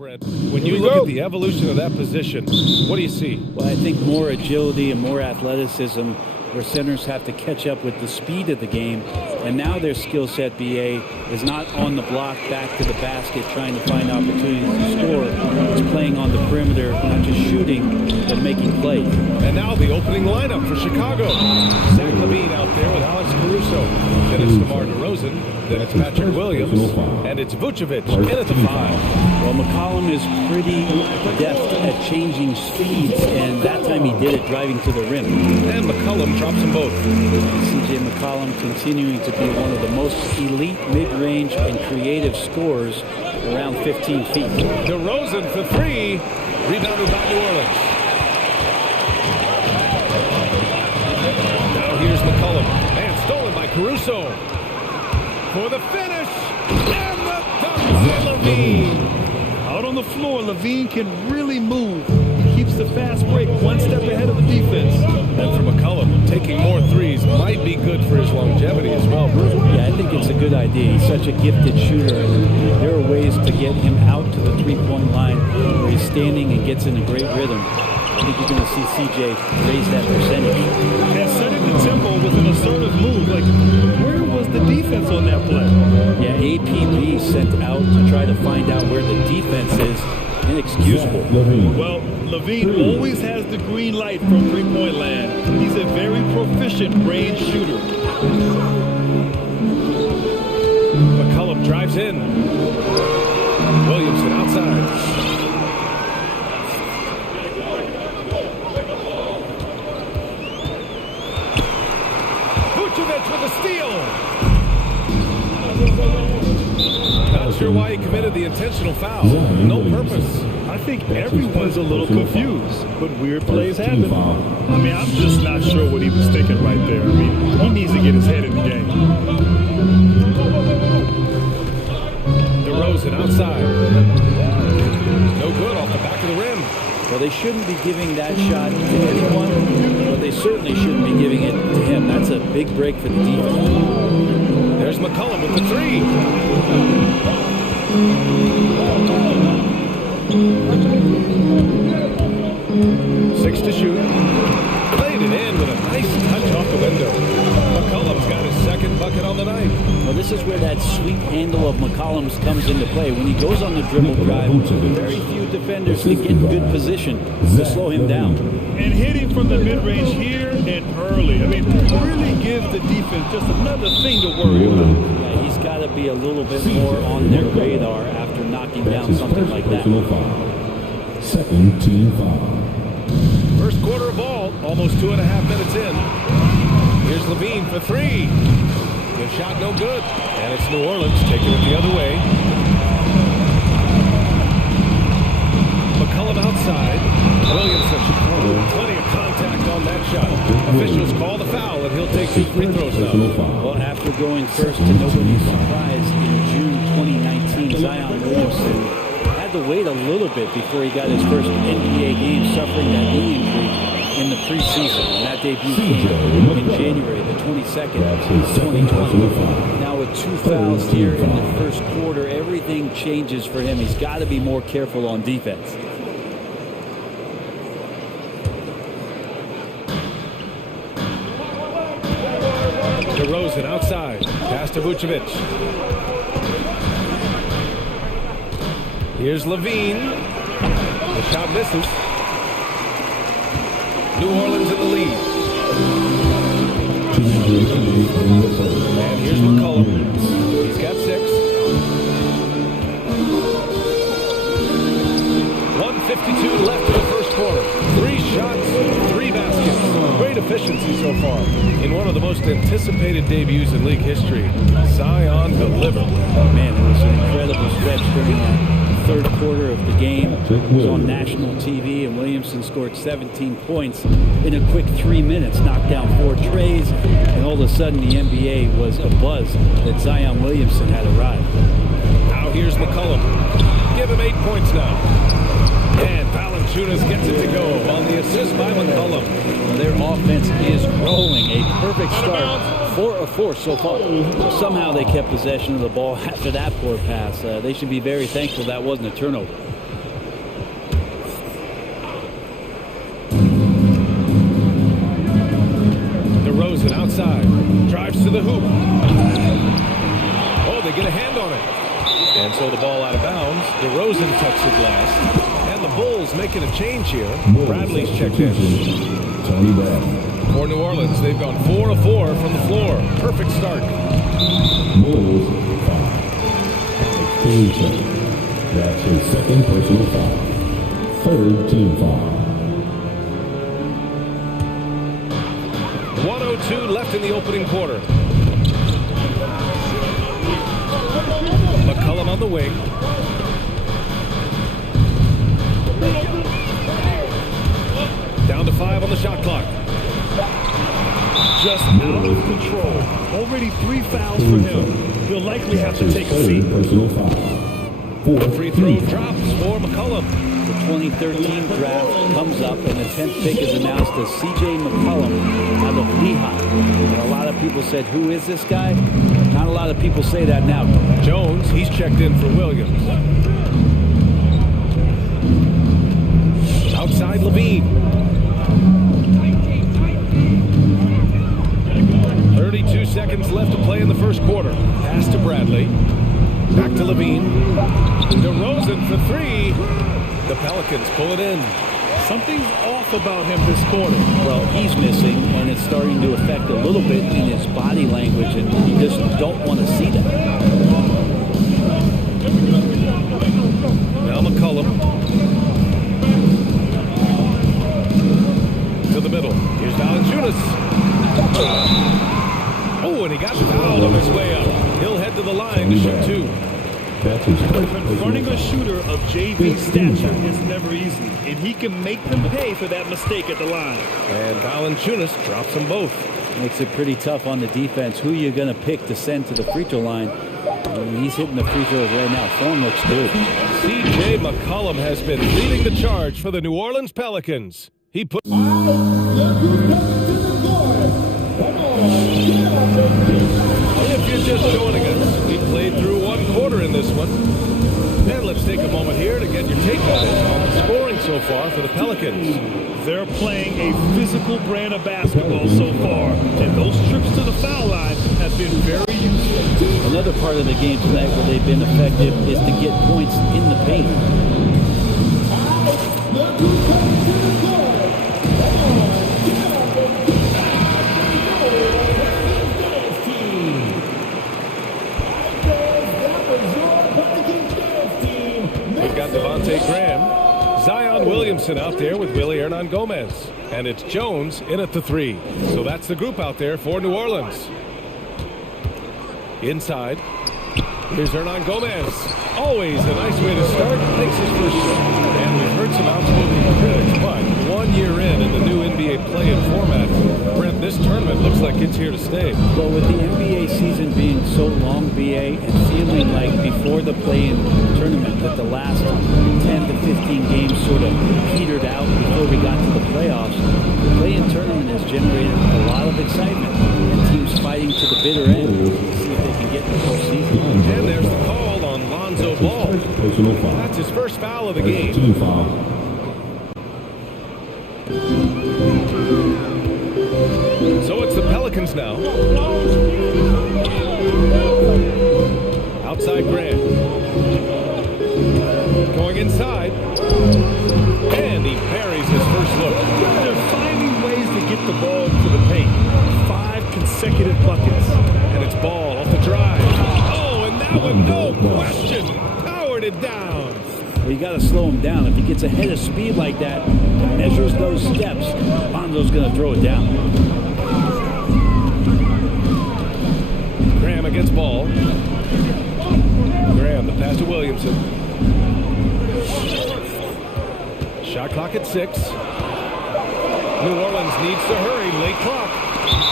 Brent, when you look at the evolution of that position, what do you see? Well, I think more agility and more athleticism where centers have to catch up with the speed of the game. And now their skill set, BA, is not on the block back to the basket trying to find opportunities to score. It's playing on the perimeter, not just shooting, but making plays. And now the opening lineup for Chicago. Zach LaVine out there with Alex Caruso. Then it's DeMar DeRozan. Then it's Patrick Williams. And it's Vucevic in at the 5. Well, McCollum is pretty deft at changing speeds, and that time he did it driving to the rim. And McCollum drops them both. C.J. McCollum continuing to be one of the most elite mid-range and creative scorers around 15 feet. DeRozan for 3. Rebounded by New Orleans. Now here's McCollum. And stolen by Caruso. For the finish. And the dunk by LaVine. Out on the floor, LaVine can really move. He keeps the fast break one step ahead of the defense. And for McCollum, taking more threes might be good for his longevity as well, Bruce. Yeah, I think it's a good idea. He's such a gifted shooter, and there are ways to get him out to the three-point line where he's standing and gets in a great rhythm. I think you're going to see CJ raise that percentage. And setting the tempo with an assertive move. Like, where was the defense on that play? Yeah, APB sent out to try to find out where the defense is. Inexcusable. Well, LaVine always has the green light from three-point land. He's a very proficient range shooter. McCollum drives in. Williamson outside. Vucevic with a steal. Not sure why he committed the intentional foul. No purpose. I think everyone's a little confused, but weird plays happen. I mean, I'm just not sure what he was thinking right there. I mean, he needs to get his head in the game. DeRozan outside. No good off the back of the rim. Well, they shouldn't be giving that shot to anyone, but they certainly shouldn't be giving it to him. That's a big break for the defense. There's McCollum with the 3. 6 to shoot. Played it in with a nice touch off the window. McCollum's got his second bucket on the night. Well, this is where that sweet handle of McCollum's comes into play. When he goes on the dribble drive, very few defenders can get in good position to slow him down. And hitting from the mid-range here and early. I mean, really gives the defense just another thing to worry about. Yeah, he's got to be a little bit more on their radar after knocking down something like that. Second team foul. First quarter of ball, almost 2.5 minutes in. Here's LaVine for 3. The shot no good. And it's New Orleans taking it the other way. McCollum outside. Williamson. Plenty of contact on that shot. Officials call the foul, and he'll take 2 free throws now. Well, after going first to nobody's surprise in June 2019, Zion Williamson had to wait a little bit before he got his first NBA game, suffering that knee injury in the preseason. And that debut came in January the 22nd, 2020. Now with 2 fouls here in the first quarter, everything changes for him. He's got to be more careful on defense. DeRozan outside. Pass to Vucevic. Here's LaVine. The shot misses. New Orleans in the lead. And here's McCollum. He's got 6. 1:52 left in the first quarter. 3 shots, 3 baskets. Great efficiency so far. In one of the most anticipated debuts in league history, Zion delivered. Man, it was an incredible stretch during that third quarter of the game. It was on national TV, and Williamson scored 17 points in a quick 3 minutes, knocked down 4 trays, and all of a sudden the NBA was abuzz that Zion Williamson had arrived. Now here's McCollum. Give him 8 points now. And Valanciunas gets it to go on the assist by McCollum. Their offense is rolling. A perfect start. 4 of 4 so far. Somehow they kept possession of the ball after that poor pass. They should be very thankful that wasn't a turnover. inside. Drives to the hoop. Oh, they get a hand on it. And so the ball out of bounds. DeRozan touched the glass. And the Bulls making a change here. Bradley's checked in. Tony Bradley. For New Orleans, they've gone 4 of 4 from the floor. Perfect start. Bulls 5. Team check. That's his second personal foul. Third team foul. 1:02 left in the opening quarter. McCollum on the wing. Down to 5 on the shot clock. Just out of control. Already 3 fouls for him. He'll likely have to take a seat. Personal foul. The free throw drops for McCollum. The 2013 draft comes up, and the 10th pick is announced as C.J. McCollum out of Lehigh. And a lot of people said, who is this guy? Not a lot of people say that now. Jones, he's checked in for Williams. Outside Levine. 32 seconds left to play in the first quarter. Pass to Bradley. Back to Levine. DeRozan for 3. The Pelicans pull it in. Something's off about him this quarter. Well, he's missing, and it's starting to affect a little bit in his body language, and you just don't want to see that. Now McCollum. To the middle. Here's Valanciunas. Oh, and he got fouled on his way up. He'll head to the line to shoot 2. That's his first Confronting a personal shooter of JV stature is never easy, and he can make them pay for that mistake at the line. And Valanciunas drops them both. Makes it pretty tough on the defense. Who you're going to pick to send to the free throw line? He's hitting the free throws right now. Form looks good. C.J. McCollum has been leading the charge for the New Orleans Pelicans. He put... If you're just joining us, we played through 1 quarter in this one. And let's take a moment here to get your take on it on the scoring so far for the Pelicans. They're playing a physical brand of basketball so far, and those trips to the foul line have been very useful. Another part of the game tonight where they've been effective is to get points in the paint. We've got Devontae Graham, Zion Williamson out there with Willie Hernan-Gomez. And it's Jones in at the 3. So that's the group out there for New Orleans. Inside. Here's Hernan-Gomez. Always a nice way to start. Makes his first shot. And we've heard some outspoken critics, but 1 year in the new NBA play-in format, Brent, this tournament looks like it's here to stay. Well, with the NBA season being so long, BA, and feeling like before the play-in tournament that the last 10 to 15 games sort of petered out before we got to the playoffs, the play-in tournament has generated a lot of excitement and teams fighting to the bitter end to see if they can get in the postseason. And there's the call on Lonzo Ball. personal foul. That's his first foul of the game. Team foul. So it's the Pelicans now. Outside Grant. Going inside. And he parries his first look. They're finding ways to get the ball to the paint. 5 consecutive buckets. And it's Ball off the drive. Oh, and that one, no question, powered it down. Well, you got to slow him down. If he gets ahead of speed like that, measures those steps, Lonzo's going to throw it down. Graham against Ball. Graham, the pass to Williamson. Shot clock at 6. New Orleans needs to hurry, late clock.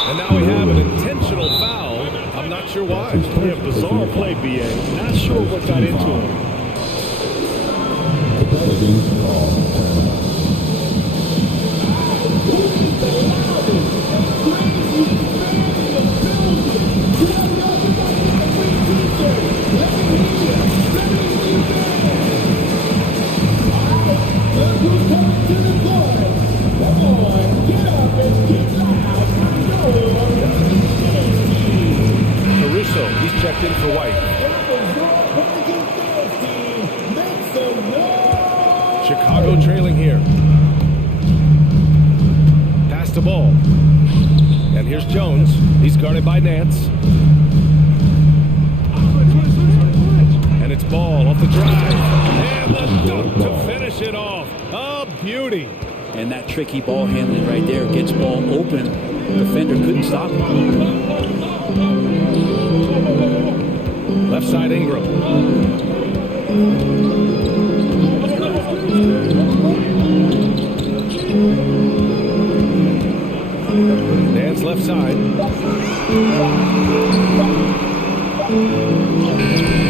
And now we have an intentional foul. I'm not sure why. Yeah, bizarre play, BA. Not sure what got into him. The Pelicans call timeout. Chicago trailing here. Pass the ball. And here's Jones. He's guarded by Nance. And it's ball off the drive. And the dunk to finish it off. A beauty. And that tricky ball handling right there gets ball open. Defender couldn't stop him. Left side Ingram. Nance left side.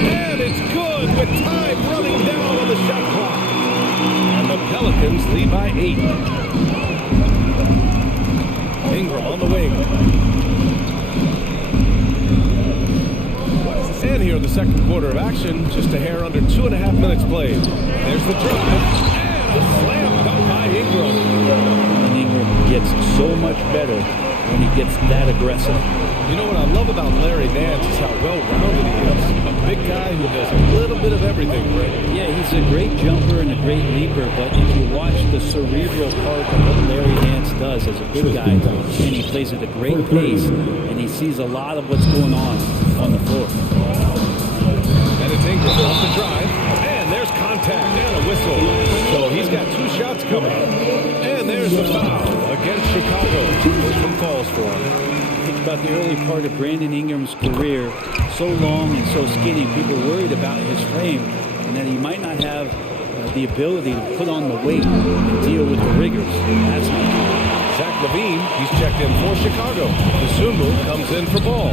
And it's good with time running down on the shot clock. And the Pelicans lead by 8. Ingram on the wing. And here in the second quarter of action, just a hair under 2.5 minutes played. There's the drive. And a slam dunk by Ingram. And Ingram gets so much better when he gets that aggressive. You know what I love about Larry Nance is how well-rounded he is. A big guy who does a little bit of everything, Rick. Yeah, he's a great jumper and a great leaper, but if you watch the cerebral part of what Larry Nance does as a good guy, and he plays at a great pace, and he sees a lot of what's going on the floor. And it's Ingram off the drive, and there's contact and a whistle. So he's got 2 shots coming. And there's the foul against Chicago. Some calls for him. Think about the early part of Brandon Ingram's career, so long and so skinny, people worried about his frame and that he might not have the ability to put on the weight and deal with the rigors. That's not true. Zach LaVine, he's checked in for Chicago. Sumu comes in for ball.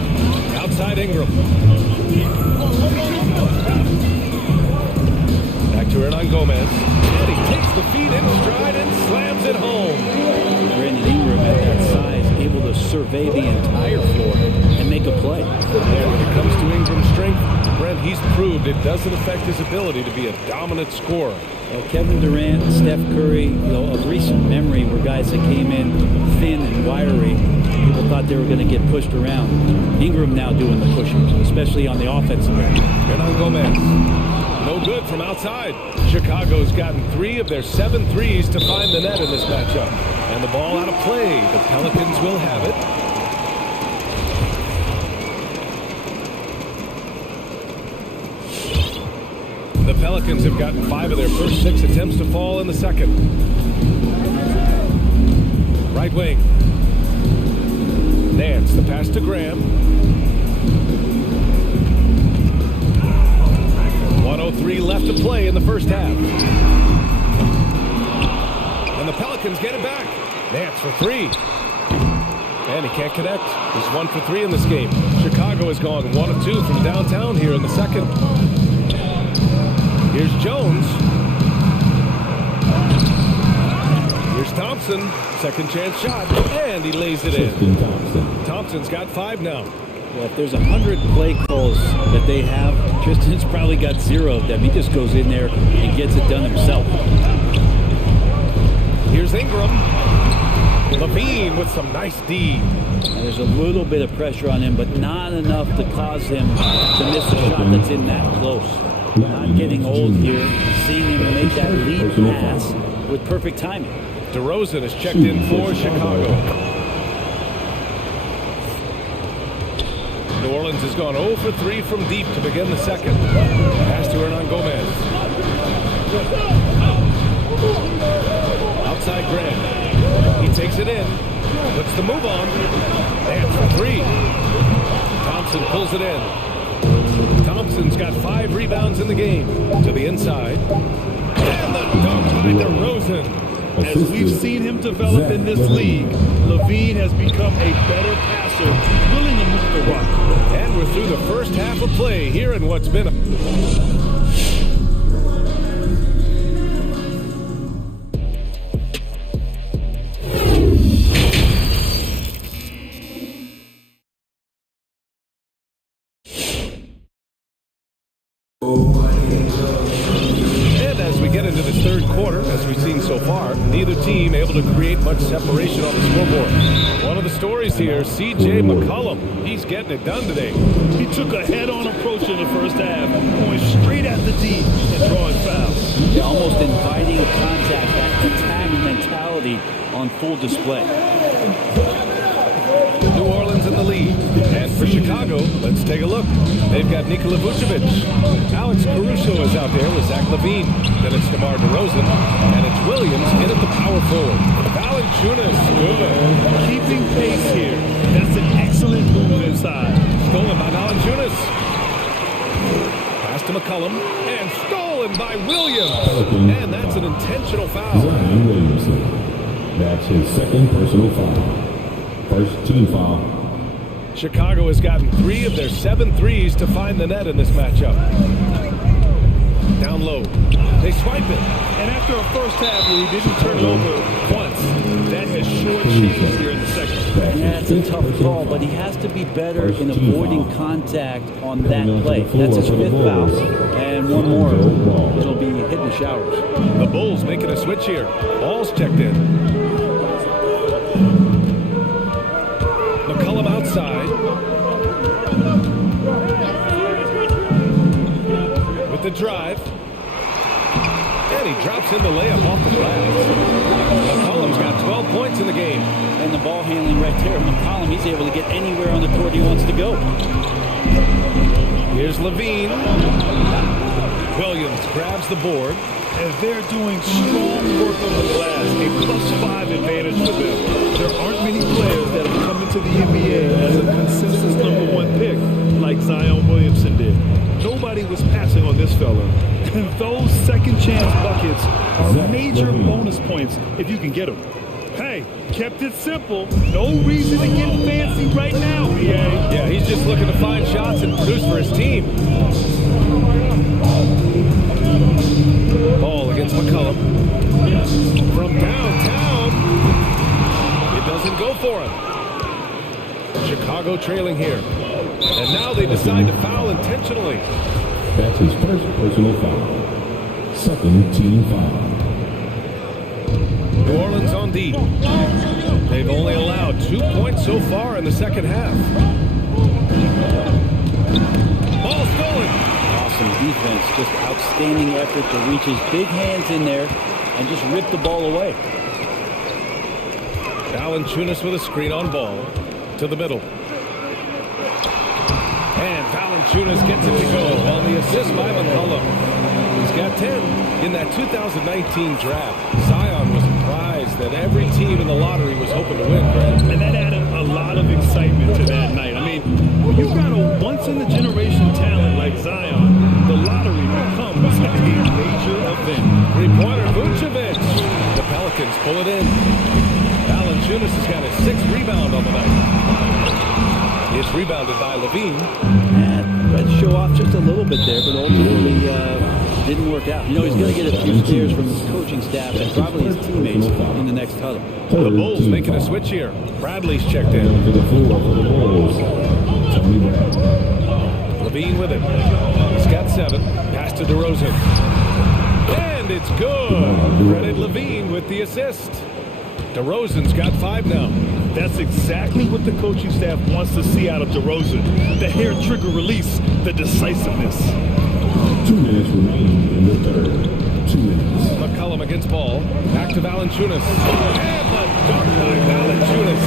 Outside Ingram. Back to Hernan Gomez. And he takes the feet in stride and slams it home. Brandon Ingram at that size, able to survey the entire floor and make a play. And when it comes to Ingram's strength, Brent, he's proved it doesn't affect his ability to be a dominant scorer. Well, Kevin Durant, Steph Curry, of recent memory were guys that came in thin and wiry. People thought they were going to get pushed around. Ingram now doing the pushing, especially on the offensive end. Hernan Gomez. No good from outside. Chicago's gotten 3 of their 7 threes to find the net in this matchup. And the ball out of play. The Pelicans will have it. The Pelicans have gotten 5 of their first 6 attempts to fall in the second. Right wing. Nance, the pass to Graham. 1:03 left to play in the first half. And the Pelicans get it back. Nance for 3. And he can't connect. He's 1 for 3 in this game. Chicago has gone 1 of 2 from downtown here in the second. Here's Jones. Here's Thompson. Second chance shot. And he lays it in. Thompson's got 5 now. Well, if there's 100 play calls that they have, Tristan's probably got 0 of them. He just goes in there and gets it done himself. Here's Ingram. LaVine with some nice D. There's a little bit of pressure on him, but not enough to cause him to miss a shot that's in that close. Not getting old here, seeing him make that lead pass with perfect timing. DeRozan is checked in for Chicago. New Orleans has gone 0 for 3 from deep to begin the second. Pass to Hernan Gomez. Outside Grant. He takes it in. Puts the move on. Nance for 3. Thompson pulls it in. Thompson's got 5 rebounds in the game. To the inside. And the dunk by DeRozan. As we've seen him develop in this league, LaVine has become a better passer, willing to move the rock. And we're through the first half of play here in what's been a... And as we get into this third quarter, as we've seen so far, neither team able to create much separation on the scoreboard. One of the stories here, C.J. McCollum. He's getting it done today. He took a head-on approach in the first half, going straight at the D and drawing fouls. Yeah, almost inviting physical contact, that attack mentality on full display. New Orleans in the lead. And for Chicago, let's take a look. They've got Nikola Vucevic. Alex Caruso is out there with Zach LaVine. Then it's DeMar DeRozan. And it's Williams in at the power forward. Valanciunas, good. Keeping pace here. That's an excellent move inside. Stolen by Valanciunas. Pass to McCollum. And stolen by Williams. And that's an intentional foul. Zion Williamson. That's his second personal foul. First team foul. Chicago has gotten 3 of their 7 threes to find the net in this matchup. Down low. They swipe it. And after a first half where he didn't turn it over once, that has short-changed here in the second. Yeah, it's a tough call, but he has to be better in avoiding contact on that play. That's his 5th foul. And one more, it'll be hitting the showers. The Bulls making a switch here. Ball's checked in. McCollum outside. With the drive. And he drops in the layup off the glass. McCollum's got 12 points in the game. And the ball handling right there. McCollum, he's able to get anywhere on the court he wants to go. Here's LaVine. Williams grabs the board. And they're doing strong work on the glass, a +5 advantage for them. There aren't many players that have come into the NBA as a consensus #1 pick like Zion Williamson did. Nobody was passing on this fella. And those second chance buckets are major bonus points if you can get them. Hey, kept it simple. No reason to get fancy right now, BA. Yeah, he's just looking to find shots and produce for his team. Ball against McCollum. From downtown. It doesn't go for him. Chicago trailing here. And now they decide to foul intentionally. That's his first personal foul. Second team foul. New Orleans on D. They've only allowed 2 points so far in the second half. Ball stolen. Awesome defense, just outstanding effort to reach his big hands in there and just rip the ball away. Valanciunas with a screen on ball to the middle. And Valanciunas gets it to go on the assist by McCollum. He's got 10. In that 2019 draft, Zion was a prize that every team in the lottery was hoping to win, Brad. And that added a lot of excitement to that night. I mean, when you've got a once-in-a-generation talent like Zion, the lottery becomes a major event. Three-pointer, Vucevic. The Pelicans pull it in. Valanciunas has got his 6th rebound on the night. It's rebounded by LaVine. And tried to show off just a little bit there, but ultimately didn't work out. You know, he's going to get a few stares from his coaching staff and probably his teammates in the next huddle. The Bulls making a switch here. Bradley's checked in. LaVine with it. He's got 7. Pass to DeRozan. And it's good. Credit LaVine with the assist. DeRozan's got 5 now. That's exactly what the coaching staff wants to see out of DeRozan. The hair trigger release, the decisiveness. 2 minutes remaining in the third. 2 minutes. McCollum against ball. Back to Valanciunas. And the dunk by Valanciunas.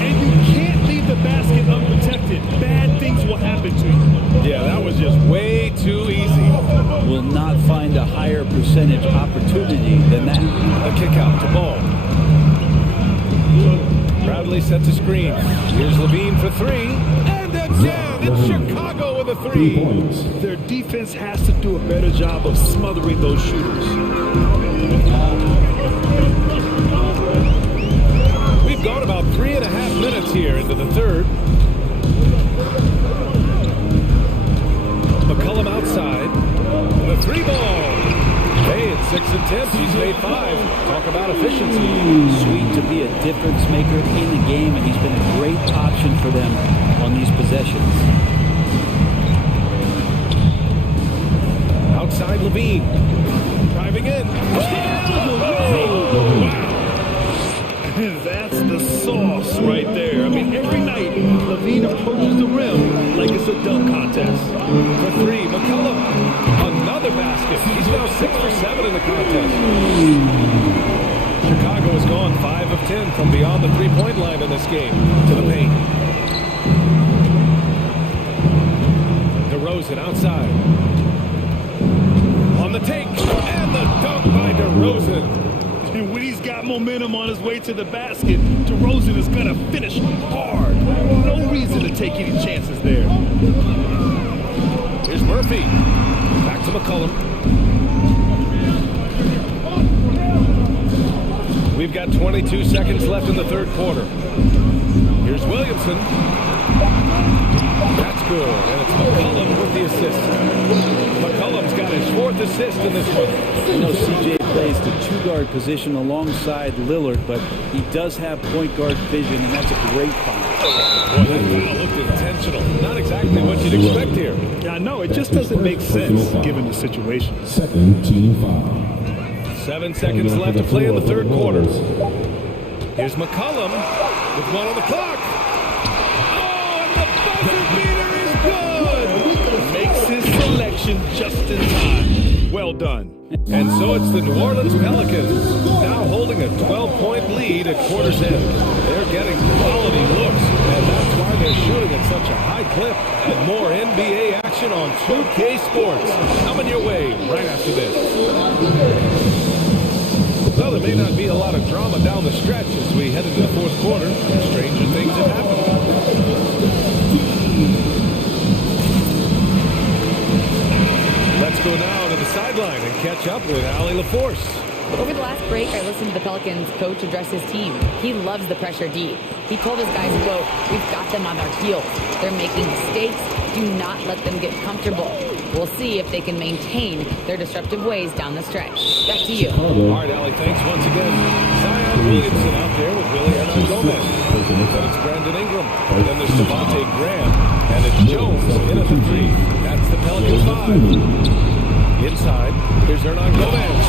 And you can't leave the basket unprotected. Bad things will happen to you. Yeah, that was just way too easy. Will not find a higher percentage opportunity than that. The kick out to ball. Bradley sets a screen. Here's LaVine for 3. And again, it's Chicago with a 3. 3 points. Their defense has to do a better job of smothering those shooters. We've gone about 3.5 minutes here into the third. McCollum outside. The 3 ball. Hey, it's 6 attempts. He's made 5. Talk about efficiency. Sweet to be a difference maker in the game, and he's been a great option for them on these possessions. Outside LaVine. Driving in. Wow. That's the sauce right there. I mean, every night, LaVine approaches the rim like it's a dunk contest. For 3, McCollum. Another another basket. He's now 6 for 7 in the contest. Chicago has gone 5 of 10 from beyond the three-point line in this game to the paint. DeRozan outside. On the take, and the dunk by DeRozan. And when he's got momentum on his way to the basket, DeRozan is going to finish hard. No reason to take any chances there. Here's Murphy. Back to McCollum. We've got 22 seconds left in the third quarter. Here's Williamson. That's good, and it's McCollum with the assist. McCollum's got his 4th assist in this one. I know CJ plays the 2-guard position alongside Lillard, but he does have point guard vision, and that's a great foul. Boy, that foul looked intentional. Not exactly what you'd expect here. Yeah, I know. It just doesn't make sense given the situation. Second team foul. 7 seconds left to play in the third quarter. Here's McCollum with 1 on the clock. Oh, and the buzzer beater is good! Makes his selection just in time. Well done. And so it's the New Orleans Pelicans now holding a 12-point lead at quarter's end. They're getting quality looks, and that's why they're shooting at such a high clip. And more NBA action on 2K Sports coming your way right after this. Well, there may not be a lot of drama down the stretch as we head into the fourth quarter. Stranger things have happened. Let's go now to the sideline and catch up with Allie LaForce. Over the last break, I listened to the Pelicans coach address his team. He loves the pressure D. He told his guys, quote, "We've got them on their heels. They're making mistakes. Do not let them get comfortable. We'll see if they can maintain their disruptive ways down the stretch." Back to you. All right, Allie, thanks once again. Zion Williamson out there with Willie Hernan Gomez. Then it's Brandon Ingram. Then there's Devontae Graham. And it's Jones in at the 3. That's the Pelicans 5. Inside, here's Hernan Gomez.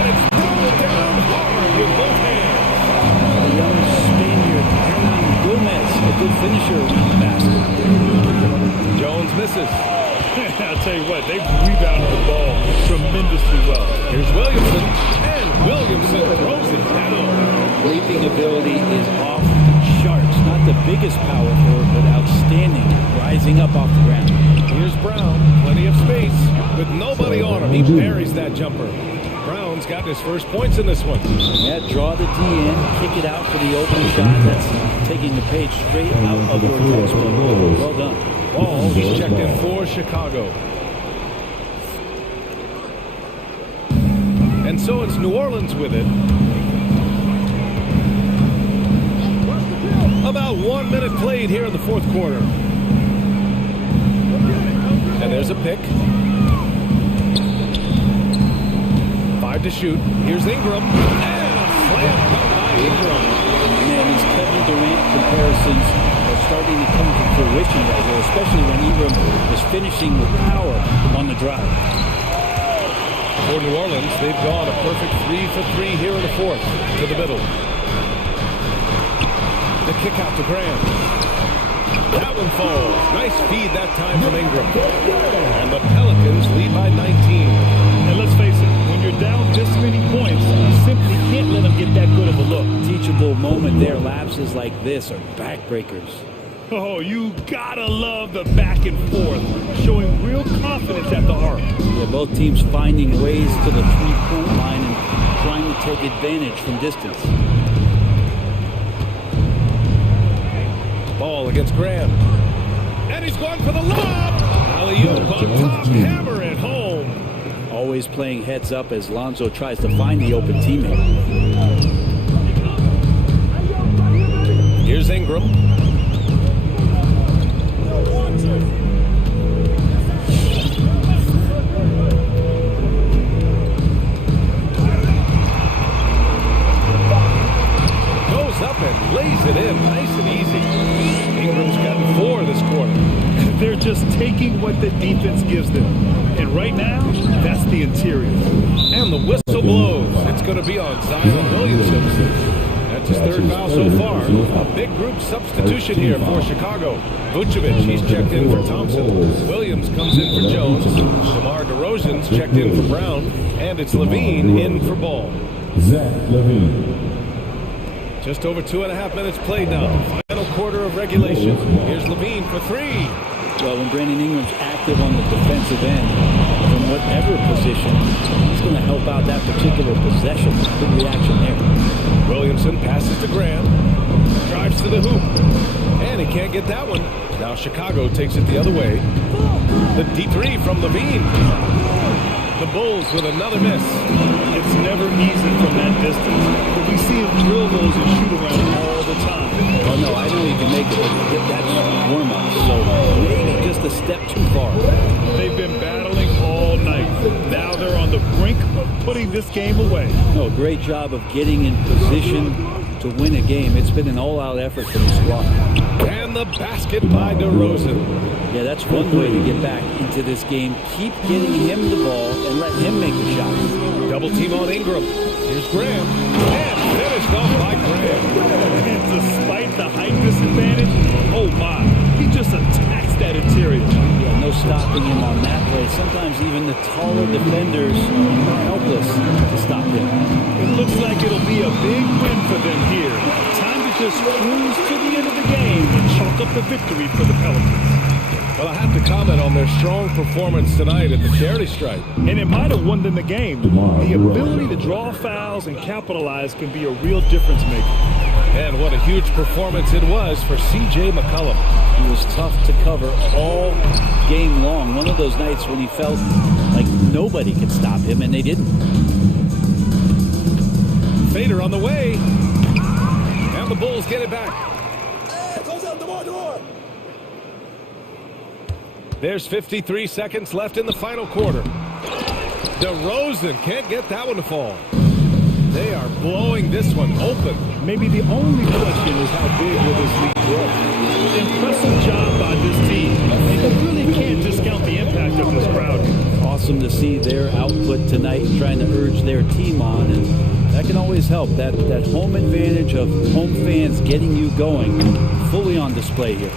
And it's thrown down hard with both hands. The young Spaniard, Hernan Gomez, a good finisher around the basket. Jones misses. I'll tell you what, they've rebounded the ball tremendously well. Here's Williamson, and Williamson throws it down. Leaping ability is off the charts. Not the biggest power forward, but outstanding, rising up off the ground. Here's Brown, plenty of space, with nobody on him. He buries that jumper. Brown's got his first points in this one. Yeah, draw the D in, kick it out for the open shot. That's taking the page straight out of your textbook. Well done. Ball, he's checked in for Chicago. And so it's New Orleans with it. About 1 minute played here in the fourth quarter. And there's a pick. 5 to shoot. Here's Ingram. And a slam dunk by Ingram. Man, these Kevin Durant comparisons are starting to come to fruition right here, especially when Ingram is finishing with power on the drive. For New Orleans, they've gone a perfect 3 for 3 here in the fourth. To the middle. The kick out to Graham. That one falls. Nice feed that time from Ingram. And the Pelicans lead by 19. And let's face it, when you're down this many points, you simply can't let them get that good of a look. Teachable moment there. Lapses like this are backbreakers. Oh, you gotta love the back and forth, showing real confidence at the arc. Yeah, both teams finding ways to the three-point line and trying to take advantage from distance. Ball against Graham. And he's going for the lob. Alley-oop on top. Hammer it home. Always playing heads up as Lonzo tries to find the open teammate. Here's Ingram. Goes up and lays it in nice and easy. Ingram's gotten 4 this quarter. They're just taking what the defense gives them. And right now, that's the interior. And the whistle blows. It's going to be on Zion Williamson. That's his third foul so far. A big group substitution here for Chicago. Vucevic, he's checked in for Thompson. Williams comes in for Jones. DeMar DeRozan's checked in for Brown. And it's Levine in for Ball. Zach Levine. Just over 2.5 minutes played now. Final quarter of regulation. Here's Levine for three. Well, when Brandon Ingram's active on the defensive end, from whatever position, he's going to help out that particular possession. Good reaction there. Williamson passes to Graham. Drives to the hoop. And he can't get that one. Now Chicago takes it the other way. The deep three from Levine. The Bulls with another miss. It's never easy from that distance, but we see him drill those and shoot around all the time. Oh, no, I know he can make it, but that's warm-up, so maybe just a step too far. They've been battling all night. Now they're on the brink of putting this game away. No, great job of getting in position to win a game. It's been an all-out effort from the squad. And the basket by DeRozan. Yeah, that's one way to get back into this game. Keep getting him the ball and let him make the shots. Double team on Ingram. Here's Graham. And finished off by Graham. And despite the height disadvantage, oh my, he just attacks that interior. Yeah, no stopping him on that play. Sometimes even the taller defenders are helpless to stop him. It looks like it'll be a big win for them here. Time to just cruise to the end of the game and chalk up the victory for the Pelicans. Well, I have to comment on their strong performance tonight at the charity stripe. And it might have won them the game. The ability to draw fouls and capitalize can be a real difference maker. And what a huge performance it was for C.J. McCollum. He was tough to cover all game long. One of those nights when he felt like nobody could stop him, and they didn't. Fader on the way. And the Bulls get it back. There's 53 seconds left in the final quarter. DeRozan can't get that one to fall. They are blowing this one open. Maybe the only question is how big will this lead grow? Impressive job by this team. And you really can't discount the impact of this crowd. Awesome to see their output tonight, trying to urge their team on, and that can always help. That home advantage of home fans getting you going, fully on display here.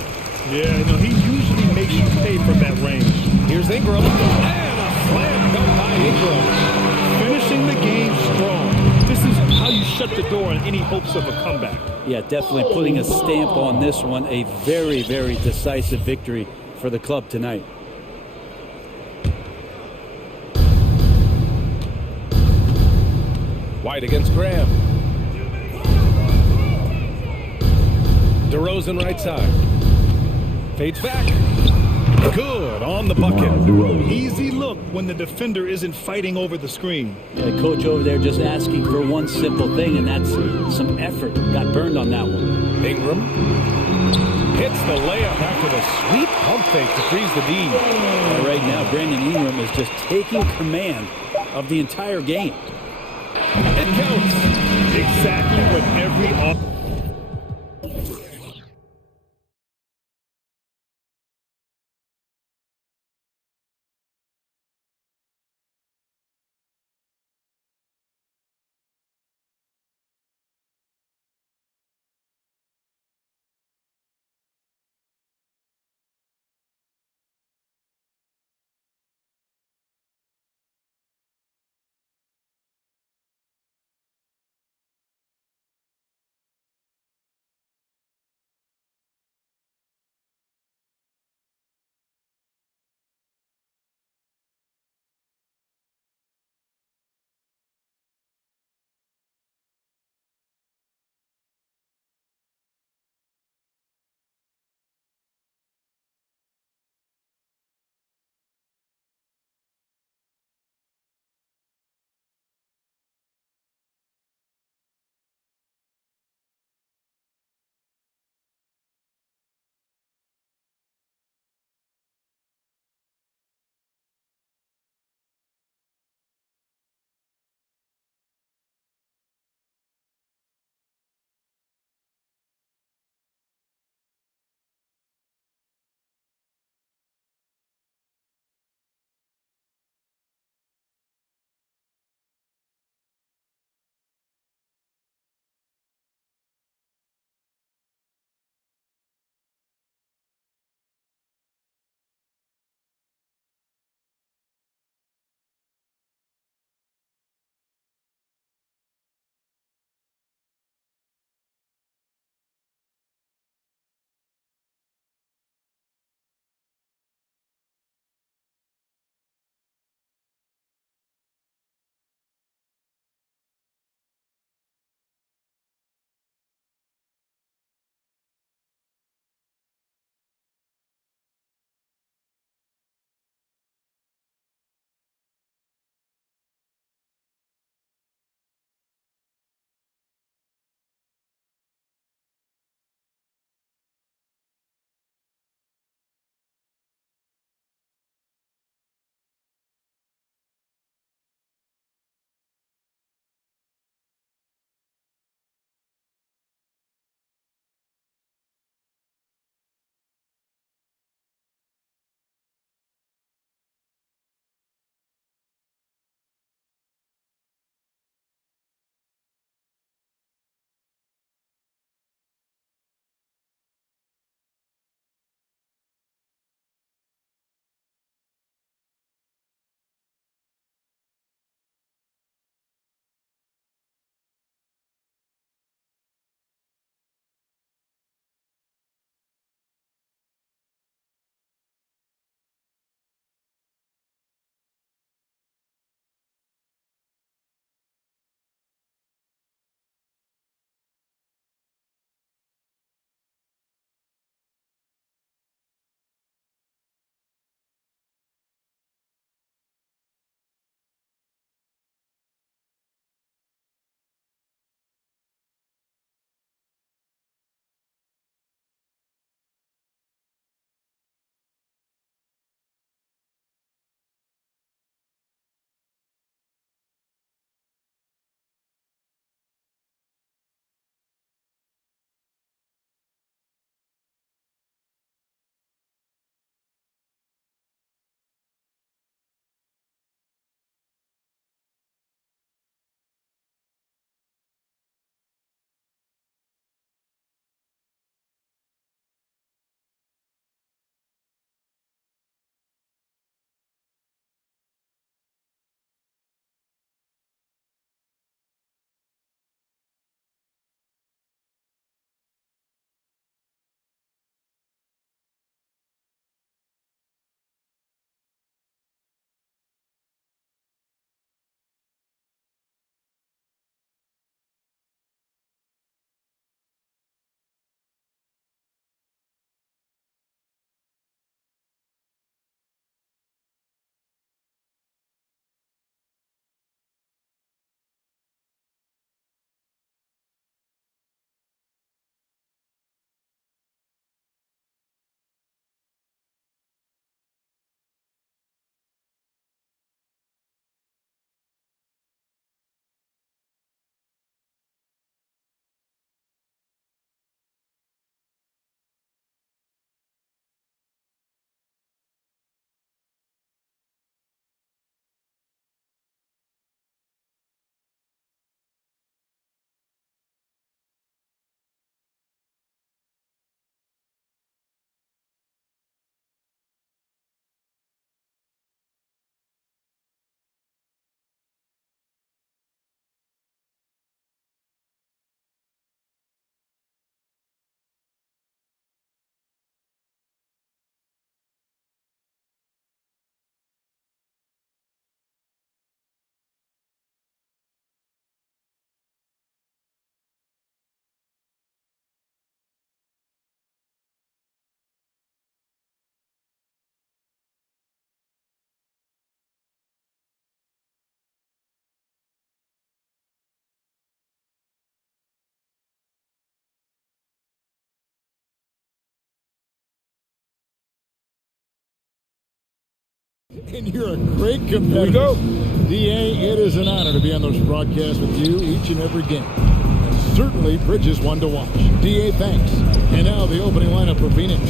Yeah, you know, he usually makes you pay from that range. Here's Ingram. And a slam dunk by Ingram. Finishing the game strong. This is how you shut the door on any hopes of a comeback. Yeah, definitely putting a stamp on this one. A very, very decisive victory for the club tonight. White against Graham. DeRozan right side. Fades back. Good on the bucket. Easy look when the defender isn't fighting over the screen. Yeah, coach over there just asking for one simple thing, and that's some effort. Got burned on that one. Ingram hits the layup after the sweet pump fake to freeze the D. Right now, Brandon Ingram is just taking command of the entire game. It counts. Exactly what every And you're a great competitor. Here we go. DA, it is an honor to be on this broadcast with you each and every game. And certainly, Bridges one to watch. DA, thanks. And now the opening lineup for Phoenix.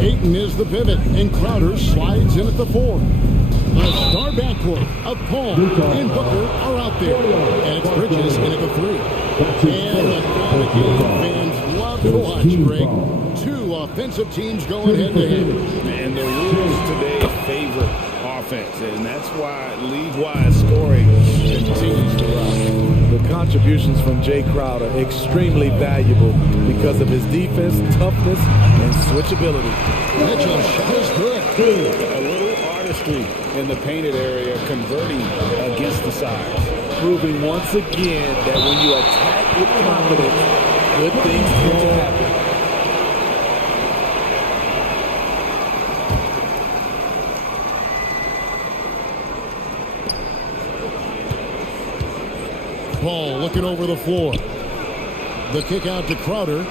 Ayton is the pivot, and Crowder slides in at the 4. The star backcourt of Paul and Booker are out there. And it's Bridges in at the 3. And the fans love to watch, Greg. Two offensive teams going head-to-head. And the rules today favor offense, and that's why league-wide scoring continues to rise. The contributions from Jay Crowder extremely valuable because of his defense, toughness, and switchability. Mitchell's shot is good. A little artistry in the painted area, converting against the size. Proving once again that when you attack with confidence, good things tend to happen. Paul looking over the floor. The kick out to Crowder.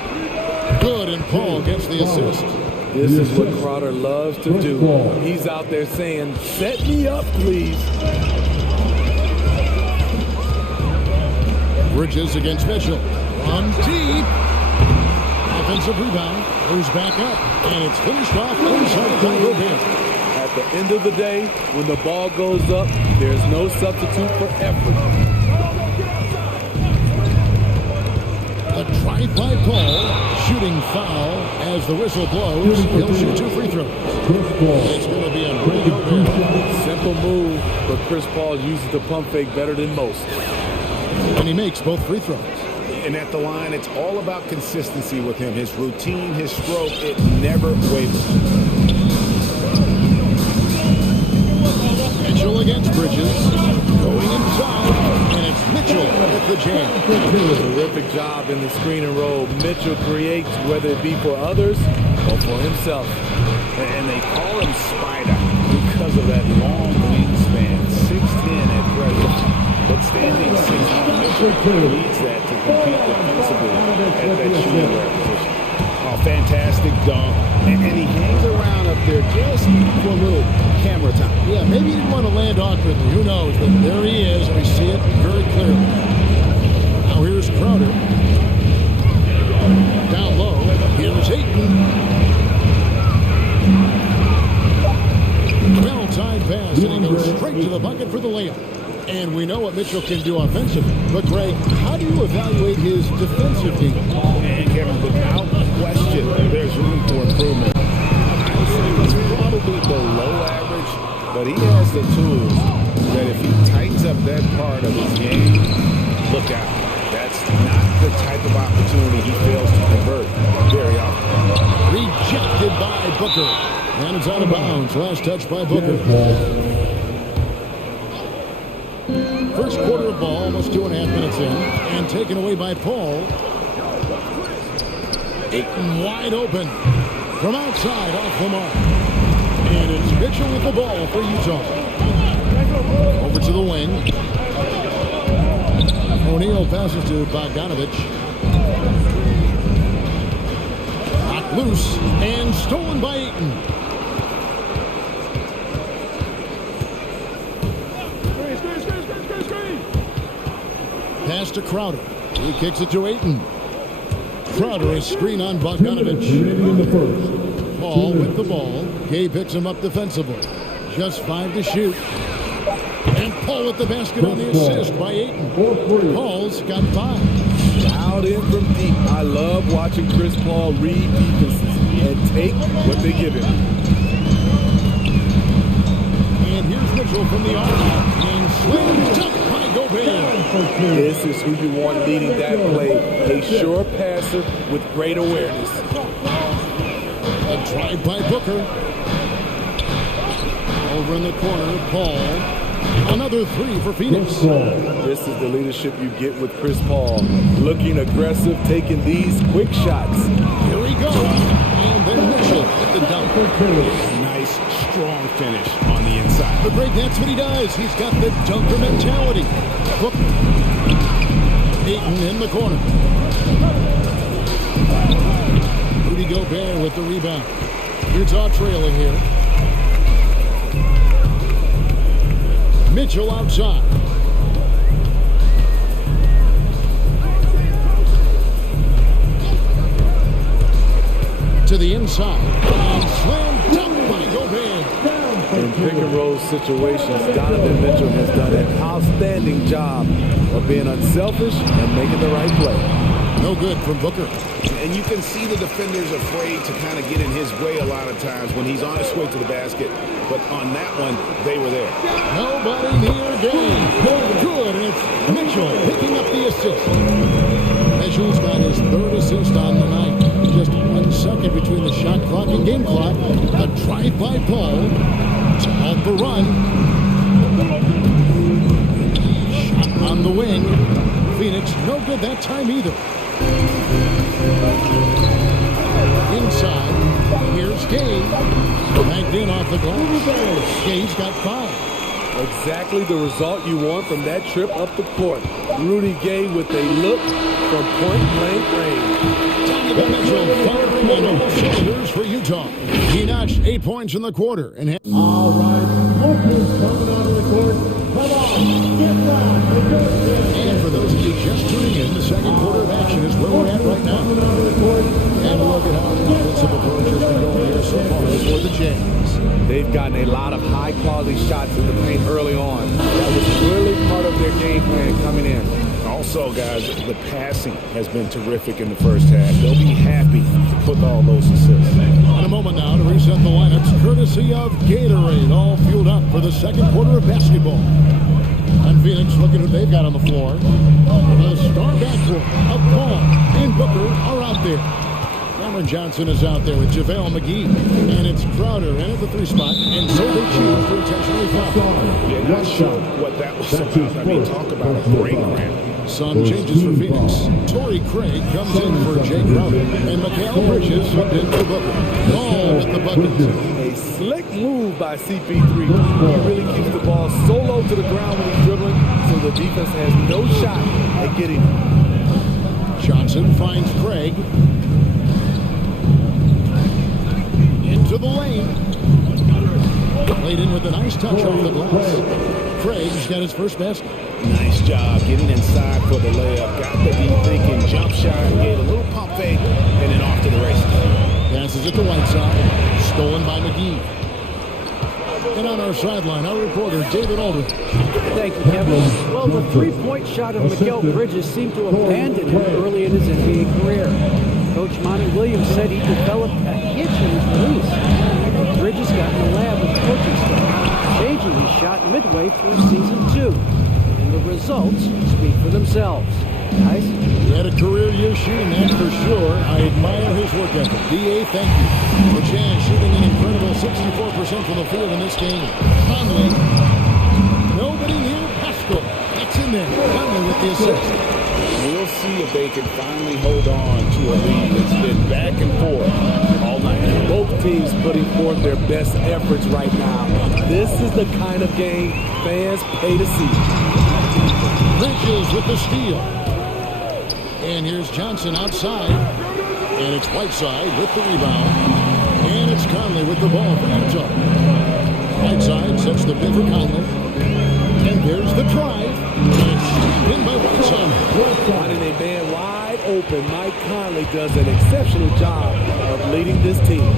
Good, and Paul gets the assist. This is what Crowder loves to do. He's out there saying, set me up, please. Bridges against Mitchell. From deep. Offensive rebound. Goes back up. And it's finished off inside by Gobert. At the end of the day, when the ball goes up, there's no substitute for effort. A drive by Paul, shooting foul as the whistle blows. He'll shoot 2 free throws. It's going to be a great Gobert. Simple move, but Chris Paul uses the pump fake better than most. And he makes both free throws. And at the line, it's all about consistency with him. His routine, his stroke, it never wavers. Mitchell against Bridges. Going inside. And it's Mitchell at the jam. Terrific job in the screen and roll. Mitchell creates, whether it be for others or for himself. And they call him Spider because of that long wingspan, 6'10" at present. But standing 6'1", Mitchell needs that to compete defensively at that shooting guard position. Oh, fantastic dunk. And he hangs around up there just for a little camera time. Yeah, maybe he didn't want to land awkwardly. Who knows? But there he is. We see it very clearly. Now here's Crowder. Down low. Here's Ayton. Well-timed pass, and he goes straight to the bucket for the layup. And we know what Mitchell can do offensively. But, Greg, how do you evaluate his defensive game? And Kevin, without question, there's room for improvement. I would say he's probably below average, but he has the tools that if he tightens up that part of his game, look out. That's not the type of opportunity he fails to convert very often. Rejected by Booker. And it's out of bounds. Last touch by Booker. First quarter of ball, almost 2.5 minutes in, and taken away by Paul. Ayton wide open from outside off the mark. And it's Mitchell with the ball for Utah. Over to the wing. O'Neal passes to Bogdanovich. Knocked loose and stolen by Ayton. Pass to Crowder. He kicks it to Ayton. Crowder is screen on Bogdanovich. Paul with the ball. Gay picks him up defensively. Just 5 to shoot. And Paul with the basket on the assist by Ayton. Paul's got 5. Out in from deep. I love watching Chris Paul read defenses and take what they give him. And here's Mitchell from the arc. And slammed up by Gobert. This is who you want leading that play. A sure passer with great awareness. A drive by Booker. Over in the corner, Paul. Another 3 for Phoenix. This is the leadership you get with Chris Paul. Looking aggressive, taking these quick shots. Here he goes. And then Mitchell with the dunk. Nice, strong finish on the inside. But Greg, that's what he does. He's got the dunker mentality. Look. Ayton in the corner. Rudy Gobert with the rebound. Utah trailing here. Mitchell outside. To the inside. And slam dunk by Gobert. In pick and roll situations, Donovan Mitchell has done an outstanding job of being unselfish and making the right play. No good from Booker. And you can see the defenders afraid to kind of get in his way a lot of times when he's on his way to the basket. But on that one, they were there. Nobody near game. Good, and it's Mitchell picking up the assist. Mitchell's got his third assist on the night. Just 1 second between the shot clock and game clock. A drive by Paul to halt the run. Shot on the wing. Phoenix, no good that time either. Inside, here's Gay. Backed in off the glass. Gay's got fouled. Exactly the result you want from that trip up the court. Rudy Gay with a look from point-blank range. Donovan Mitchell firing on all cylinders for Utah. He notched 8 points in the quarter. And All right, Lucas coming onto the court. Come on, get loud. And for those of you just tuning in, the second quarter of action is where we're at right now. And look at how the offensive approach has been going here so far for the Jays. They've gotten a lot of high-quality shots in the paint early on. That was really part of their game plan coming in. Also, guys, the passing has been terrific in the first half. They'll be happy to put all those assists. In a moment now to reset the lineups, courtesy of Gatorade, all fueled up for the second quarter of basketball. And Phoenix looking who they've got on the floor. The star backcourt of Paul and Booker are out there. Cameron Johnson is out there with JaVale McGee. And it's Crowder in at the 3 spot. And so they choose to intentionally foul. Yeah, not sure what that was about. I mean, talk about a brain cramp. Some changes for Phoenix. Torrey Craig comes in for Jay Crowder. And Mikal Bridges subbed in for Booker. Ball with the buckets. A slick move by CP3. He really keeps the ball so low to the ground when he's dribbling, so the defense has no shot at getting him. Johnson finds Craig. Into the lane. Played in with a nice touch off the glass. Craig's got his first basket. Nice job getting inside for the layup. Got to be thinking jump shot, gave a little pump fake, and then off to the races. Passes it to Whiteside. Stolen by McGee. And on our sideline, our reporter, David Aldridge. Thank you, Kevin. Well, the three-point shot of Mikal Bridges seemed to abandon him early in his NBA career. Coach Monty Williams said he developed a hitch in his release. Bridges got in the lab with coaching staff, changing his shot midway through season 2. And the results speak for themselves. Guys? He had a career year shooting, that's for sure. I admire his work ethic. D.A., thank you. The Jazz shooting an incredible 64% from the field in this game. Conley. Nobody near Pascal. That's in there. Conley with the assist. We'll see if they can finally hold on to a lead that's been back and forth all night. Both teams putting forth their best efforts right now. This is the kind of game fans pay to see. Bridges with the steal. And here's Johnson outside. And it's Whiteside with the rebound. And it's Conley with the ball for Utah. Whiteside sets the pin for Conley. And there's the drive. And it's in by Whiteside. Finding a man wide open, Mike Conley does an exceptional job of leading this team.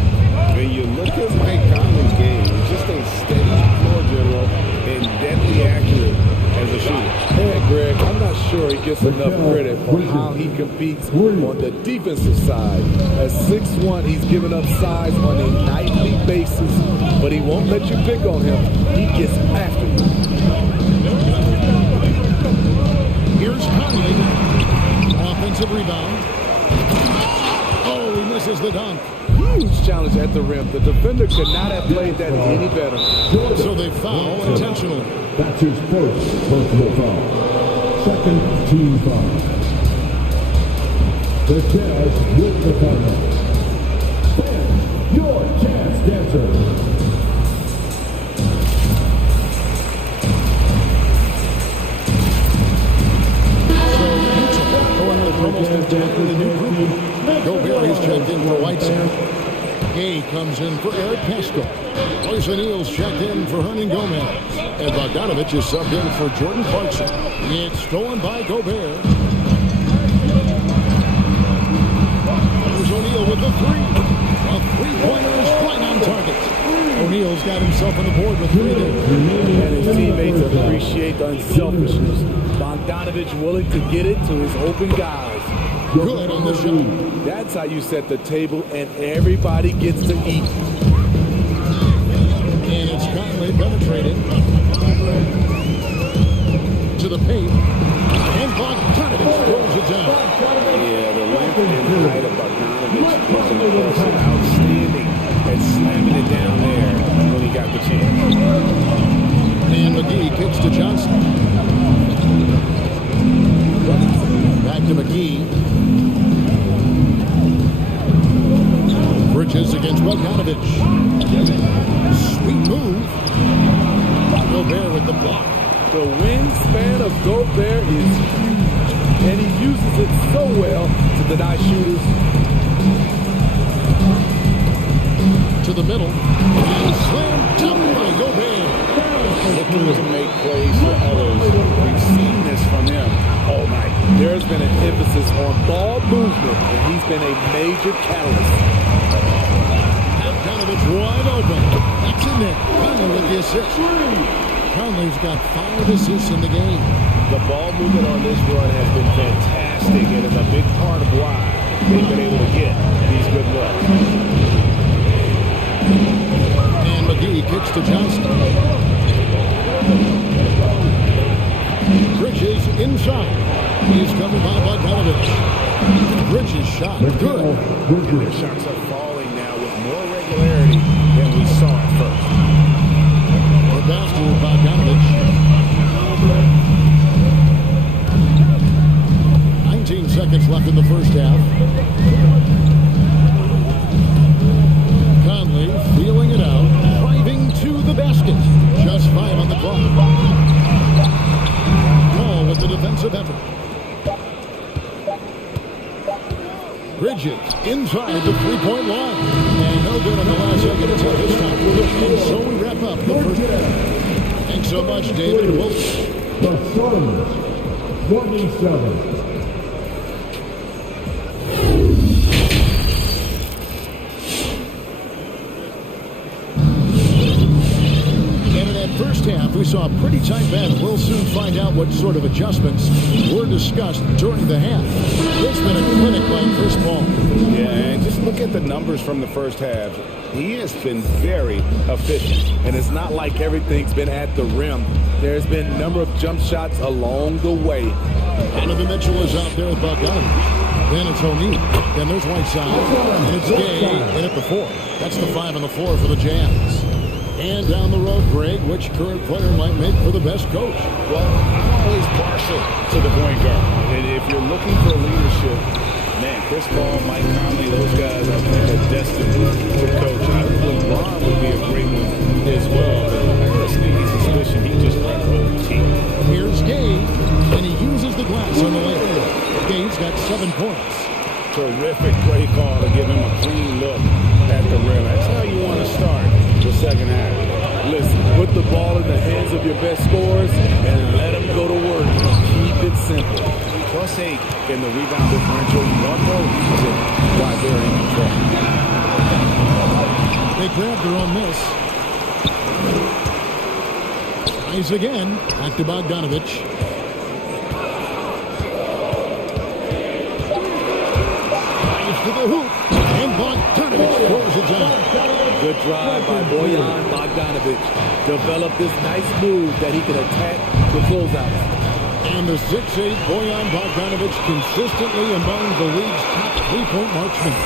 When you look at Mike Conley's game, he's just a steady floor general and deadly accurate as a shooter. Hey, Greg, I'm not sure he gets enough credit for how he competes on the defensive side. At 6'1", he's giving up size on a nightly basis, but he won't let you pick on him. He gets after you. Here's Conley. Offensive rebound. Oh, he misses the dunk. Huge challenge at the rim. The defender could not have played that any better. So they foul intentionally. That's his first personal foul. Second team foul. The Jazz with the timeout. Fans, your Jazz dancer. Almost entirely the new group. Gobert is checked in for Whiteside. Gay comes in for Eric Pascal. Royce O'Neal's checked in for Hernan Gomez. And Bogdanovich is subbed in for Jordan Clarkson. It's stolen by Gobert. There's O'Neal with the three. A three-pointer is right on target. O'Neal's got himself on the board with three there. And his teammates appreciate the unselfishness. Bogdanovich willing to get it to his open guys. Good on the shot. That's how you set the table and everybody gets to eat. And it's Conley penetrated to the paint. And Bogdanovich throws it down. Yeah, the length and height of Bogdanovich is impressive. Outstanding at slamming it down there when he got the chance. And McGee kicks to Johnson. Back to McGee. Bridges against Bogdanovich. Sweet move. Gobert with the block. The wingspan of Gobert is huge, and he uses it so well to deny shooters. To the middle. And slam dunk by Gobert. Looking to make plays for others. We've seen this from him all night. There's been an emphasis on ball movement, and he's been a major catalyst. Bogdanovich wide open. That's in there. Conley with the assist. Conley's got 5 assists in the game. The ball movement on this run has been fantastic, and is a big part of why they've been able to get these good looks. And McGee kicks to Johnson. Bridges inside. He's covered by Bogdanovich. Bridges shot. Good. Their shots are falling now with more regularity than we saw at first. The basket with Bogdanovich. 19 seconds left in the first half. Conley feeling it out. Driving to the basket. Just 5 on the clock. Ball with the defensive effort. Bridges inside the three-point line. And no good on the last second attempt this time. And so we wrap up the first half. Thanks so much, David. The Suns, 27. First half, we saw a pretty tight battle. We'll soon find out what sort of adjustments were discussed during the half. It's been a clinic by Chris Paul. Yeah, and just look at the numbers from the first half. He has been very efficient, and it's not like everything's been at the rim. There's been a number of jump shots along the way. Donovan Mitchell is out there with Bogdanovich. Then it's O'Neal. Then there's Whiteside. And it's Gay in at the 4. That's the 5 on the floor for the Jazz. And down the road, Greg, which current player might make for the best coach? Well, I'm always partial to the point guard. And if you're looking for leadership, man, Chris Paul, Mike Conley, those guys, I think, are destined to coach. I think LeBron would be a great one as well. But I got a sneaky suspicion he just might roll the team. Here's Gay, and he uses the glass on the layup. Gay's got 7 points. Terrific play call to give him a clean look at the rim. That's how you want to start the second half. Listen, put the ball in the hands of your best scorers and let them go to work. Keep it simple. +8 in the rebound differential. One more reason why they're in control. They grabbed their own miss. Tries again. Back to Bogdanovich. To the hoop, and Bogdanovich throws it down. Good drive by Bojan Bogdanovich. Developed this nice move that he can attack the closeouts. And the 6'8" Bojan Bogdanovich consistently among the league's top three-point marksmen.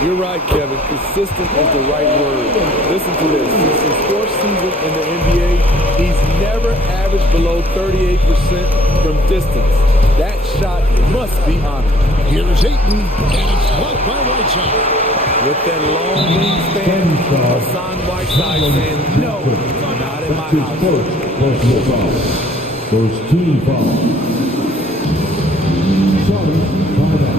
You're right, Kevin. Consistent is the right word. Listen to this. Since his 4th season in the NBA, he's never averaged below 38% from distance. That shot must be honored. Here's Ayton, and it's blocked by Whiteside. With that long wingspan, Hassan Whiteside saying, no, not in my house. First team foul. Suns, timeout.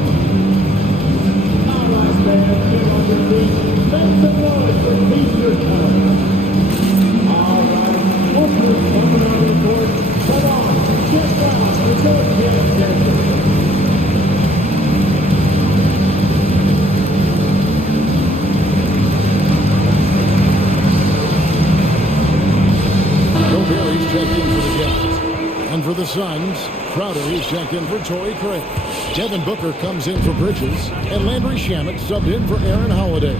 All right, fans, get on your feet. Make some noise for Easter time. All right, Suns. Crowder is checked in for Torrey Craig. Devin Booker comes in for Bridges. And Landry Shamet subbed in for Aaron Holiday.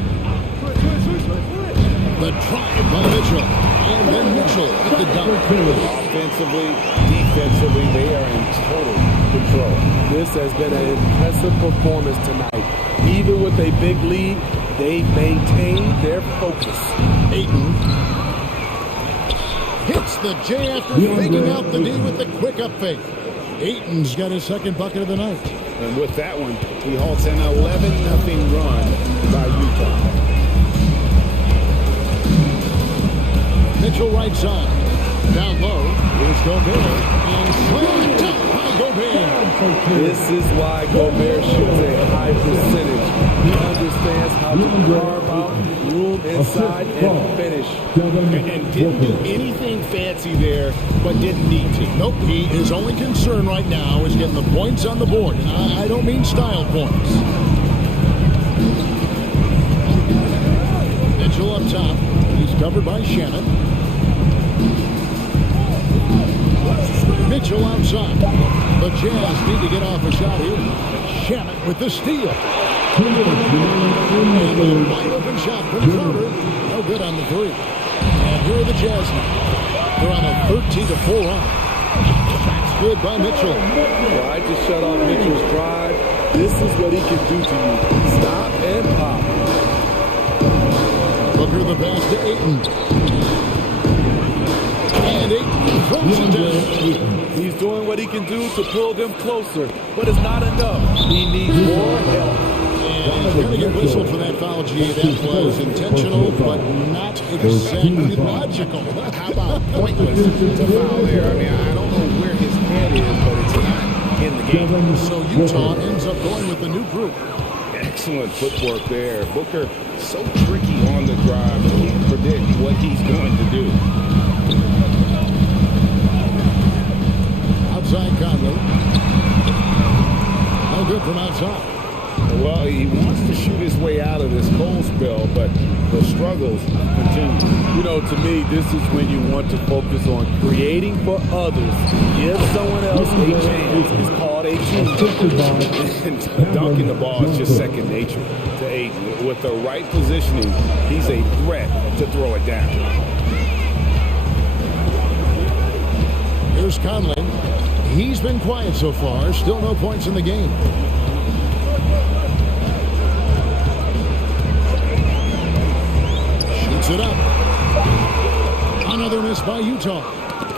The drive by Mitchell. And then Mitchell at the dunk. Offensively, defensively, they are in total control. This has been an impressive performance tonight. Even with a big lead, they maintain their focus. Ayton hits the J after faking out the D with the quick up fake. Ayton's got his second bucket of the night. And with that one, he halts an 11-0 run by Utah. Mitchell right side. Down low is Gobert. And slammed down by Gobert. This is why Gobert shoots a high percentage. He understands how to carve out room inside and finish. And didn't do anything fancy there, but didn't need to. Nope, his only concern right now is getting the points on the board. And I don't mean style points. Mitchell up top. He's covered by Shannon. Mitchell outside. The Jazz need to get off a shot here. Shannon with the steal. And the wide open shot from Crowder. No good on the three. And here are the Jazz now. They're on a 13-4 run. That's good by Mitchell. Tried to shut off Mitchell's drive. This is what he can do to you. Stop and pop. Booker the pass to Ayton. And Ayton throws it down. He's doing what he can do to pull them closer, but it's not enough. He needs more help. And he's going to get whistled for that foul, G. That was intentional, but not exactly logical. How about pointless to foul there? I mean, I don't know where his head is, but it's not in the game. So Utah ends up going with the new group. Excellent footwork there. Booker so tricky on the drive. You can't predict what he's going to do. Outside Conley. No good from outside. Well, he wants to shoot his way out of this cold spell, but the struggles continue. You know, to me, this is when you want to focus on creating for others. Give someone else a chance. It's called a team. And dunking the ball is just second nature to Ayton. With the right positioning, he's a threat to throw it down. Here's Conley. He's been quiet so far. Still no points in the game. Shoots it up. Another miss by Utah.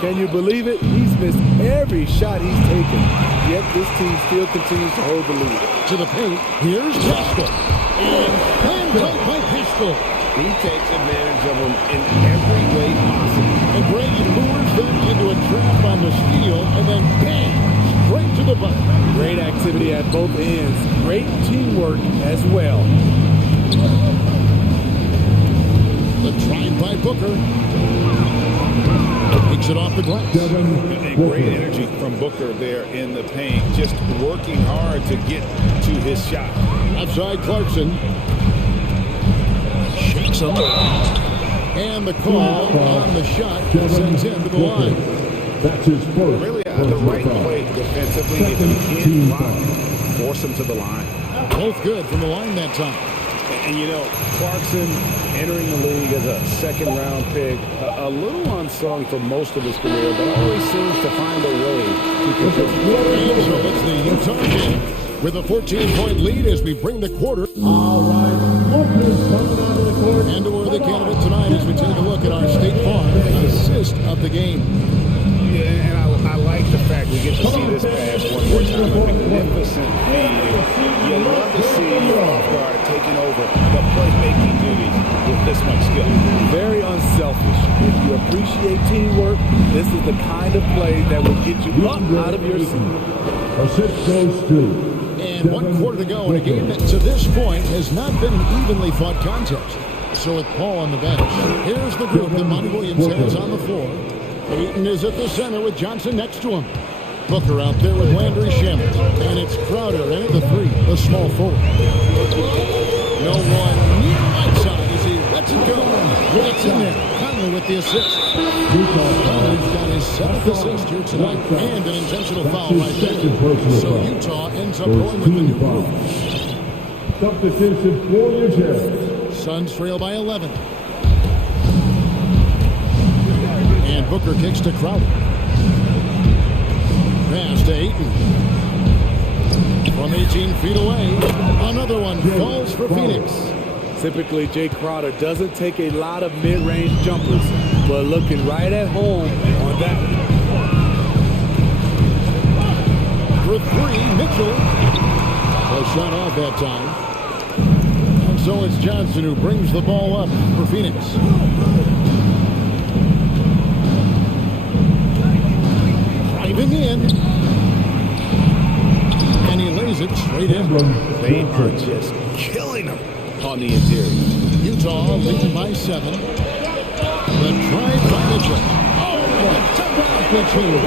Can you believe it? He's missed every shot he's taken. Yet this team still continues to hold the lead. To the paint. Here's Pascal. And handled by Pascal. He takes advantage of them in every way possible. And Brady lures them into a trap on the steal, and then bang, straight to the bucket. Great activity at both ends. Great teamwork as well. The drive by Booker. Takes it off the glass. A great energy from Booker there in the paint. Just working hard to get to his shot. Outside Clarkson. Shakes him. And the call on the shot sends him to the line. That's his first. Really the right play defensively. If you can't block, force him to the line. Both good from the line that time. And you know, Clarkson entering the league as a second-round pick, a little unsung for most of his career, but always seems to find a way to contribute. So it's the Utah game with a 14-point lead as we bring the quarter. All right. And we're the candidate tonight as we take a look at our State Farm assist of the game. Yeah, and I like the fact we get to see this pass one more time. A magnificent feed. You love to see your off guard taking over the playmaking duties with this much skill. Very unselfish. If you appreciate teamwork, this is the kind of play that will get you up out of your seat. Assist goes to. And 1 quarter to go in a game that to this point has not been an evenly fought contest. So with Paul on the bench, here's the group that Monty Williams has on the floor. Ayton is at the center with Johnson next to him. Booker out there with Landry Shamet. And it's Crowder in at the three, the small forward. No one near right side as he lets it go. Gets in there. Conley Conley with the assist. Conley's got his 7th assist here tonight and an intentional foul right there. So Utah ends up going with the new move. Substitution for New Jersey. Suns trail by 11. And Booker kicks to Crowder. Pass to Ayton. From 18 feet away, another one falls for Phoenix. Typically, Jay Crowder doesn't take a lot of mid-range jumpers, but looking right at home on that. For 3, Mitchell. A shot off that time. And so it's Johnson who brings the ball up for Phoenix. Driving in. And he lays it straight in. They are just killing them on the interior. Utah leading by 7. The drive by Mitchell. Oh, Mitchell.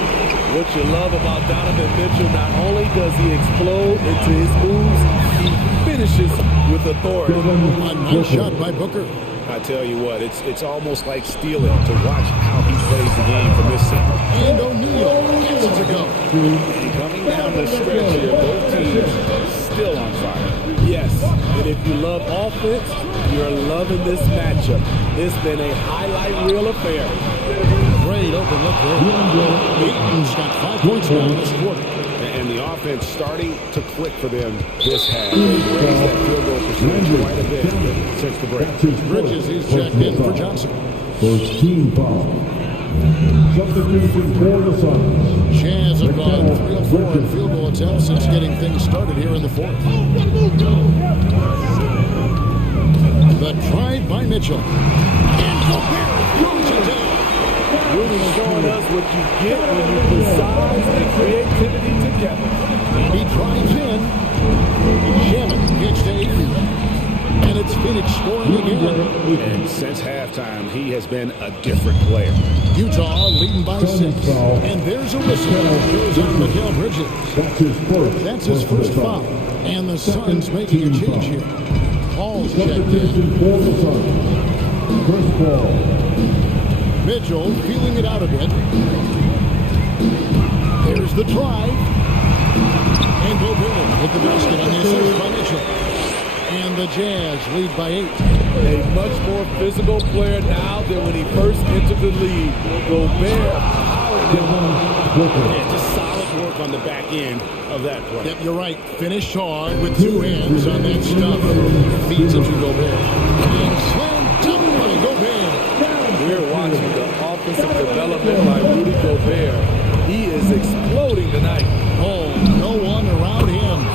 What you love about Donovan Mitchell, not only does he explode into his moves, he finishes with authority. A nice shot by Booker. I tell you what, it's almost like stealing to watch how he plays the game from this side. And O'Neal gets it to go. And coming down the stretch here, both teams still on fire. Yes, and if you love offense, you're loving this matchup. It's been a highlight reel affair. Great open look there. Ayton's got 5 points now in this quarter. And the offense starting to click for them this half. They raised that field goal percentage quite a bit since the break. Bridges, he's checked in for Johnson. First team foul. Substitution for the Suns. Jazz have gone 3 of 4 in field goal attempts since getting things started here in the 4th. The drive by Mitchell. And Gobert throws it down. Really showing us what you get when you put size and creativity together. He drives in. Shannon kicks to Ayton. And it's Phoenix scoring again. And since halftime, he has been a different player. Utah leading by 6. And there's a whistle. Goes on Mikal Bridges. That's his first foul. And the Suns making a change here. Paul's checked in. For the Suns. Chris Paul. Mitchell feeling it out a bit. There's the drive. And Gobert with the basket on the assist by Mitchell. And the Jazz lead by 8. A much more physical player now than when he first entered the league. Gobert powering him. Yeah, just solid work on the back end of that play. Yep, you're right. Finished hard with 2 hands on that stuff. Feeds it to Gobert. And slam dunk by Gobert. We're watching the offensive development by Rudy Gobert. He is exploding tonight. Oh, no one around him.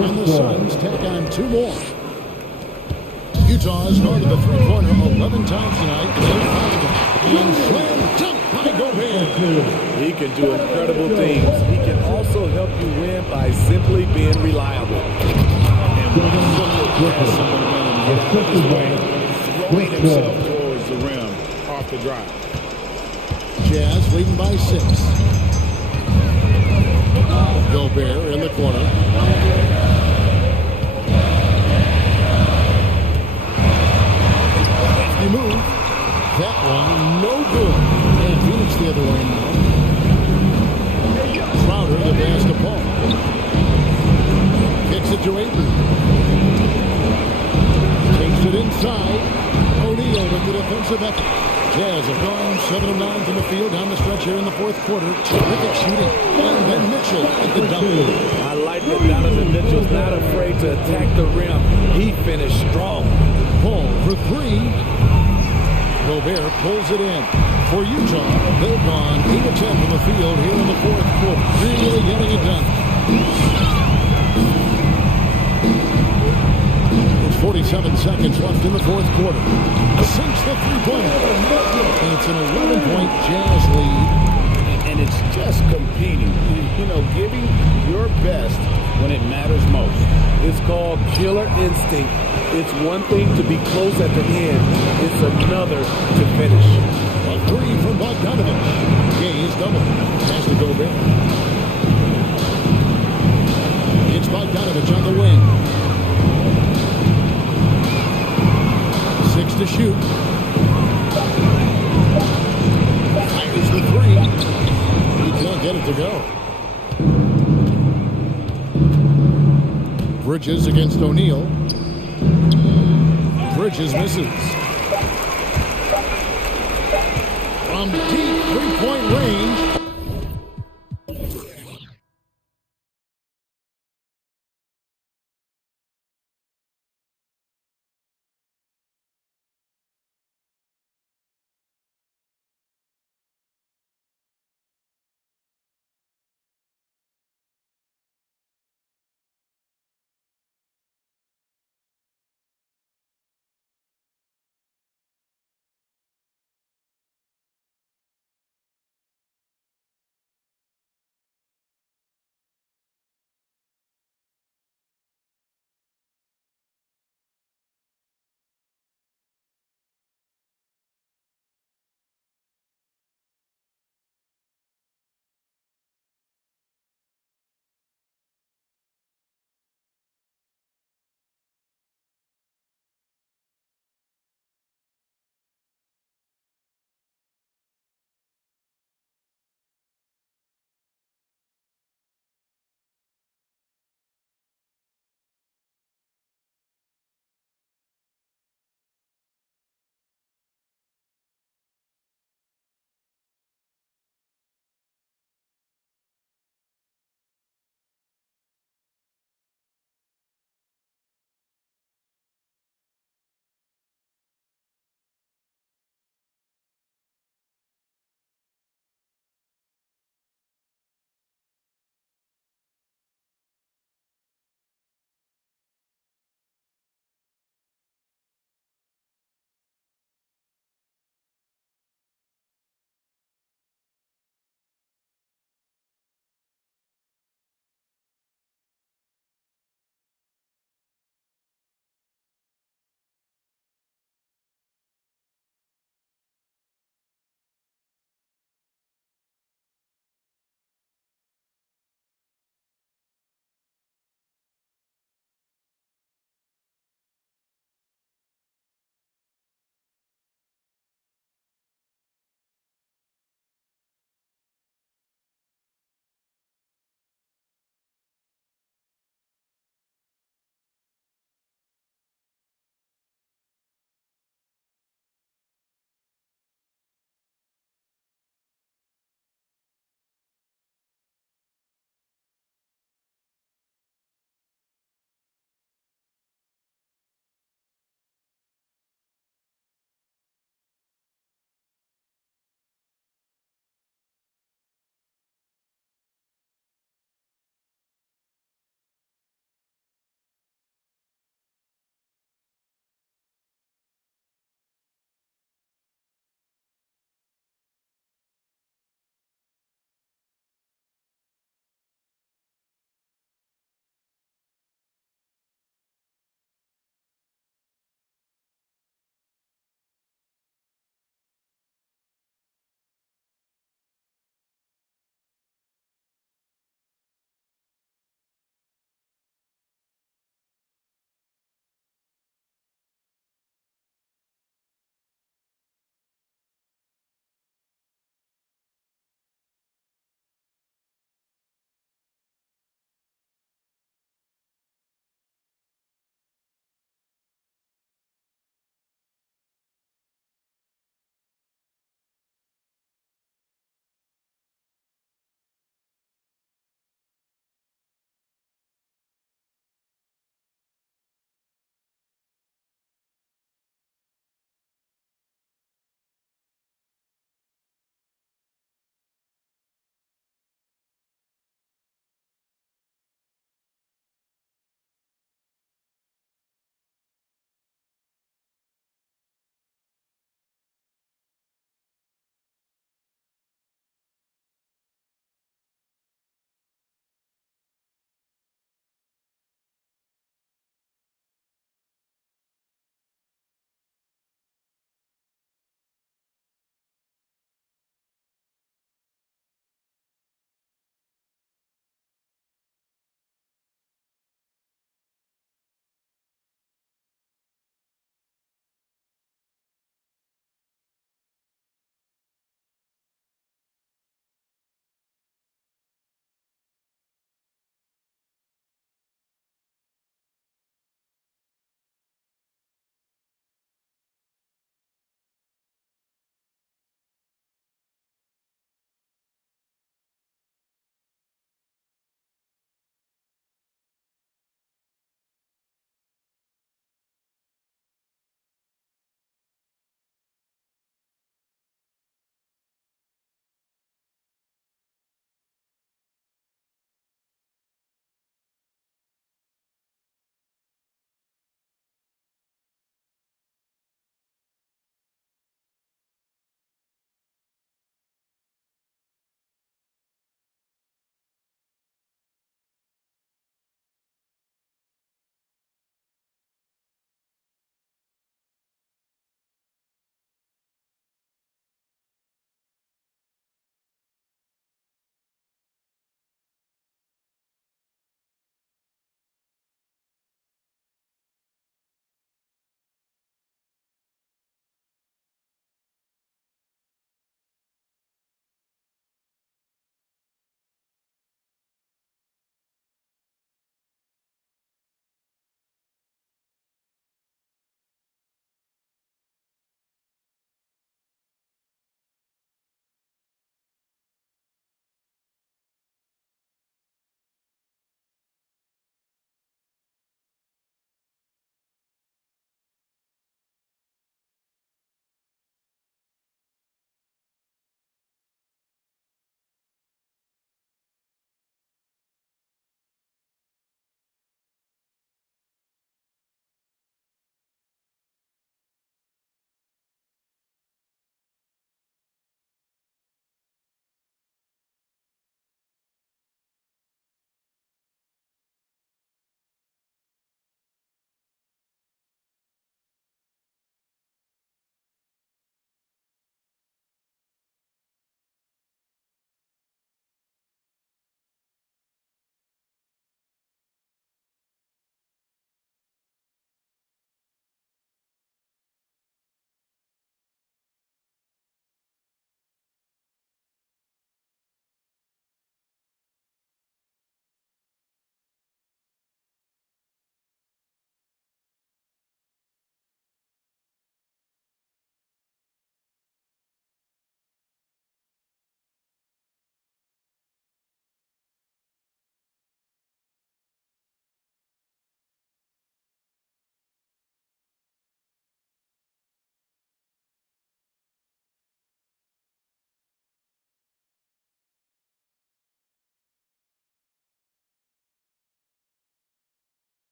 And the Suns tack on 2 more. Utah has gone to the 3-pointer 11 times tonight. And slam dunk by Gobert. He can do incredible things. He can also help you win by simply being reliable. And throwing himself towards the rim off the drive. Jazz leading by 6. Gobert in the corner. Hefty move. That one, no good. And Phoenix the other way now. Crowder the pass to Paul. Kicks it to Ayton. Takes it inside. O'Neal with the defensive effort. Jazz have gone 7 of 9 from the field down the stretch here in the 4th quarter. Terrific shooting. And then Mitchell at the dunk. I like that Donovan Mitchell's not afraid to attack the rim. He finished strong. Paul for 3. Gobert pulls it in. For Utah, they've gone 8 of 10 from the field here in the 4th quarter. Really getting it done. It's 47 seconds left in the 4th quarter. Sinks the 3-pointer. And it's an 11-point Jazz lead. And it's just competing, you know, giving your best when it matters most. It's called killer instinct. It's one thing to be close at the end. It's another to finish. A 3 from Bogdanovich. Gaze double. Has to go back. It's Bogdanovich on the wing. 6 to shoot. Bridges against O'Neal. Bridges misses. From deep three-point range,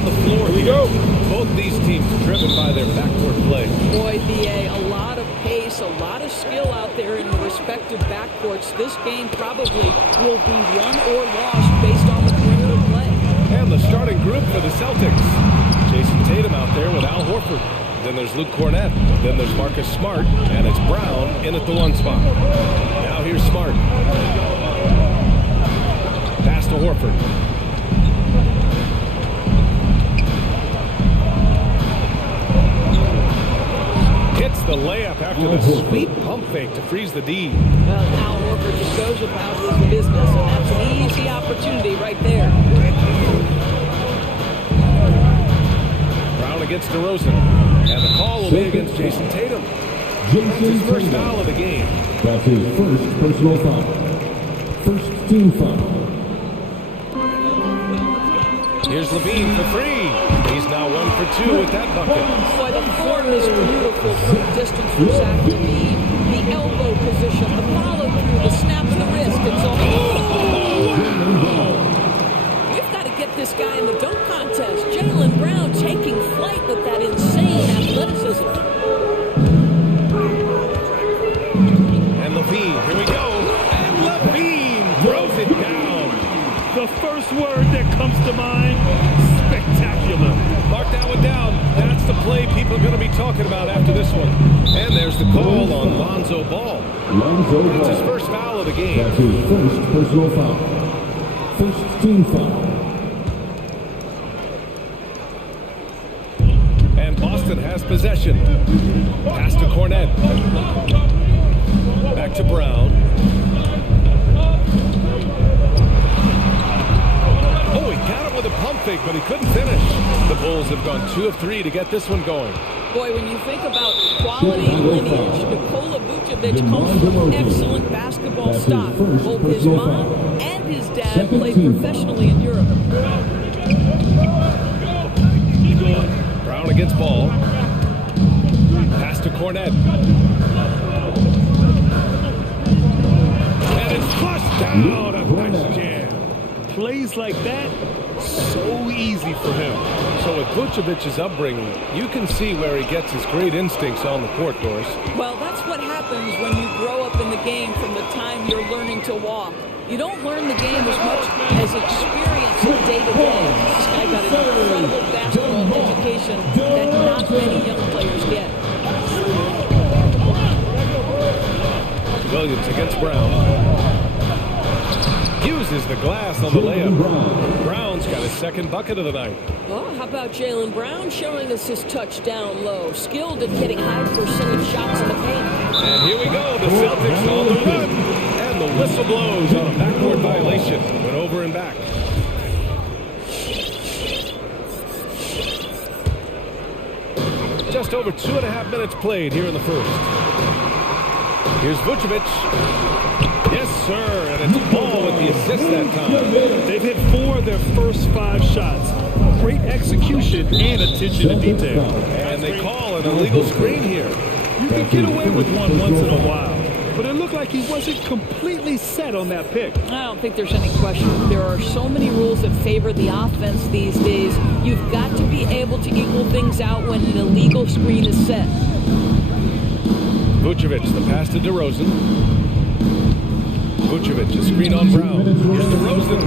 on the floor. Here we go. Both these teams driven by their backcourt play. Boy, BA, a lot of pace, a lot of skill out there in the respective backcourts. This game probably will be won or lost based on the perimeter play. And the starting group for the Celtics. Jason Tatum out there with Al Horford. Then there's Luke Cornett. Then there's Marcus Smart. And it's Brown in at the 1 spot. Now here's Smart. Pass to Horford. Hits the layup after the sweet pump fake to freeze the D. Well, Al Horford just goes about his business, and that's an easy opportunity right there. Brown against DeRozan. And the call will be against Jason Tatum. That's his first foul of the game. That's his first personal foul. First team foul. Here's Levine for 3. He's now 1 for 2 with that bucket. Boy, the form is beautiful from distance for Zach Levine. The elbow position, the follow through, the snap to the wrist. It's all. We've got to get this guy in the dunk contest. Jaylen Brown taking flight with that insane athleticism. And Levine, here we go. And Levine throws it down. The first word that comes to mind, spectacular. Mark that one down. That's the play people are going to be talking about after this one. And there's the call on Lonzo Ball. Lonzo Ball. That's his first foul of the game. That's his first personal foul. First team foul. And Boston has possession. Pass to Cornett. Back to Brown. Oh, he got it with a pump fake, but he couldn't finish. The Bulls have gone 2 of 3 to get this one going. Boy, when you think about quality lineage, Nikola Vucevic comes from excellent basketball stock. Both his mom and his dad played professionally in Europe. Brown against Ball. Pass to Cornett. And it's flushed down. A nice jam. Plays like that, so easy for him. So with Vucevic's upbringing, you can see where he gets his great instincts on the court, Doris. Well, that's what happens when you grow up in the game from the time you're learning to walk. You don't learn the game as much as experience it day to day. This guy got an incredible basketball education that not many young players get. Williams against Brown. Uses the glass on the layup. Brown's got his second bucket of the night. Well, how about Jaylen Brown showing us his touchdown low? Skilled at getting high percentage shots in the paint. And here we go. The Celtics on the run. And the whistle blows on a backcourt violation. Went over and back. Just over 2.5 minutes played here in the first. Here's Vucevic. Yes, sir, and it's Ball with the assist that time. They've hit 4 of their first 5 shots. Great execution and attention to detail. And they call an illegal screen here. You can get away with one once in a while, but it looked like he wasn't completely set on that pick. I don't think there's any question. There are so many rules that favor the offense these days. You've got to be able to equal things out when an illegal screen is set. Vucevic, the pass to DeRozan. Vucevic, a screen on Brown. Here's DeRozan.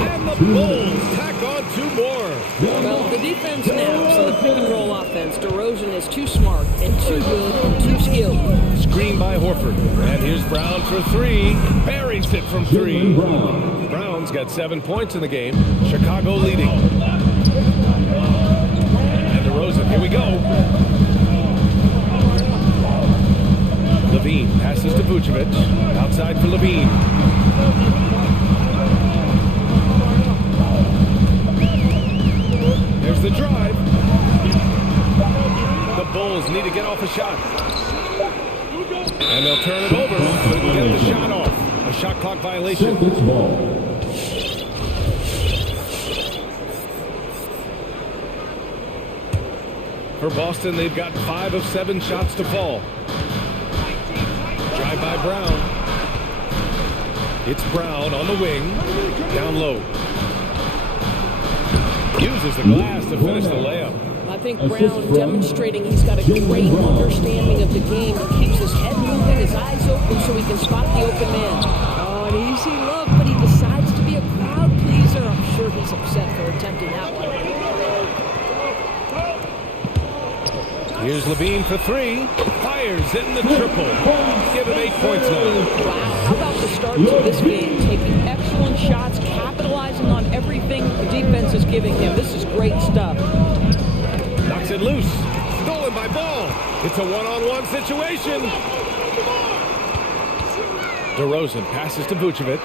And the Bulls tack on 2 more. Well, the defense naps in the pick and roll offense. DeRozan is too smart and too good and too skilled. Screen by Horford. And here's Brown for 3. Buries it from 3. Brown's got 7 points in the game. Chicago leading. And DeRozan, here we go. Levine passes to Vucevic. Outside for Levine. There's the drive. The Bulls need to get off a shot. And they'll turn it over. Couldn't get the shot off. A shot clock violation. Celtics ball. For Boston, they've got 5 of 7 shots to fall. Drive by Brown. It's Brown on the wing. Down low. Uses uses the glass to finish the layup. I think Brown demonstrating he's got a great understanding of the game. He keeps his head moving, his eyes open so he can spot the open man. Oh, an easy look, but he decides to be a crowd pleaser. I'm sure he's upset for attempting that one. Here's Levine for three. Fires in the triple. Give him 8 points now. Wow, how about the start to this game? Taking excellent shots, capitalizing on everything the defense is giving him. This is great stuff. Knocks it loose. Stolen by Ball. It's a one-on-one situation. DeRozan passes to Vucevic.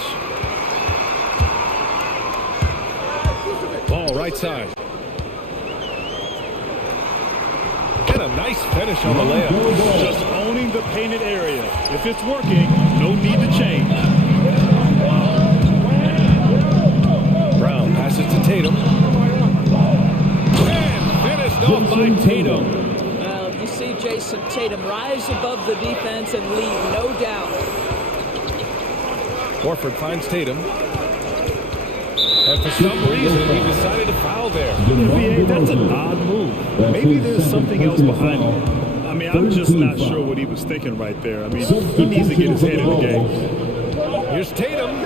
Ball right side. And a nice finish on the layup. Just owning the painted area. If it's working, no need to change. Brown passes to Tatum. And finished off by Tatum. Well, you see Jason Tatum rise above the defense and lead, no doubt. Horford finds Tatum. And for some reason, he decided to foul there. NBA, that's an odd move. Maybe there's something else behind it. I mean, I'm just not sure what he was thinking right there. I mean, he needs to get his head in the game. Here's Tatum.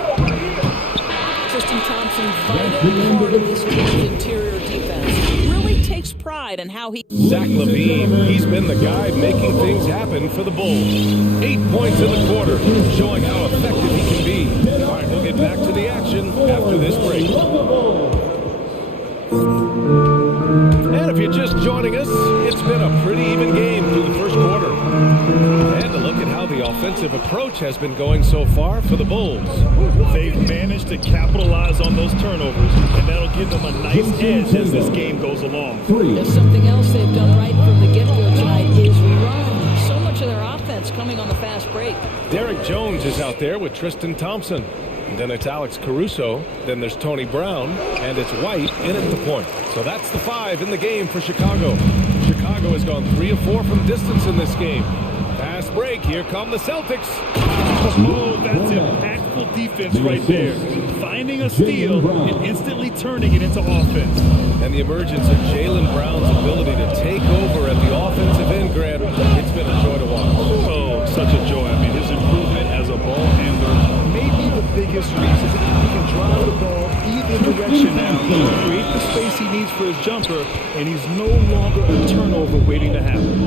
Tristan Thompson, vital part of this team's interior defense. Really takes pride in how he... Zach LaVine, he's been the guy making things happen for the Bulls. 8 points in the quarter, showing how effective he can be. All right, we'll get back to the action after this break. And if you're just joining us, it's been a pretty even game through the first quarter. And to look at how the offensive approach has been going so far for the Bulls. They've managed to capitalize on those turnovers, and that'll give them a nice edge as this game goes along. There's something else they've done right from the get-go tonight is run. So much of their offense coming on the fast break. Derek Jones is out there with Tristan Thompson. And then it's Alex Caruso, then there's Tony Brown, and it's White in at the point. So that's the 5 in the game for Chicago. Chicago has gone 3 of 4 from distance in this game. Fast break, here come the Celtics. Oh, that's impactful defense right there. Finding a steal and instantly turning it into offense. And the emergence of Jaylen Brown's ability to take over at the offensive end, Grant, it's been a joy to watch. Oh, such a joy. I mean, his improvement as a ball handler may be the biggest reason. He can drive the ball either direction now, create the space he needs for his jumper, and he's no longer a turnover waiting to happen.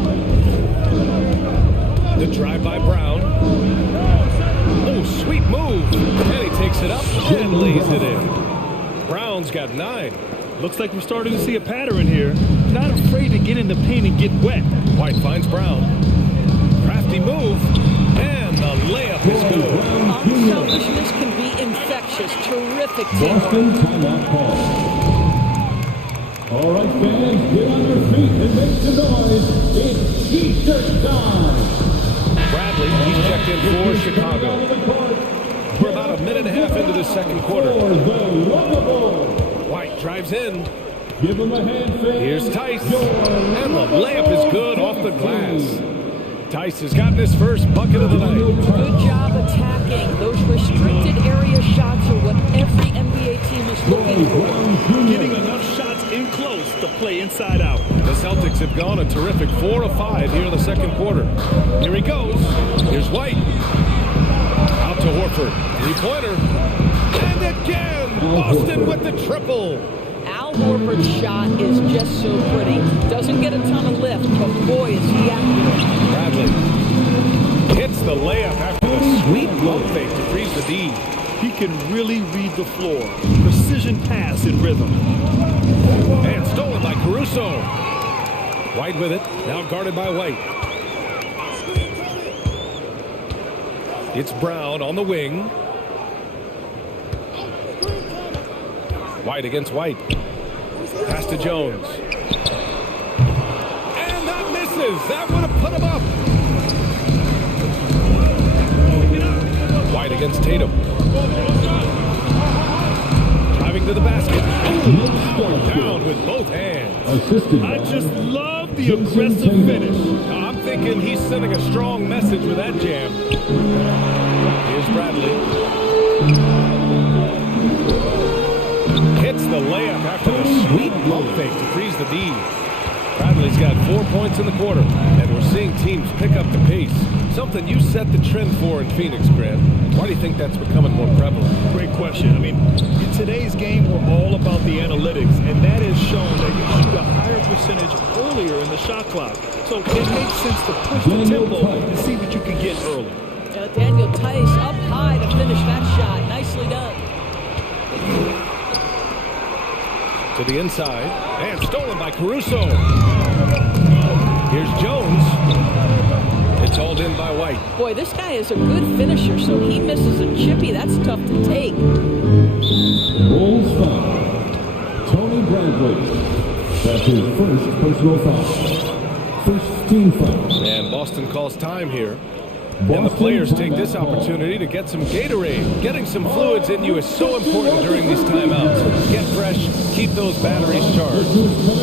The drive by Brown. Oh, sweet move. And he takes it up and lays it in. Brown's got 9. Looks like we're starting to see a pattern here. Not afraid to get in the paint and get wet. White finds Brown. Crafty move. And the layup is good. Unselfishness can be infectious. Terrific teamwork. All right, fans, get on your feet and make some noise. It's T-shirt time. Bradley, he's checked in for Chicago. We're about a minute and a half into the second quarter. White drives in. Give him a hand, fans. Here's Tice. And the layup is good off the glass. Tice has gotten his first bucket of the night. Good job attacking. Those restricted area shots are what every NBA team is looking for. Getting enough shots in close to play inside out. The Celtics have gone a terrific 4 of 5 here in the second quarter. Here he goes. Here's White. Out to Horford. 3-pointer. And again, Boston with the triple. Al Horford's shot is just so pretty. Doesn't get a ton of lift, but boy, is he accurate. Bradley hits the layup after the sweet low fake to freeze the D. He can really read the floor. Precision pass in rhythm. And stolen by Caruso. White with it, now guarded by White. It's Brown on the wing. White against White. Pass to Jones. And that misses. That would have put him up. White against Tatum. Driving to the basket. Ooh, down with both hands. I just love the aggressive finish. Now, I'm thinking he's sending a strong message with that jam. Here's Bradley. Hits the layup after the sweet pump fake to freeze the D. Bradley's got 4 points in the quarter, and we're seeing teams pick up the pace. Something you set the trend for in Phoenix, Grant. Why do you think that's becoming more prevalent? Great question. I mean, in today's game, we're all about the analytics, and that has shown that you shoot a higher percentage earlier in the shot clock. So it makes sense to push the tempo and see what you can get early. Daniel Tice up high to finish that shot. Nicely done. To the inside, and stolen by Caruso. Here's Jones. It's hauled in by White. Boy, this guy is a good finisher, so he misses a chippy. That's tough to take. Bulls foul. Tony Bradley. That's his first personal foul. First team foul. And Boston calls time here. And the players take this opportunity to get some Gatorade. Getting some fluids in you is so important during these timeouts. Get fresh, keep those batteries charged.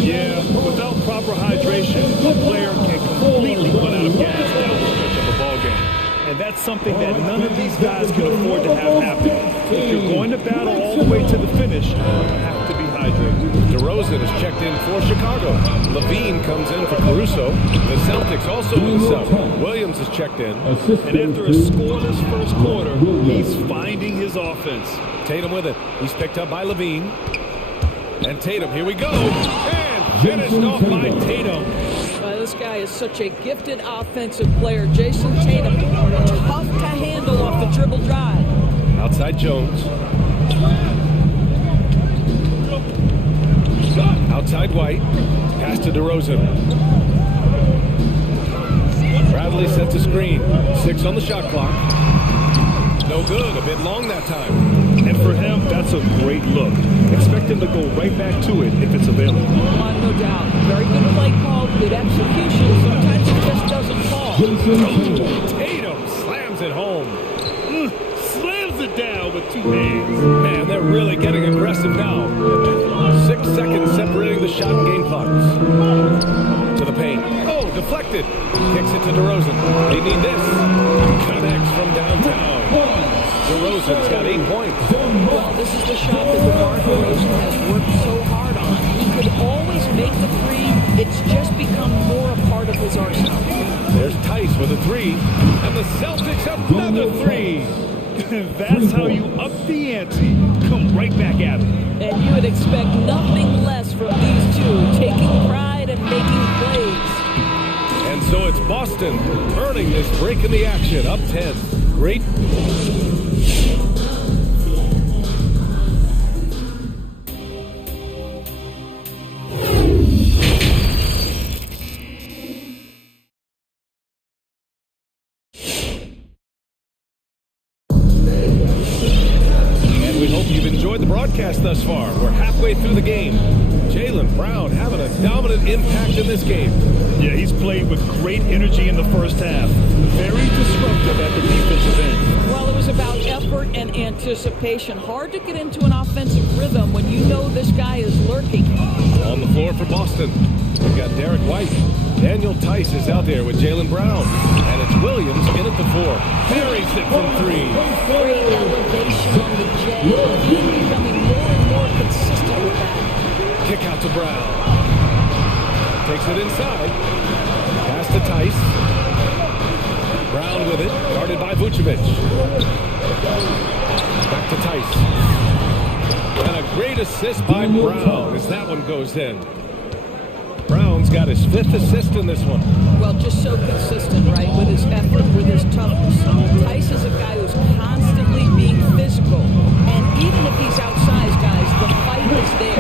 Yeah, without proper hydration, a player can completely run out of gas down the stretch of a ball game. And that's something that none of these guys can afford to have happen. If you're going to battle all the way to the finish, you have to be hydrated. DeRozan is checked in for Chicago. Levine comes in for Caruso. The Celtics also in the sub. Williams is checked in. And after a scoreless first quarter, he's finding his offense. Tatum with it. He's picked up by Levine. And Tatum, here we go. And finished off by Tatum. This guy is such a gifted offensive player. Jason Tatum, tough to handle off the dribble drive. Outside Jones. Outside White. Pass to DeRozan. Bradley sets a screen. 6 on the shot clock. No good. A bit long that time. And for him, that's a great look. Expect him to go right back to it if it's available. No doubt. Very good play call, good execution. Sometimes it just doesn't fall. Tatum slams it home. Slams it down with 2 hands. Man, they're really getting aggressive now. 6 seconds separating the shot and game clocks. To the paint. Oh, deflected. Kicks it to DeRozan. They need this. Connects from downtown. DeRozan's got 8 points. Well, this is the shot that DeMar DeRozan has worked so hard on. He could always make the three. It's just become more a part of his arsenal. There's Tice with a 3. And the Celtics another 3. That's how you up the ante. Come right back at him. And you would expect nothing less from these two, taking pride and making plays. And so it's Boston earning this break in the action, up 10. Great. The broadcast thus far. We're halfway through the game. Jaylen Brown having a dominant impact in this game. Yeah, he's played with great energy in the first half. Very disruptive at the defensive end. Well, it was about effort and anticipation. Hard to get into an offensive rhythm when you know this guy is lurking. On the floor for Boston, we've got Derek White. Daniel Tice is out there with Jaylen Brown. And it's Williams in at the 4. Buries it from 3. Great elevation on the J. Becoming more and more consistent with that. Kick out to Brown. Takes it inside. Pass to Tice. Brown with it. Guarded by Vucevic. Back to Tice. And a great assist by Brown as that one goes in. Brown's got his 5th assist in this one. Well, just so consistent, right, with his effort, with his toughness. Tice is a guy who's constantly being physical. And even if he's outsized, guys, the fight is there.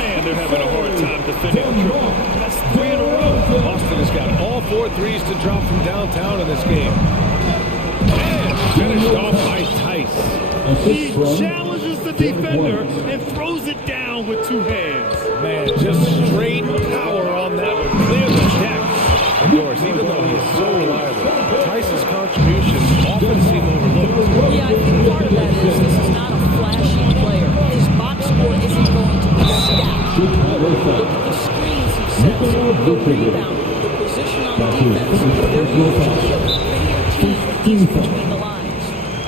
Man, they're having a hard time defending the triple. That's 3 in a row. Boston has got all 4 threes to drop from downtown in this game. And finished off by Tice. He challenges the defender and throws it down with 2 hands. Man, just straight power on that one. Clear the deck. Of course, even though he's so reliable, Tice's contributions often seem overlooked. Yeah, I think part of that is this is not a flashy player. His box score isn't going to be stout. Look at the screens he sets, the rebound, the position on defense. They're usually a prettier team when he's between the lines.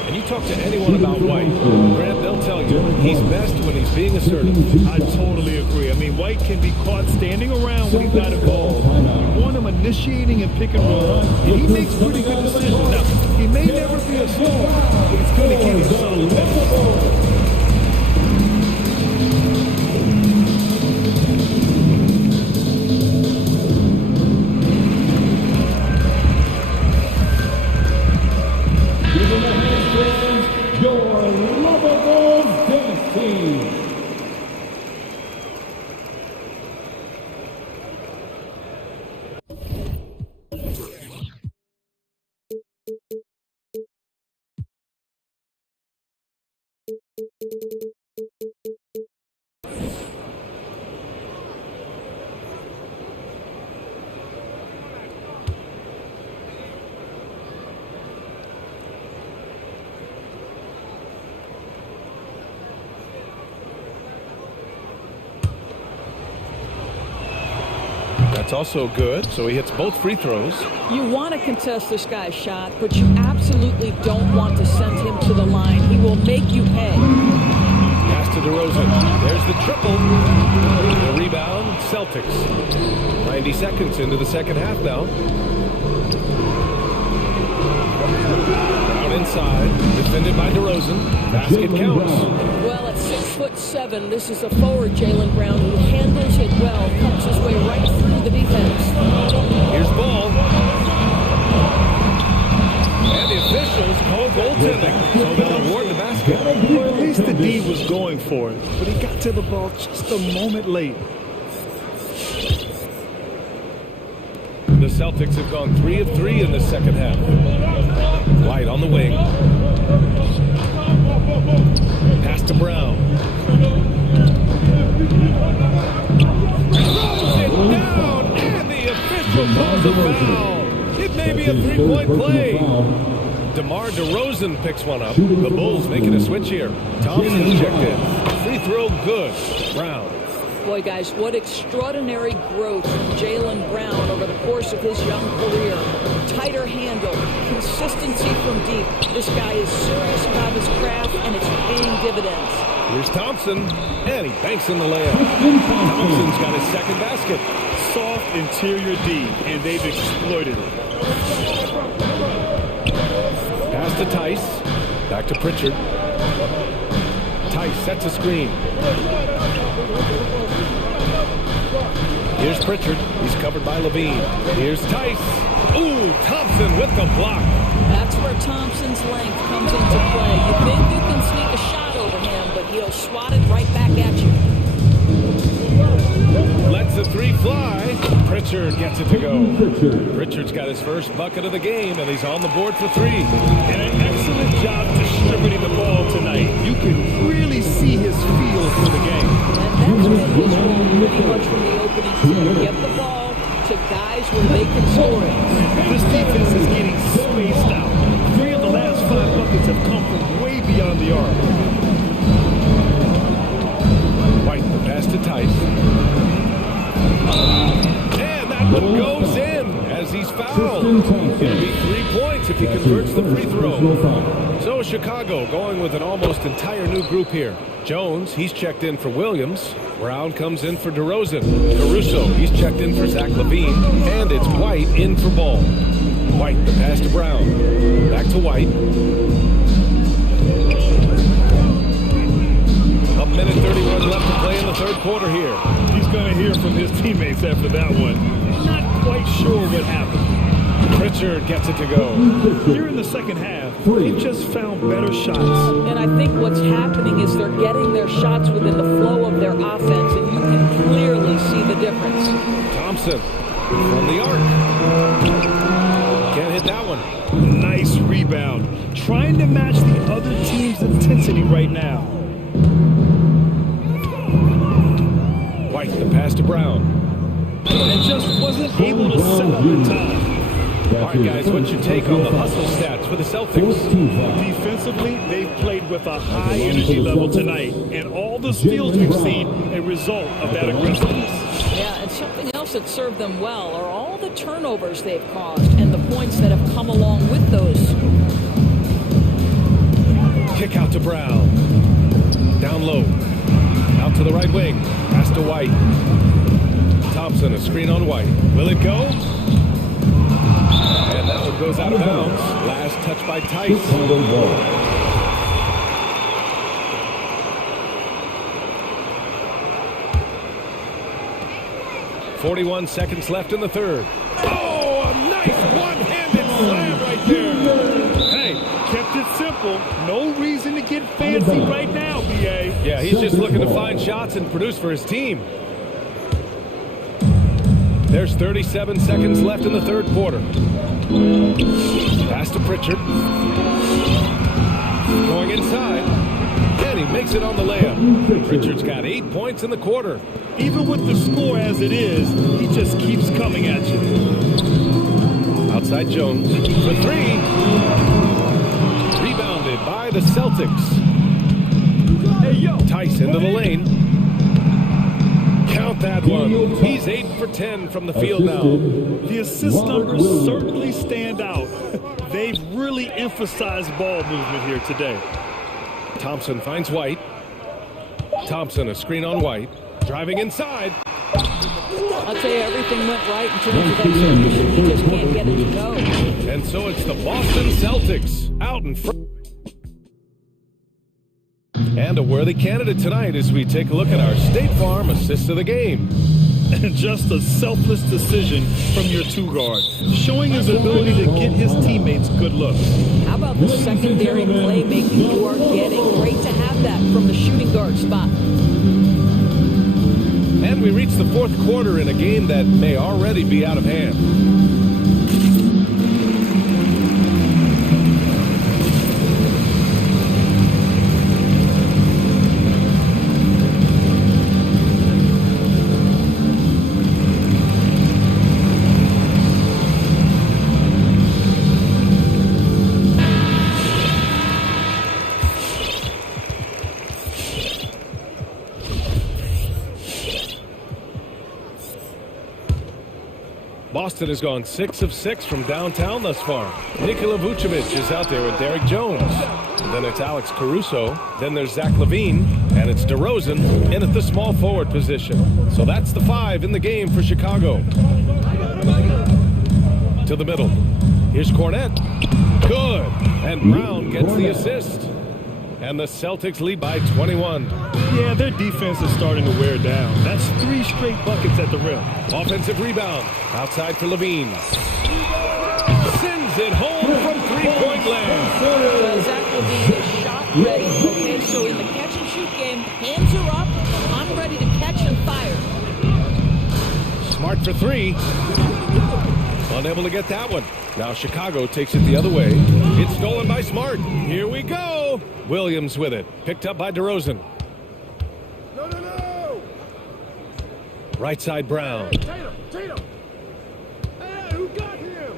And you talk to anyone about White, Grant, they'll tell you he's best when he's being assertive. I totally agree. I mean, White can be caught standing around when he's not involved. You want him initiating and pick and roll, and he makes pretty good decisions. Now, he may never be a star, but he's going to give you solid minutes. That's also good, so he hits both free throws. You want to contest this guy's shot, but you absolutely don't want to send him to the line. He will make you pay. Pass to DeRozan. There's the triple. The rebound, Celtics. 90 seconds into the second half now. Down inside, defended by DeRozan. Basket counts. Well, at 6'7", this is a forward Jaylen Brown who handles it well, comes his way right through the defense. Here's ball. And the officials call goaltending, so they'll award the basket. Or at least the D was going for it, but he got to the ball just a moment late. The Celtics have gone 3 of 3 in the second half. White on the wing. Pass to Brown. Throws it down, and the official calls a foul. It may be a three-point play. DeMar DeRozan picks one up. The Bulls making a switch here. Thompson's checked in. Free throw good. Brown. Boy, guys, what extraordinary growth from Jaylen Brown over the course of his young career. Tighter handle, consistency from deep. This guy is serious about his craft, and it's paying dividends. Here's Thompson, and he banks in the layup. Thompson's got his second basket. Soft interior D, and they've exploited it. Pass to Tice. Back to Pritchard. Tice sets a screen. Here's Pritchard. He's covered by Levine. Here's Tice. Ooh, Thompson with the block. That's where Thompson's length comes into play. You think you can sneak a shot over him, but he'll swat it right back at you. Lets the three fly. Pritchard gets it to go. Pritchard's got his first bucket of the game, and he's on the board for three. And an excellent job distributing the ball tonight. You can really see his feel for the game. And that's been his role pretty much from the opening tip. Get the ball to guys where they can score it. This defense is getting spaced out. 3 of the last 5 buckets have come from way beyond the arc. White, the pass to Tice. And that one goes in as he's fouled. It'll be 3 points if he converts the free throw. So Chicago going with an almost entire new group here. Jones, he's checked in for Williams. Brown comes in for DeRozan. Caruso, he's checked in for Zach LaVine. And it's White in for Ball. White, the pass to Brown. Back to White. A minute 31 left to play in the third quarter here. He's going to hear from his teammates after that one. Not quite sure what happened. Pritchard gets it to go. Here in the second half, they've just found better shots. And I think what's happening is they're getting their shots within the flow of their offense, and you can clearly see the difference. Thompson from the arc. Can't hit that one. Nice rebound. Trying to match the other team's intensity right now. White, the pass to Brown. And just wasn't able to set up in time. All right, guys, what's your take on the hustle stats for the Celtics? Defensively, they've played with a high energy level tonight, and all the steals we've seen a result of that aggressiveness. Yeah, and something else that served them well are all the turnovers they've caused and the points that have come along with those. Kick out to Brown. Down low. Out to the right wing. Pass to White. Thompson, a screen on White. Will it go? And that one goes out of bounds. Last touch by Tice. 41 seconds left in the third. Oh, a nice one-handed slam right there. Hey, kept it simple. No reason to get fancy right now, BA. Yeah, he's just looking to find shots and produce for his team. There's 37 seconds left in the third quarter. Pass to Pritchard. Going inside. And he makes it on the layup. Pritchard's got 8 points in the quarter. Even with the score as it is, he just keeps coming at you. Outside Jones for three. Rebounded by the Celtics. Hey, yo. Tice into the lane. Count that one. He's 8 for 10 from the field now. The assist numbers certainly stand out. They've really emphasized ball movement here today. Thompson finds White. Thompson, a screen on White. Driving inside. I'll tell you, everything went right in terms of execution. He just can't get it to go. And so it's the Boston Celtics out in front. And a worthy candidate tonight as we take a look at our State Farm assist of the game. And just a selfless decision from your two-guard, showing his ability to get his teammates good looks. How about the secondary playmaking you are getting? Great to have that from the shooting guard spot. And we reach the fourth quarter in a game that may already be out of hand. Boston has gone 6 of 6 from downtown thus far. Nikola Vucevic is out there with Derek Jones. And then it's Alex Caruso. Then there's Zach LaVine. And it's DeRozan in at the small forward position. So that's the 5 in the game for Chicago. To the middle. Here's Cornette. Good. And Brown gets the assist. And the Celtics lead by 21. Yeah, their defense is starting to wear down. That's 3 straight buckets at the rim. Offensive rebound. Outside for LaVine. Sends it home from three-point land. Zach LaVine is shot ready. Okay, so in the catch-and-shoot game, hands are up. I'm ready to catch and fire. Smart for 3. Unable to get that one. Now Chicago takes it the other way. It's stolen by Smart. Here we go. Williams with it. Picked up by DeRozan. No. Right side Brown. Tatum. Hey, who got him?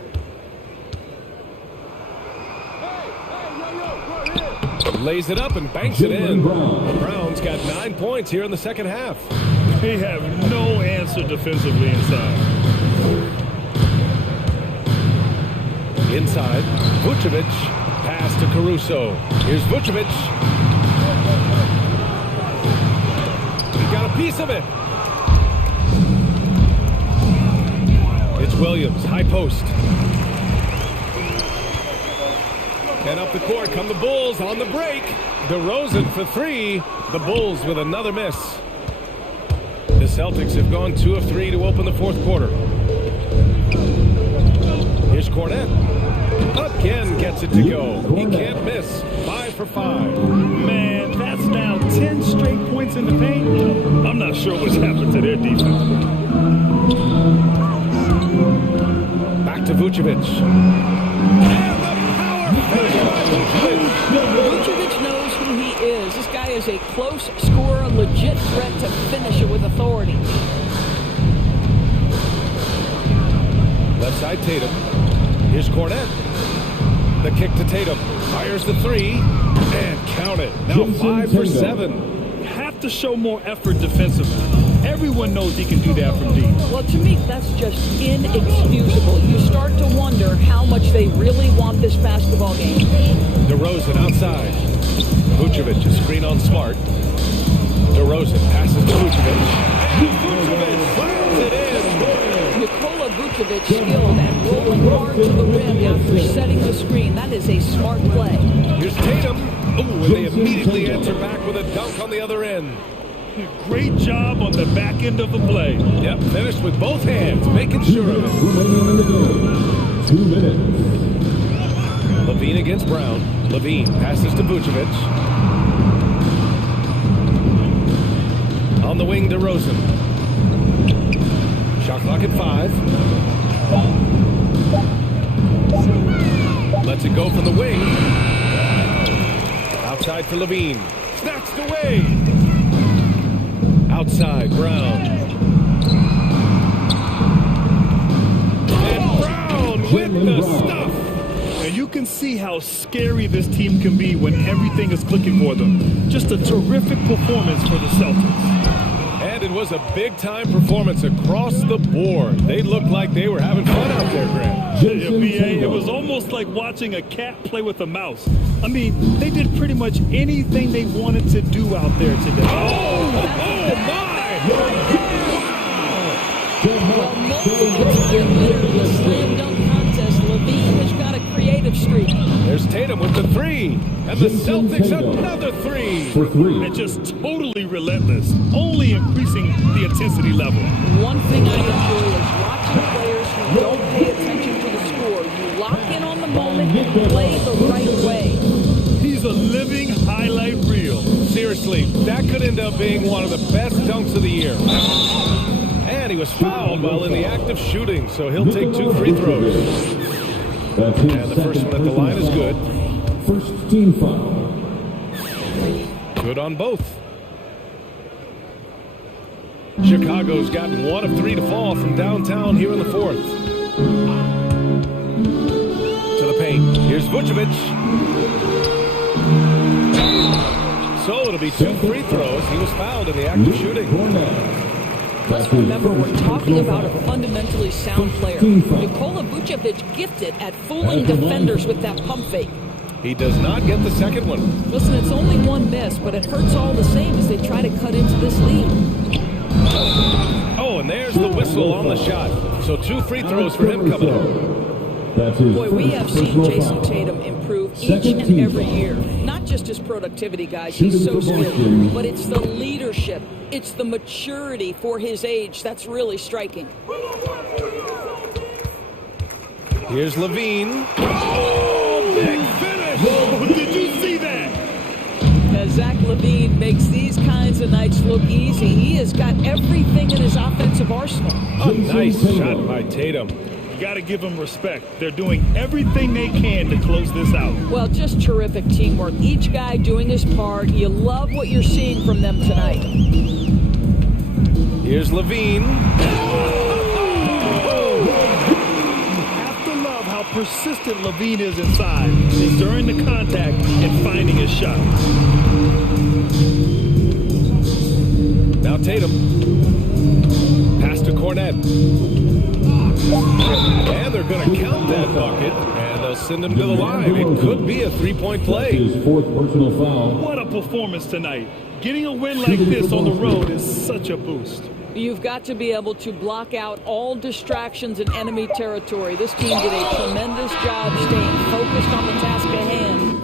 Hey, Lays it up and banks it in. Brown's got 9 points here in the second half. They have no answer defensively inside. Inside, Vucevic. Pass to Caruso. Here's Vucevic. He got a piece of it. It's Williams, high post. And up the court come the Bulls on the break. DeRozan for 3. The Bulls with another miss. The Celtics have gone 2 of 3 to open the fourth quarter. Here's Cornette. Again gets it to go. He can't miss. 5 for 5. Man, that's now 10 straight points in the paint. I'm not sure what's happened to their defense. Back to Vucevic. And the power finish by Vucevic. Vucevic knows who he is. This guy is a close scorer, legit threat to finish it with authority. Left side Tatum. Here's Cornette. The kick to Tatum. Fires the 3. And count it. Now 5 for 7. Have to show more effort defensively. Everyone knows he can do that from deep. Well, to me, that's just inexcusable. You start to wonder how much they really want this basketball game. DeRozan outside. Vucevic, a screen on Smart. DeRozan passes to Vucevic. And Vucevic slams it in. Nikola Vucevic skilled at rolling hard to the rim after setting the screen. That is a smart play. Here's Tatum. Ooh, and they immediately answer back with a dunk on the other end. Great job on the back end of the play. Yep, finished with both hands, making sure of it. Remaining in the game. 2 minutes. Levine against Brown. Levine passes to Vucevic. On the wing, DeRozan. Shot clock at 5. Lets it go from the wing. Outside for Levine. Snatched away. Outside, Brown. And Brown with the stuff. And you can see how scary this team can be when everything is clicking for them. Just a terrific performance for the Celtics. And it was a big-time performance across the board. They looked like they were having fun out there, Grant. BA, it was almost like watching a cat play with a mouse. I mean, they did pretty much anything they wanted to do out there today. Oh my! Well, most of the slam dunk contest, Levine has got a creative streak. There's Tatum with the 3. And the Celtics another 3. For 3. And just totally relentless, only increasing the intensity level. One thing I enjoy is watching players who don't pay attention to the score. You lock in on the moment and play the right way. He's a living highlight reel. Seriously, that could end up being one of the best dunks of the year. And he was fouled while in the act of shooting, so he'll take 2 free throws. And the first one at the line is good. First team foul. Good on both. Chicago's gotten 1 of 3 to fall from downtown here in the 4th. To the paint. Here's Vucevic. So it'll be 2 free throws. He was fouled in the act of shooting. Let's remember, we're talking about a fundamentally sound player. Nikola Vucevic gifted at fooling defenders with that pump fake. He does not get the second one. Listen, it's only 1 miss, but it hurts all the same as they try to cut into this lead. Oh, and there's the whistle on the shot. So 2 free throws for him coming up. Boy, we have seen Jason Tatum improve each and every year. Not just his productivity, guys. He's so skilled. But it's the leadership. It's the maturity for his age that's really striking. Here's Levine. Oh, big finish! Oh, did you see that? As Zach LaVine makes these kinds of nights look easy, he has got everything in his offensive arsenal. A nice shot by Tatum. You got to give them respect. They're doing everything they can to close this out. Well, just terrific teamwork. Each guy doing his part. You love what you're seeing from them tonight. Here's Levine. Have to love how persistent Levine is inside, enduring the contact and finding his shot. Now Tatum. Pass to Cornette. And they're going to count that bucket, and they'll send him to the line. It could be a 3-point play. His 4th personal foul. What a performance tonight. Getting a win like this on the road is such a boost. You've got to be able to block out all distractions in enemy territory. This team did a tremendous job staying focused on the task at hand.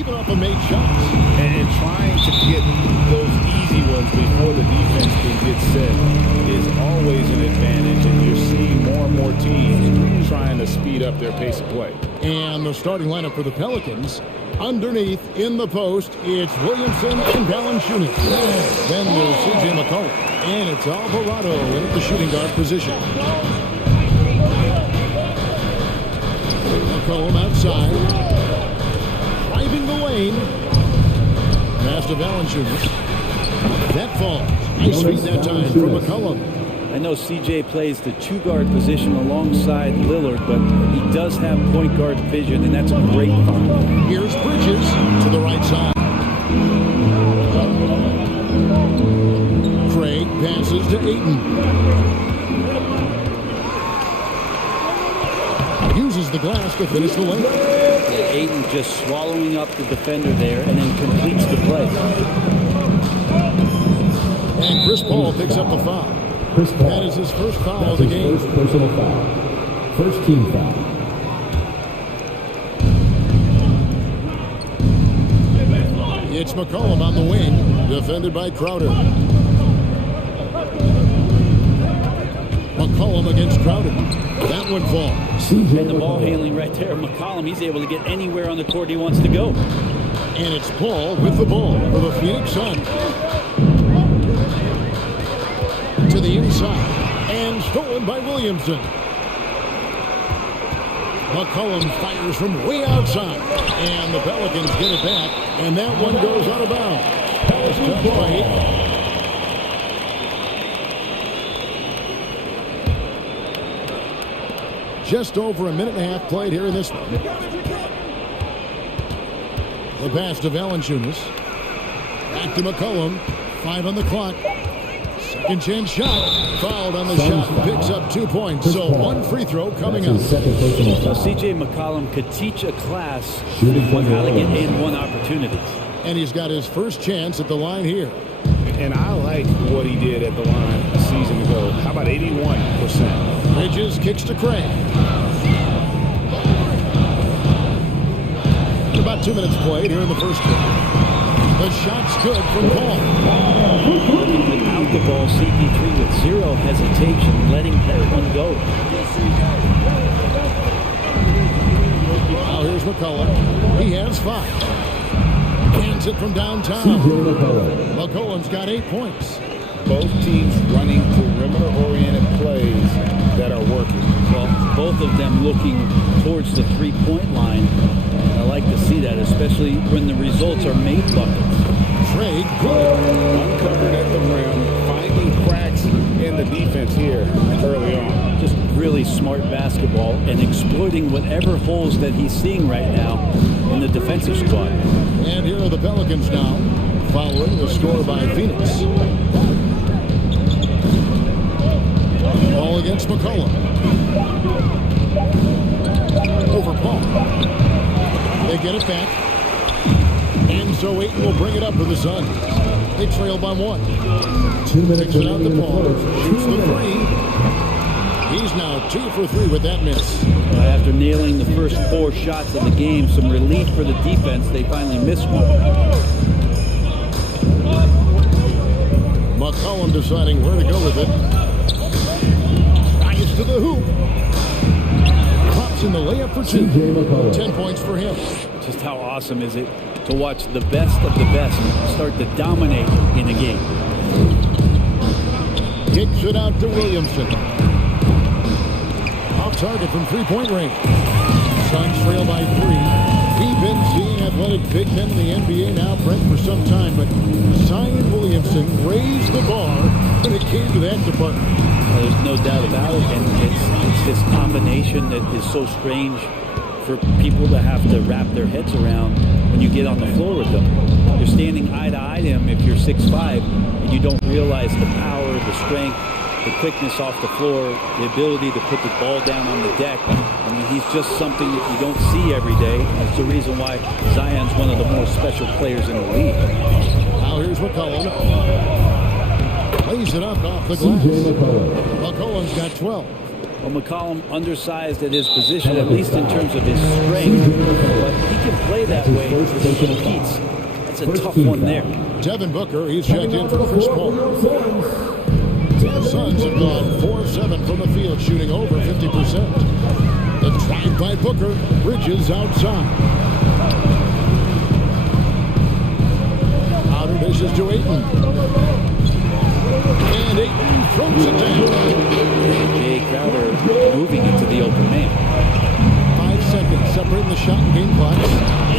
even off of made shots. And trying to get those easy ones before the defense can get set is always an advantage, and you're seeing more and more teams trying to speed up their pace of play. And the starting lineup for the Pelicans, underneath in the post, it's Williamson and Valanciunas. Then there's C.J. McCollum, and it's Alvarado in at the shooting guard position. McCollum outside, driving the lane. Pass to Valanciunas. That falls. Nice feed that time from McCollum. I know CJ plays the two-guard position alongside Lillard, but he does have point guard vision, and that's a great find. Here's Bridges to the right side. Craig passes to Ayton. Uses the glass to finish the lane. Ayton just swallowing up the defender there and then completes the play. And Chris Paul picks up the foul. That is his first foul of the game. First personal foul. First team foul. It's McCollum on the wing, defended by Crowder. McCollum against Crowder. That one falls. And the ball handling right there, McCollum, he's able to get anywhere on the court he wants to go. And it's Paul with the ball for the Phoenix Suns. To the inside, and stolen by Williamson. McCollum fires from way outside, and the Pelicans get it back, and that one goes out of bounds. Pass touched by Ayton. Just over a minute and a half played here in this one. The pass to Valanciunas. Back to McCollum. 5 on the clock. Second chance shot. Fouled on the shot. Picks up 2 points. So one free throw coming up. C.J. McCollum could teach a class on how to get in one opportunities. And he's got his first chance at the line here. And I like what he did at the line a season ago. How about 81%? Bridges kicks to Craig. About 2 minutes played here in the first quarter. The shot's good from Paul. Out the ball, CP3 with zero hesitation, letting that one go. Now here's McCollum. He has 5. Cans it from downtown. McCollum's got 8 points. Both teams running perimeter-oriented plays that are working. Well, both of them looking towards the three-point line. I like to see that, especially when the results are made buckets. Craig, good. Uncovered at the rim, finding cracks in the defense here early on. Just really smart basketball and exploiting whatever holes that he's seeing right now in the defensive squad. And here are the Pelicans now, following the score by Phoenix. Ball against McCollum. Over Paul. They get it back. And so Ayton will bring it up for the Suns. They trail by 1. 2 minutes Takes it out to Paul. Shoots the 3. He's now 2 for 3 with that miss. After nailing the first 4 shots of the game, some relief for the defense. They finally missed one. McCollum deciding where to go with it. Drives to the hoop. Pops in the layup for 2. 10 points for him. Just how awesome is it to watch the best of the best start to dominate in a game. Kicks it out to Williamson. Off target from three-point range. Suns trail by 3. We've been seeing athletic big men in the NBA now, Brent, for some time, but Zion Williamson raised the bar when it came to that department. There's no doubt about it, and it's this combination that is so strange for people to have to wrap their heads around when you get on the floor with them. You're standing eye to eye to him if you're 6'5", and you don't realize the power, the strength, the quickness off the floor, the ability to put the ball down on the deck. I mean, he's just something that you don't see every day. That's the reason why Zion's one of the more special players in the league. Now here's McCollum. Lays it up off the glass. McCollum's got 12. Well, McCollum undersized at his position, at least in terms of his strength, but he can play that way, he competes. That's a tough one there. Devin Booker, he's checked in for Chris Paul. The Suns have gone 4 of 7 from the field, shooting over 50%. The drive by Booker, Bridges outside. Outer dishes to Ayton. And Ayton throws it down. Jay Crowder moving into the open man. 5 seconds separating the shot and game clocks.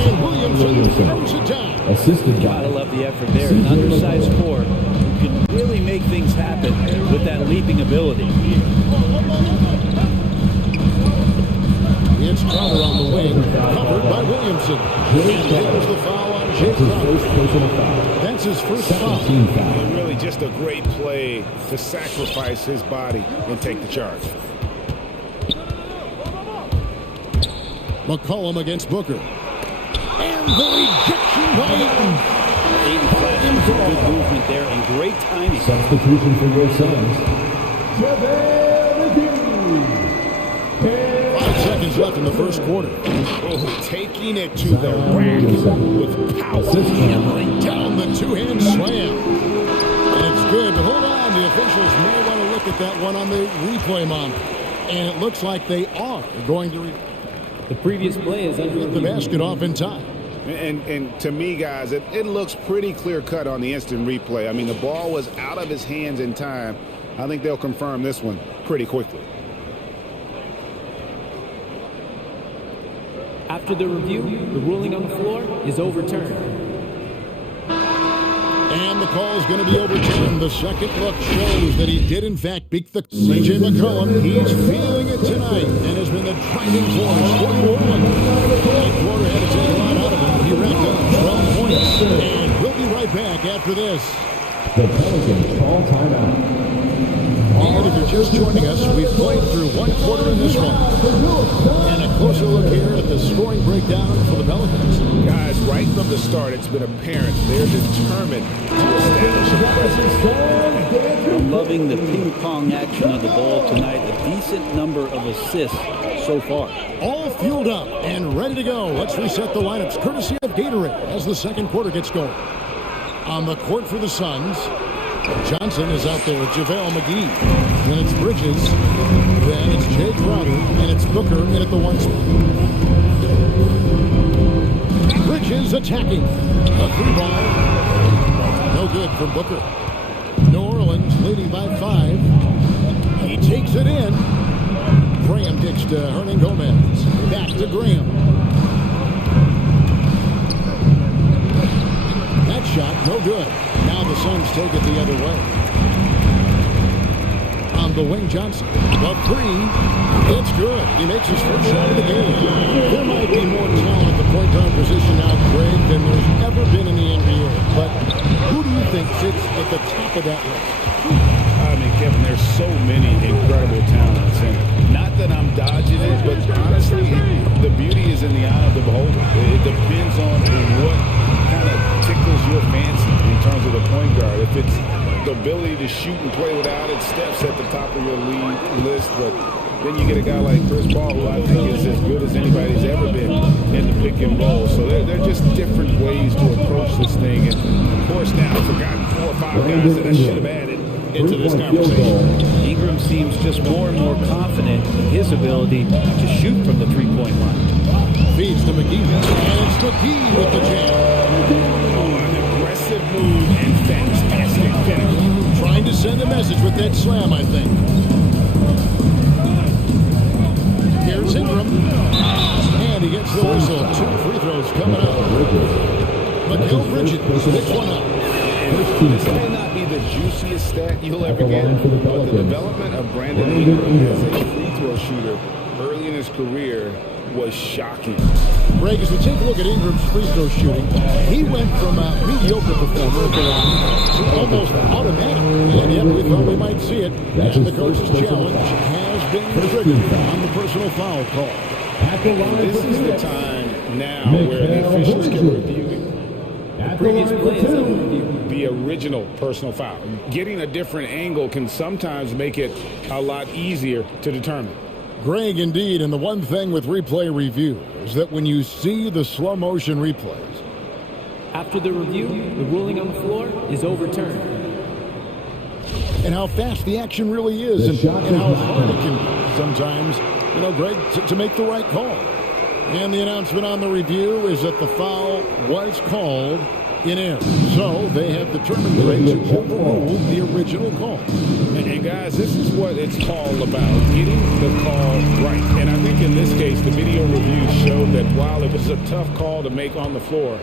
And Williamson throws it down. Assisted Gotta love the effort there. An undersized four who can really make things happen with that leaping ability. It's Crowder on the wing, covered by Williamson. And there's the foul on Jay Crowder. That's his first foul. Really just a great play to sacrifice his body and take the charge. McCollum against Booker. And the rejection by Ayton. Ayton flashes some good movement there and great timing. Substitution for your Suns. 5 seconds left in the first quarter. Oh, taking it to the rack with power. Hammering down the two-hand slam. And it's good. Hold on. The officials may want to look at that one on the replay monitor. And it looks like they are going to the previous play is under the basket off in time. And to me, guys, it looks pretty clear-cut on the instant replay. I mean, the ball was out of his hands in time. I think they'll confirm this one pretty quickly. After the review, the ruling on the floor is overturned. And the call is going to be overturned. The second look shows that he did, in fact, beat the C.J. McCollum. He's feeling it tonight and has been the driving force for New Orleans. That quarter had to take a lot out of him. He racked up 12 points. And we'll be right back after this. The Pelicans call timeout. And if you're just joining us, we've played through one quarter in this one. And a closer look here at the scoring breakdown for the Pelicans. Guys, right from the start, it's been apparent they're determined to establish a presence. I'm loving the ping-pong action of the ball tonight. A decent number of assists so far. All fueled up and ready to go. Let's reset the lineups, courtesy of Gatorade, as the second quarter gets going. On the court for the Suns, Johnson is out there with JaVale McGee. Then it's Bridges. Then it's Jay Crowder. And it's Booker in at the 1 spot. Bridges attacking. A 3-ball. No good from Booker. New Orleans leading by 5. He takes it in. Graham kicks to Hernan Gomez. Back to Graham. That shot, no good. Now the Suns take it the other way. On the wing, Johnson. The 3. It's good. He makes his first shot of the game. There might be more talent at the point guard position now, Greg, than there's ever been in the NBA. But who do you think sits at the top of that list? I mean, Kevin, there's so many incredible talents. And not that I'm dodging it, but honestly, the beauty is in the eye of the beholder. It depends on what kind of tickles your fancy in terms of the point guard. If it's the ability to shoot and play without it, Steph's at the top of your league list. But then you get a guy like Chris Paul, who I think is as good as anybody's ever been in the pick and roll. So they're just different ways to approach this thing. And of course, now I've forgotten 4 or 5 guys that I should have added into this conversation. Ingram seems just more and more confident in his ability to shoot from the three-point line. Feeds to McGee. And it's McGee with the jam. Oh, an aggressive move and fantastic finish. Trying to send a message with that slam, I think. Here's Ingram. And he gets the whistle. 2 free throws coming up. Mikal Bridges picks one up. This may not be the juiciest stat you'll ever get, but the development of Brandon Ingram as a free throw shooter early in his career was shocking. Greg, as we take a look at Ingram's free throw shooting, he went from a mediocre performer at the line to almost automatic. And yet we thought we might see it. And the coach's challenge has been triggered on the personal foul call. This is the time now where the officials can review previous play is under review. the original personal foul. Getting a different angle can sometimes make it a lot easier to determine. Greg, indeed, and the one thing with replay review is that when you see the slow motion replays, After the review, the ruling on the floor is overturned. and how fast the action really is, and how hard it can be sometimes, Greg, to make the right call. And the announcement on the review is that the foul was called in error. So they have determined, Greg, to overrule the original call. And guys, this is what it's all about, getting the call right. And I think in this case, the video review showed that while it was a tough call to make on the floor,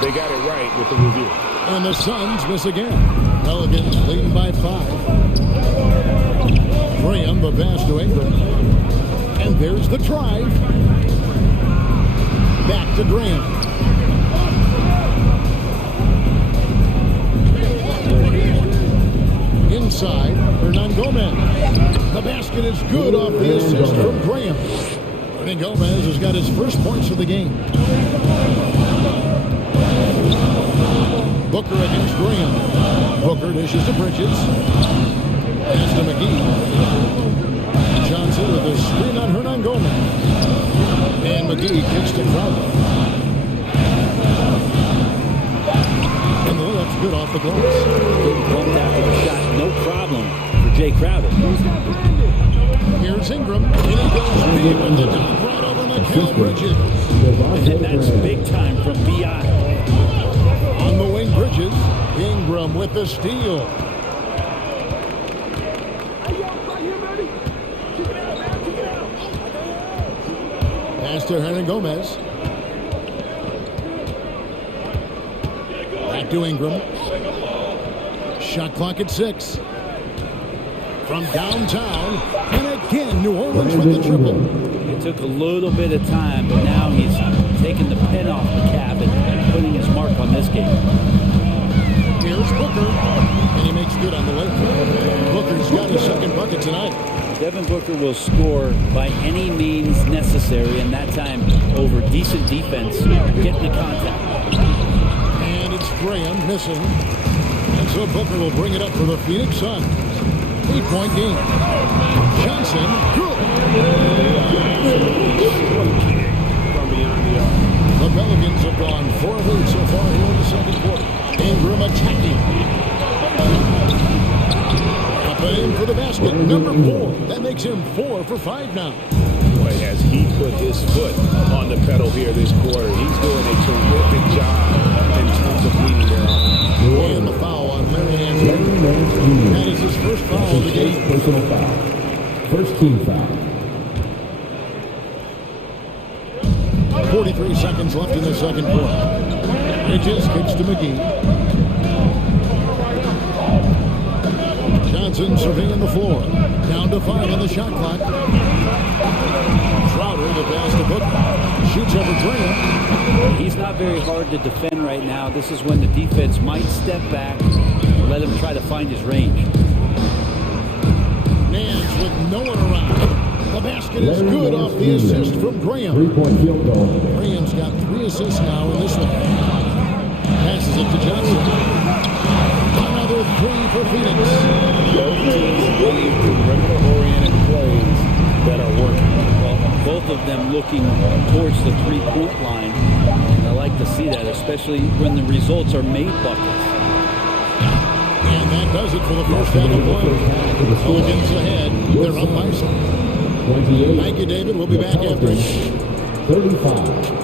they got it right with the review. And the Suns miss again. Pelicans leading by 5. Graham, the pass to Ingram. And there's the drive. Back to Graham. Inside, Hernan Gomez. The basket is good off the assist from Graham. Hernan Gomez has got his first points of the game. Booker against Graham. Booker dishes to Bridges. Pass to McGee. Johnson with a screen on Hernan Gomez. And McGee kicks to Crowder. And the layup's good off the glass. Getting bumped after the shot, no problem for Jay Crowder. Here's Ingram. And he goes deep in the dunk right over Mikal Bridges. And that's big time from B.I. On the wing, Bridges. Ingram with the steal. Pass to Hernan Gomez. Back to Ingram. Shot clock at 6. From downtown. And again, New Orleans with the triple. It took a little bit of time, but now he's taking the pen off the cap and putting his mark on this game. Here's Booker. And he makes good on the layup. Booker's got his second bucket tonight. Devin Booker will score by any means necessary, and that time over decent defense, getting the contact. And it's Graham missing. And so Booker will bring it up for the Phoenix Suns. 8-point game. Johnson, good. From beyond the arc. The Pelicans have gone 4 of 8 so far here in the second quarter. Ingram attacking. Up and in for the basket. Number 4. That makes him 4 for 5 now. Boy, has he put his foot on the pedal here this quarter. He's doing a terrific job in terms of leading their offense. And the foul on Larry Hansen. That is his first foul of the game. Personal foul. First team foul. 43 seconds left in the second quarter. Bridges kicks to McGee. Johnson surveying the floor. Down to 5 on the shot clock. Crowder, the pass to Booker. Shoots over Graham. He's not very hard to defend right now. This is when the defense might step back and let him try to find his range. Nance with no one around. The basket is good off the assist from Graham. 3-point field goal. Graham's got 3 assists now in this one. Passes it to Johnson. Another 3 for Phoenix. Both teams running perimeter-oriented plays that are working. Well, both of them looking towards the three-point line. And I like to see that, especially when the results are made buckets. And that does it for the first half of play. Pelicans ahead. They're up by 7. 28. Thank you, David. We'll be back after. 35.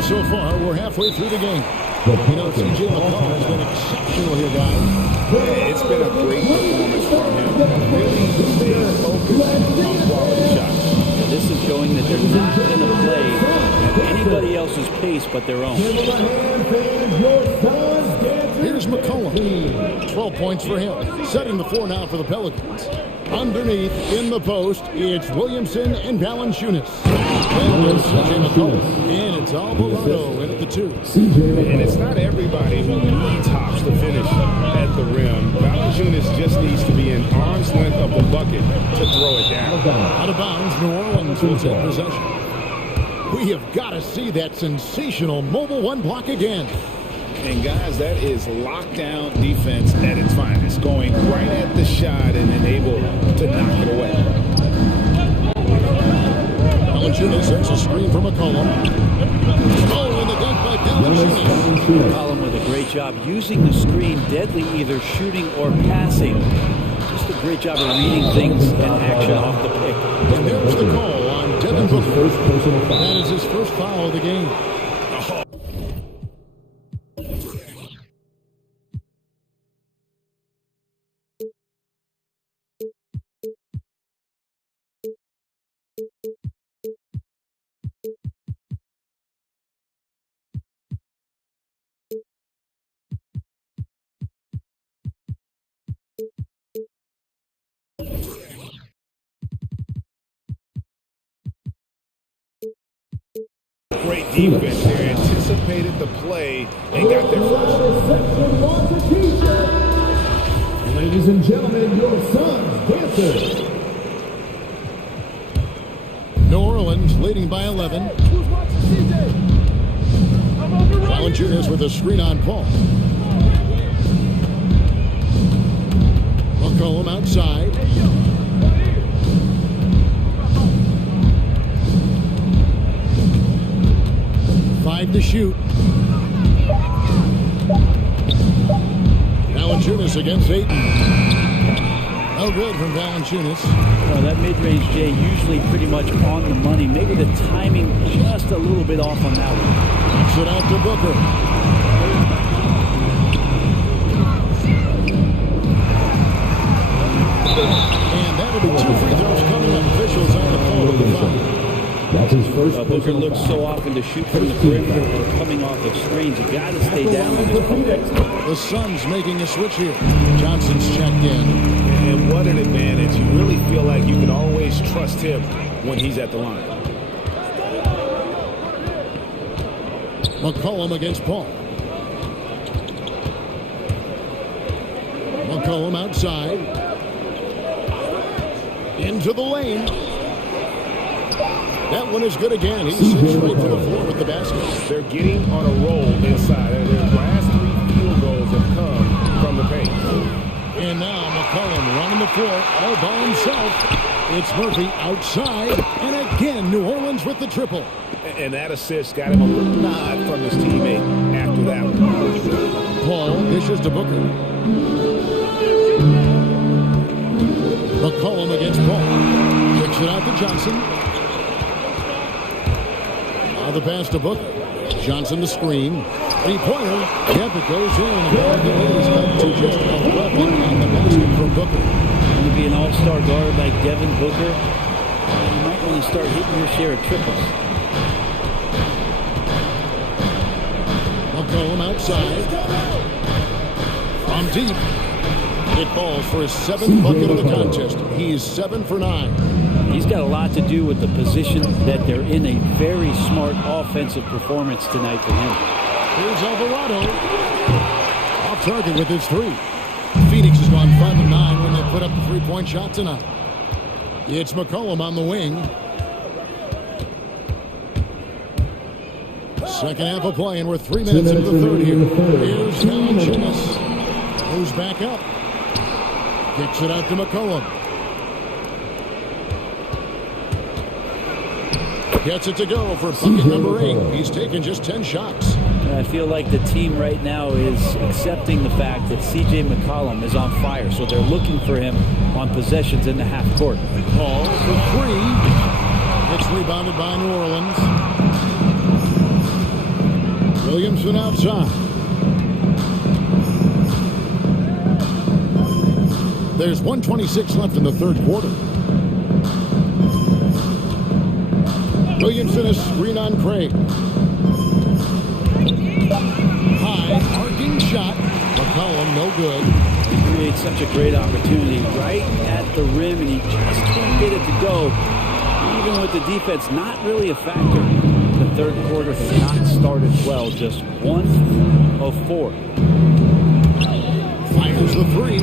So far, we're halfway through the game. CJ McCollum has been exceptional here, guys. Yeah, it's been a great performance from him. Really staying focused on quality shots. This is showing that they're not going to play at anybody else's pace but their own. Here's McCollum. 12 points for him. Setting the floor now for the Pelicans. Underneath, in the post, it's Williamson and Valanciunas. And there's CJ McCollum. And it's Alvarado in at the 2. And it's not everybody who needs hops to finish at the rim. Valanciunas just needs to be in arm's length of the bucket to throw it down. Out of bounds, New Orleans will take possession. We have got to see that sensational mobile one block again. And guys, that is lockdown defense at its finest. Going right at the shot and then able to knock it away. Valanciunas sends a screen from McCollum. Oh, and the dunk by Valanciunas. McCollum with a great job using the screen, deadly either shooting or passing. Just a great job of reading things and action off the pick. And there's the call on Devin Booker. That is his first foul of the game. Great defense there, anticipated the play and got there first. Ladies and gentlemen, your son's dancers. New Orleans leading by 11. Valanciunas with a screen on Paul. McCollum outside. Five to shoot. Valanciunas against Ayton. No good from Valanciunas. Well, that mid-range, Jay, usually pretty much on the money. Maybe the timing just a little bit off on that one. Kicks it out to Booker. And that'll be 2 free throws coming up. Officials on the call of the foul. That's his first. Booker looks so often to shoot from the perimeter or coming off of screens. You got to stay down on this pump. The Suns making a switch here. Johnson's checked in. And what an advantage. You really feel like you can always trust him when he's at the line. McCollum against Paul. McCollum outside. Into the lane. That one is good again. He sits right to the floor with the basket. They're getting on a roll inside. Their last 3 field goals have come from the paint. And now McCollum running the floor all by himself. It's Murphy outside. And again, New Orleans with the triple. And that assist got him a little nod from his teammate after that one. Paul dishes to Booker. McCollum against Paul. Kicks it out to Johnson. Now the pass to Booker. Johnson the screen. 3-pointer. Yep, it goes in. And he's cut to just 11 on the basket from Booker. Going to be an all-star guard like Devin Booker. You might want to start hitting your share of triples. McCollum outside. From deep. It falls for his 7th bucket of the contest. He's 7 for 9. He's got a lot to do with the position that they're in. A very smart offensive performance tonight for him. Here's Alvarado. Off target with his 3. Phoenix has gone 5 of 9 when they put up the 3-point shot tonight. It's McCollum on the wing. Second half of play, and we're 3 minutes into the third here. Here's Valanciunas. Moves back up. Kicks it out to McCollum. Gets it to go for bucket number 8. He's taken just 10 shots. I feel like the team right now is accepting the fact that C.J. McCollum is on fire, so they're looking for him on possessions in the half court. Paul for 3. It's rebounded by New Orleans. Williamson outside. There's 1:26 left in the third quarter. Williamson, a screen on Craig. High, arcing shot. McCollum, no good. He creates such a great opportunity right at the rim, and he just can't get it to go. Even with the defense not really a factor. The third quarter has not started well, just 1 of 4. Fires the 3.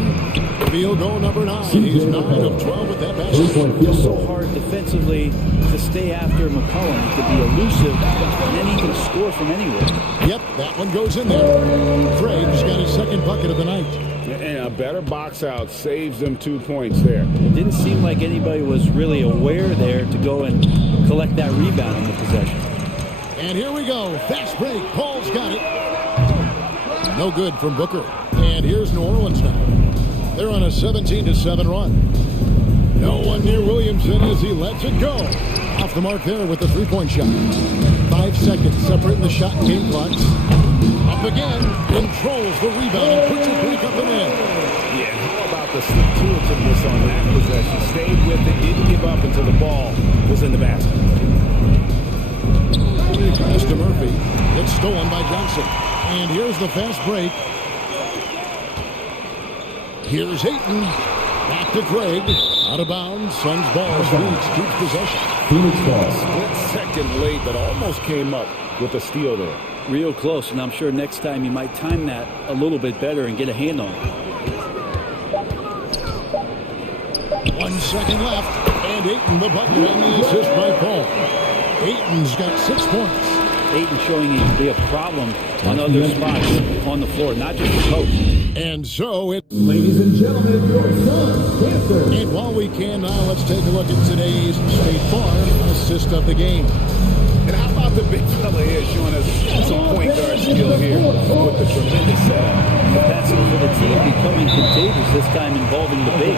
Field goal number 9. He's 9 of 12 with that basket. It's so hard defensively to stay after McCollum, to be elusive, and then he can score from anywhere. Yep, that one goes in there. Craig's got his second bucket of the night. And a better box out saves them 2 points there. It didn't seem like anybody was really aware there to go and collect that rebound on the possession. And here we go. Fast break. Paul's got it. No good from Booker. And here's New Orleans now. They're on a 17-7 run. No one near Williamson as he lets it go. Off the mark there with the three-point shot. 5 seconds separating the shot and game clocks. Up again. Controls the rebound and puts it back up and in. Yeah, how about the stick-to-itiveness on that possession? Stayed with it, didn't give up until the ball was in the basket. Pass to Murphy. It's stolen by Johnson. And here's the fast break. Here's Ayton. Back to Craig. Out of bounds. Suns ball. Phoenix keeps possession. Phoenix ball. Split second late, but almost came up with a steal there. Real close, and I'm sure next time you might time that a little bit better and get a hand on it. 1 second left. And Ayton the bucket on the assist by Paul. Ayton's got 6 points. Ayton showing he can be a problem on other spots on the floor, not just the post. And so it... Ladies and gentlemen, your Suns Panthers. And while we can now, let's take a look at today's State Farm assist of the game. And how about the big fella here showing us some point guard skill here with the tremendous setup. Passing for the team becoming contagious, this time involving the big.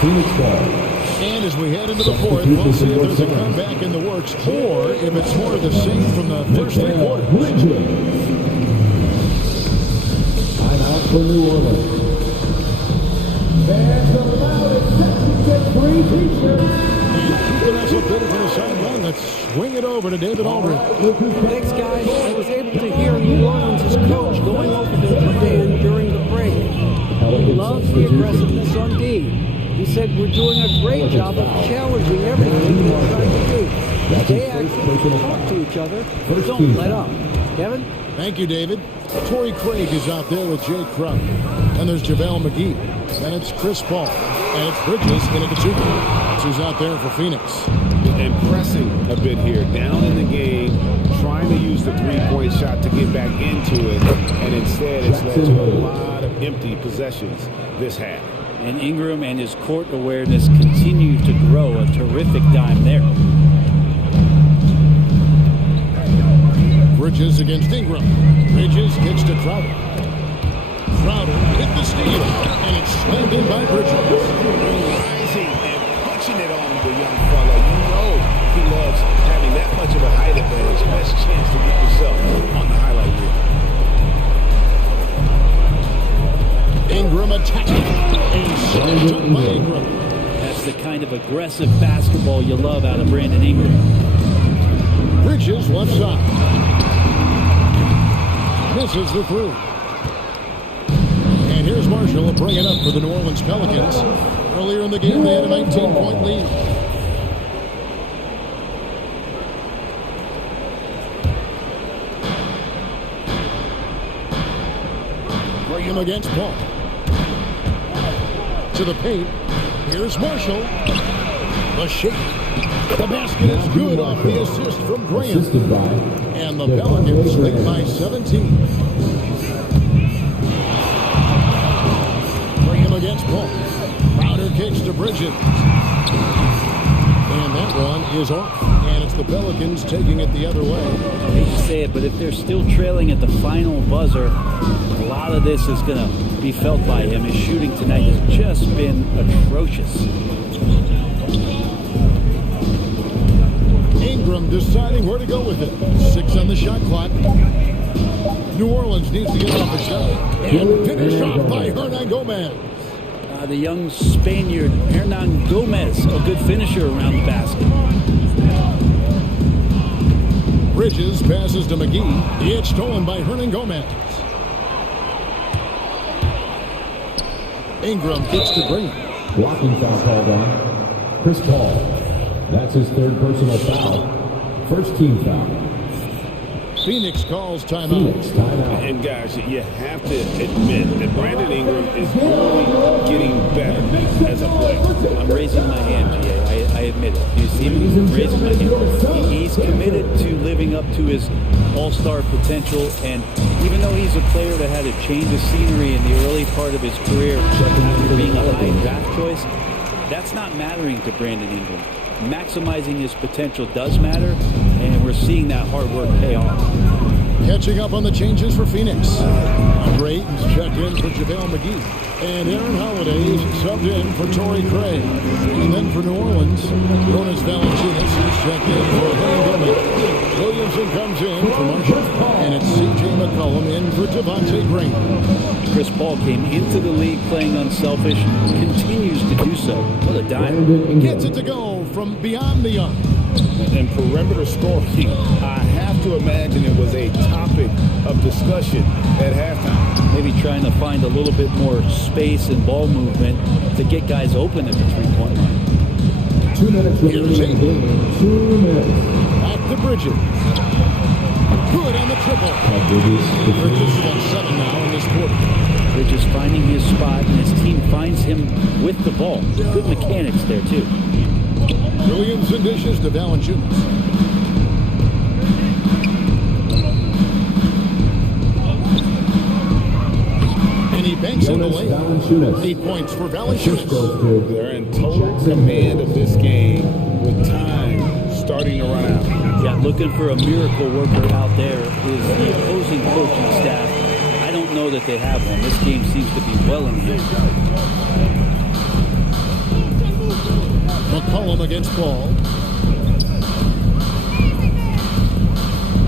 Phoenix ball. And as we head into the fourth, we'll see if there's a comeback in the works or if it's more of the same from the first 3 quarters. I'm out for New Orleans. Fans allowed exception get free t-shirts. And keeping us updated from the sideline, let's swing it over to David Aldridge. Thanks, guys. I was able to hear New Orleans' coach going over to Japan during the break. He loves the aggressiveness on D. He said we're doing a great job of challenging everything we're trying to do. They actually talk to each other, but don't let up. Kevin? Thank you, David. Torrey Craig is out there with Jay Crump. And there's JaVale McGee. And it's Chris Paul. And it's Bridges Inakachukwu, who's out there for Phoenix. And pressing a bit here, down in the game, trying to use the three-point shot to get back into it. And instead, it's led to a lot of empty possessions this half. And Ingram and his court awareness continue to grow. A terrific dime there. Bridges against Ingram. Bridges kicks to Crowder. Crowder hit the steal, and it's slammed in by Bridges. Rising and punching it on the young fella. You know he loves having that much of a height advantage. Best chance to get yourself on the highlight reel. Ingram attacking. And slammed up by Ingram. That's the kind of aggressive basketball you love out of Brandon Ingram. Bridges left side. Misses the three. And here's Marshall to bring it up for the New Orleans Pelicans. Earlier in the game, they had a 19-point lead. Graham against Paul. To the paint. Here's Marshall. The shake. The basket is good off the assist from Graham. And the Pelicans lead by 17. Graham against Paul. Crowder kicks to Bridges. And that one is off. And it's the Pelicans taking it the other way. I hate to say it, but if they're still trailing at the final buzzer, a lot of this is going to be felt by him. His shooting tonight has just been atrocious. Ingram deciding where to go with it. 6 on the shot clock. New Orleans needs to get off a shot. And finished off by Hernan Gomez. The young Spaniard, Hernan Gomez, a good finisher around the basket. Bridges passes to McGee. It's stolen by Hernan Gomez. Ingram gets to Green. Blocking foul called on Chris Paul. That's his third personal foul. First team foul. Phoenix calls timeout. And guys, you have to admit that Brandon Ingram is really getting better as a player. I'm raising my hand, GA. I admit it. You see me? I'm raising my hand. He's committed to living up to his all-star potential, and even though he's a player that had a change of scenery in the early part of his career after being a high draft choice, that's not mattering to Brandon Ingram. Maximizing his potential does matter, and we're seeing that hard work pay off. Catching up on the changes for Phoenix. Drayton's checked in for JaVale McGee. And Aaron Holiday's subbed in for Torrey Craig. And then for New Orleans, Jonas Valanciunas is checked in for Henry Williamson comes in for Marshall. And it's C.J. McCollum in for Devontae Green. Chris Paul came into the league playing unselfish, continues to do so. What a dime. Gets it to go from beyond the arc. And perimeter scoring, I have to imagine it was a topic of discussion at halftime. Maybe trying to find a little bit more space and ball movement to get guys open at the three-point line. 2 minutes remaining. 2 minutes. Back to Bridges. Good on the triple. Bridges is on 7 now in this quarter. Bridges finding his spot, and his team finds him with the ball. Good mechanics there, too. Williamson dishes to Valanciunas. And he banks in the lane. 8 points for Valanciunas. They're in total command of this game with time starting to run out. Yeah, looking for a miracle worker out there is the opposing coaching staff. I don't know that they have one. This game seems to be well in hand. McCollum against Paul.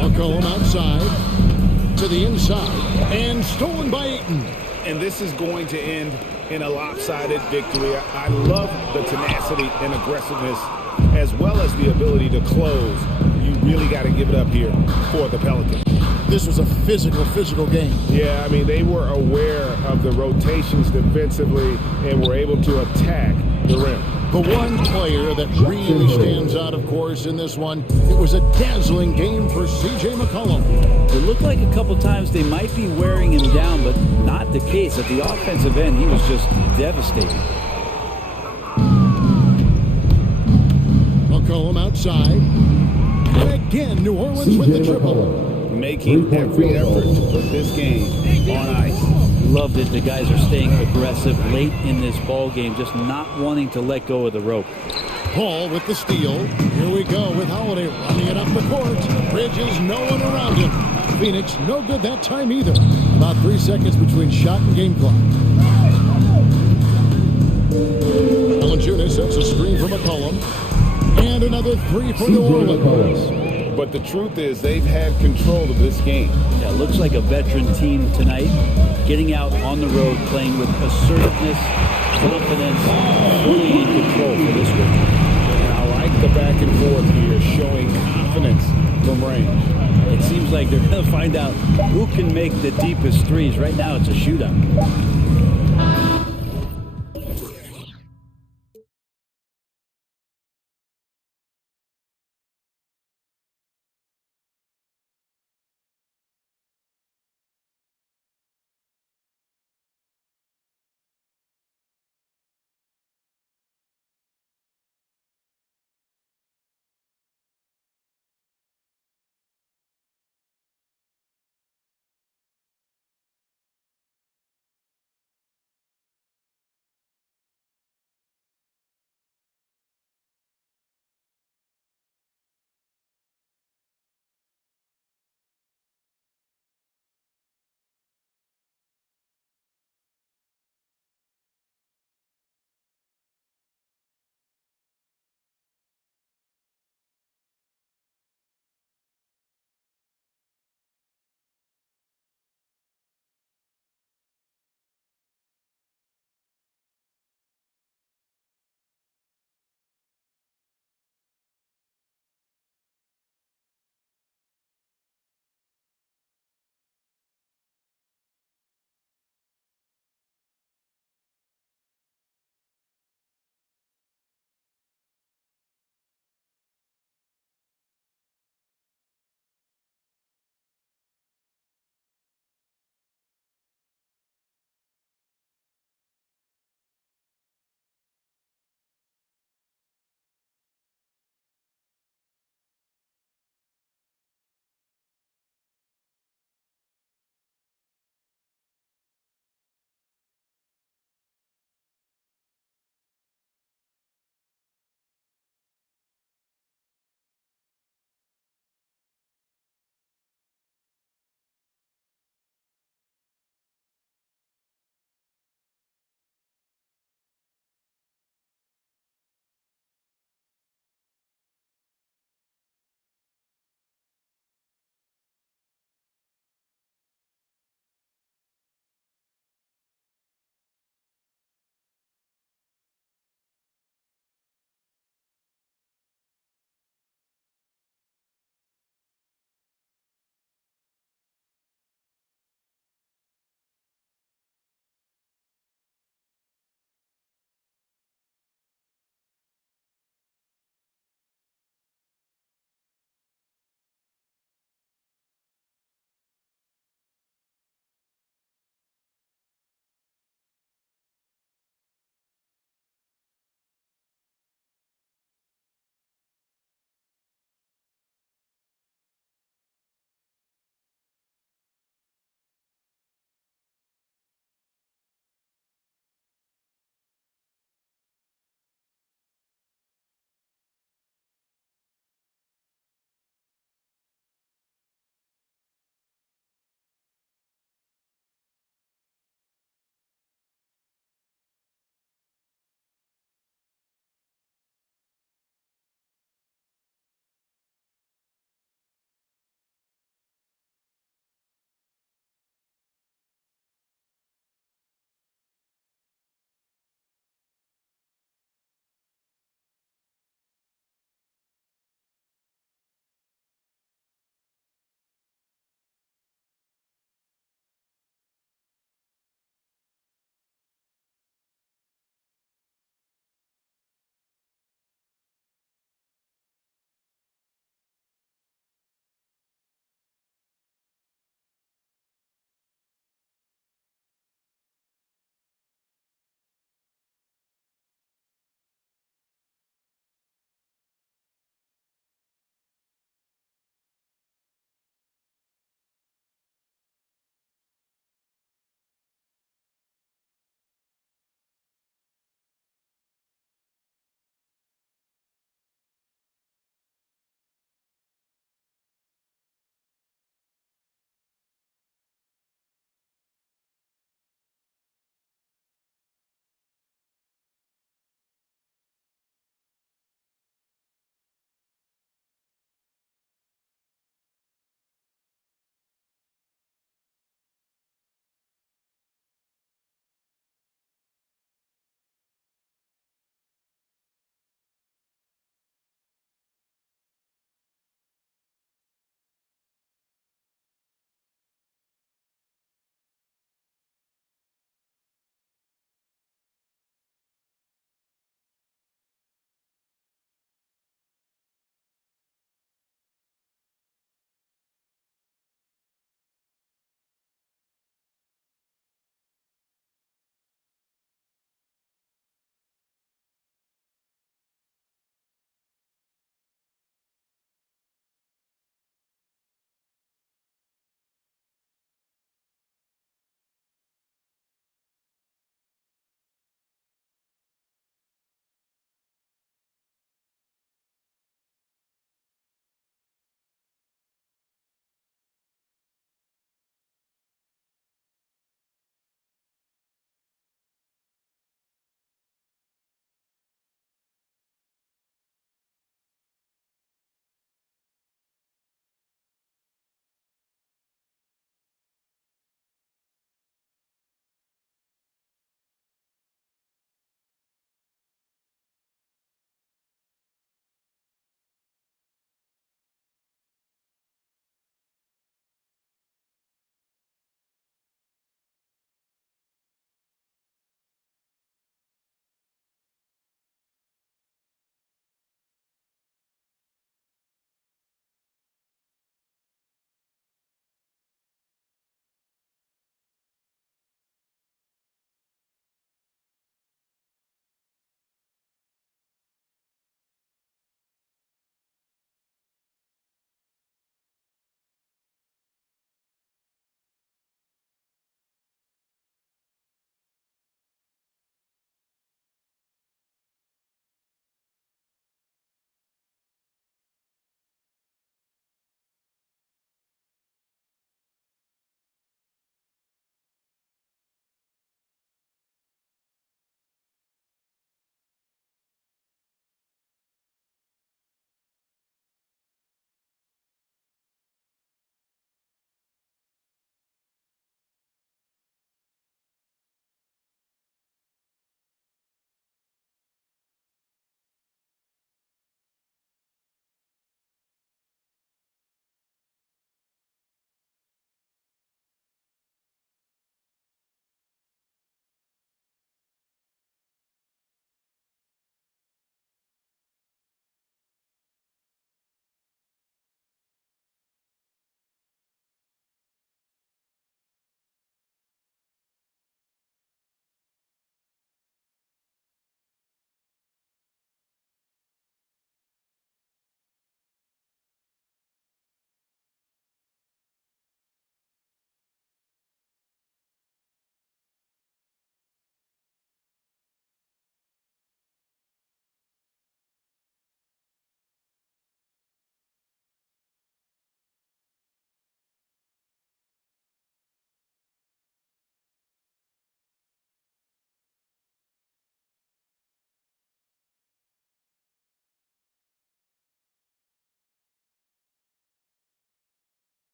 McCollum outside to the inside and stolen by Ayton. And this is going to end in a lopsided victory. I love the tenacity and aggressiveness as well as the ability to close. You really got to give it up here for the Pelicans. This was a physical game. Yeah, I mean, they were aware of the rotations defensively and were able to attack the rim. The one player that really stands out, of course, in this one, it was a dazzling game for C.J. McCollum. It looked like a couple times they might be wearing him down, but not the case. At the offensive end, he was just devastating. McCollum outside. And again, New Orleans with the triple. Making every effort to put this game on ice. Love that the guys are staying aggressive late in this ball game, just not wanting to let go of the rope. Paul with the steal. Here we go with Holiday running it up the court. Bridges, no one around him. Phoenix, no good that time either. About 3 seconds between shot and game clock. Valanciunas sets a screen for McCollum. And another 3 for New Orleans. But the truth is they've had control of this game. Yeah, looks like a veteran team tonight, getting out on the road, playing with assertiveness, confidence, fully in control for this one. And I like the back and forth here, showing confidence from range. It seems like they're going to find out who can make the deepest threes. Right now, it's a shootout.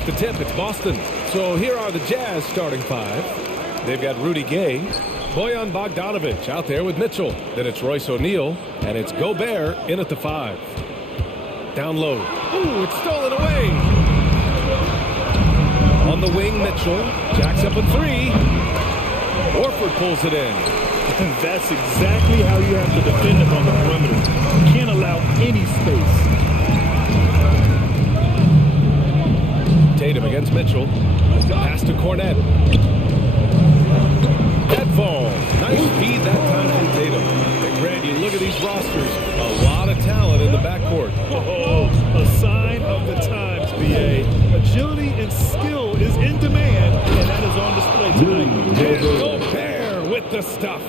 off the tip, it's Boston. So here are the Jazz starting five. They've got Rudy Gay, Bojan Bogdanovic out there with Mitchell. Then it's Royce O'Neal, and it's Gobert in at the 5. Down low. Ooh, it's stolen away. On the wing, Mitchell jacks up a 3. Horford pulls it in. That's exactly how you have to defend him on the perimeter. You can't allow any space. Tatum against Mitchell. Pass to Cornette. That falls. Nice feed that time from Tatum. And Grant, you look at these rosters, a lot of talent in the backcourt. Oh, a sign of the times, BA. Agility and skill is in demand, and that is on display tonight. And Gobert with the stuff.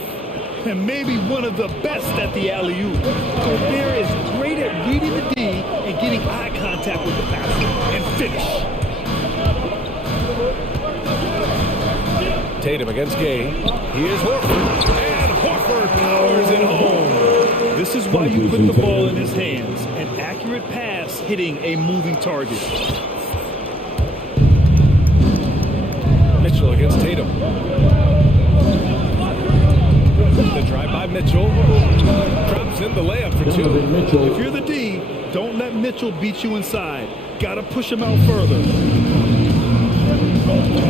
And maybe one of the best at the alley-oop. Gobert is great at reading the D and getting eye contact with the passer and finish. Tatum against Gay. Here's Horford. And Horford powers it home. This is why you put the ball in his hands. An accurate pass hitting a moving target. Mitchell against Tatum. The drive by Mitchell. Drops in the layup for 2. If you're the D, don't let Mitchell beat you inside. Gotta push him out further.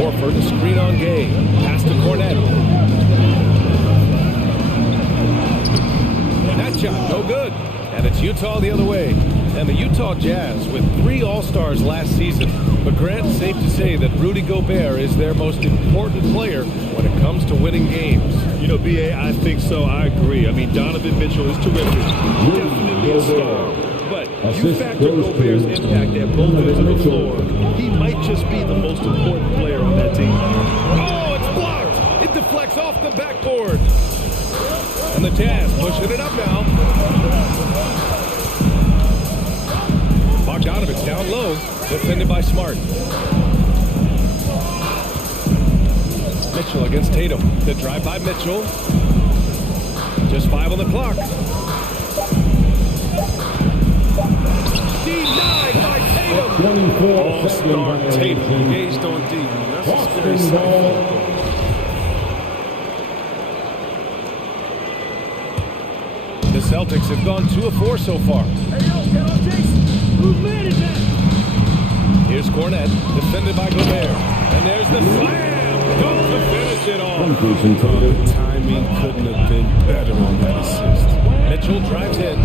Horford, the screen on Gay. Pass to Cornette. That shot, no good. And it's Utah the other way. And the Utah Jazz with 3 All-Stars last season. But Grant, it's safe to say that Rudy Gobert is their most important player when it comes to winning games. You know, BA, I think so. I agree. I mean, Donovan Mitchell is terrific. Definitely a star. But you factor Gobert's impact at both ends of the floor, he might just be the most important player on that team. Oh, it's blocked! It deflects off the backboard. And the Jazz pushing it up now. Bogdanovic down low, defended by Smart. Mitchell against Tatum. The drive by Mitchell. Just 5 on the clock. Denied by Tatum. All-star Tatum engaged on D. That's a scary sight. The Celtics have gone 2 of 4 so far. Whose man is that? Here's Cornette, defended by Gobert. And there's the slam. Goes to finish it off. The timing couldn't have been better on that assist. Mitchell drives in.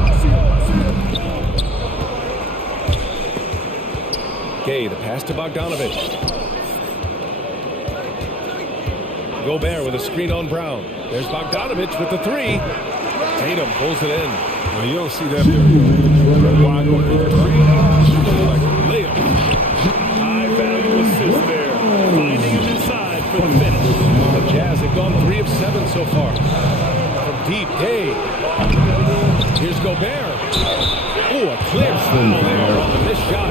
Gay, the pass to Bogdanovic. Gobert with a screen on Brown. There's Bogdanovic with the 3. Tatum pulls it in. Now you don't see that wide open 3. Like a layup. High value assist there. Finding him inside for the finish. The Jazz have gone 3 of 7 so far. From deep, Gay. Here's Gobert. Ooh, a clear foul there on the missed shot.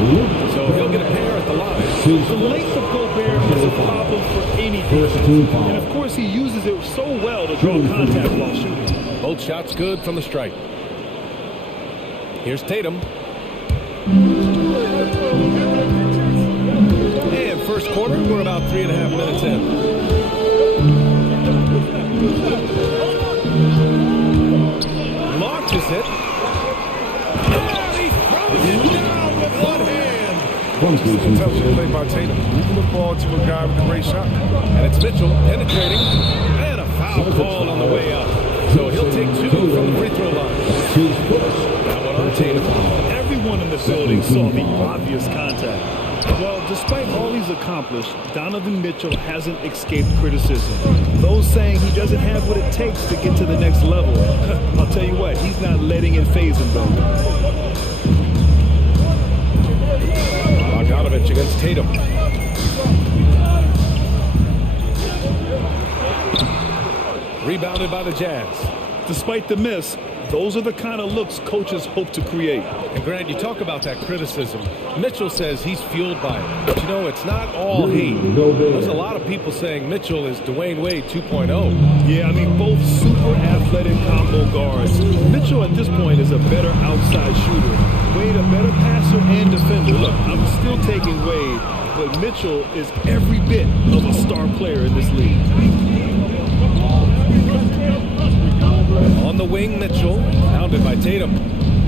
So he'll get a pair at the line. The length of Gobert is a problem for any defense. And of course he uses it so well to draw contact while shooting. Both shots good from the stripe. Here's Tatum. And first quarter, we're about 3.5 minutes in. Launches it. And he throws it down with one hand. Intelligent play by Tatum. Moving the ball to a guy with a great shot. And it's Mitchell penetrating. And a foul call on the way up. So he'll take 2 from the free throw line. That one on Tatum. Everyone in the building saw the obvious contact. Well, despite all he's accomplished, Donovan Mitchell hasn't escaped criticism. Those saying he doesn't have what it takes to get to the next level. I'll tell you what, he's not letting it faze him though. Bogdanovic against Tatum. Rebounded by the Jazz. Despite the miss, those are the kind of looks coaches hope to create. And Grant, you talk about that criticism. Mitchell says he's fueled by it. But you know, it's not all hate. There's a lot of people saying Mitchell is Dwayne Wade 2.0. Yeah, I mean, both super athletic combo guards. Mitchell at this point is a better outside shooter. Wade a better passer and defender. Look, I'm still taking Wade, but Mitchell is every bit of a star player in this league. On the wing, Mitchell, pounded by Tatum.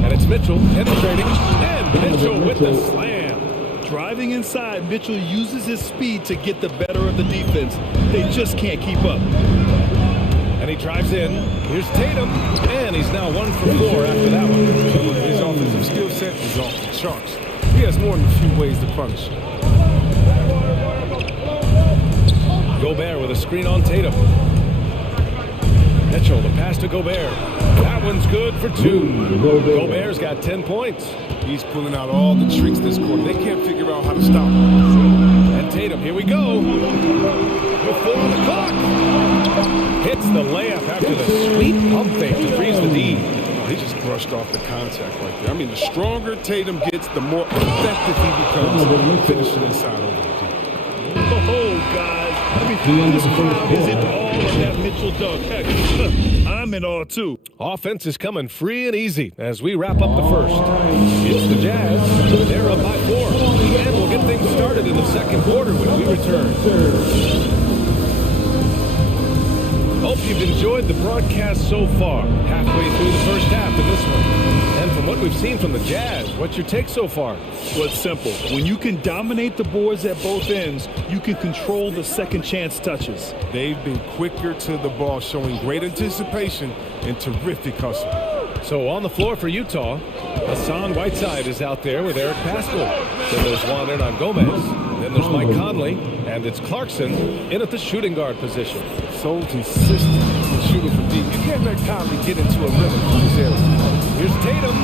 And it's Mitchell penetrating, and Mitchell with the slam. Driving inside, Mitchell uses his speed to get the better of the defense. They just can't keep up. And he drives in. Here's Tatum, and he's now 1 for 4 after that one. His offensive skill set is off the charts. He has more than a few ways to punish. Gobert with a screen on Tatum. Mitchell, the pass to Gobert. That one's good for 2. Gobert's got 10 points. He's pulling out all the tricks this quarter. They can't figure out how to stop him. And Tatum, here we go. With 4 on the clock. Hits the layup after the sweet pump fake to freeze the D. He just brushed off the contact right there. I mean, the stronger Tatum gets, the more effective he becomes finishing inside over the D. Oh, guys. I mean, this crowd is in awe of that Mitchell dunk. Heck, I'm in awe, too. Offense is coming free and easy as we wrap up the first. It's the Jazz. They're up by 4. And we'll get things started in the second quarter when we return. Hope you've enjoyed the broadcast so far. Halfway through the first half of this one. And from what we've seen from the Jazz, what's your take so far? Well, it's simple. When you can dominate the boards at both ends, you can control the second chance touches. They've been quicker to the ball, showing great anticipation and terrific hustle. So on the floor for Utah, Hassan Whiteside is out there with Eric Pascal. Then there's Juan Hernan Gomez. Then there's Mike Conley. And it's Clarkson in at the shooting guard position. So consistent in shooting from deep. You can't let Conley get into a rhythm from this area. Here's Tatum.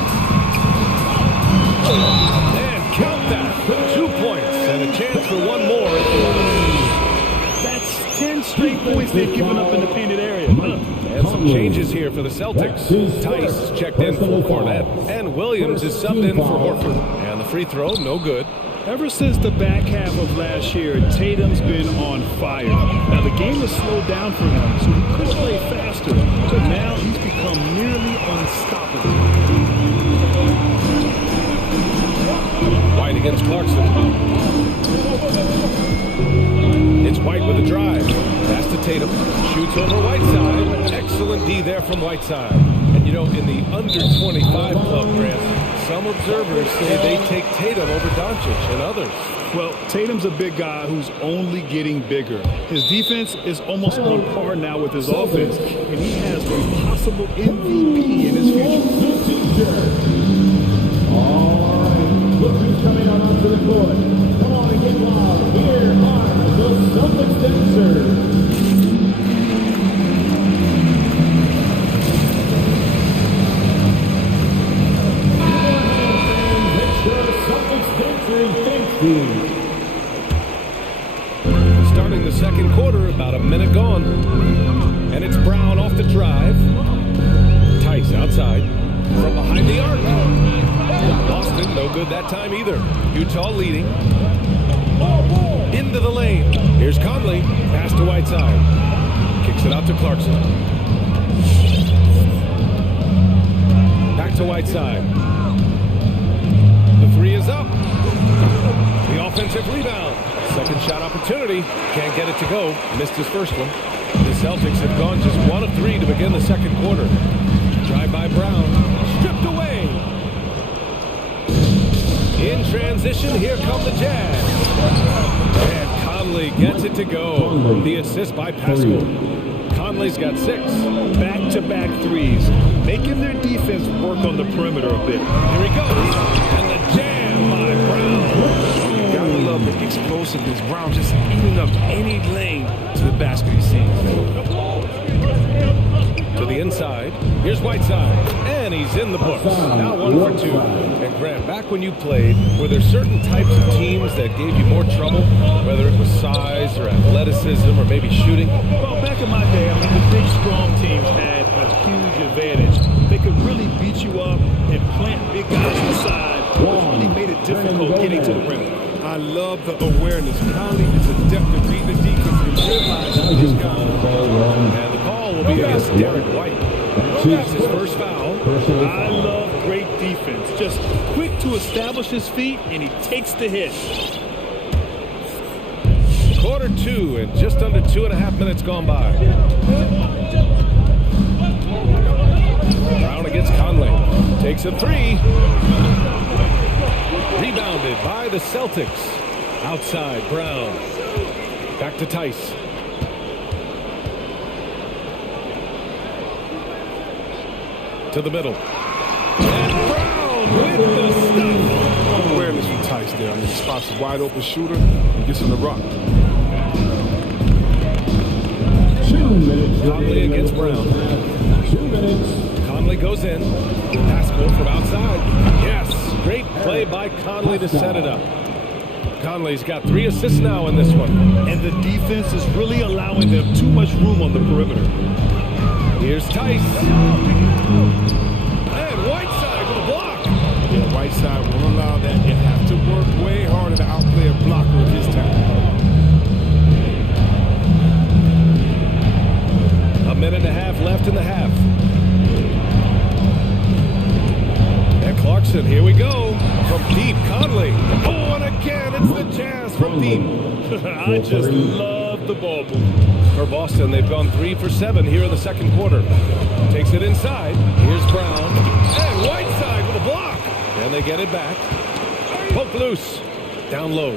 And count that. 2 points and a chance for one more at the line. That's 10 straight points they've given up in the painted area. And some changes here for the Celtics. Tice checked in for Cornette. And Williams is subbed in for Horford. And the free throw, no good. Ever since the back half of last year, Tatum's been on fire. Now, the game has slowed down for him, so he could play faster, but now he's become nearly unstoppable. White against Clarkson. It's White with a drive. Pass to Tatum. Shoots over Whiteside. Excellent D there from Whiteside. And, you know, in the under-25 club, Grant, some observers say they take Tatum over Doncic and others. Well, Tatum's a big guy who's only getting bigger. His defense is almost on par now with his offense, and he has a possible MVP in his future. All right, look who's coming out onto the court. Come on and get loud. Here are the Celtics dancers. Starting the second quarter, about a minute gone. And it's Brown off the drive. Tice outside. From behind the arc. Boston, no good that time either. Utah leading. Into the lane. Here's Conley. Pass to Whiteside. Kicks it out to Clarkson. Back to Whiteside. The three is up. The offensive rebound. Second shot opportunity. Can't get it to go. Missed his first one. The Celtics have gone just 1 of 3 to begin the second quarter. Drive by Brown. Stripped away. In transition, here come the Jazz. And Conley gets it to go. The assist by Pascal. Conley's got 6. Back-to-back threes, making their defense work on the perimeter a bit. Here he goes. And the jam by Brown. You gotta love the explosiveness. Brown just eating up any lane to the basket he sees. To the inside. Here's Whiteside. And he's in the books. Now 1 for 2. And Grant, back when you played, were there certain types of teams that gave you more trouble? Whether it was size or athleticism or maybe shooting? Well, back in my day, I mean, the big, strong teams had a huge advantage. They could really beat you up and plant big guys inside, which really made it difficult getting to the rim. I love the awareness. Conley is adept at beating the defense and realizing this guy. And the call will be against Derek White. That's his first foul. I love great defense. Just quick to establish his feet, and he takes the hit. Quarter two and just under 2.5 minutes gone by. Brown against Conley. Takes a three. Rebounded by the Celtics. Outside, Brown. Back to Tice. To the middle. And Brown with the stuff. Awareness from Tice there. I mean, he spots a wide open shooter and gets in the rock. Conley against Brown. Conley goes in. Pascal from outside. Yes, great play by Conley to set it up. Conley's got 3 assists now in this one. And the defense is really allowing them too much room on the perimeter. Here's Tice. And Whiteside with a block. Yeah, Whiteside won't allow that. You have to work way harder to outplay a blocker of his talent. A minute and a half left in the half. And Clarkson, here we go. From deep, Conley. Oh, and again, it's the Jazz from deep. I just love the ball movement. For Boston, they've gone 3 for 7 here in the second quarter. Takes it inside. Here's Brown. And Whiteside with a block. And they get it back. Poke loose. Down low.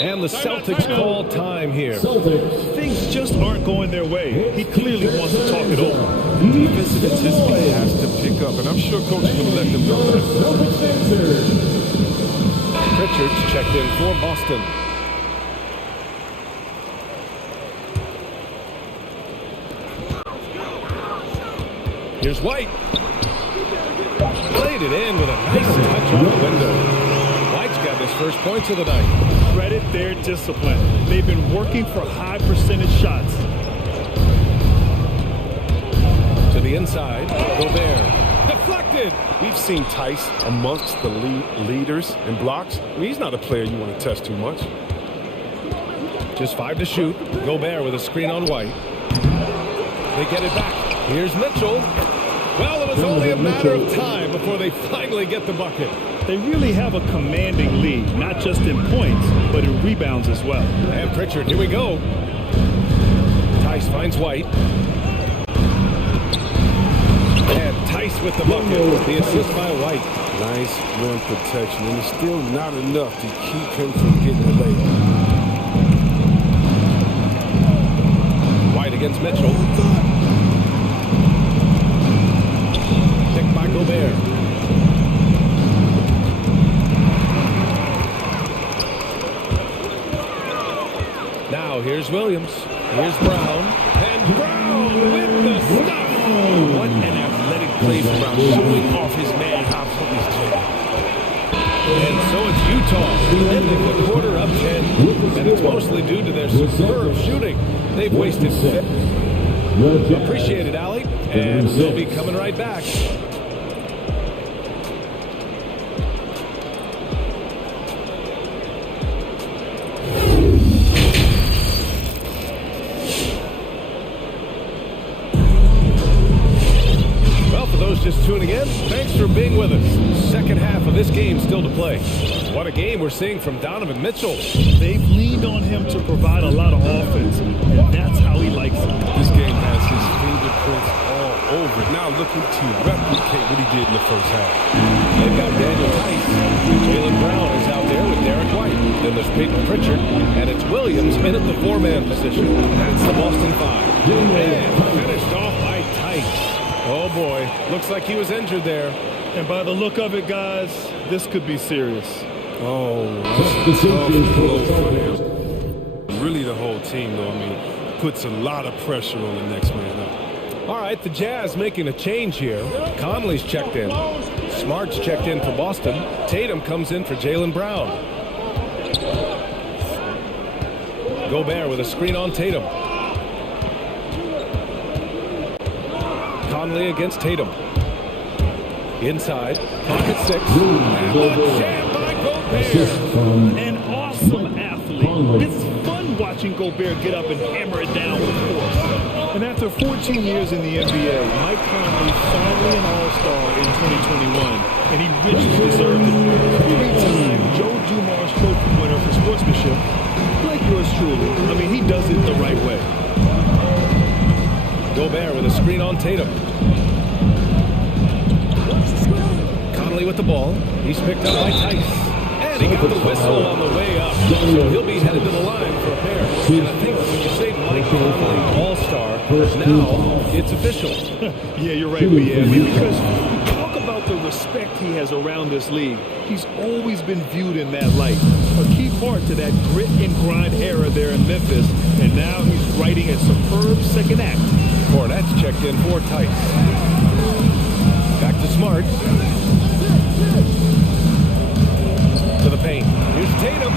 And the Celtics call time here. Things just aren't going their way. He clearly wants to talk it over. Defensive intensity has to pick up, and I'm sure coach is going to let them know that. Pritchard's checked in for Boston. Here's White. Played it in with a nice touch on the window. White's got his first points of the night. Credit their discipline. They've been working for high percentage shots. To the inside, Gobert. Deflected. We've seen Tice amongst the leaders in blocks. I mean, he's not a player you want to test too much. Just 5 to shoot. Gobert with a screen on White. They get it back. Here's Mitchell. Well, it was only a matter of time before they finally get the bucket. They really have a commanding lead, not just in points, but in rebounds as well. And Pritchard, here we go. Tice finds White. And Tice with the bucket. The assist by White. Nice rim protection, and it's still not enough to keep him from getting the layup. White against Mitchell. Picked by Gobert. Now here's Williams. Here's Brown. And Brown with the stuff. What an athletic play from Brown, showing off his man how from his jam. And so it's Utah ending the quarter up 10. And it's mostly due to their superb shooting. They've wasted 6. Appreciate it, Allie. And we'll be coming right back. Just tuning in, thanks for being with us. Second half of this game still to play. What a game we're seeing from Donovan Mitchell. They've leaned on him to provide a lot of offense, and that's how he likes it. This game has his fingerprints all over it. Now looking to replicate what he did in the first half. They've got Daniel Tice. Jaylen Brown is out there with Derek White. Then there's Peyton Pritchard, and it's Williams in at the 4-man position. That's the Boston 5. And finished off by Tice. Oh boy, looks like he was injured there. And by the look of it, guys, this could be serious. Oh, that's a tough blow for him. Really the whole team, though, I mean, puts a lot of pressure on the next man up. All right, the Jazz making a change here. Conley's checked in. Smart's checked in for Boston. Tatum comes in for Jaylen Brown. Gobert with a screen on Tatum. Conley against Tatum. Inside, pocket 6. And the jam by Gobert. An awesome athlete. It's fun watching Gobert get up and hammer it down with force. And after 14 years in the NBA, Mike Conley finally an All-Star in 2021, and he richly deserved it. 3-time Joe Dumars Trophy winner for truly. I mean, he does it the right way. Gobert with a screen on Tatum. Conley with the ball. He's picked up by Tice. And he got the whistle on the way up. So he'll be headed to the line for a pair. And I think when you say Mike Conley All-Star, now it's official. Yeah, you're right, Leanne. I mean, because talk about the respect he has around this league. He's always been viewed in that light. A key part to that grit and grind era there in Memphis. And now he's writing a superb second act. Cornette's checked in for Tice. Back to Smart. To the paint. Here's Tatum.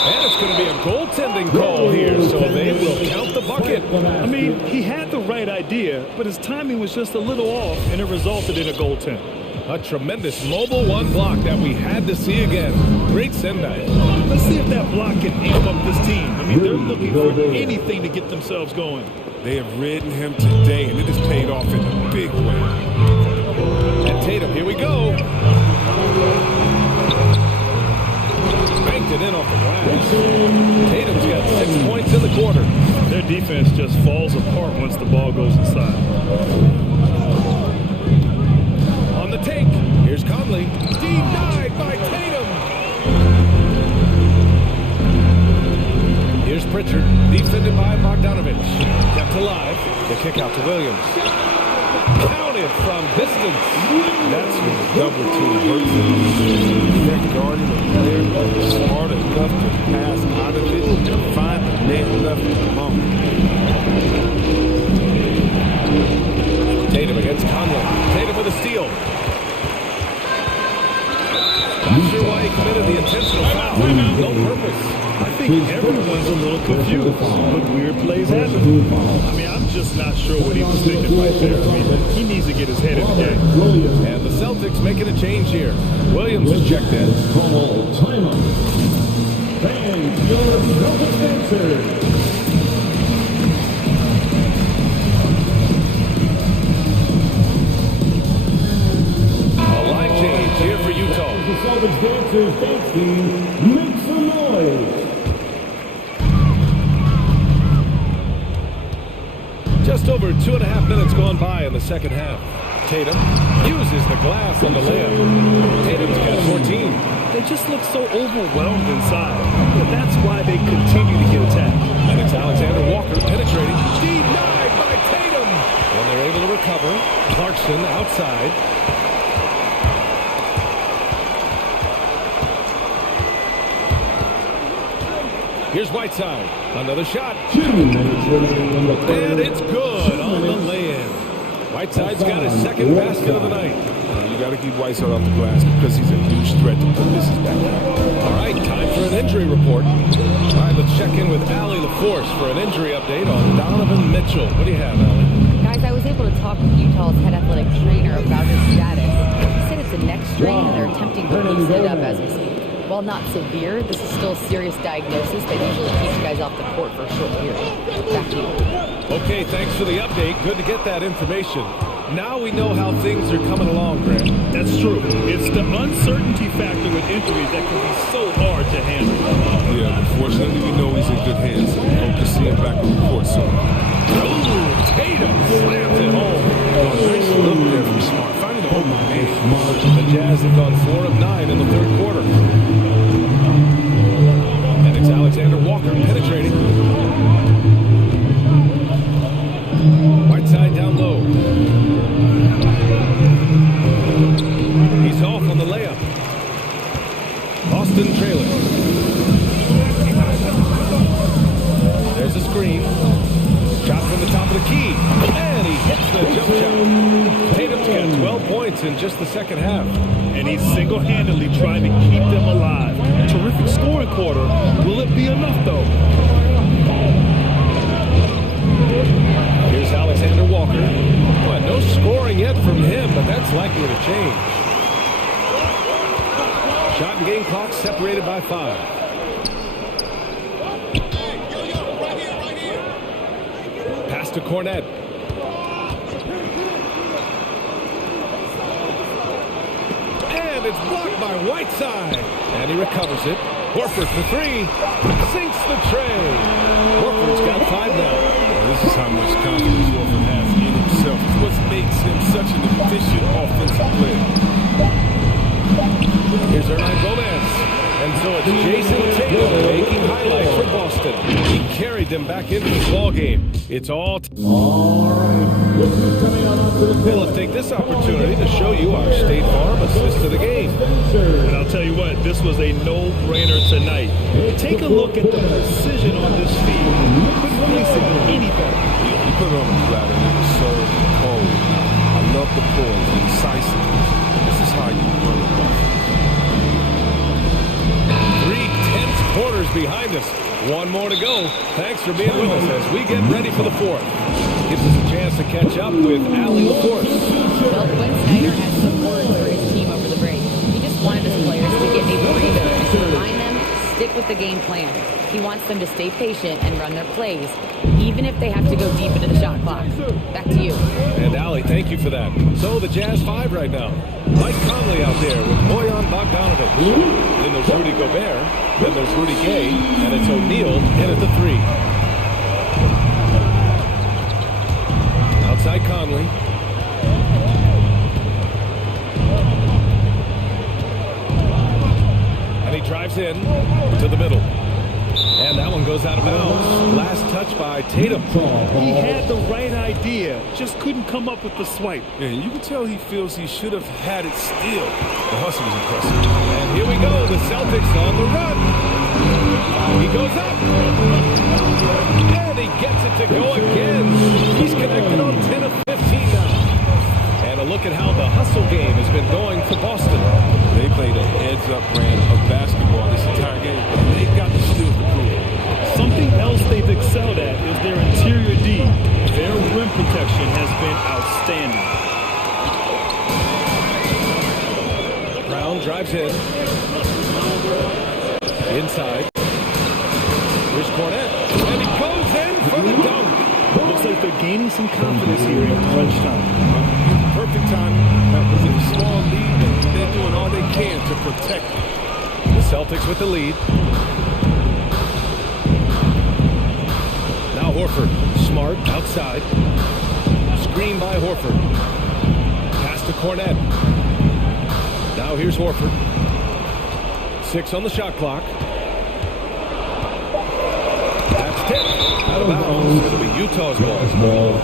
And it's going to be a goaltending call here, so they will count the bucket. I mean, he had the right idea, but his timing was just a little off, and it resulted in a goaltend. A tremendous mobile one block that we had to see again. Great send-back. Let's see if that block can amp up this team. I mean, they're looking for anything to get themselves going. They have ridden him today, and it has paid off in a big way. And Tatum, here we go. Banked it in off the glass. Tatum's got 6 points in the quarter. Their defense just falls apart once the ball goes inside. On the take, here's Conley. Denied by Tatum. Here's Pritchard, defended by Bogdanovich. Kept alive. The kick out to Williams. Counted from distance. That's when the double team hurts him. That guarding the player is smart enough to pass out of it and find the man left at the moment. Tatum against Conley. Tatum with a steal. Not sure why he committed the intentional foul. No purpose. I think everyone's a little confused, but weird plays happen. I mean, I'm just not sure what he was thinking right there. I mean, he needs to get his head in the game. And the Celtics making a change here. Williams is checked in. Timeout. Fans, your Celtics answer. Here for Utah. The Celtics dancers dance team, make some noise. Just over 2.5 minutes gone by in the second half. Tatum uses the glass on the layup. Tatum's got 14. They just look so overwhelmed inside, but that's why they continue to get attacked. And it's Alexander Walker penetrating. Denied by Tatum. And they're able to recover. Clarkson outside. Here's Whiteside. Another shot. 2 minutes remaining in the quarter. And it's good on the lay-in. Whiteside's got his second basket of the night. You got to keep Whiteside off the glass because he's a huge threat to put this back out. All right, time for an injury report. All right, let's check in with Allie LaForce for an injury update on Donovan Mitchell. What do you have, Allie? Guys, I was able to talk with Utah's head athletic trainer about his status. He said it's a neck strain and they're attempting to loosen it up as we speak. While not severe, this is still a serious diagnosis that usually keeps guys off the court for a short period. Back to you. Okay, thanks for the update. Good to get that information. Now we know how things are coming along, Grant. That's true. It's the uncertainty factor with injuries that can be so hard to handle. Yeah, but fortunately we know he's in good hands. We hope to see him back on the court soon. Oh, Tatum slams it home. Nice look there from Smart. Finding the open man. The Jazz have gone 4 of 9 in the third quarter. And it's Alexander Walker penetrating. Whiteside down low. He's off on the layup. Austin trailing. There's a screen. Shot from the top of the key. And he hits the jump shot. Tatum's got 12 points in just the second half. And he's single-handedly trying to keep them alive. Terrific scoring quarter. Will it be enough, though? Here's Alexander Walker. Well, no scoring yet from him, but that's likely to change. Shot and game clock separated by 5. Pass to Cornette. And it's blocked by Whiteside. And he recovers it. Horford for three. Sinks the tray. Horford's got 5 now. This is how much confidence Horford has in himself. It's what makes him such an efficient offensive player. Here's Hernan Gomez. And so it's Jason Tatum making highlights for Boston. He carried them back into the ballgame. It's all... Hey, let's take this opportunity to show you our State Farm assist to the game. And I'll tell you what, this was a no-brainer tonight. Take a look at the precision on this feed. Couldn't place it any better. He put it on the flat and it was so cold. I love the poise, the decisiveness. This is how you run the ball. 3 tense quarters behind us. 1 more to go. Thanks for being with us as we get ready for the 4th. Gives us a chance to catch up with Allie LaForce. Well, Quinn Snyder has some words for his team over the break. He just wanted his players to get a breather and to remind them to stick with the game plan. He wants them to stay patient and run their plays, even if they have to go deep into the shot clock. Back to you. And Allie, thank you for that. So the Jazz 5 right now. Mike Conley out there with Bojan Bogdanovic. Then there's Rudy Gobert. Then there's Rudy Gay. And it's O'Neal in at the 3. Outside Conley. And he drives in to the middle. And that one goes out of bounds. Last touch by Tatum. He had the right idea, just couldn't come up with the swipe. Yeah, you can tell he feels he should have had it still. The hustle was impressive. And here we go, the Celtics on the run. He goes up. And he gets it to go again. He's connected on 10 of 15 now. And a look at how the hustle game has been going for Boston. They played a heads-up brand of basketball this entire game, and they've got the skills to prove it. Something else they've excelled at is their interior D. Their rim protection has been outstanding. Brown drives in. Inside. Here's Cornette. And he goes in for the dunk. Looks like they're gaining some confidence here in crunch time. Perfect time. With a small lead, and they're doing all they can to protect it. The Celtics with the lead. Now Horford. Smart outside. Screen by Horford. Pass to Cornette. Now here's Horford. 6 on the shot clock. That's tipped. Out of bounds. It'll be Utah's ball.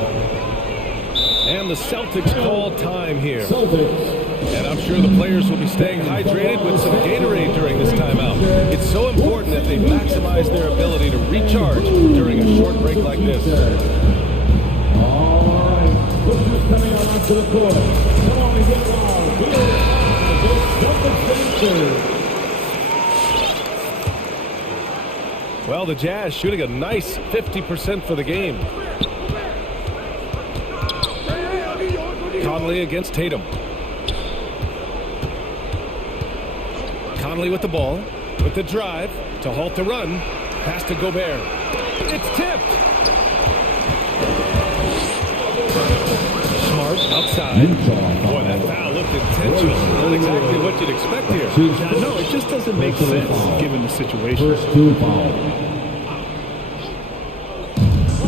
And the Celtics call time here. And I'm sure the players will be staying hydrated with some Gatorade during this timeout. It's so important that they maximize their ability to recharge during a short break like this. All right, look who's coming on onto the court. Come on and get loud. Here is Celtics. Well, the Jazz shooting a nice 50% for the game. Conley against Tatum. Conley with the ball, with the drive to halt the run. Pass to Gobert. It's tipped. Smart outside. Boy, that foul looked intentional. Not exactly what you'd expect here. No, it just doesn't make sense given the situation. First 2 fouls.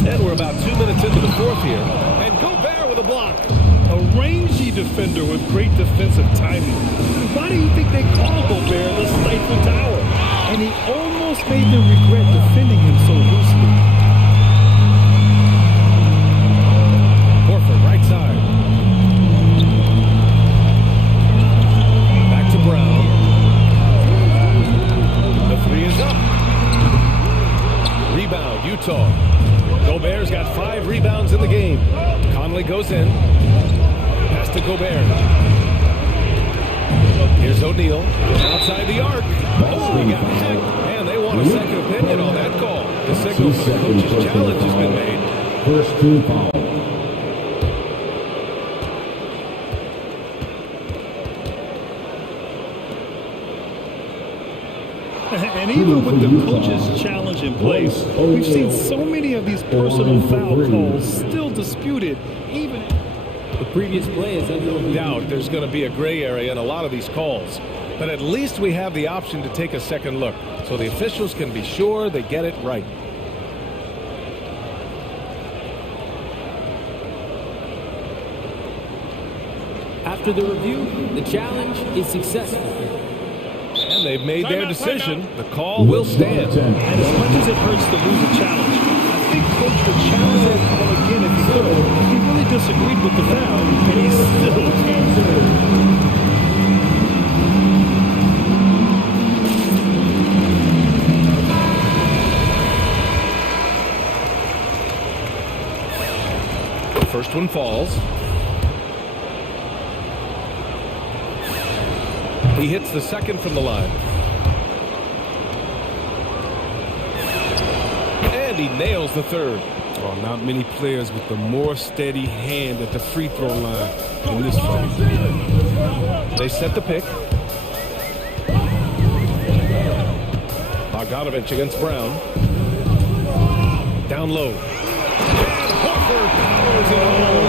And we're about 2 minutes into the 4th here. And Gobert with a block. A rangy defender with great defensive timing. Why do you think they call Gobert the Stifle Tower? And he almost made them regret defending him so loosely. Horford, right side. Back to Brown. The 3 is up. Rebound, Utah. Gobert's got 5 rebounds in the game. Conley goes in. Pass to Gobert. Here's O'Neal. Outside the arc. Oh, he got hit. And they want a second opinion on that call. The signal for the coach's challenge has been made. First 2 fouls. And even with the coach's challenge in place, we've seen so many of these personal foul calls still disputed, even The previous play is under doubt there's going to be a gray area in a lot of these calls. But at least we have the option to take a second look, so the officials can be sure they get it right. After the review, the challenge is successful. And they've made their decision. The call will stand. And as much as it hurts to lose a challenge, I think Coach would challenge that call again if he could. He really disagreed with the foul, and he still can't. First one falls. He hits the second from the line. And he nails the third. Oh, not many players with a more steady hand at the free throw line in this fight. They set the pick. Bogdanovich against Brown. Down low. Horford powers it home.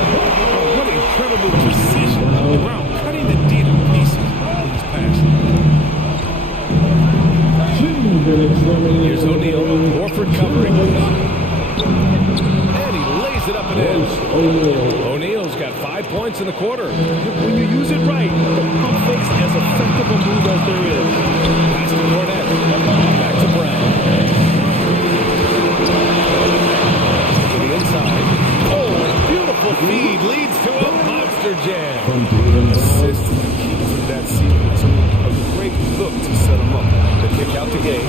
Oh, what incredible precision. Brown cutting the D to pieces on his pass. Here's O'Neal. Horford covering. And he lays it up and in. O'Neal's got 5 points in the quarter. When you use it right, the pump fakes as effective a move as there is. Pass to Cornette. Back to Brown. To the inside. Oh, beautiful feed leads to a monster jam. Assist is the key to that sequence. A great look to set him up. The kick out to Gay.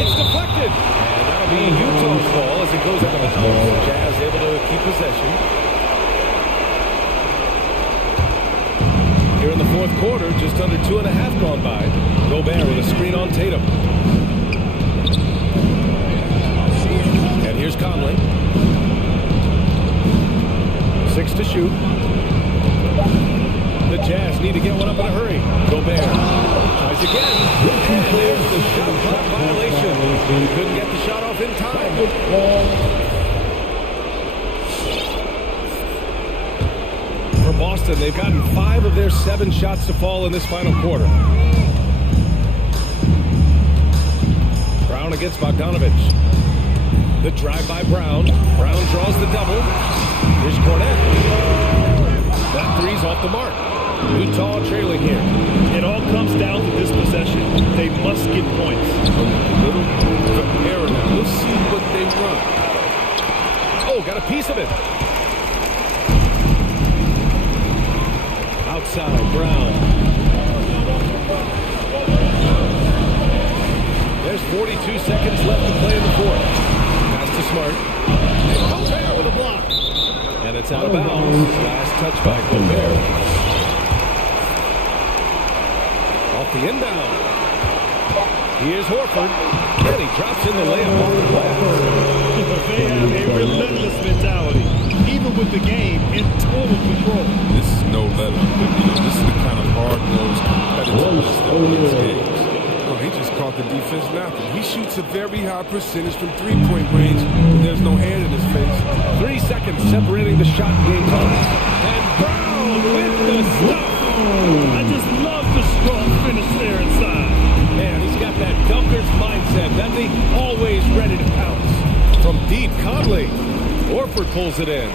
It's deflected. And that'll be Utah's ball as it goes out of the house. Jazz able to keep possession. Here in the fourth quarter, just under 2.5 gone by. Gobert with a screen on Tatum. And here's Conley. 6 to shoot. The Jazz need to get one up in a hurry. Gobert tries again. And there's the shot clock violation. He couldn't get the shot off in time. For Boston, they've gotten 5 of their 7 shots to fall in this final quarter. Brown against Bogdanovich. The drive by Brown. Brown draws the double. Here's Cornette. That three's off the mark. Utah trailing here. It all comes down to this possession. They must get points. Little error now. We'll see what they run. Oh, got a piece of it. Outside, Brown. There's 42 seconds left to play in the fourth. Pass to Smart. And Gobert with a block. And it's out of bounds. Last touch by Gobert. Off the inbound. Here's Horford. And he drops in the layup off the glass. They have a relentless mentality, even with the game in total control. This is no let up. This is the kind of hard-nosed competitiveness that wins games. Oh, he just caught the defense napping. He shoots a very high percentage from three-point range, but there's no hand in his face. 3 seconds separating the shot game times. And Brown with the stuff. I just love the strong finish there inside. Man, he's got that dunker's mindset, doesn't he? Always ready to pounce. From deep, Conley. Horford pulls it in.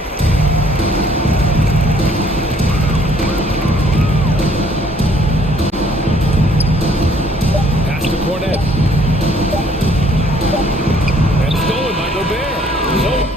Pass to Cornette. And stolen by Gobert. So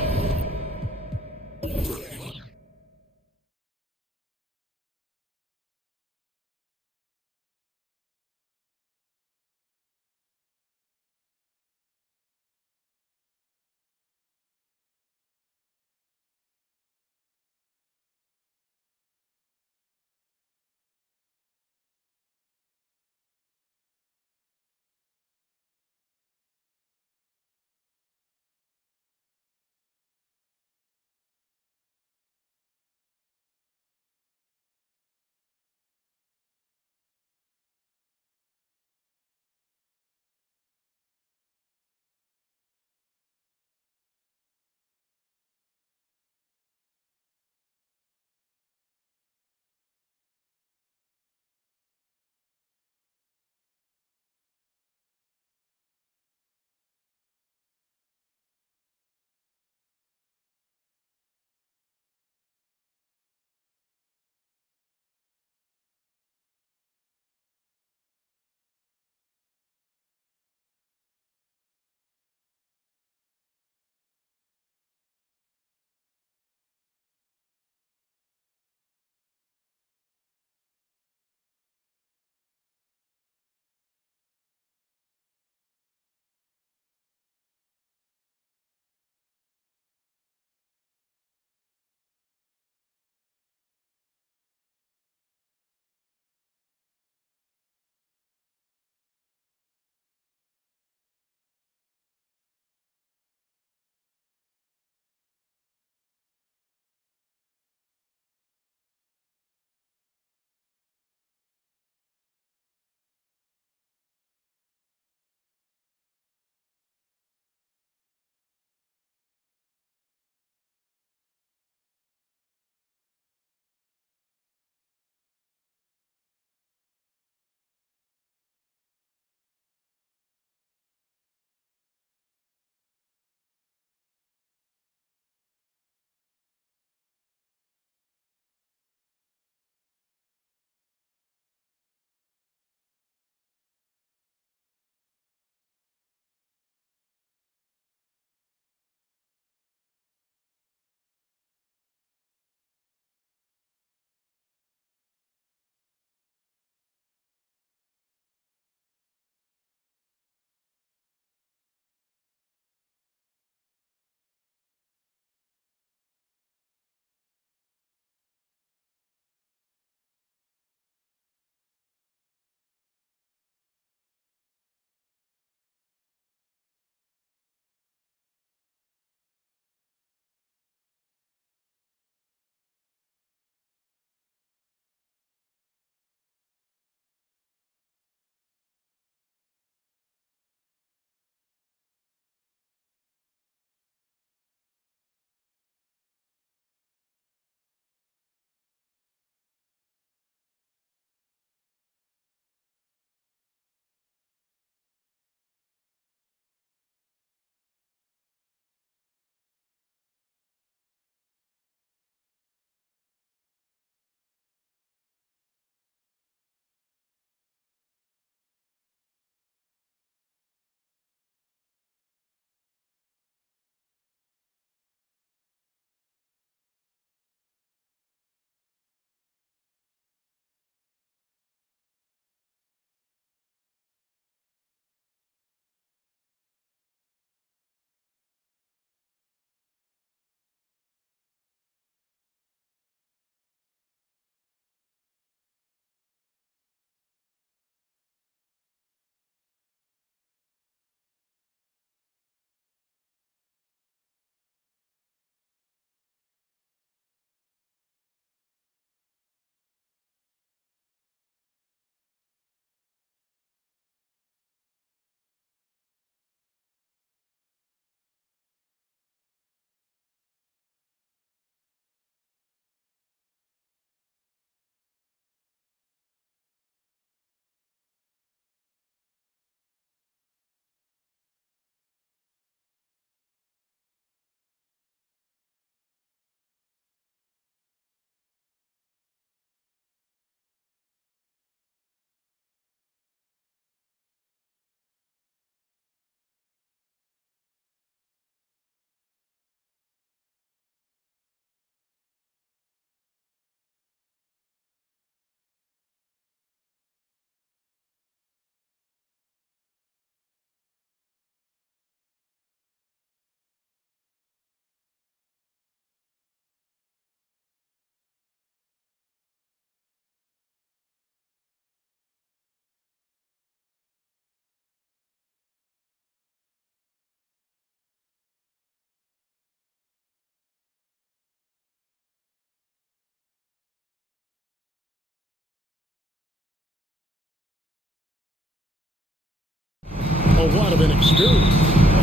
a lot of inexperience.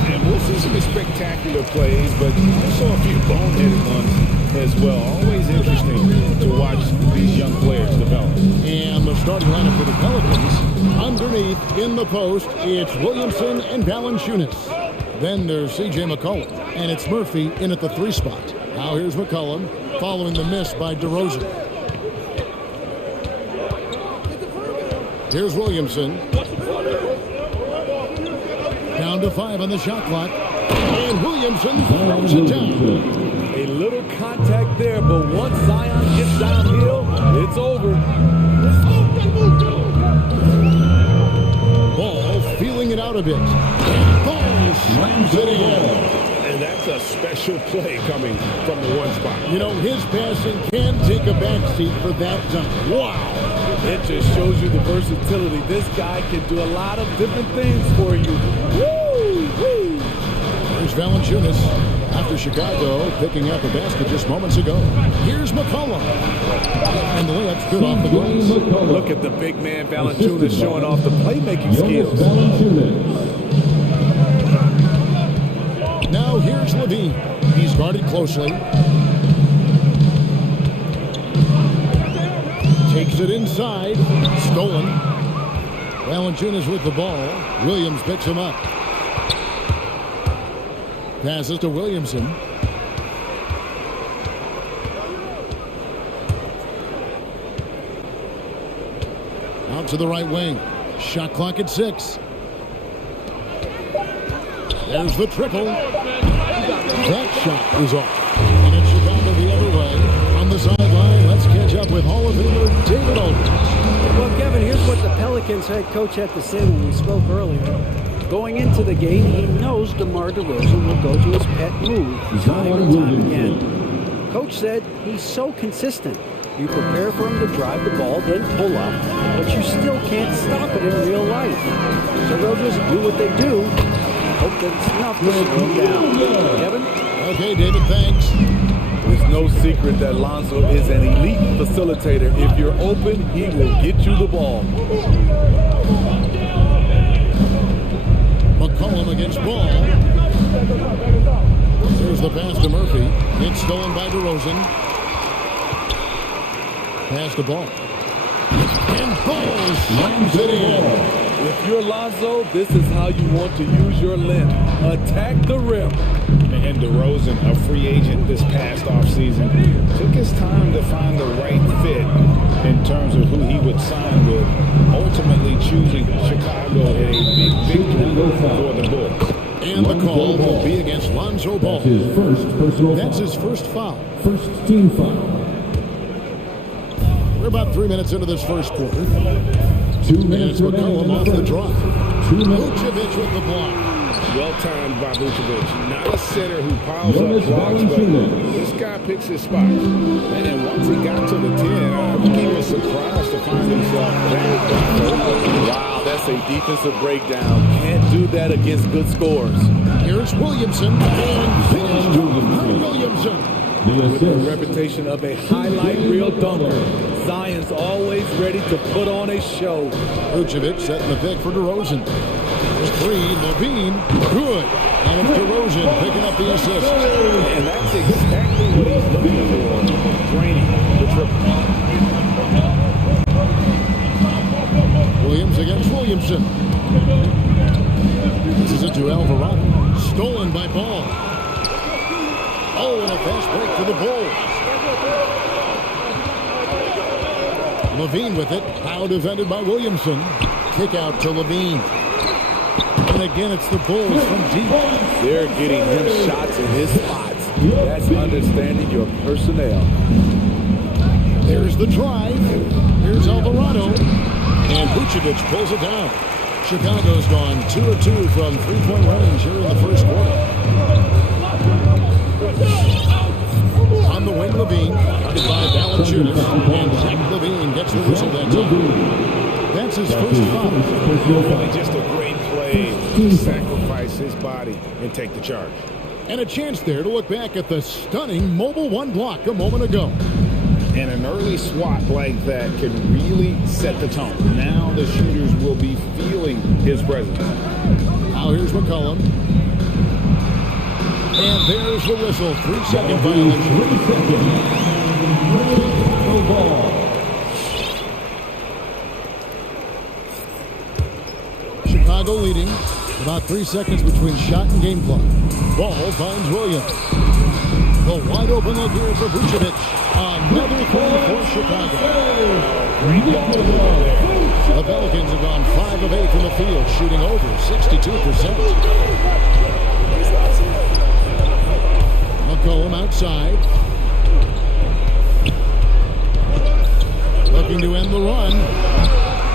And we'll see some spectacular plays, but also a few boneheaded ones as well. Always interesting to watch these young players develop. And the starting lineup for the Pelicans. Underneath, in the post, it's Williamson and Valanciunas. Then there's C.J. McCollum, and it's Murphy in at the 3 spot. Now here's McCollum, following the miss by DeRozan. Here's Williamson. Down to 5 on the shot clock. And Williamson throws it down. A little contact there, but once Zion gets downhill, it's over. Ball feeling it out a bit. Ball slams it in. And that's a special play coming from the 1 spot. You know, his passing can take a backseat for that dunk. Wow. It just shows you the versatility. This guy can do a lot of different things for you. Woo! Woo! There's Valanciunas after Chicago picking up a basket just moments ago. Here's McCollum. And the layup's good off the glass. Look at the big man Valanciunas showing off the playmaking skills. Now here's Levine. He's guarded closely. Takes it inside. Stolen. Valanciunas with the ball. Williams picks him up. Passes to Williamson. Out to the right wing. Shot clock at 6. There's the triple. That shot is off. And it's Chicago the other way. On the sideline, let's catch up with Hall of Famer David Aldridge. Well, Kevin, here's what the Pelicans head coach had to say when we spoke earlier. Going into the game, he knows DeMar DeRozan will go to his pet move time and time again. Coach said he's so consistent. You prepare for him to drive the ball, then pull up, but you still can't stop it in real life. So they'll just do what they do. Hope that it's enough to slow him down. Kevin? Okay, David, thanks. There's no secret that Lonzo is an elite facilitator. If you're open, he will get you the ball. McCollum against Ball. There's the pass to Murphy. It's stolen by DeRozan. Pass to Ball. And Ball slams it in. If you're Lonzo, this is how you want to use your length. Attack the rim. And DeRozan, a free agent this past offseason, took his time to find the right fit in terms of who he would sign with, ultimately choosing Chicago in a big victory for the Bulls. And the call will be against Lonzo Ball. His first personal That's his first foul. First team foul. We're about 3 minutes into this first quarter. 2 minutes And it's McCollum off the drop. 2 minutes. Vucevic with the block. Well timed by Vucevic. Not a center who piles up blocks, but this guy picks his spots. And once he got to the 10, I think he was surprised to find himself back. Wow, that's a defensive breakdown. Can't do that against good scores. Here's Williamson. And finished by Williamson. With the reputation of a highlight reel dunker, Zion's always ready to put on a show. Vucevic setting the pick for DeRozan. There's 3, Levine, good. And it's DeRozan picking up the assist. And that's exactly what he's looking for. Draining the triple. Williams against Williamson. This is it to Alvarado. Stolen by Ball. Oh, and a fast break for the Bulls. Levine with it. How defended by Williamson. Kick out to Levine. And again, it's the Bulls from deep. They're getting him shots in his spots. That's understanding your personnel. There's the drive. Here's Alvarado. And Vucevic pulls it down. Chicago's gone 2 of 2 from three-point range here in the first quarter. On the wing, Levine. Guarded by Valanciunas. And Zach Levine gets the whistle that time. That's his first foul. Really just a great play to sacrifice his body and take the charge. And a chance there to look back at the stunning Mobile 1 block a moment ago. And an early swat like that can really set the tone. Now the shooters will be feeling his presence. Now here's McCollum. And there's the whistle. 3-second violation. 3 seconds. No ball. Chicago leading. About 3 seconds between shot and game clock. Ball finds Williams. The wide open look here for Vucevic. Another goal for Chicago. Great ball there. The Pelicans have gone 5 of 8 from the field, shooting over 62%. McCollum outside. Looking to end the run.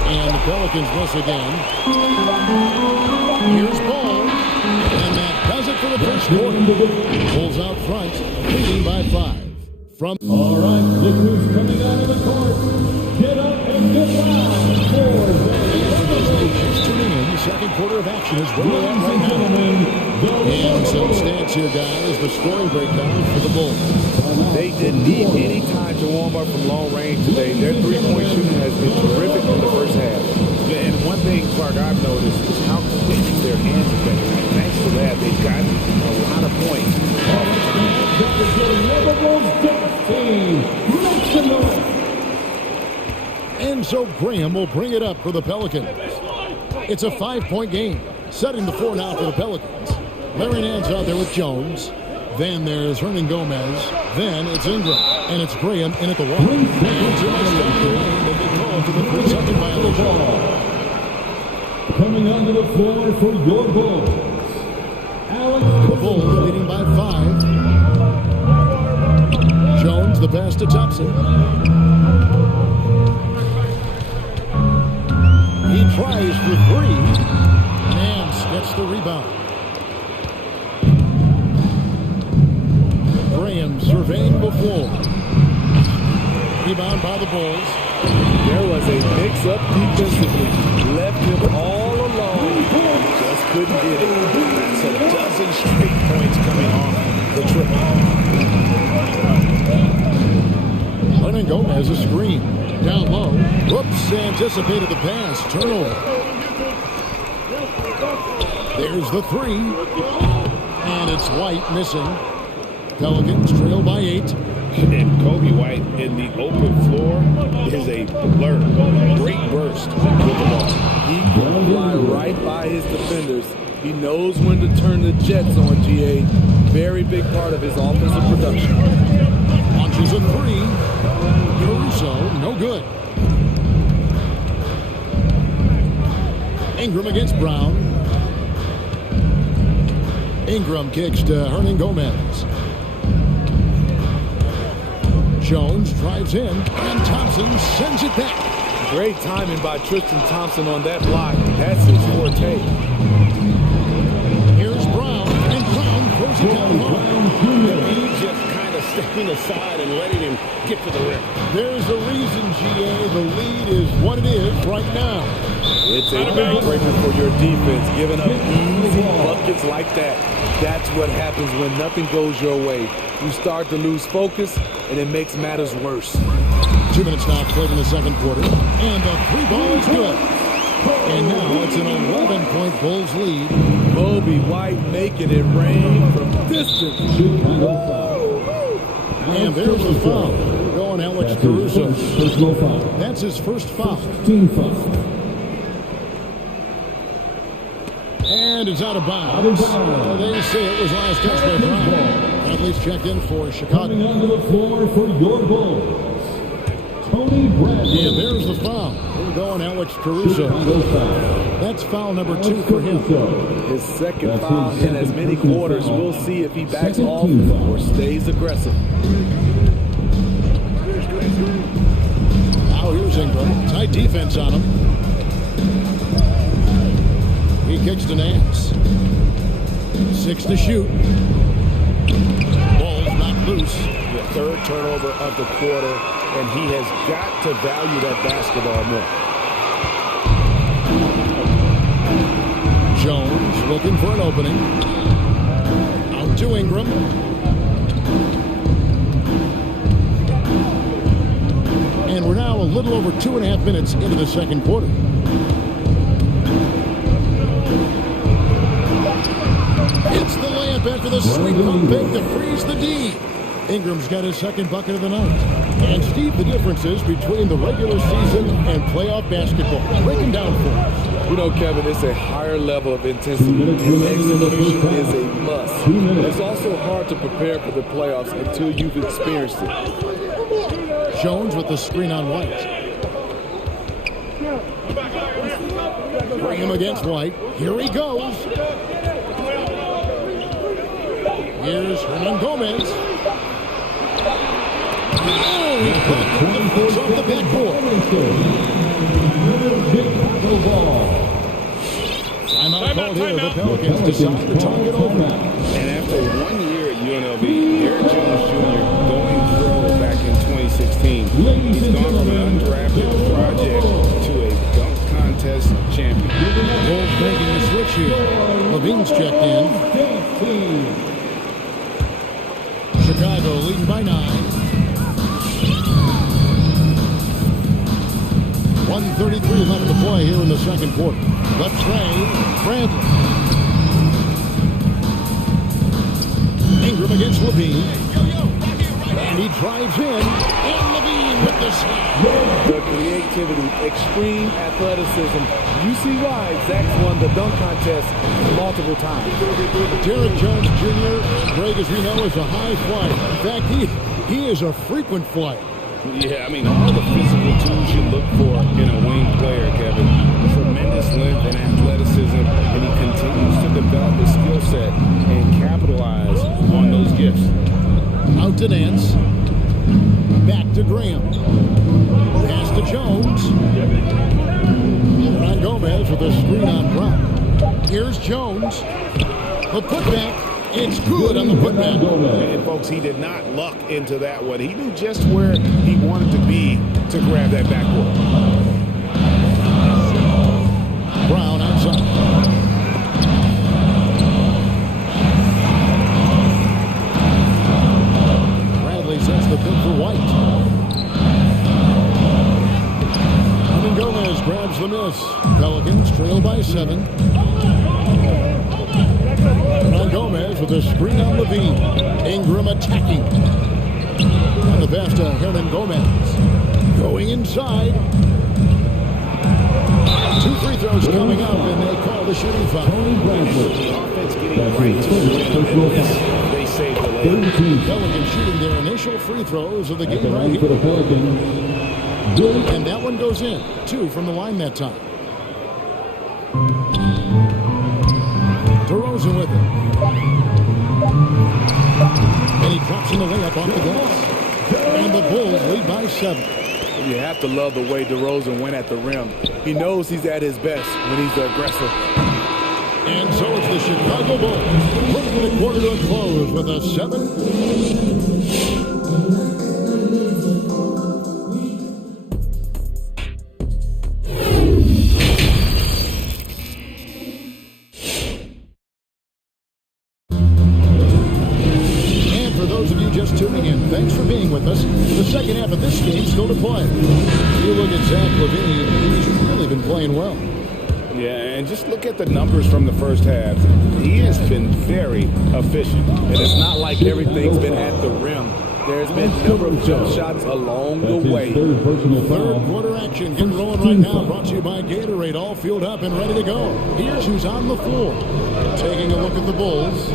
And the Pelicans miss again. Here's Ball. And that does it for the first quarter. Bulls out front, leading by 5. From All right, look who's coming out of the court. Get up and get loud. tuning in, the second quarter of action is where we're at right now. And some stats here, guys. The scoring breakdown for the Bulls. They didn't need any time to warm up from long range today. Their three-point shooting has been terrific in the first half. And one thing, Clark, I've noticed is how quick their hands have been. Thanks to that, they've gotten a lot of points. And so Graham will bring it up for the Pelicans. It's a 5-point game, setting the floor now for the Pelicans. Larry Nance out there with Jones. Then there's Hernan Gomez. Then it's Ingram. And it's Graham in at the 1. And called for the 3-second violation. Coming onto the floor for your Bulls. The Bulls leading by 5. Jones, the pass to Thompson. He tries for 3. Nance gets the rebound. Graham surveying the floor. Rebound by the Bulls. There was a mix-up defensively. Left him all alone. Just couldn't get it. That's a dozen straight points coming off the triple. Hernan Gomez a screen. Down low. Whoops, anticipated the pass. Turnover. There's the 3. And it's White missing. Pelicans trail by 8. And Kobe White in the open floor is a blur. Great burst with the ball. He can fly right by his defenders. He knows when to turn the jets on, GA. Very big part of his offensive production. Launches a 3. Caruso, no good. Ingram against Brown. Ingram kicks to Hernan Gomez. Jones drives in, and Thompson sends it back. Great timing by Tristan Thompson on that block. That's his forte. Here's Brown, and Brown throws it down home. He's just kind of stepping aside and letting him get to the rim. There's a reason, GA. The lead is what it is right now. It's a backbreaker for your defense. Giving up easy buckets like that. That's what happens when nothing goes your way. You start to lose focus, and it makes matters worse. 2 minutes now played in the second quarter. And the 3 ball is good. And now it's an 11-point Bulls lead. Kobe White making it rain from distance. And there's the foul. Going Alex Caruso. Personal foul. That's his first foul. Team foul. And it's out of bounds. They say it was last touch by Brown. Athletes checked in for Chicago. Coming onto the floor for your Bulls. Tony Bradley. And there's the foul. We're going Alex Caruso. That's foul number 2 for him. His second foul in as many quarters. We'll see if he backs off or stays aggressive. Now here's Ingram. Tight defense on him. He kicks to Nance. 6 to shoot. Ball's not loose. The third turnover of the quarter, and he has got to value that basketball more. Jones looking for an opening. Out to Ingram. little over 2.5 minutes into the second quarter. It's the layup after the sweet pump fake to freeze the D. Ingram's got his second bucket of the night. And Steve, the differences between the regular season and playoff basketball. Break them down for us. You know, Kevin, it's a higher level of intensity, and execution is a must. It's also hard to prepare for the playoffs until you've experienced it. Jones with the screen on White. Bring him against White. Here he goes. Here's Hernan Gomez. Oh, he put off the backboard. Timeout called here. The Pelicans decide to talk it over. And after 1 year at UNLV, Derrick Jones Jr. going pro back in 2016, he's gone from an undrafted project to a dunk contest champion. Bulls making a switch here. Levine's checked in. Chicago leading by 9. 1:33 left to play here in the second quarter. The trade, Bradley. Ingram against Levine. And he drives in. And Levine with the slam. The creativity, extreme athleticism. You see why Zach's won the dunk contest multiple times. Derrick Jones Jr., Greg, as we know, is a high flyer. In fact, he is a frequent flyer. Yeah, I mean, all the physical tools you look for in a wing player, Kevin. Tremendous length and athleticism, and he continues to develop his skill set and capitalize on those gifts. Out to Nance. Back to Graham. Pass to Jones. Ron Gomez with a screen on Brown. Here's Jones. The putback. It's good on the putback. And folks, he did not luck into that one. He knew just where he wanted to be to grab that backboard. Brown outside. Bradley sets the pick for White. And Gomez grabs the miss. Pelicans trail by 7. Ron Gomez with a screen on Levine. Ingram attacking. And the pass to Hernan Gomez. Going inside. 2 free throws coming up, and they call the shooting foul. Offense getting right. They save the lead. Pelicans shooting their initial free throws of the game right here. And that one goes in. 2 from the line that time. DeRozan with it. And he drops in the layup off the glass. And the Bulls lead by 7. You have to love the way DeRozan went at the rim. He knows he's at his best when he's the aggressor. And so it's the Chicago Bulls bringing the quarter to a close with a 7. Tuning in. Thanks for being with us. The second half of this game still to play. You look at Zach LaVine, he's really been playing well. Yeah, and just look at the numbers from the first half. He has been very efficient. And it's not like everything's been at the rim. There's been a number of jump shots along the way. Third quarter action getting rolling right now. Brought to you by Gatorade. All fueled up and ready to go. Here's who's on the floor. Taking a look at the Bulls.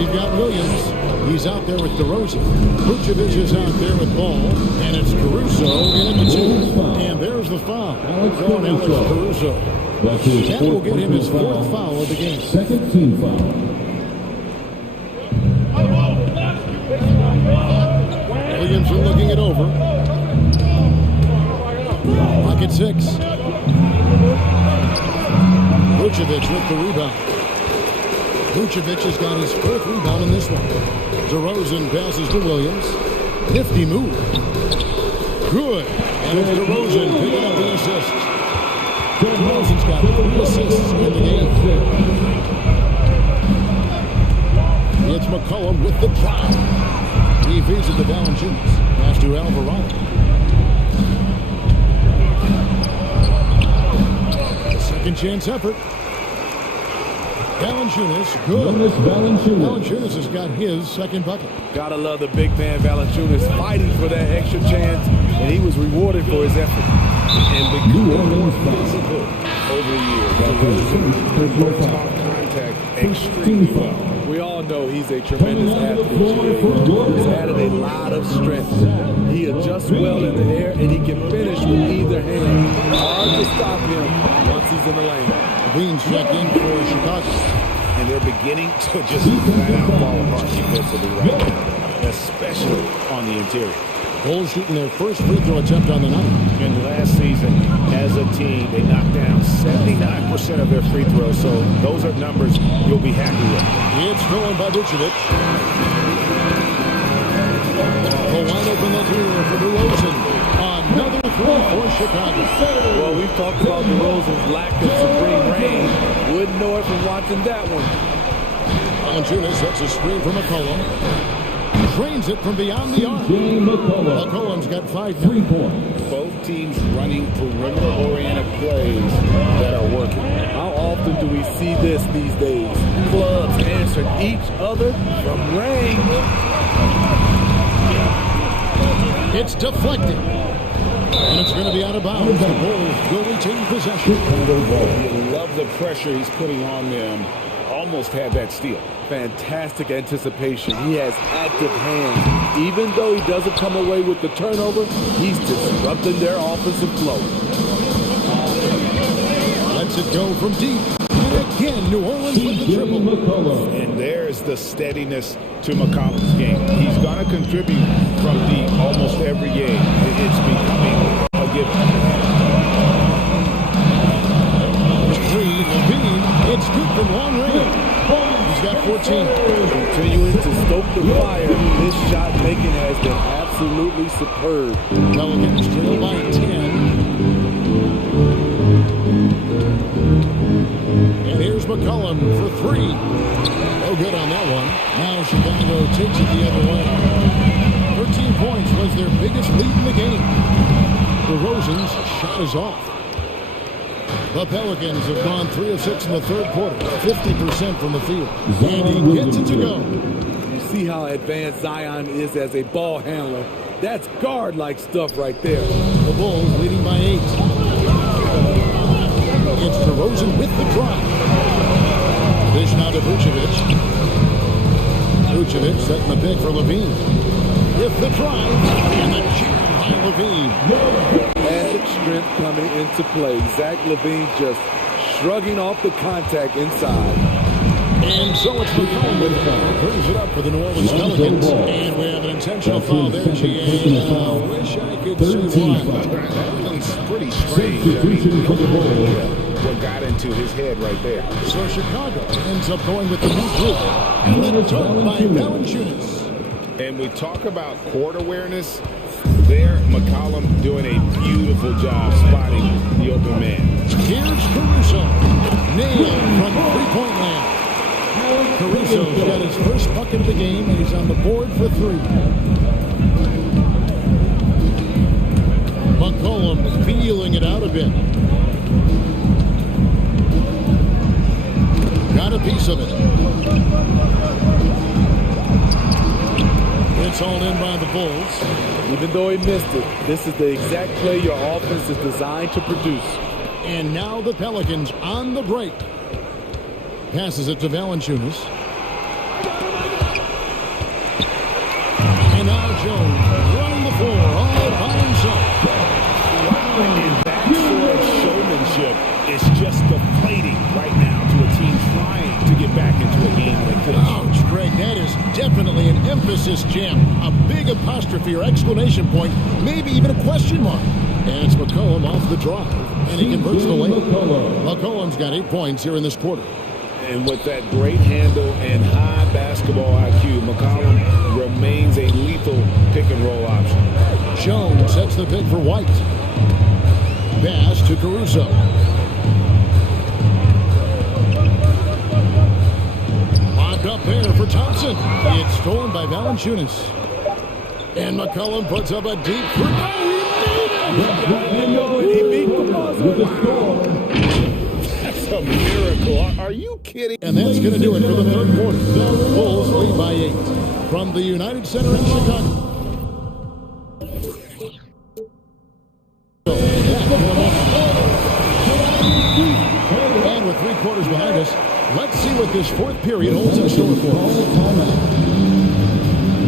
You've got Williams. He's out there with DeRozan. Vucevic is out there with Ball. And it's Caruso in at the 2. And there's the foul. Alex Caruso. That will get him his 4th foul of the game. Second team foul. Williams are looking it over. Lock at 6. Vucevic with the rebound. Vucevic has got his 4th rebound in this one. DeRozan passes to Williams. Nifty move. Good. And it's DeRozan picking up the assist. DeRozan's got 3 assists in the game. It's McCollum with the drive. He feeds it to Valanciunas. Pass to Alvarado. Second chance effort. Valanciunas, good. Valanciunas has got his second bucket. Gotta love the big man Valanciunas fighting for that extra chance, and he was rewarded for his effort. And becoming more physical over the years. Works off contact extremely well. We all know he's a tremendous athlete. He's added a lot of strength. He adjusts well in the air, and he can finish with either hand. Hard to stop him once he's in the lane. Queens check in for Chicago. And they're beginning to just flat out fall apart defensively right now, especially on the interior. Bulls shooting their first free throw attempt on the night. And last season, as a team, they knocked down 79% of their free throws, so those are numbers you'll be happy with. It's stolen by Vucevic. A wide open look here for DeRozan. Another three for Chicago. Well, we've talked about DeRozan's lack of supreme range. Wouldn't know it from watching that one. Valanciunas sets a screen for McCollum. Drains it from beyond the arc. McCollum's got 5 3-points. Both teams running perimeter-oriented plays that are working. How often do we see this these days? Clubs answering each other from range. It's deflected. And it's going to be out of bounds. The Bulls will retain possession. You love the pressure he's putting on them. Almost had that steal. Fantastic anticipation. He has active hands. Even though he doesn't come away with the turnover, he's disrupting their offensive flow. Lets it go from deep. And again, New Orleans with the triple. And there's the steadiness to McCollum's game. He's going to contribute from deep almost every game. It's becoming a given. It's good from long range. He's got 14. Continuing to stoke the fire. This shot making has been absolutely superb. Pelicans trail by 10. And here's McCollum for 3. No good on that one. Now Chicago takes it the other way. 13 points was their biggest lead in the game. DeRozan's shot is off. The Pelicans have gone 3 of 6 in the third quarter, 50% from the field. And he gets it to go. You see how advanced Zion is as a ball handler. That's guard-like stuff right there. The Bulls leading by 8. It's DeRozan with the drive. Dish now to Vucevic. Vucevic setting the pick for Levine. With the drive and the jam by Levine. Added strength coming into play. Zach LaVine just shrugging off the contact inside. And so it's McCollum with the foul. Brings it up for the New Orleans Pelicans. And we have an intentional foul there, GA. I wish I could see why. It's pretty strange. What got into his head right there. So Chicago ends up going with the new group. And then took by Valanciunas. And we talk about court awareness. There, McCollum doing a beautiful job spotting the open man. Here's Caruso. Nailed from three-point land. Caruso's got his first bucket of the game, and he's on the board for 3. McCollum feeling it out a bit. Got a piece of it. It's all in by the Bulls. Even though he missed it, this is the exact play your offense is designed to produce. And now the Pelicans on the break. Passes it to Valanciunas. And now Jones running the floor all by himself. And that sort of showmanship is just deflating right now to a team trying to get back into a game like this. Ouch, Greg, that is definitely an emphasis jam. A big apostrophe or exclamation point, maybe even a question mark. And it's McCollum off the drive, and he converts the lane. McCollum's got 8 points here in this quarter. And with that great handle and high basketball IQ, McCollum remains a lethal pick-and-roll option. Jones sets the pick for White. Pass to Caruso. Locked up there for Thompson. It's stolen by Valanciunas. And McCollum puts up a deep three. He beat the buzzer. a miracle. Are you kidding? And that's going to do it for the third quarter. Bulls lead by 8 from the United Center in Chicago. And with 3 quarters behind us, let's see what this fourth period holds in store for us.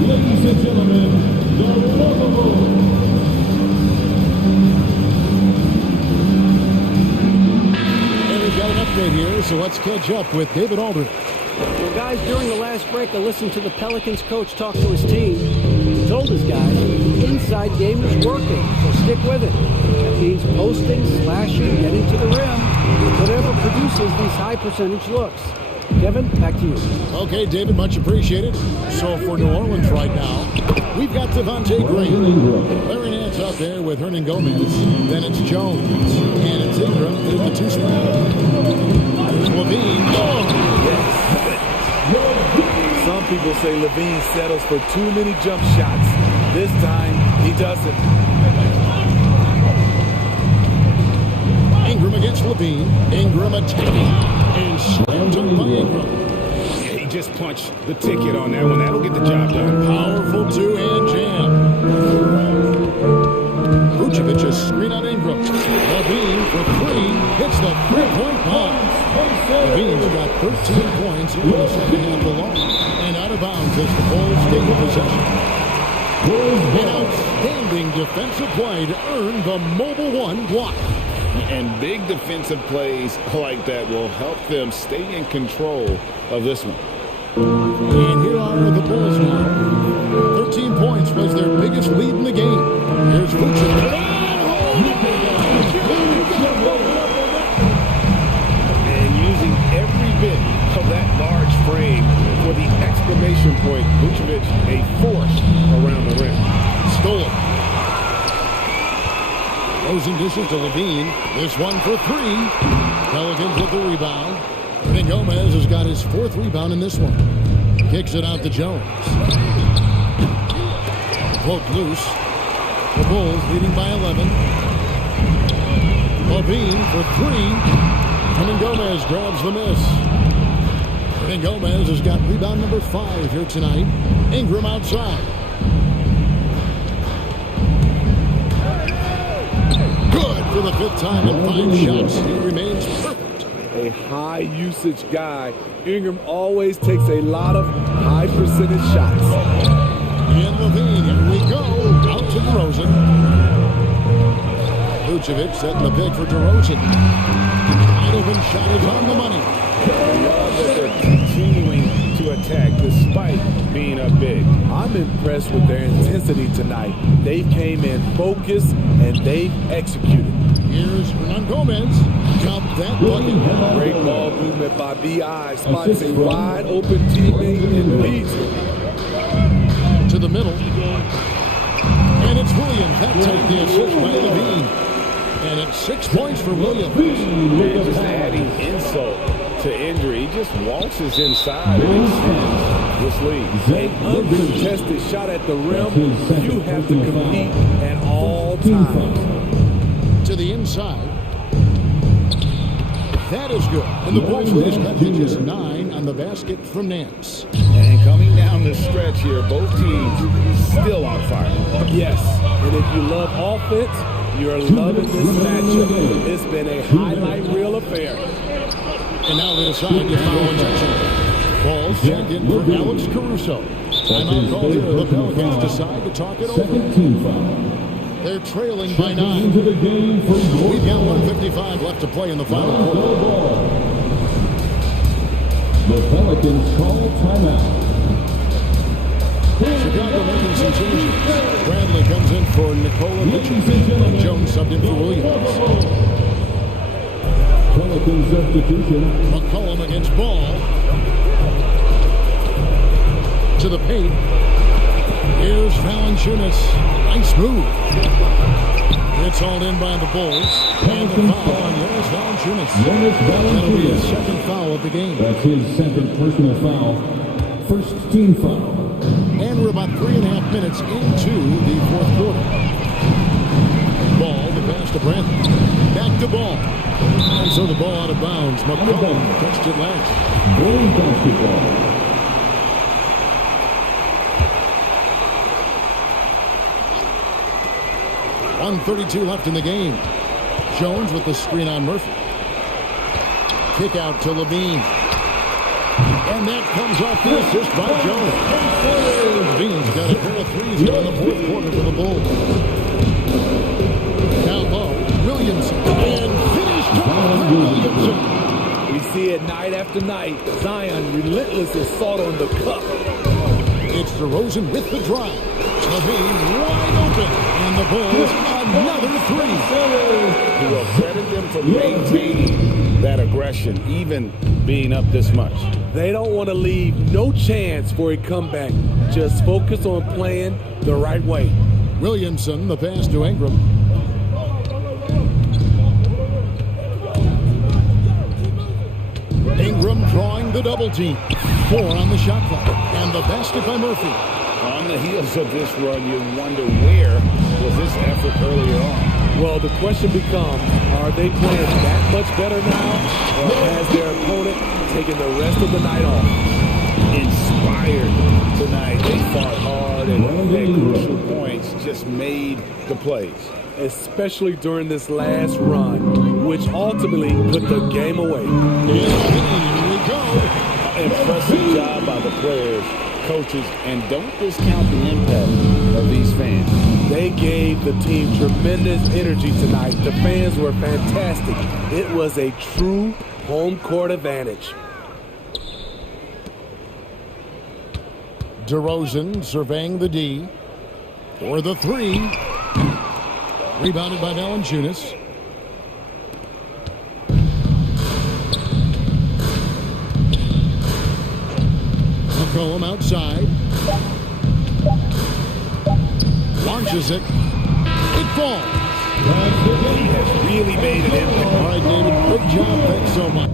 Ladies and gentlemen, the lovable. And we've got an update here, so let's catch up with David Aldridge. Well, guys, during the last break, I listened to the Pelicans coach talk to his team. He told his guys the inside game is working, so stick with it. That means posting, slashing, getting to the rim, whatever produces these high percentage looks. Kevin, back to you. Okay, David, much appreciated. So for New Orleans right now, we've got Devontae Green. Clearing hands out there with Hernan Gomez. Then it's Jones. And it's Ingram in the 2 spot. There's Levine. Oh, yes. Some people say Levine settles for too many jump shots. This time, he doesn't. Ingram against Levine. Ingram attacking. And slammed up by Ingram. Yeah, he just punched the ticket on that one. That'll get the job done. Powerful 2-hand jam. Vucevic a screen on Ingram. Levine for 3. Hits the 3-point bomb. Levine's got 13 points in the second half alone. And out of bounds as the Bulls take the possession. An outstanding defensive play to earn the Mobile 1 block. And big defensive plays like that will help them stay in control of this one. And here are the Bulls now. 13 points was their biggest lead in the game. Here's Vucevic. And using every bit of that large frame for the exclamation point. Vucevic, a force around the rim. Stole it. Closing dishes to Levine. This one for 3. Pelicans with the rebound. And Gomez has got his 4th rebound in this one. Kicks it out to Jones. Float loose. The Bulls leading by 11. Levine for 3. And Gomez grabs the miss. And Gomez has got rebound number 5 here tonight. Ingram outside. Good for the 5th time in 5 shots. He remains perfect. A high usage guy. Ingram always takes a lot of high percentage shots. And Levine, here we go. Out to DeRozan. Vucevic setting the pick for DeRozan. Wide open shot is on the money. I love that they're continuing to attack despite being up big. I'm impressed with their intensity tonight. They came in focused and they executed. Here's Hernan Gomez. Count that bucket. Great ball movement by B.I. Spots a wide open teammate and leads him. To the middle. And it's Williams. That time the assist by Levine. And it's 6 points for Williams. And just adding insult to injury. He just waltzes inside and extends this lead. An uncontested shot at the rim. You have to compete at all times. To the inside. That is good. And the Bulls lead cut to just 9 on the basket from Nance. And coming down the stretch here, both teams still on fire. Yes, and if you love offense, you're loving this matchup. It's been a highlight reel affair. And now they decide to foul intentional. Ball's checked in for Alex Caruso. Timeout call here. The Pelicans decide to talk it over. They're trailing by 9. We've got 1:55 left to play in the final quarter. The Pelicans call timeout. Chicago making some changes. Bradley comes in for Nikola Mitchell. And Jones subbed in for Williams. Pelicans substitution. McCollum against Ball. To the paint. Here's Valanciunas. Nice move. It's hauled in by the Bulls. And the foul on Jonas Valanciunas. That'll be his 2nd foul of the game. That's his 2nd personal foul. 1st team foul. And we're about 3.5 minutes into the 4th quarter. Ball, the pass to Brandon. Back to Ball. And So the ball out of bounds. McCollum touched it last. Boys basketball. .132 left in the game. Jones with the screen on Murphy. Kick out to Levine. And that comes off the assist by Jones. Levine's got a pair of threes here in the fourth quarter for the Bulls. Now low, Williamson. And finished off by Williamson. We see it night after night. Zion relentless assault on the cup. It's DeRozan with the drive. Levine wide open. And the Bulls another three. You will credit them for maintaining that aggression, even being up this much. They don't want to leave no chance for a comeback. Just focus on playing the right way. Williamson, the pass to Ingram. Ingram drawing the double team. 4 on the shot clock. And the basket by Murphy. On the heels of this run, you wonder where was this effort earlier on? Well, the question becomes, are they playing that much better now? Or has their opponent taken the rest of the night off? Inspired tonight. They fought hard and at crucial points just made the plays. Especially during this last run, which ultimately put the game away. Here we go. Impressive job by the players, coaches, and don't discount the impact of these fans. They gave the team tremendous energy tonight. The fans were fantastic. It was a true home court advantage. DeRozan surveying the D for the 3. Rebounded by Valanciunas. McCollum outside. Launches it. It falls. He has really made an impact. All right, David. Good job. Thanks so much.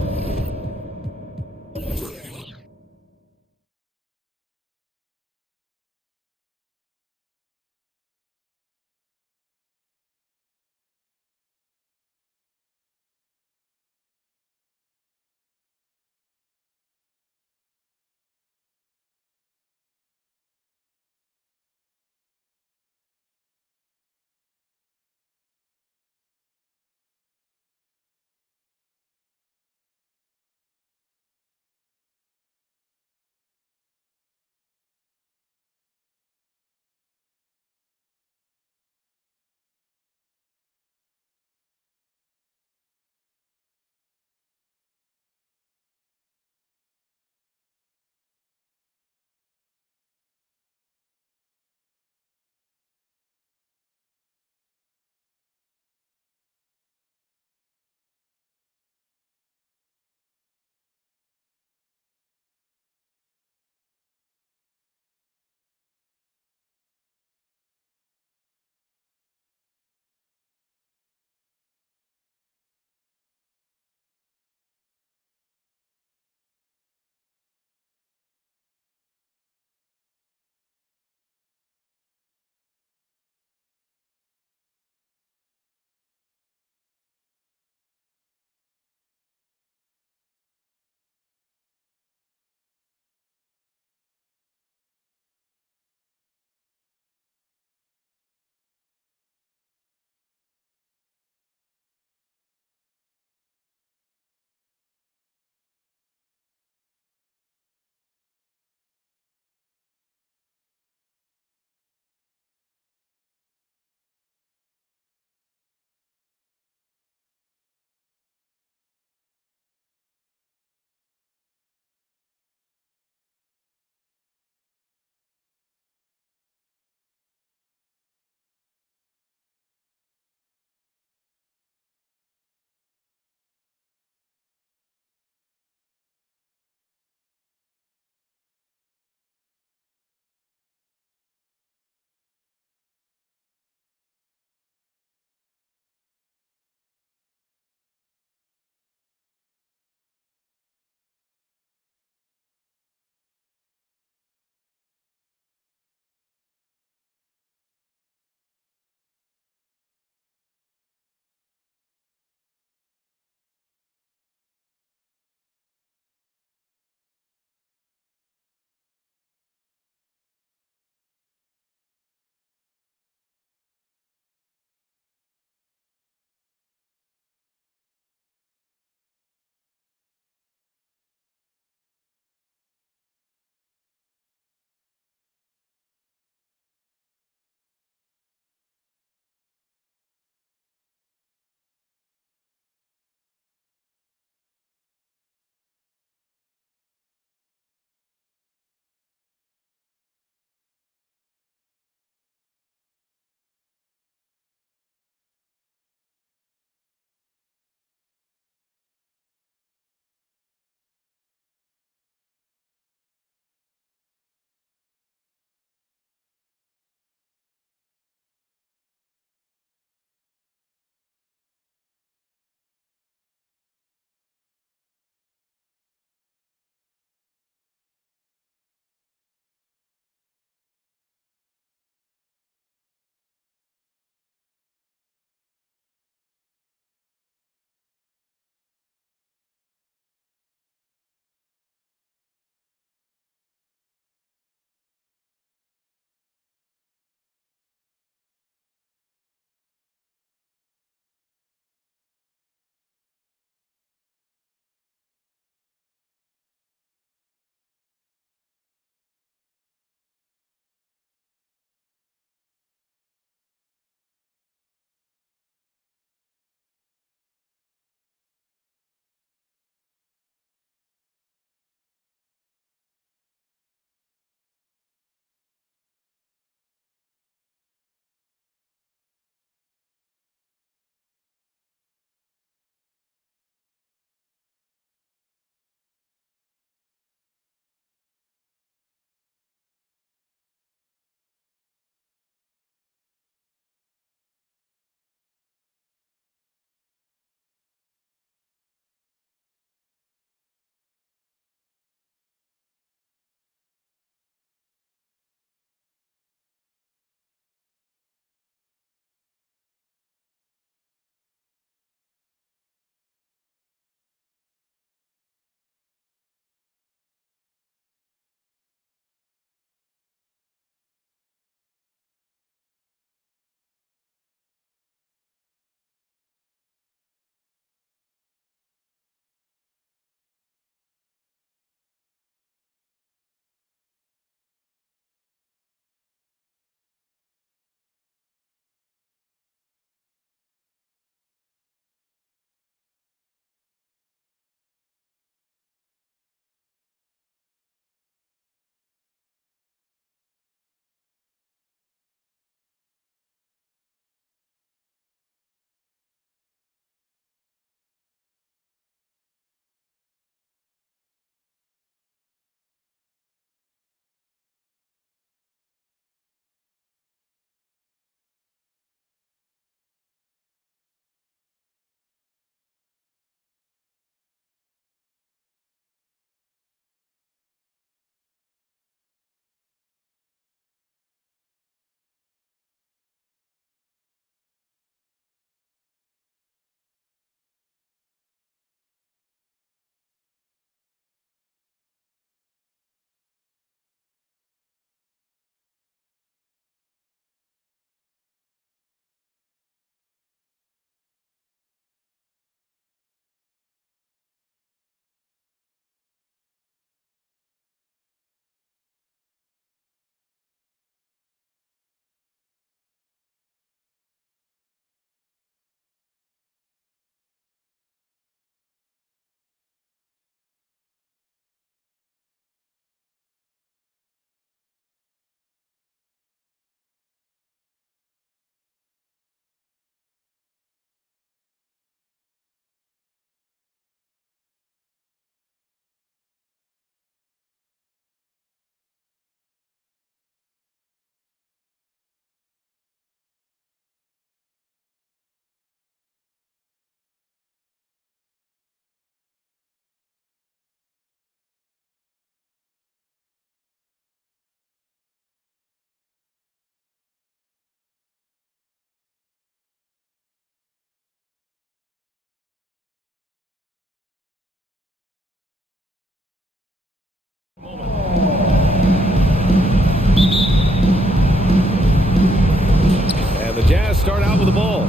And the Jazz start out with the ball.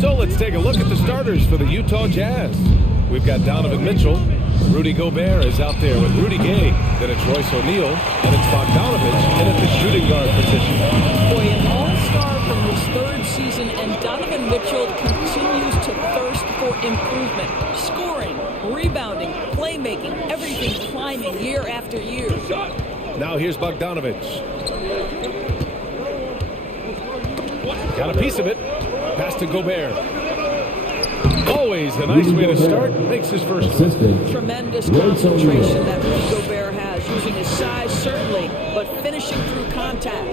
So let's take a look at the starters for the Utah Jazz. We've got Donovan Mitchell. Rudy Gobert is out there with Rudy Gay. Then it's Royce O'Neal. And it's Bogdanovich in at the shooting guard position. Boy, an all-star from his third season, and Donovan Mitchell continues to thirst for improvement. Scoring, rebounding, playmaking, everything climbing year after year. Now here's Bogdanovich. Got a piece of it. Pass to Gobert. Always a nice way to start. Makes his first one. Tremendous concentration that Rudy Gobert has, using his size certainly, but finishing through contact.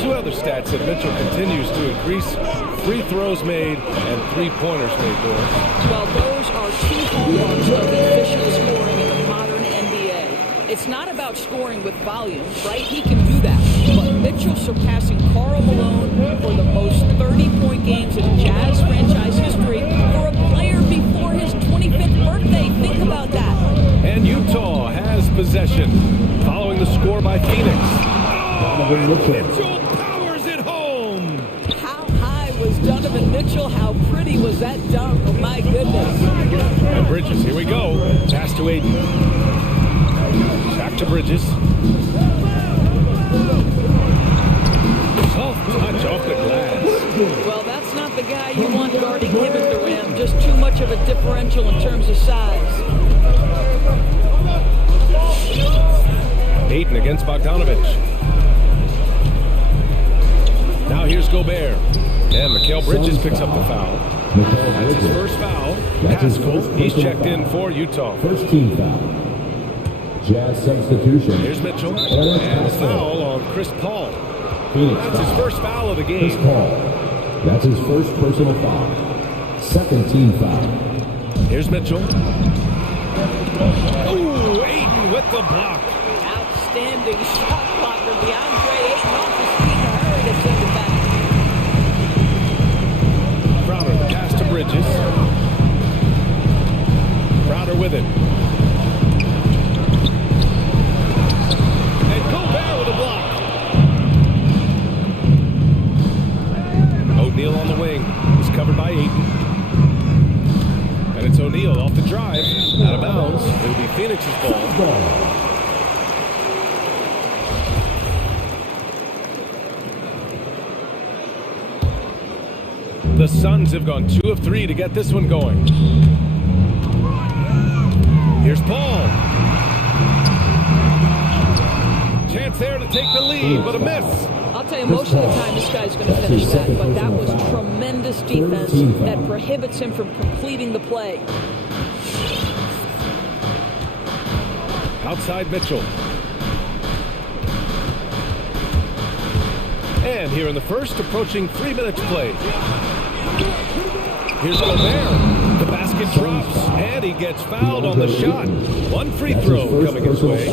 Two other stats that Mitchell continues to increase: free throws made and three-pointers made, Doris. Well, those are two hallmarks of efficient scoring in the modern NBA. It's not about scoring with volume, right? He can do that. But Mitchell surpassing Karl Malone for the most 30-point games in Jazz franchise history for a player before his 25th birthday. Think about that. And Utah has possession, following the score by Phoenix. Oh, and Mitchell powers it home. How high was Donovan Mitchell? How pretty was that dunk? Oh, my goodness. And Bridges, here we go. Pass to Aiden. Back to Bridges. Soft touch off the glass. Well, that's not the guy you want guarding him at the rim. Just too much of a differential in terms of size. Ayton against Bogdanovich. Now here's Gobert. And Mikal Bridges picks up the foul. That's his first foul. Haskell, he's checked in for Utah. First team foul. Jazz substitution. Here's Mitchell. And a foul on Chris Paul. Phoenix That's his first foul of the game. Chris Paul. That's his first personal foul. Second team foul. Here's Mitchell. Ooh, Ayton with the block. Outstanding shot blocker. DeAndre Ayton off his feet in a hurry to send it back. Crowder, the pass to Bridges. Crowder with it. And Gobert with a block. O'Neal on the wing. He's covered by Ayton. And it's O'Neal off the drive. Out of bounds. It'll be Phoenix's ball. The Suns have gone 2 of 3 to get this one going. Here's Paul. Chance there to take the lead, but a miss. I'll tell you, most of the time this guy's going to finish that, but that was tremendous defense that prohibits him from completing the play. Outside Mitchell. And here in the first, approaching 3 minutes played. Here's Gobert. The basket drops, and he gets fouled on the shot. One free throw coming his way.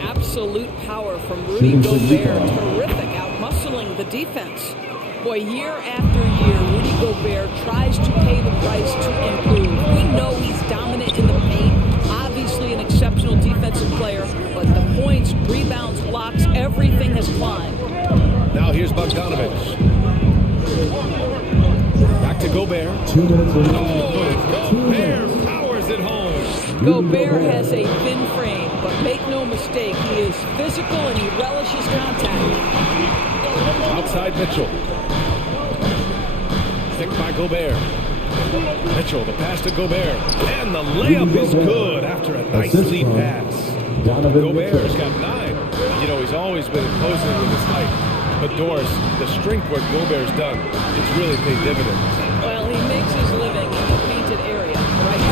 Absolute power from Rudy Gobert. Terrific, out-muscling the defense. Boy, year after year, Rudy Gobert tries to pay the price to improve. We know he's dominant in the paint. Obviously an exceptional defensive player, but the points, rebounds, blocks, everything has climbed. Now here's Bogdanovich. Back to Gobert. 2 minutes remaining. Oh, Gobert powers it home. Gobert has a thin frame, but make no mistake, he is physical and he relishes contact. Outside Mitchell. Thick by Gobert. Mitchell, the pass to Gobert. And the layup is good after a nice lead pass. Gobert's got 9. You know, he's always been imposing with his height. But Doris, the strength work Gobert's done, it's really paid dividends. Well, he makes his living in the painted area, right?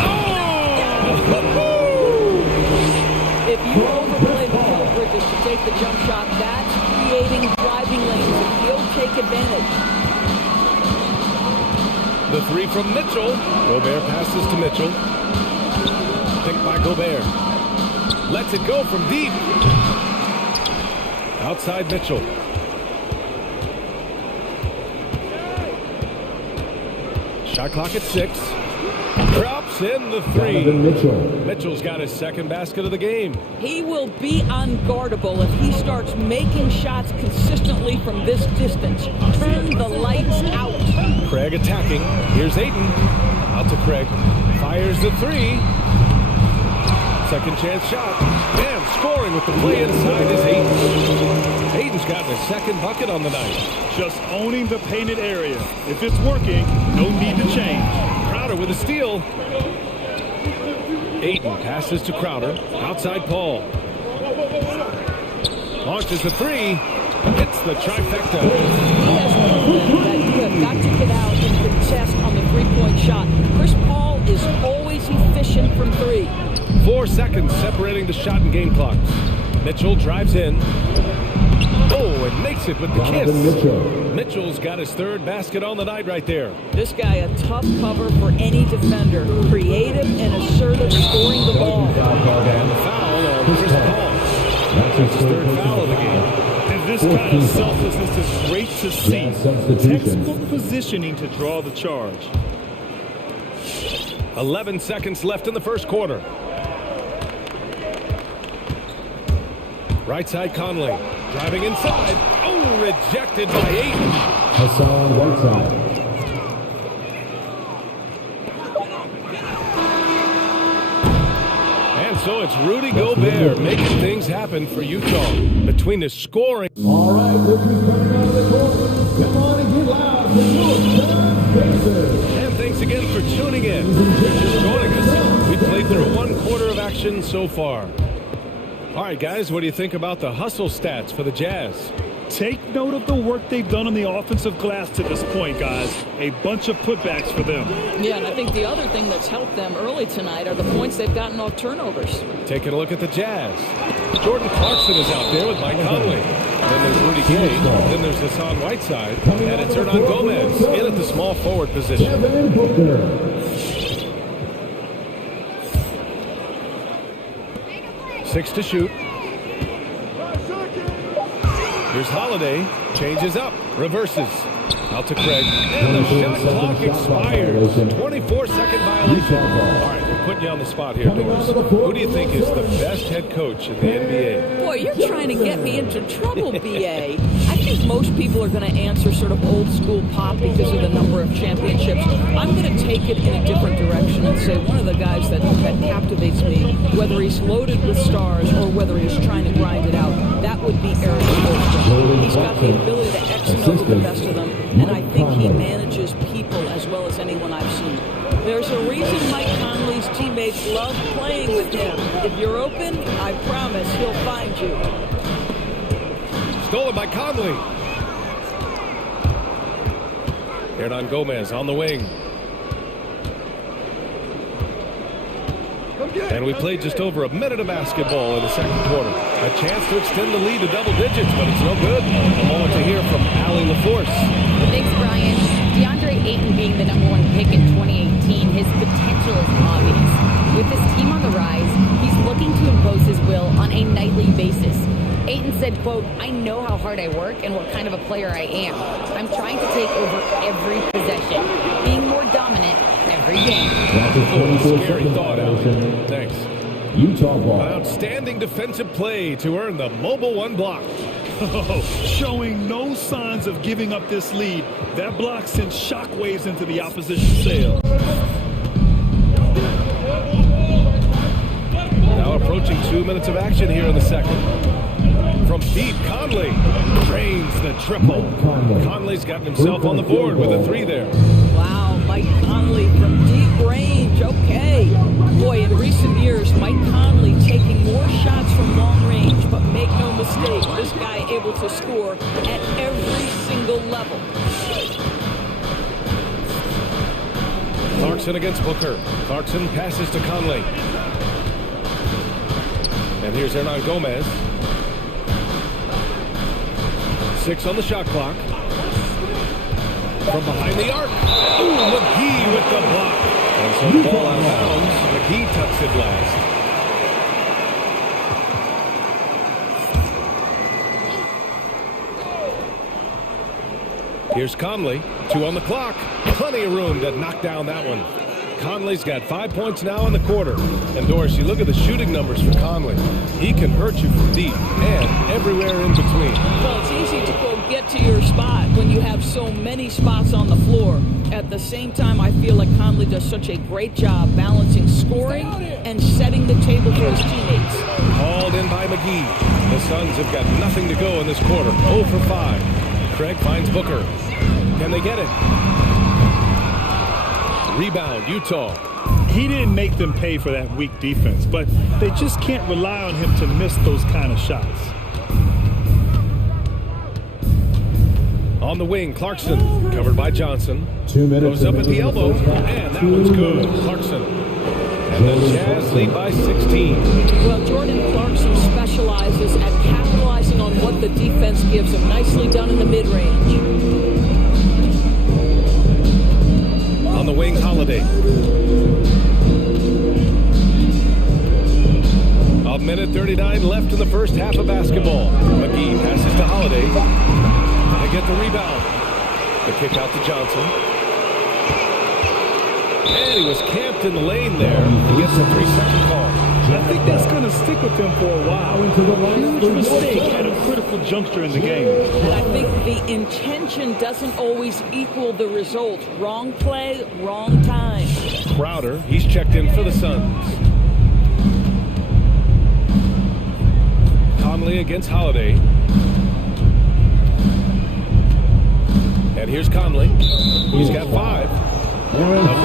If you overplay Mikal Bridges to take the jump shot, that's creating driving lanes, and he'll take advantage. The 3 from Mitchell. Gobert passes to Mitchell. Picked by Gobert. Lets it go from deep. Outside Mitchell. Shot clock at 6. Drops in the three. Mitchell's got his second basket of the game. He will be unguardable if he starts making shots consistently from this distance. Turn the lights out. Craig attacking. Here's Ayton. Out to Craig. Fires the three. Second chance shot. And scoring with the play inside is Ayton. Ayton's gotten his second bucket on the night. Just owning the painted area. If it's working, no need to change. Crowder with a steal. Ayton passes to Crowder. Outside Paul. Launches the three. Hits the trifecta. He has proven that you have got to get out and contest on the three-point shot. Chris Paul is always efficient from three. 4 seconds separating the shot and game clocks. Mitchell drives in. Oh, and makes it with the kiss. Mitchell's got his third basket on the night right there. This guy a tough cover for any defender. Creative and assertive scoring the ball. And the foul on Chris Paul. That's his third foul of the game. And this kind of selflessness is great to see. Textbook positioning to draw the charge. 11 seconds left in the first quarter. Right side Conley. Driving inside. Oh, rejected by Ayton. Hassan Whiteside. And so it's Rudy Gobert making things happen for Utah. Between the scoring. All right, look who's coming out of the court. Come on and get loud for Louis. And thanks again for tuning in. If you're just joining us, we played through 1 quarter of action so far. All right, guys, what do you think about the hustle stats for the Jazz? Take note of the work they've done on the offensive glass to this point, guys. A bunch of putbacks for them. Yeah, and I think the other thing that's helped them early tonight are the points they've gotten off turnovers. Taking a look at the Jazz. Jordan Clarkson is out there with Mike Conley. Then there's Rudy Gay. Then there's Hassan Whiteside. And it's Hernan Gomez in at the small forward position. 6 to shoot. Here's Holiday. Changes up. Reverses. Out to Craig. And the shot clock expires. 24-second violation. All right, we're putting you on the spot here, Doris. Who do you think is the best head coach in the NBA? Boy, you're trying to get me into trouble, B.A. I think most people are going to answer sort of old school Pop because of the number of championships. I'm going to take it in a different direction and say one of the guys that captivates me, whether he's loaded with stars or whether he's trying to grind it out, that would be Aaron Spoelstra. He's got the ability to excel with the best of them, and I think he manages people as well as anyone I've seen. There's a reason Mike Conley's teammates love playing with him. If you're open, I promise he'll find you. Stolen by Conley. Hernan Gomez on the wing. And we played just over a minute of basketball in the second quarter. A chance to extend the lead to double digits, but it's no good. A moment to hear from Allie LaForce. Thanks, Brian. DeAndre Ayton being the #1 pick in 2018, his potential is obvious. With his team on the rise, he's looking to impose his will on a nightly basis. Ayton said, quote, "I know how hard I work and what kind of a player I am. I'm trying to take over every possession, being more dominant every game." Scary thought, Allie. Thanks. Utah ball. An outstanding defensive play to earn the mobile 1 block. Showing no signs of giving up this lead. That block sends shockwaves into the opposition's sail. Now approaching 2 minutes of action here in the second. From deep, Conley drains the triple. Conley's gotten himself on the board with a 3 there. Wow, Mike Conley from deep range. Okay. Boy, in recent years, Mike Conley taking more shots from long range, but make no mistake, this guy able to score at every single level. Clarkson against Booker. Clarkson passes to Conley. And here's Hernan Gomez. 6 on the shot clock. From behind the arc. Ooh, McGee with the block. And so the ball out of bounds. McGee tucks it last. Here's Conley. 2 on the clock. Plenty of room to knock down that one. Conley's got 5 points now in the quarter. And Doris, you look at the shooting numbers for Conley. He can hurt you from deep and everywhere in between. Well, it's easy to go get to your spot when you have so many spots on the floor. At the same time, I feel like Conley does such a great job balancing scoring and setting the table for his teammates. Hauled in by McGee. The Suns have got nothing to go in this quarter. 0 for 5. Craig finds Booker. Can they get it? Rebound, Utah. He didn't make them pay for that weak defense, but they just can't rely on him to miss those kind of shots. On the wing, Clarkson, covered by Johnson. 2 minutes. Goes up at the elbow, and that one's good. Clarkson. And the Jazz lead by 16. Well, Jordan Clarkson specializes at capitalizing on what the defense gives him. Nicely done in the mid-range. On the wing, Holiday. A minute 39 left in the first half of basketball. McGee passes to Holiday. They get the rebound. The kick out to Johnson. And he was camped in the lane there. He gets a 3-second call. I think that's going to stick with him for a while. Huge mistake at a critical juncture in the game. And I think the intention doesn't always equal the result. Wrong play, wrong time. Crowder, he's checked in for the Suns. Conley against Holiday. And here's Conley. He's got 5. A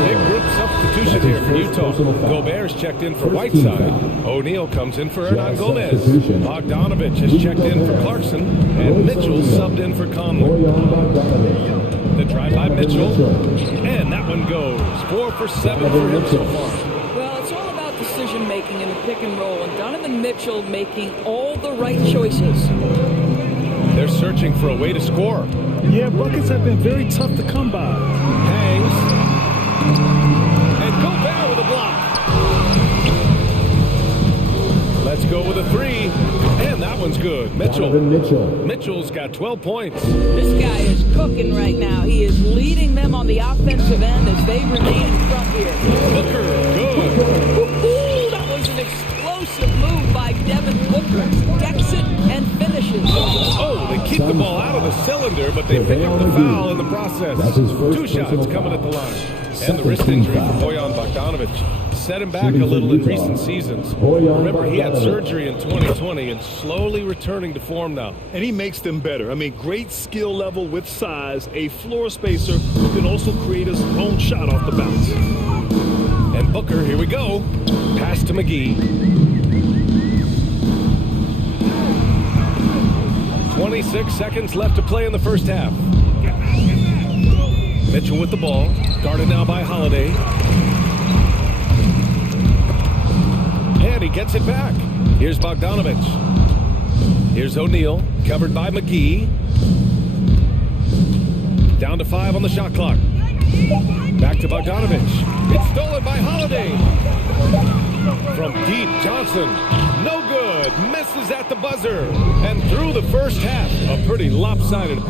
big group substitution here for Utah. Gobert's checked in for Whiteside. O'Neal comes in for Hernan Gomez. Bogdanovich has checked in for Clarkson. And Mitchell subbed in for Conley. The drive by Mitchell. And that one goes. 4 for 7 for him so far. Well, it's all about decision-making in the pick and roll. And Donovan Mitchell making all the right choices. They're searching for a way to score. Yeah, buckets have been very tough to come by. Hangs. And Gobert with a block. Let's go with a 3. And that one's good. Mitchell's got 12 points. This guy is cooking right now. He is leading them on the offensive end as they remain in front here. Booker, good. Ooh, that was an explosive move by Devin Booker. Decks it and finishes. Oh, they keep the ball out of the cylinder, but they pick up the foul in the process. 2 shots coming at the line. And the wrist injury for Bojan Bogdanovich set him back a little in recent seasons. Remember, he had surgery in 2020 and slowly returning to form now. And he makes them better. I mean, great skill level with size, a floor spacer who can also create his own shot off the bounce. And Booker, here we go. Pass to McGee. 26 seconds left to play in the first half. Mitchell with the ball, guarded now by Holiday. And he gets it back. Here's Bogdanovich. Here's O'Neal, covered by McGee. Down to 5 on the shot clock. Back to Bogdanovich. It's stolen by Holiday. From deep, Johnson. No good. Misses at the buzzer. And through the first half, a pretty lopsided.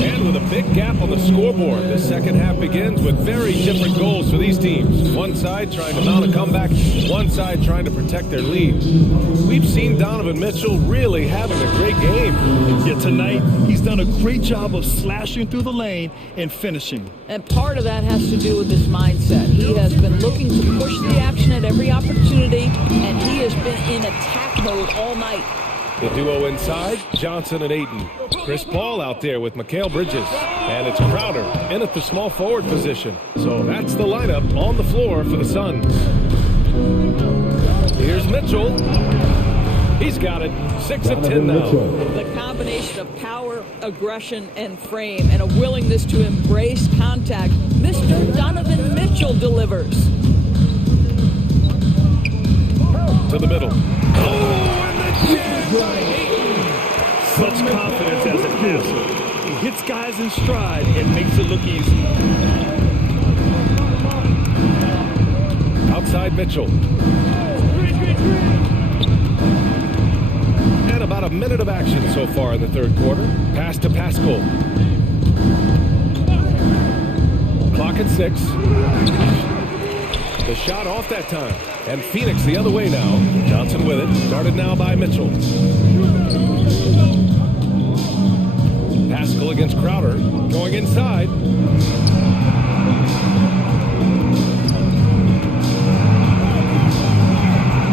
And with a big gap on the scoreboard, the second half begins with very different goals for these teams. One side trying to mount a comeback, one side trying to protect their lead. We've seen Donovan Mitchell really having a great game. Yeah, tonight he's done a great job of slashing through the lane and finishing. And part of that has to do with his mindset. He has been looking to push the action at every opportunity, and he has been in attack mode all night. The duo inside, Johnson and Ayton. Chris Paul out there with Mikal Bridges. And it's Crowder in at the small forward position. So that's the lineup on the floor for the Suns. Here's Mitchell. He's got it. 6 of 10 now. The combination of power, aggression, and frame, and a willingness to embrace contact. Mr. Donovan Mitchell delivers. To the middle. Oh, and the jam by Ayton. Such confidence as a passer. He hits guys in stride and makes it look easy. Outside Mitchell. And about a minute of action so far in the third quarter. Pass to Pascal. Clock at 6. The shot off that time. And Phoenix the other way now. Johnson with it. Started now by Mitchell. Pascal against Crowder. Going inside.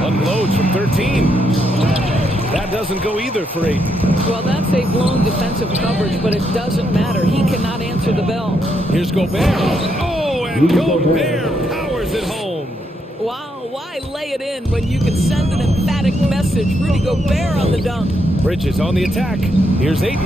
Unloads from 13. That doesn't go either for 8. Well, that's a blown defensive coverage, but it doesn't matter. He cannot answer the bell. Here's Gobert. Oh, and Gobert powers it home. Wow, why lay it in when you can send an emphatic message? Rudy Gobert on the dunk. Bridges on the attack. Here's Ayton.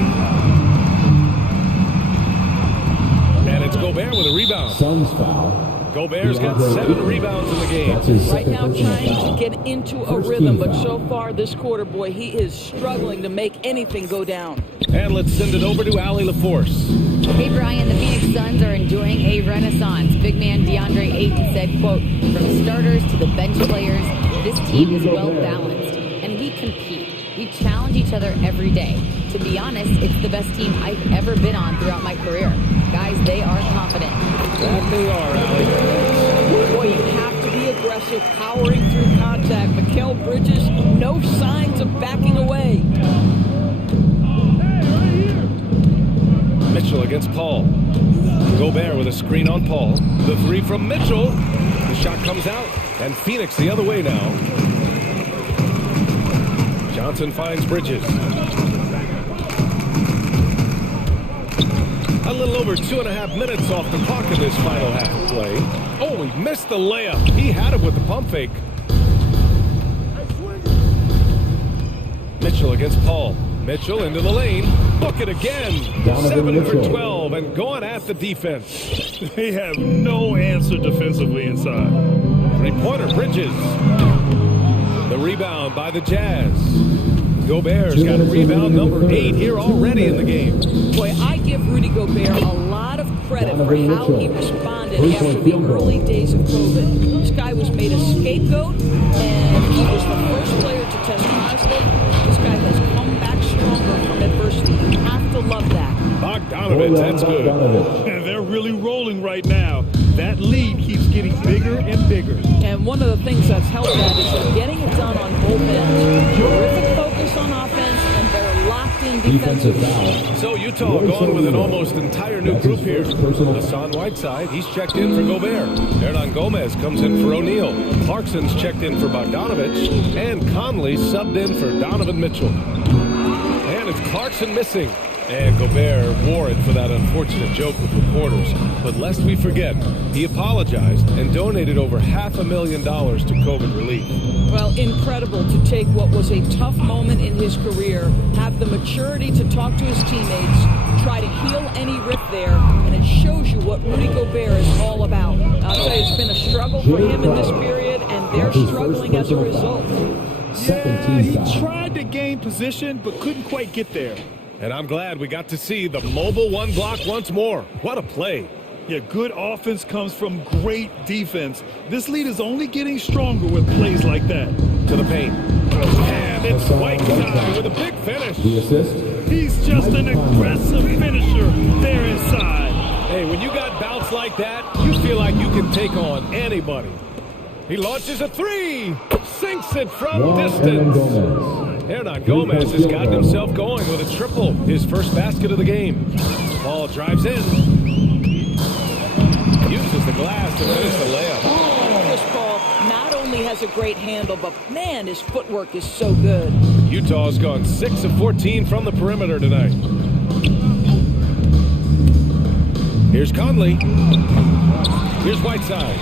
And it's Gobert with a rebound. Suns foul. Gobert's got 7 rebounds in the game. Right now trying to get into a rhythm, but so far this quarter, boy, he is struggling to make anything go down. And let's send it over to Allie LaForce. Hey, Brian, the Phoenix Suns are enjoying a renaissance. Big man DeAndre Ayton said, quote, from starters to the bench players, this team is well balanced, and we compete. We challenge each other every day. To be honest, it's the best team I've ever been on throughout my career. Guys, they are confident. That they are, Allie. Boy, you have to be aggressive, powering through contact. Mikal Bridges, no signs of backing away. Mitchell against Paul. Gobert with a screen on Paul. The 3 from Mitchell. The shot comes out, and Phoenix the other way now. Johnson finds Bridges. A little over 2.5 minutes off the clock in this final half of play. Oh, he missed the layup. He had it with the pump fake. Mitchell against Paul. Mitchell into the lane. Book it again. 7 for 12 and going at the defense. They have no answer defensively inside. 3-pointer Bridges. The rebound by the Jazz. Gobert's got a rebound number 8 here already in the game. Boy, I give Rudy Gobert a lot of credit for how he responded after the early days of COVID. This guy was made a scapegoat, and he was the first player to test positive. This guy has come back stronger from adversity. You have to love that. Bogdanovich, that's good. And they're really rolling right now. That lead keeps getting bigger and bigger. And one of the things that's helped that is they're getting it done on both ends. Terrific focus on offense, and they're locked in defensively. So Utah going with an almost entire new group here. Hassan Whiteside, he's checked in for Gobert. Hernan Gomez comes in for O'Neal. Clarkson's checked in for Bogdanovich. And Conley subbed in for Donovan Mitchell. And it's Clarkson missing. And Gobert wore it for that unfortunate joke with reporters. But lest we forget, he apologized and donated over $500,000 to COVID relief. Well, incredible to take what was a tough moment in his career, have the maturity to talk to his teammates, try to heal any rift there, and it shows you what Rudy Gobert is all about. I'll tell you, it's been a struggle for him in this period, and they're struggling as a result. Yeah, he tried to gain position, but couldn't quite get there. And I'm glad we got to see the mobile 1 block once more. What a play. Yeah, good offense comes from great defense. This lead is only getting stronger with plays like that. To the paint. And it's Whiteside with a big finish. The assist. He's just an aggressive finisher there inside. Hey, when you got bounce like that, you feel like you can take on anybody. He launches a 3. Sinks it from distance. Hernan Gomez has gotten himself going with a triple. His first basket of the game. Paul drives in. Uses the glass to finish the layup. Chris Paul not only has a great handle, but man, his footwork is so good. Utah's gone 6 of 14 from the perimeter tonight. Here's Conley. Here's Whiteside.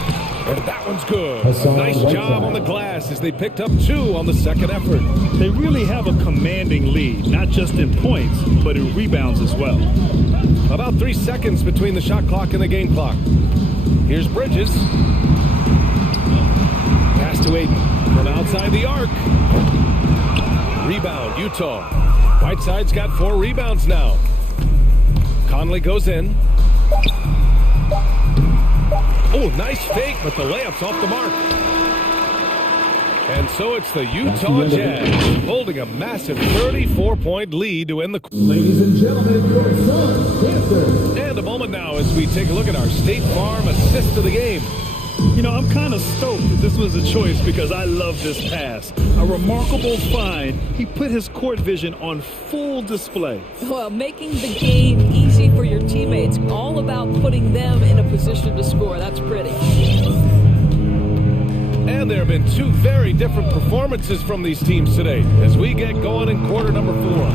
And that one's good. A nice job on the glass as they picked up 2 on the second effort. They really have a commanding lead, not just in points, but in rebounds as well. About 3 seconds between the shot clock and the game clock. Here's Bridges. Pass to Ayton from outside the arc. Rebound, Utah. Whiteside's got 4 rebounds now. Conley goes in. Oh, nice fake, but the layup's off the mark. And so it's the Utah Jazz holding a massive 34-point lead to end the... Ladies and gentlemen, your Suns Panthers. And a moment now as we take a look at our State Farm assist of the game. You know, I'm kind of stoked that this was a choice because I love this pass. A remarkable find. He put his court vision on full display. Well, making the game easy for your teammates, all about putting them in a position to score. That's pretty. And there have been two very different performances from these teams today as we get going in quarter number 4.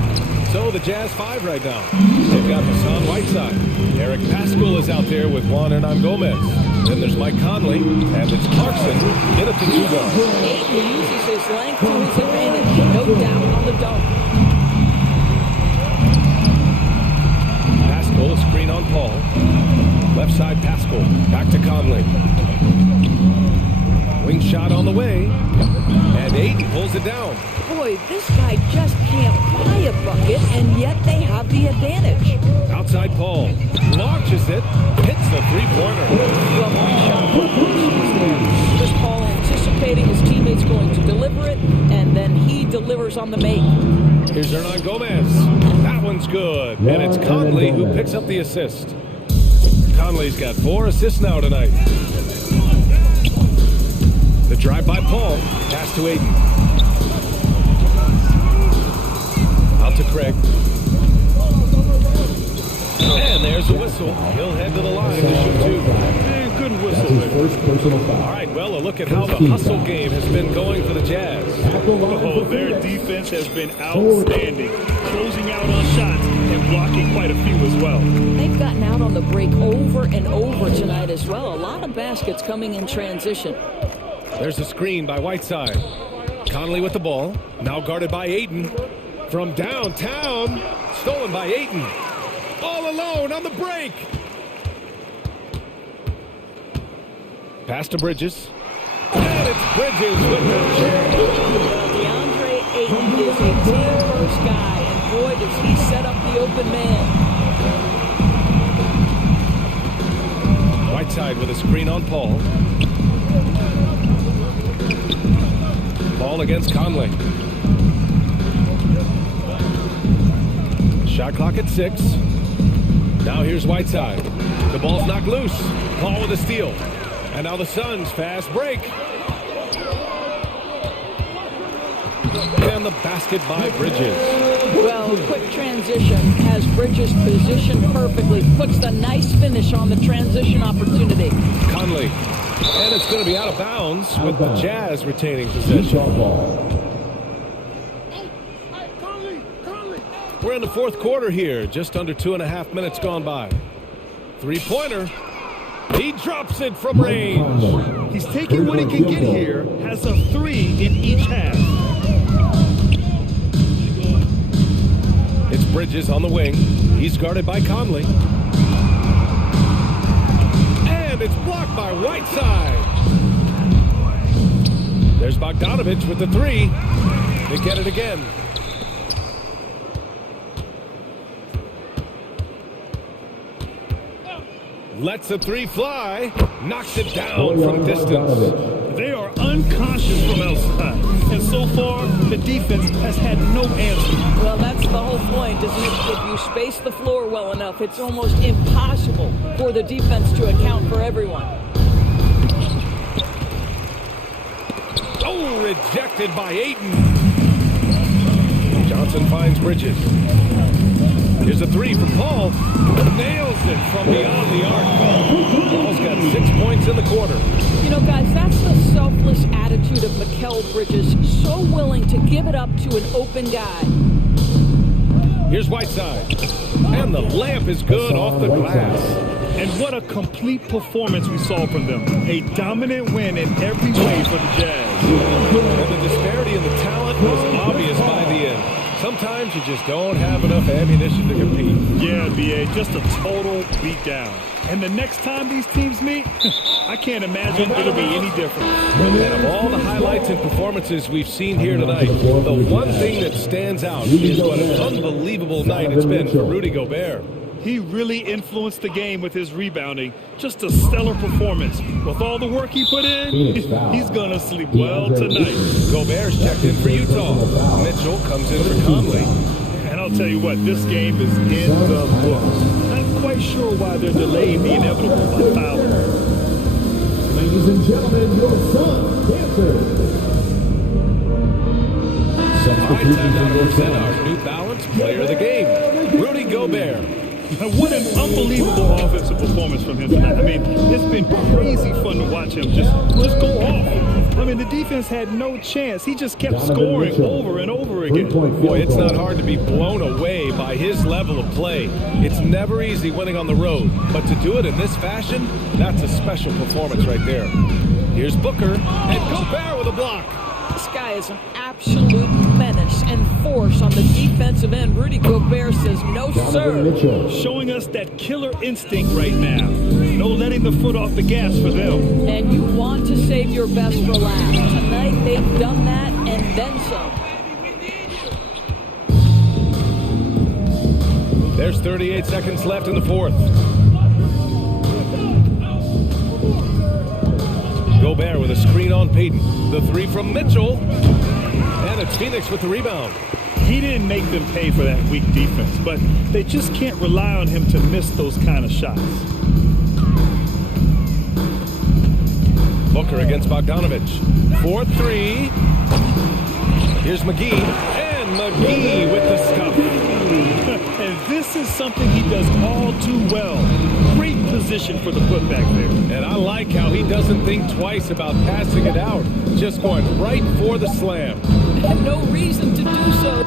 So the Jazz 5 right now. They've got Hassan Whiteside. Eric Pascal is out there with Juan Hernan Gomez. Then there's Mike Conley, and it's Clarkson in at the 2 guard. He uses his length to his advantage. No doubt on the dunk. Pascal, a screen on Paul. Left side Pascal, back to Conley. Wing shot on the way, and Aiden pulls it down. Boy, this guy just can't buy a bucket, and yet they have the advantage. Outside Paul, launches it, hits the three-pointer. Well, one shot there. Just Paul anticipating his teammates going to deliver it, and then he delivers on the make. Here's Hernan Gomez. That one's good, and it's Conley who picks up the assist. Conley's got 4 assists now tonight. The drive by Paul, pass to Aiden. Out to Craig. And there's a whistle. He'll head to the line to shoot 2. Man, good whistle there. All right, well, a look at how the hustle game has been going for the Jazz. Oh, their defense has been outstanding, closing out on shots and blocking quite a few as well. They've gotten out on the break over and over tonight as well. A lot of baskets coming in transition. There's a screen by Whiteside. Conley with the ball, now guarded by Aiden. From downtown, stolen by Aiden. All alone on the break. Pass to Bridges. And it's Bridges with the jam. DeAndre Ayton is a team-first guy, and boy, does he set up the open man. Whiteside with a screen on Paul. Ball against Conley. Shot clock at 6. Now here's Whiteside. The ball's knocked loose. Paul with a steal. And now the Suns fast break. And the basket by Bridges. Well, quick transition has Bridges positioned perfectly. Puts the nice finish on the transition opportunity. Conley. And it's going to be out of bounds with the Jazz retaining possession. We're in the 4th quarter here. Just under 2.5 minutes gone by. Three-pointer. He drops it from range. He's taking what he can get here. Has a 3 in each half. It's Bridges on the wing. He's guarded by Conley. And it's blocked by Whiteside. There's Bogdanovich with the 3. They get it again. Lets the 3 fly. Knocks it down from distance. They are unconscious from outside. And so far, the defense has had no answer. Well, that's the whole point, isn't it? If you space the floor well enough, it's almost impossible for the defense to account for everyone. Oh, rejected by Ayton. Johnson finds Bridges. Here's a 3 from Paul. Nails it from beyond the arc. Paul's got 6 points in the quarter. You know, guys, that's the selfless attitude of Mikal Bridges. So willing to give it up to an open guy. Here's Whiteside. And the layup is good off the glass. And what a complete performance we saw from them. A dominant win in every way for the Jazz. And the disparity in the talent was obvious by the end. Sometimes you just don't have enough ammunition to compete. Yeah, BA, just a total beatdown. And the next time these teams meet, I can't imagine it'll be any different. And of all the highlights and performances we've seen here tonight, the one thing that stands out is what an unbelievable night it's been for Rudy Gobert. He really influenced the game with his rebounding. Just a stellar performance. With all the work he put in, he's going to sleep well tonight. Gobert's checked in for Utah. Mitchell comes in for Conley. And I'll tell you what, this game is in the books. Not quite sure why they're delaying the inevitable by fouling. Ladies and gentlemen, your son, Dancer. All right, time now to present our New Balance Player of the Game, Rudy Gobert. What an unbelievable offensive performance from him tonight. I mean, it's been crazy fun to watch him just go off. I mean, the defense had no chance. He just kept scoring over and over again. Boy, it's not hard to be blown away by his level of play. It's never easy winning on the road, but to do it in this fashion, that's a special performance right there. Here's Booker, and Gobert with a block. This guy is an absolute menace and force on the defensive end. Rudy Gobert says no, sir. Showing us that killer instinct right now. No letting the foot off the gas for them. And you want to save your best for last. Tonight, they've done that and then some. There's 38 seconds left in the fourth. Gobert with a screen on Payton. The three from Mitchell. And it's Phoenix with the rebound. He didn't make them pay for that weak defense, but they just can't rely on him to miss those kind of shots. Booker against Bogdanovich. 4-3. Here's McGee. And McGee with the scuff. And this is something he does all too well. Great position for the putback there. And I like how he doesn't think twice about passing it out. Just going right for the slam. And no reason to do so.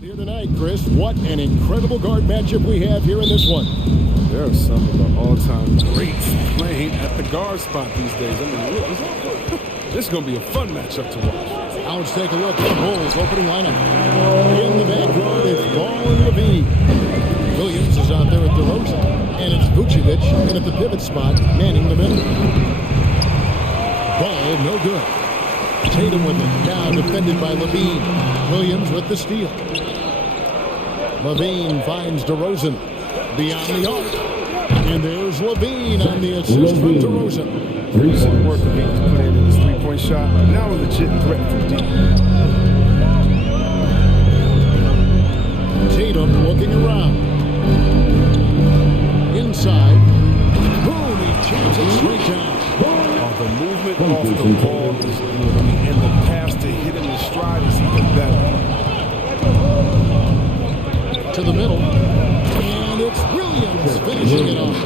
Here tonight, Chris, what an incredible guard matchup we have here in this one. There are some of the all-time greats playing at the guard spot these days. I mean, this is going to be a fun matchup to watch. Now let's take a look at the Bulls opening lineup. In the backcourt, it's Ball and Levine. Williams is out there at DeRozan, and it's Vucevic in at the pivot spot, manning the middle. Ball, no good. Tatum with it, now defended by Levine. Williams with the steal. Levine finds DeRozan beyond the arc. And there's Levine on the assist from DeRozan. Recent work of being playing in his three-point shot. Now a legit threat from deep. Tatum looking around. Inside. Boom, he jams it straight down. The movement off the ball is good. I mean, and the pass to hit him in stride is even better. To the middle. And it's Williams finishing it off.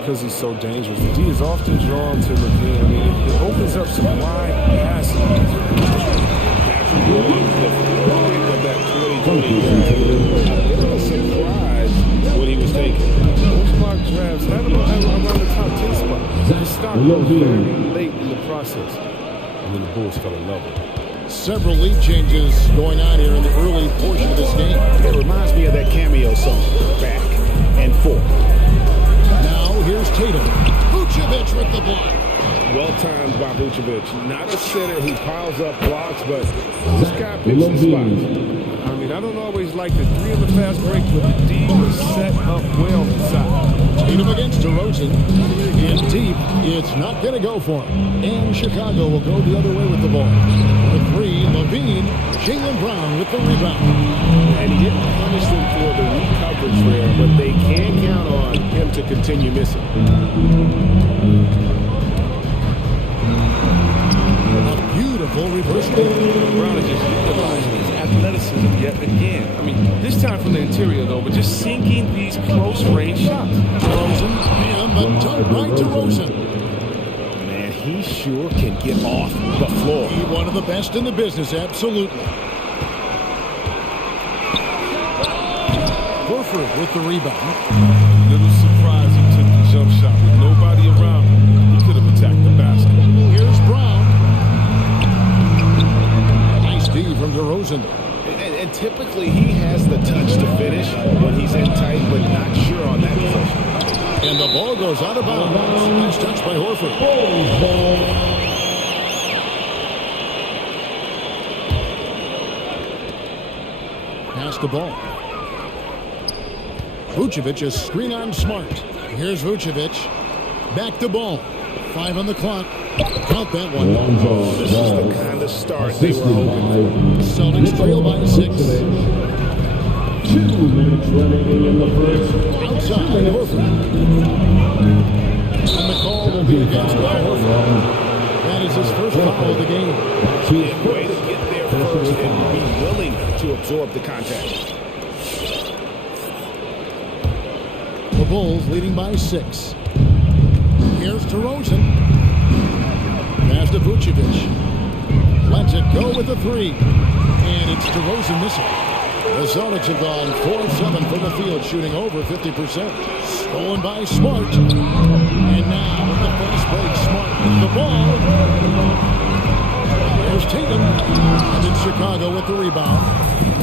Because he's so dangerous, the D is often drawn to Levine. I mean, it opens up some wide passes. Patrick Williams, the pick of that 2020 draft. I was surprised when he was taken. Most mock drafts had him around the top 10 spot. His stock was very late in the process. And then the Bulls fell in love with him. Several lead changes going on here in the early portion of this game. It reminds me of that cameo song, Back and Forth. Now here's Tatum. Vucevic with the block. Well timed by Vucevic. Not a center who piles up blocks, but this guy picks his spots. I mean, I don't always like the three on the fast break, but the D was set up well inside. Tatum against DeRozan. In deep, it's not going to go for him. And Chicago will go the other way with the ball. The three, Levine, Jaylen Brown with the rebound. And he didn't punish them for the weak coverage there, but they can count on him to continue missing. A beautiful reverse move. Brown is just utilizing his athleticism yet again. I mean, this time from the interior, though, but just sinking these close-range shots. DeRozan, and the dunk by DeRozan. Man, he sure can get off the floor. He's one of the best in the business, absolutely. Horford with the rebound. Little surprise he took the jump shot with nobody around him. He could have attacked the basket. Here's Brown. Nice D from DeRozan. And typically he has the touch to finish when he's in tight, but not sure on that possession. And the ball goes out of bounds. Nice touch by Horford. Pass the ball. Vucevic is screen on Smart. Here's Vucevic. Back to ball. 5 on the clock. Count that one. This is the kind of start they were hoping for. Celtics trail by 6. 2 minutes remaining in the first. Outside Horford. And the call will be against Horford. That is his first foul of the game. Way to get there first and be willing to absorb the contact. The Bulls leading by 6. Here's DeRozan. Pass to Vucevic. Lets it go with the 3. And it's DeRozan missing. The Celtics have gone 4-7 from the field, shooting over 50%. Stolen by Smart. And now with the fast break, Smart with the ball. There's Tatum. And it's Chicago with the rebound.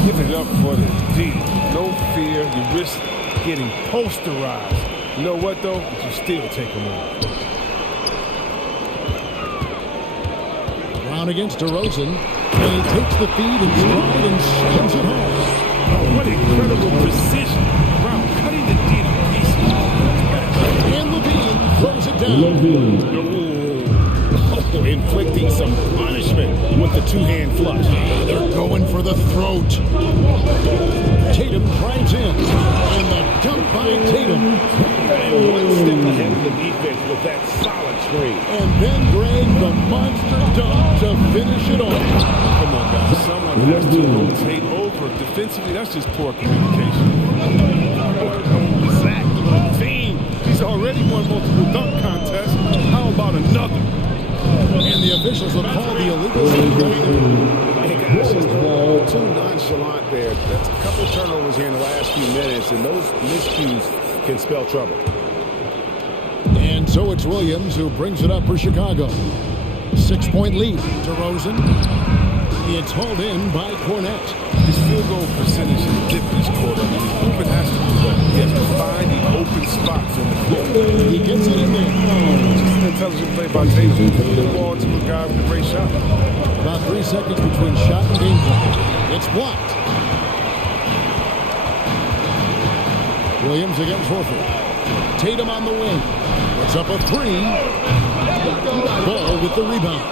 Give it up for the D. No fear. You risk getting posterized. You know what, though? But you still take them on. Brown against DeRozan. And he takes the feed and stride and slams it home. Oh, what incredible precision. Brown cutting the D to pieces. And Levine throws it down. Oh, inflicting some punishment with the two-hand flush. They're going for the throat. Tatum drives in. And the dunk by Tatum. And one step ahead of the defense with that solid screen. And then Greg, the monster dunk to finish it off. Come on, guys. Someone has to rotate over. Defensively, that's just poor communication. Zach Levine. He's already won multiple dunk contests. How about another? And the officials will call the illegal shot right there. Hey guys, just too nonchalant there. That's a couple turnovers here in the last few minutes, and those miscues can spell trouble. And so it's Williams who brings it up for Chicago. 6-point lead to Rosen. It's hauled in by Cornett. His field goal percentage has dipped this quarter. His movement has to be better. He has to find the open spots on the floor. He gets it in there. Just an intelligent play by Tatum. Put the ball to a guy with a great shot. About 3 seconds between shot and game clock. It's blocked. Williams against Horford. Tatum on the wing. Puts up a 3. Ball with the rebound.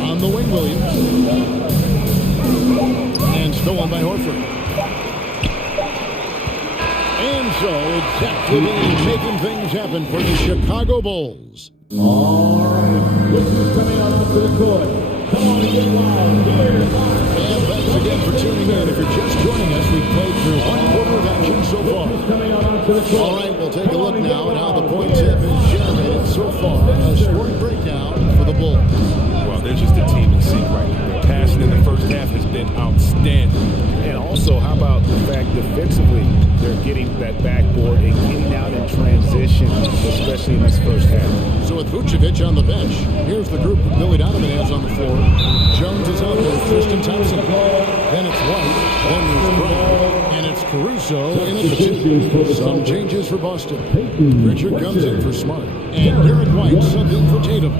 On the wing, Williams. And stolen by Horford. And so it's Zach Levine making things happen for the Chicago Bulls. All right, look who's coming on up to the court. Come on and get wild. Here. And thanks again for tuning in. If you're just joining us, we've played through 1 quarter of action so far. All right, we'll take a look now at how the points have been generated so far. A scoring breakdown for the Bulls. Well, they're just a team in sync right now. Their passing in the first half has been outstanding. And also, how about the fact defensively, they're getting that backboard and getting out in transition, especially in this first half. So with Vucevic on the bench, here's the group Billy Donovan has on the floor. Jones is out there, Tristan Thompson. Then it's White, then there's Brown, and it's Caruso in at the 2. Some changes for Boston. Richard comes in for Smart, and Derek White subbed in for Tatum.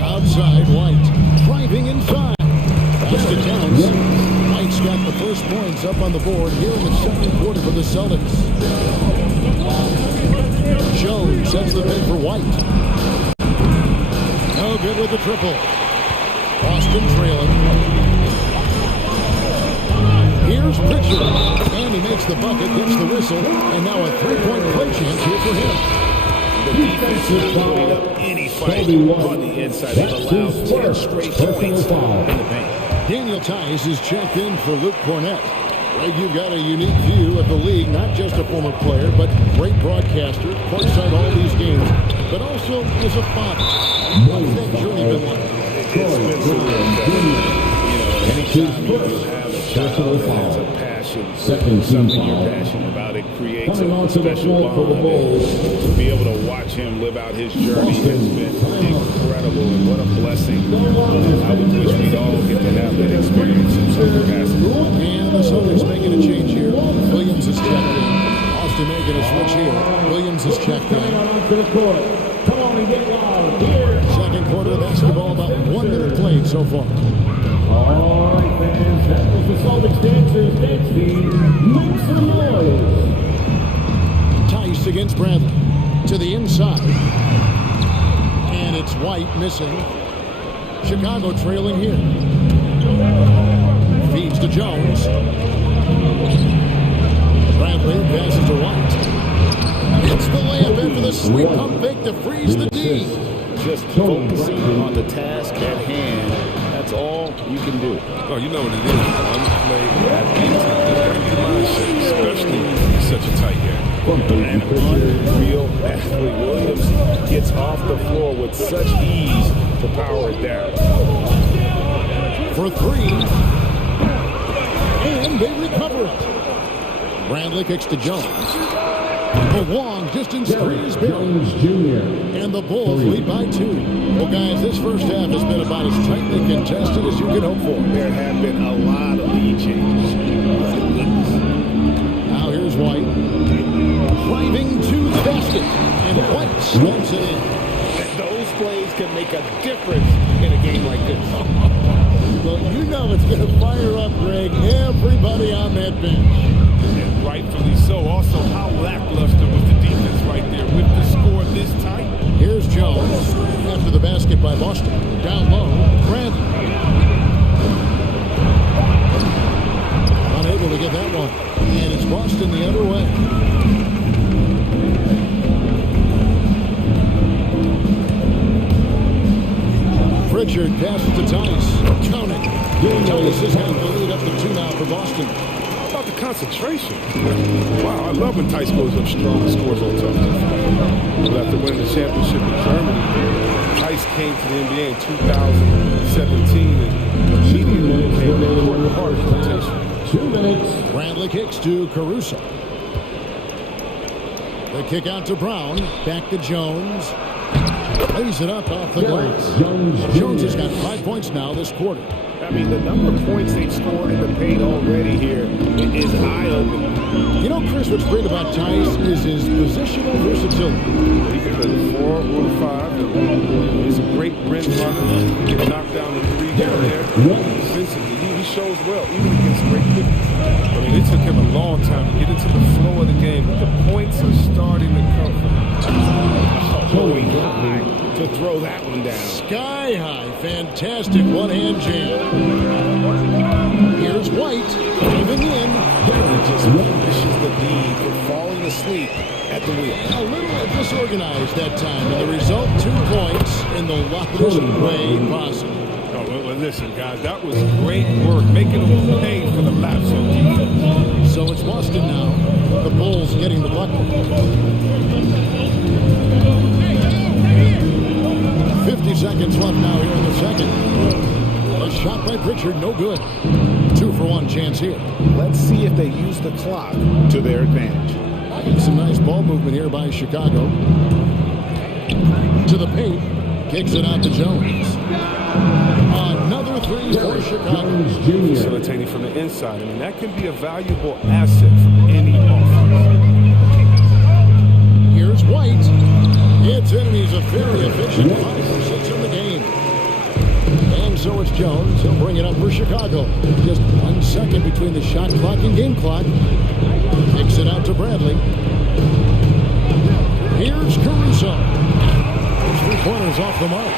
Outside, White, driving inside. Pass to Towns. White's got the first points up on the board here in the second quarter for the Celtics. Jones sets the pick for White. No good with the triple. Boston trailing. Here's Pritchard. And he makes the bucket, gets the whistle, and now a 3-point play chance here for him. The defense is putting up any fight on the inside. They've allowed 10 straight points in the paint. Daniel Tice is checked in for Luke Cornett. Greg, you've got a unique view of the league, not just a former player, but great broadcaster, courtside all these games, but also as a father. What's that journey been like? It's been anytime you have a child that has a passion, something you're passionate about, it creates a special bond. To be able to watch him live out his journey has been incredible, and what a blessing. I would wish we'd all get to have that experience in some capacity. And the Celtics making a change here. Williams is checked in. Austin making a switch here. Williams is checked in. Come on and get wild. Here. Second quarter of basketball, about 1 minute played so far. All right, fans, that was the Celtics dancers dance team. Make some noise. Tice against Bradley. To the inside. And it's White missing. Chicago trailing here. Feeds to Jones. Bradley passes to White. It's the layup in for the sweep pump fake to freeze the D. Just focusing on the task at hand. That's all you can do. Oh, you know what it is. One play at a time. Especially in such a tight game. An unreal athlete. Williams gets off the floor with such ease to power it down. For 3. And they recover it. Bradley kicks to Jones. A long distance 3 is Jones Jr. And the Bulls lead by 2. Well, guys, this first half has been about as tightly contested as you can hope for. There have been a lot of lead changes. Now here's White. Driving to the basket. And White slams it in. And those plays can make a difference in a game like this. Well, you know it's going to fire up, Greg, everybody on that bench. And rightfully so. Also, how lackluster was the defense right there with the score this tight. Here's Jones after the basket by Boston. Down low, Bradley. Unable to get that one. And it's Boston the other way. Pritchard passes to Tice. Counting. Tice has got the lead up to 2 now for Boston. About the concentration. Wow, I love when Tice goes up strong and scores on top. But after winning the championship in Germany, Tice came to the NBA in 2017 and immediately became an important part of the rotation. 2 minutes. Bradley kicks to Caruso. The kick out to Brown. Back to Jones. Lays it up off the glass. Jones has got 5 points now this quarter. I mean, the number of points they've scored in the paint already here is eye-opening. You know, Chris, what's great about Tice is his positional versatility. He can play the 4 or the 5. He's a great rim runner. He can knock down the 3 here and there. Defensively, he shows well, even against great defense. I mean, it took him a long time to get into the flow of the game, but the points are starting to come from him. Going high to throw that one down. Sky high. Fantastic one-hand jam. Here's White. Moving in. It just punishes the need for falling asleep at the wheel. A little disorganized that time, and the result, 2 points in the loudest way possible. Oh, well, listen, guys, that was great work, making them pay for the laps on defense. So it's Boston now. The Bulls getting the bucket. 50 seconds left now here in the second. A shot by Pritchard, no good. 2-for-1 chance here. Let's see if they use the clock to their advantage. Some nice ball movement here by Chicago. To the paint. Kicks it out to Jones. Another 3 for Chicago. Facilitating from the inside. I mean, that can be a valuable asset for any offense. Here's White. It's in, and he's a very efficient 5 for 6 in the game. And so it's Jones. He'll bring it up for Chicago. Just 1 second between the shot clock and game clock. Kicks it out to Bradley. Here's Caruso. 3-pointers off the mark.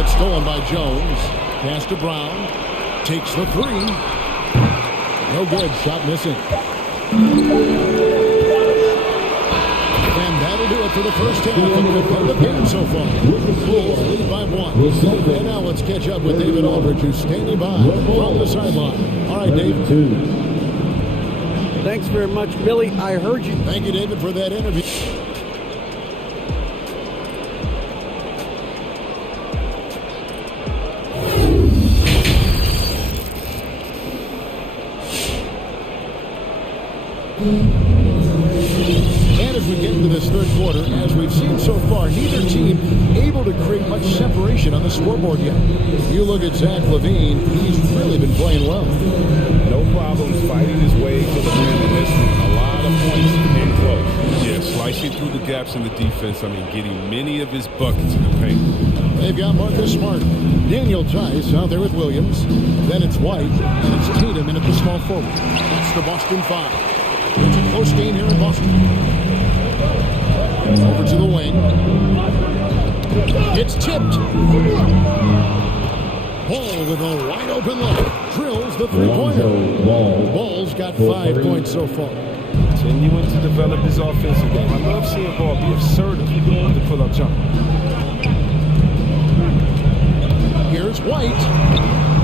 It's stolen by Jones. Pass to Brown. Takes the 3. No good. Shot missing. And that'll do it for the first half of the game so far. Bulls lead by 1. And now let's catch up with David Aldridge, who's standing by from the sideline. All right, Dave. Thanks very much, Billy. I heard you. Thank you, David, for that interview. And as we get into this third quarter, as we've seen so far, neither team able to create much separation on the scoreboard yet. You look at Zach LaVine, he's really been playing well. No problems fighting his way to the win in this one. A lot of points in close. Yeah, slicing through the gaps in the defense. I mean, getting many of his buckets in the paint. They've got Marcus Smart, Daniel Tice out there with Williams. Then it's White, and it's Tatum in at the small forward. That's the Boston 5. It's a close game here in Boston. Over to the wing. It's tipped. Ball with a wide open look. Drills the 3-pointer. Ball's got 5 points so far. Continuing to develop his offensive game. I love seeing Ball be assertive to pull up jump. Here's White.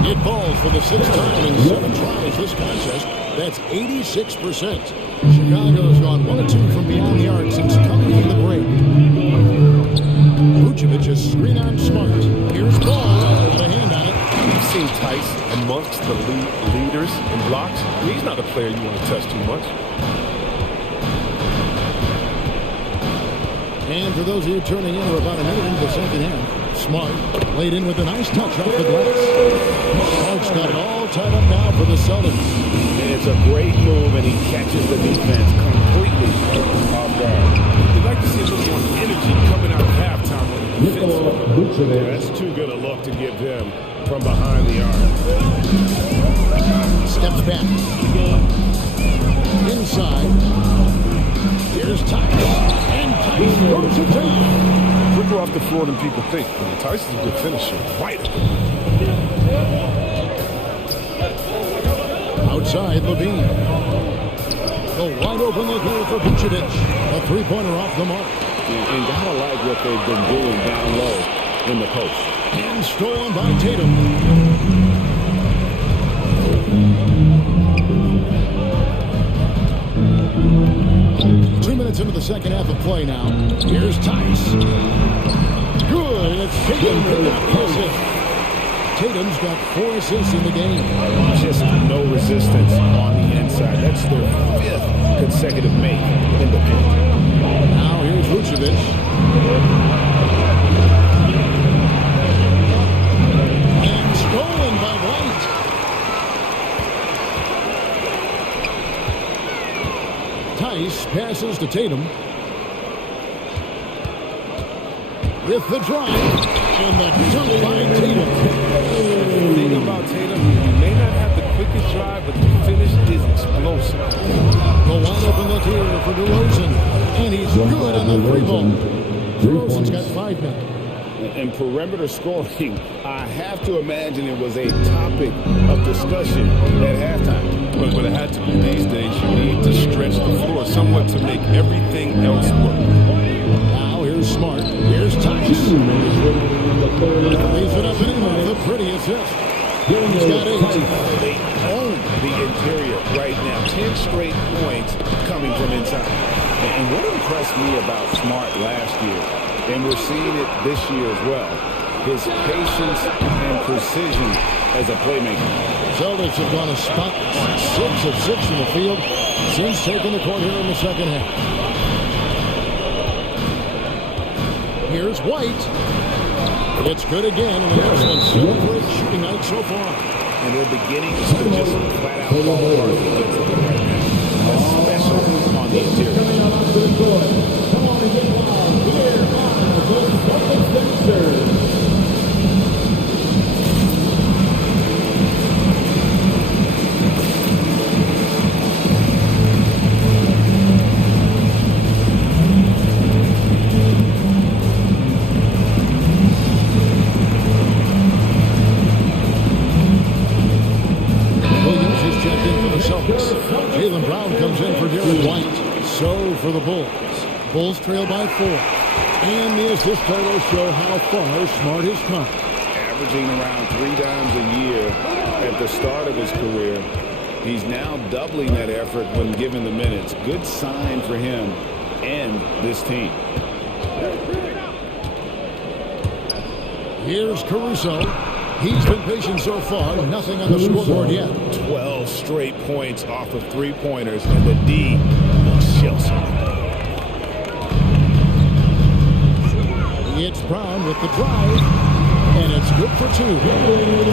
It falls for the 6th time in 7 tries this contest. That's 86%. Chicago's gone 1 of 2 from beyond the arc since coming from the break. Vucevic is screen on Smart. Here's Ball with a hand on it. You've seen Tice amongst the leaders in blocks. He's not a player you want to touch too much. And for those of you turning in, we're about a minute into the second half. Smart laid in with a nice touch off the glass. Smart's got it all tied up now for the Celtics. And it's a great move, and he catches the defense completely off guard. You'd like to see a little more energy coming out of halftime with the defense. Yeah, that's too good a look to give them from behind the arc. Steps back. Inside. Here's Tice. And Tice throws it down. Quicker off the floor than people think. I mean, Tice is a good finisher. Right. Outside, LaVine. The wide open look here for Vucevic. A 3-pointer off the mark. And gotta like what they've been doing down low in the post. And stolen by Tatum. minutes into the second half of play now. Here's Tice. Good, and it's Tatum for the assist. Tatum's got 4 assists in the game. Just no resistance on the inside. That's their 5th consecutive make in the paint. Now here's Vucevic. And stolen by White. Tice passes to Tatum. With the drive, and the dunk by Tatum. The thing about Tatum, he may not have the quickest drive, but the finish is explosive. The wide open look here for DeRozan, and he's good on the 3-ball. DeRozan's got 5 now. And perimeter scoring, I have to imagine it was a topic of discussion at halftime. But it had to be these days. You need to stretch the floor somewhat to make everything else work. Now here's Smart. Here's Tice. Leaves it up and in with a pretty assist. He's got 8. They own the interior right now. 10 straight points coming from inside. And what impressed me about Smart last year, and we're seeing it this year as well, his patience and precision as a playmaker. Celtics have gone a spot 6 of 6 in the field since taking the court here in the second half. Here's White. It's good again, and the excellent 7th shooting night so far. And they're beginning to just flat out fall apart defensively right now, especially on the interior. Come on and get wild. Here are the Sixers. Jaylen Brown comes in for Derek White. So for the Bulls. Bulls trail by 4. And the assist totals show how far Smart has come. Averaging around 3 dimes a year at the start of his career. He's now doubling that effort when given the minutes. Good sign for him and this team. Here's Caruso. He's been patient so far. Nothing on the scoreboard yet. 12 straight points off of 3-pointers, and the D looks Chelsea. It's Brown with the drive, and it's good for 2.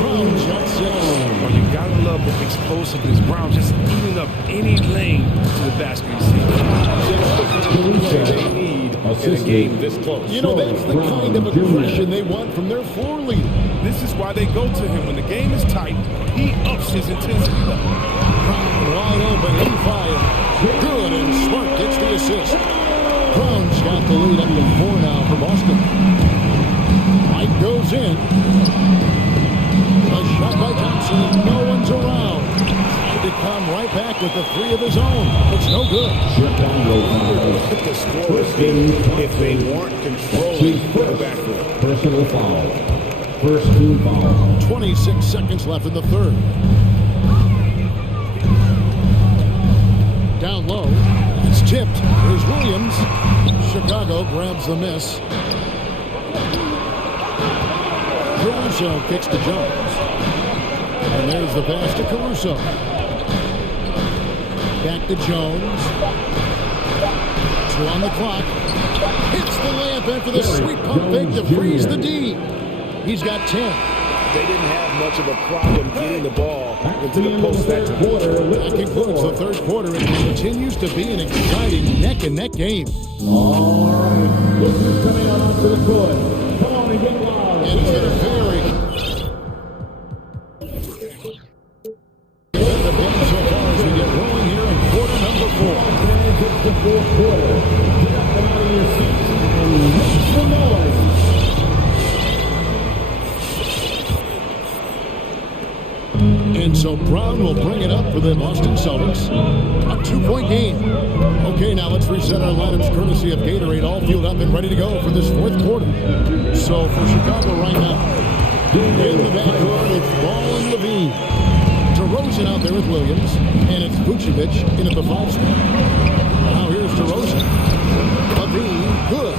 Brown's got 6. Well, you gotta love the explosiveness. Brown just eating up any lane to the basket. They need in a game this close. You know, that's the kind of aggression they want from their floor leader. This is why they go to him. When the game is tight, he ups his intensity level. Brown wide open, he fired. Good, and Smart gets the assist. Brown's got the lead up to 4 now for Boston. White goes in. A shot by Thompson, no one's around. Tried to come right back with the 3 of his own. It's no good. Put the scorers if they weren't controlling the backcourt. Personal foul. First 2 fouls. 26 seconds left in the third. Down low. It's tipped. Here's Williams. Chicago grabs the miss. Caruso kicks to Jones. And there's the pass to Caruso. Back to Jones. 2 on the clock. Hits the layup after the sweet pump fake to freeze the D. He's got 10. They didn't have much of a problem getting the ball into the post that time. That concludes the third quarter. It continues to be an exciting neck-and-neck game. All right. Look who's coming out onto the court. Come on and get loud. And it's been a very... The game so far as we get rolling here in quarter number 4. It's the fourth quarter. Get up and out of your seats and make some noise. And so Brown will bring it up for the Boston Celtics. A 2-point game. Okay, now let's reset our lineups courtesy of Gatorade, all fueled up and ready to go for this fourth quarter. So for Chicago right now, in the backcourt, it's Ball and Levine. DeRozan out there with Williams, and it's Vucevic in at the 5 spot. Now here's DeRozan. Levine, good.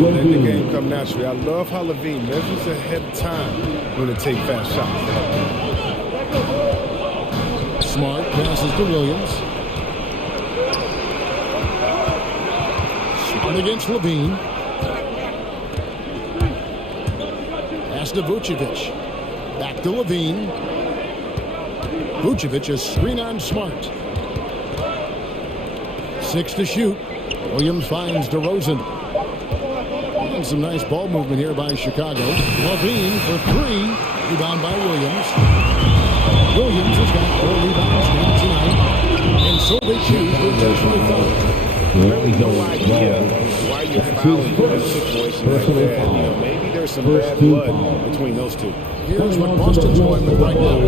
Let the game come naturally. I love how Levine measures ahead of time when to take fast shots. Smart passes to Williams. Smart against Levine. Pass to Vucevic. Back to Levine. Vucevic is screen on Smart. 6 to shoot. Williams finds DeRozan. And some nice ball movement here by Chicago. Levine for 3. Rebound by Williams. Williams has got 4 rebounds now tonight. And so they choose to intentionally foul. Really no idea why you're fouling in a situation like that. Maybe there's some bad blood between those two. Here's what Boston's going with right now.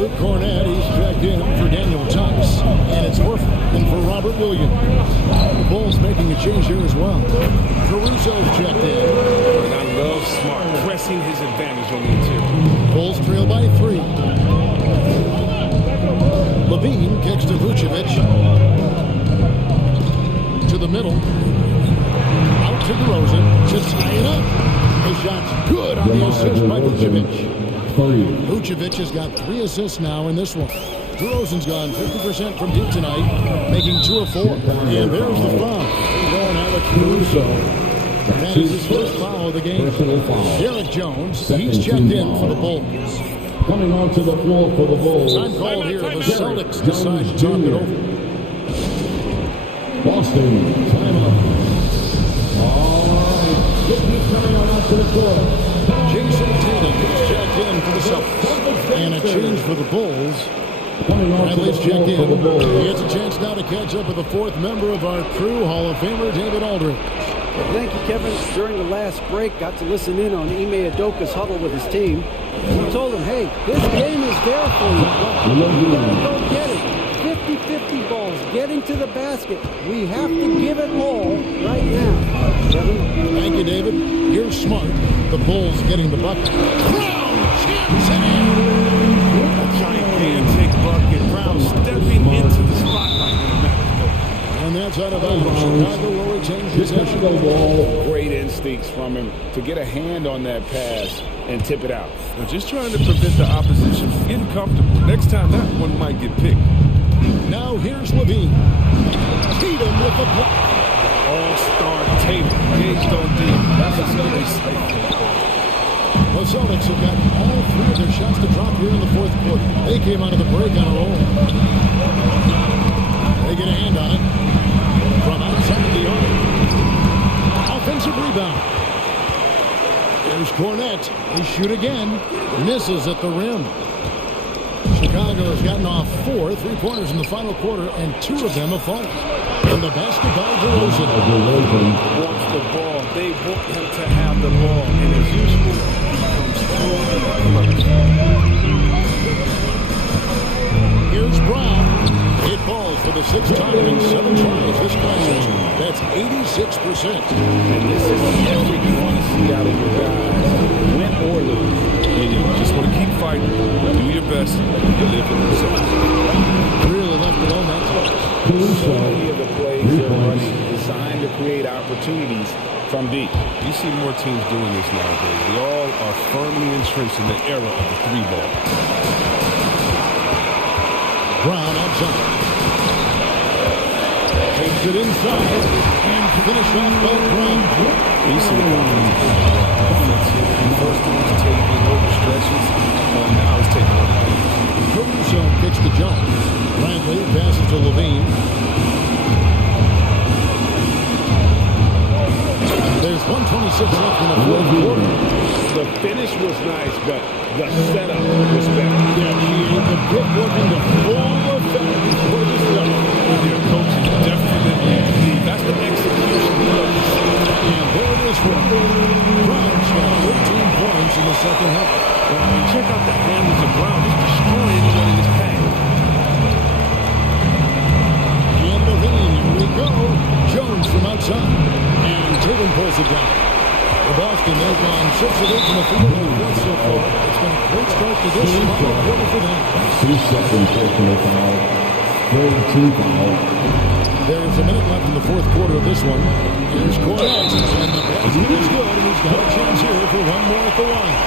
Luke Cornett, he's checked in for Daniel Tice. And it's Horford in for Robert Williams. The Bulls making a change here as well. Caruso's checked in. And I love Smart pressing his advantage on the interior. Bulls trail by 3. Levine kicks to Vucevic. To the middle. Out to DeRozan to tie it up. The shot's good on the assist by Vucevic. Vucevic has got 3 assists now in this one. DeRozan's gone 50% from deep tonight, making 2 of 4. And there's the foul. Going Alex Caruso. That is his first foul of the game. Derek Jones, he's checked in for the Bulls. Coming onto the floor for the Bulls. Time called here. The Celtics decide to talk it over. Boston, timeout. All right, coming on to the court. Jason Tatum is checked in for the Celtics. And a change for the Bulls. Bradley's checked in. He gets a chance now to catch up with the 4th member of our crew, Hall of Famer David Aldridge. Well, thank you, Kevin. During the last break, got to listen in on Ime Udoka's huddle with his team. He told him, hey, this game is there for you. You gotta go get it. 50-50 balls, getting to the basket. We have to give it all right now. Kevin? Thank you, David. Here's Smart. The Bulls getting the bucket. Brown jams it in. A gigantic bucket. Brown stepping into the spotlight. And that's out of bounds. Chicago will retain possession. Great instincts from him to get a hand on that pass and tip it out. Now just trying to prevent the opposition from getting comfortable. Next time that one might get picked. Now here's Levine. Tatum with the block. All-star Tatum. Engaged on D. That's a scary sight. The Celtics have got all 3 of their shots to drop here in the 4th quarter. They came out of the break on a roll. They get a hand on it from outside the arc. Offensive rebound. There's Cornett. They shoot again. Misses at the rim. Chicago has gotten off 4 3-pointers in the final quarter, and 2 of them have fallen. And the basket by DeRozan. Wants the ball. They want him to have the ball. And as usual, he comes through. Here's Brown. It falls for the 6th time in 7 tries this crisis. That's 86%. And this is everything you want to see out of your guys. Win or lose. And you just want to keep fighting. Do your best. You live for the results. Really left alone that time. So many of the plays they're running designed to create opportunities from deep. You see more teams doing this nowadays. They all are firmly entrenched in the era of the 3-ball. Brown outside. Takes it inside and finished off by Brown. You see the offense here. First he was taking over stretches. Now he's taking over. Caruso kicks to Jones. Bradley passes to Levine. There's 1:26 left in the 4th quarter. The finish was nice, but the setup was better. Yeah, the big working to full effect for the setup. Your coach is definitely that's the execution. And there it is for Brown's got 13 points in the second half. Check out the handles of Brown. He's destroying anyone in his path. And Levine, here we go. Jones from outside. And Tatum pulls it down. For Boston, they've gone 6 of 8 in the field goal so far. It's been a great start to this final quarter for them. 2 seconds personal foul. 32 foul. There's a minute left in the fourth quarter of this one. Here's Cornette, and the basket is good, and he's got a chance here for one more at the line.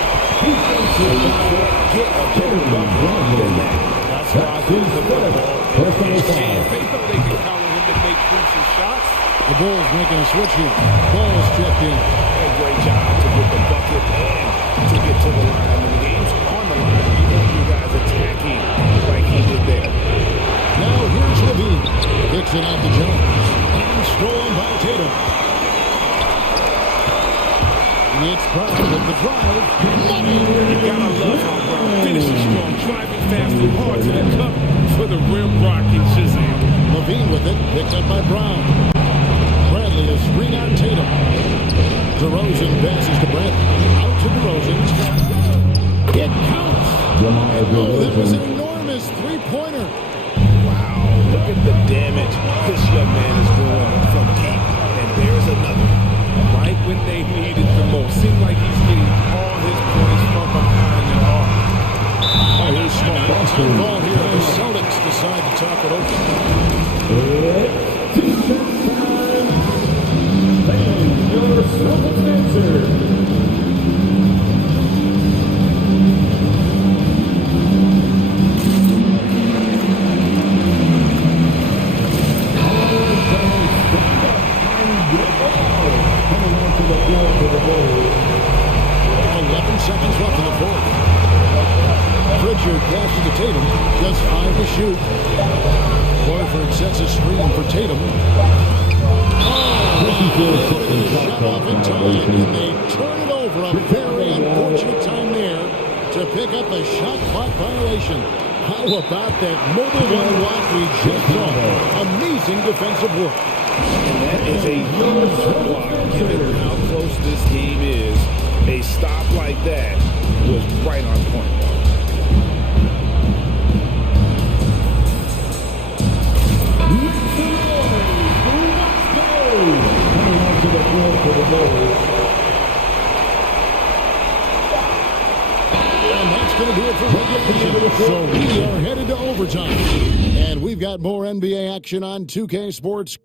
Get a better bucket than that. That's why I think the ball. They thought they could count on him to make crucial shots. The Bulls making a switch here. Bulls checked in. A great job to get the bucket and to get to the line. When the game's on the line, you want you guys attacking like he did there. Now here's Levine. Kicks it out to Jones. And stolen by Tatum. It's Brown with the drive. You gotta love how Brown finishes strong, driving fast and hard to the cup for the rim rocking Shazam. Levine with it, picked up by Brown. Bradley a screen on Tatum. DeRozan passes to Bradley. Out to DeRozan. It counts. Oh, that was an enormous three-pointer. Wow, look at the damage this young man is doing from deep. And there's another. Right when they need it the most. Seems like he's getting all his points from behind the arc. Oh, here's Smart. Ball here. The Celtics decide to talk it over. Your self-answer. Passes to Tatum, just 5 to shoot. Horford sets a screen for Tatum. Shut off in time, and they turn it over. A very unfortunate time there to pick up a shot clock violation. How about that mobile one block we just saw? Amazing defensive work. And that is a huge block. Given how close this game is, a stop like that was right on point. And that's going to do it for regular. So we are headed to overtime. And we've got more NBA action on 2K Sports.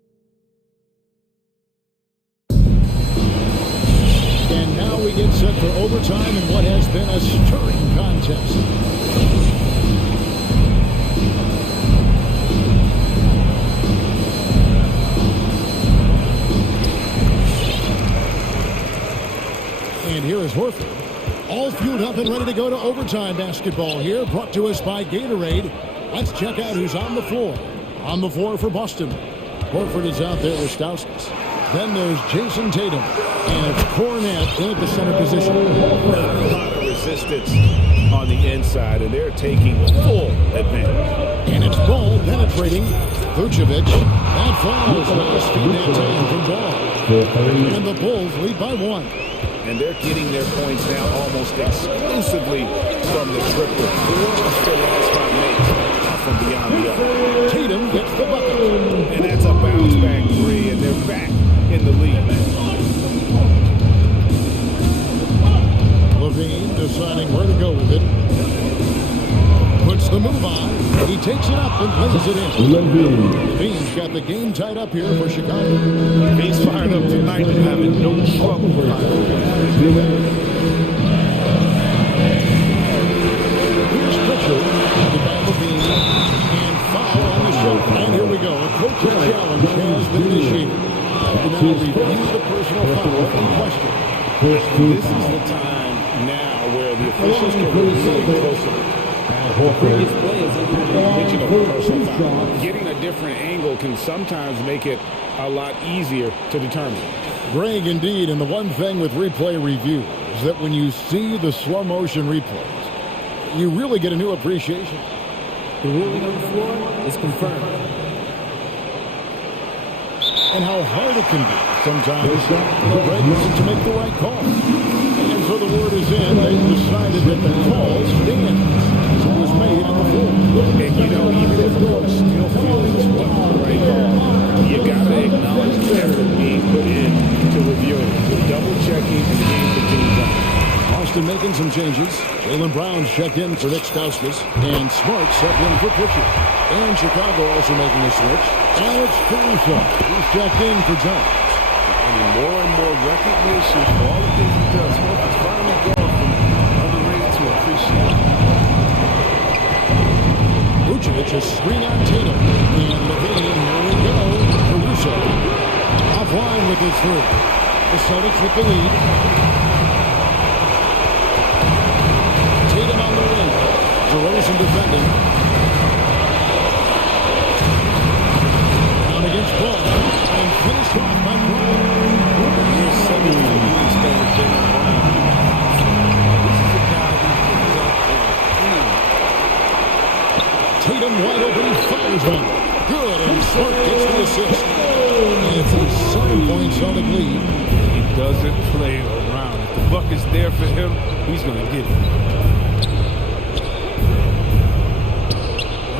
And now we get set for overtime in what has been a stirring contest. And here is Horford. All fueled up and ready to go to overtime basketball here, brought to us by Gatorade. Let's check out who's on the floor. On the floor for Boston. Horford is out there with Stauskas. Then there's Jason Tatum. And it's Cornette in at the center position. A lot of resistance on the inside, and they're taking full advantage. And it's Ball penetrating. Vucevic. That falls. Nice feed that time from Ball. And the Bulls lead by 1. And they're getting their points now almost exclusively from the triple. 4 of their last 5 makes out from beyond the arc. Tatum gets the bucket. And that's a bounce back 3, and they're back in the lead. Levine deciding where to go with it. Puts the move on. He takes it up and plays it in. Levine's got the game tied up here for Chicago. He's fired up tonight and having no trouble. Here's Pritchard. By Levine. And foul on the shot. And here we go. A coach's challenge has been initiated. And now review the personal foul in question. This is the time now where the officials can really closer. Previous play is Mention of personal foul. Getting a different angle can sometimes make it a lot easier to determine. Greg, indeed, and the one thing with replay review is that when you see the slow motion replays, you really get a new appreciation. The ruling on the floor is confirmed. And how hard it can be sometimes for Greg to make the right call. And so the word is in, they've decided that the call stands. So it was made on the floor. And you know, even if a coach still feels this wasn't the right call, you gotta acknowledge the effort being put in to reviewing, double checking, and the game continues on. Boston making some changes. Jaylen Brown's checked in for Nick Stauskas, and Smart set in for Pritchard. And Chicago also making a switch. Alex Caruso. He's checked in for Jones. And more recognition for all the things he does. Hope has finally gone from underrated to appreciated. Vucevic is screen on Tatum. And Levine, here we go. Caruso. Offline with his three. The Celtics with the lead. Tatum on the wing. DeRozan defending. Down against Ball. And finished off by Bryant. Here's 7 wingspan of Jalen Brown. This is a guy who comes up and Tatum wide open, he fires one. Good, and Short gets the assist. And it's a 7-point lead. he doesn't play around. If the buck is there for him, he's going to get it.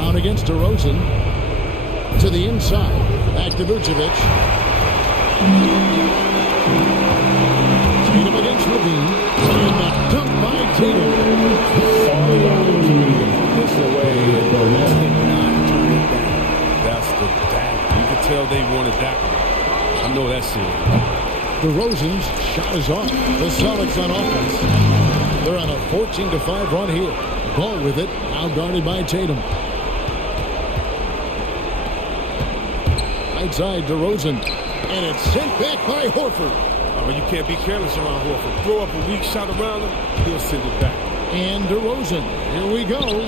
Brown against DeRozan. To the inside. Back to Vucevic. Tatum against Levine. And the dunk by Tatum. This away and not turn it down. That's the dagger. You could tell they wanted that one. I know that's it. DeRozan's shot is off. The Celtics on offense. They're on a 14-5 run here. Ball with it. Now guarded by Tatum. Right side, DeRozan. And it's sent back by Horford. Oh, you can't be careless around Horford. Throw up a weak shot around him, he'll send it back. And DeRozan. Here we go.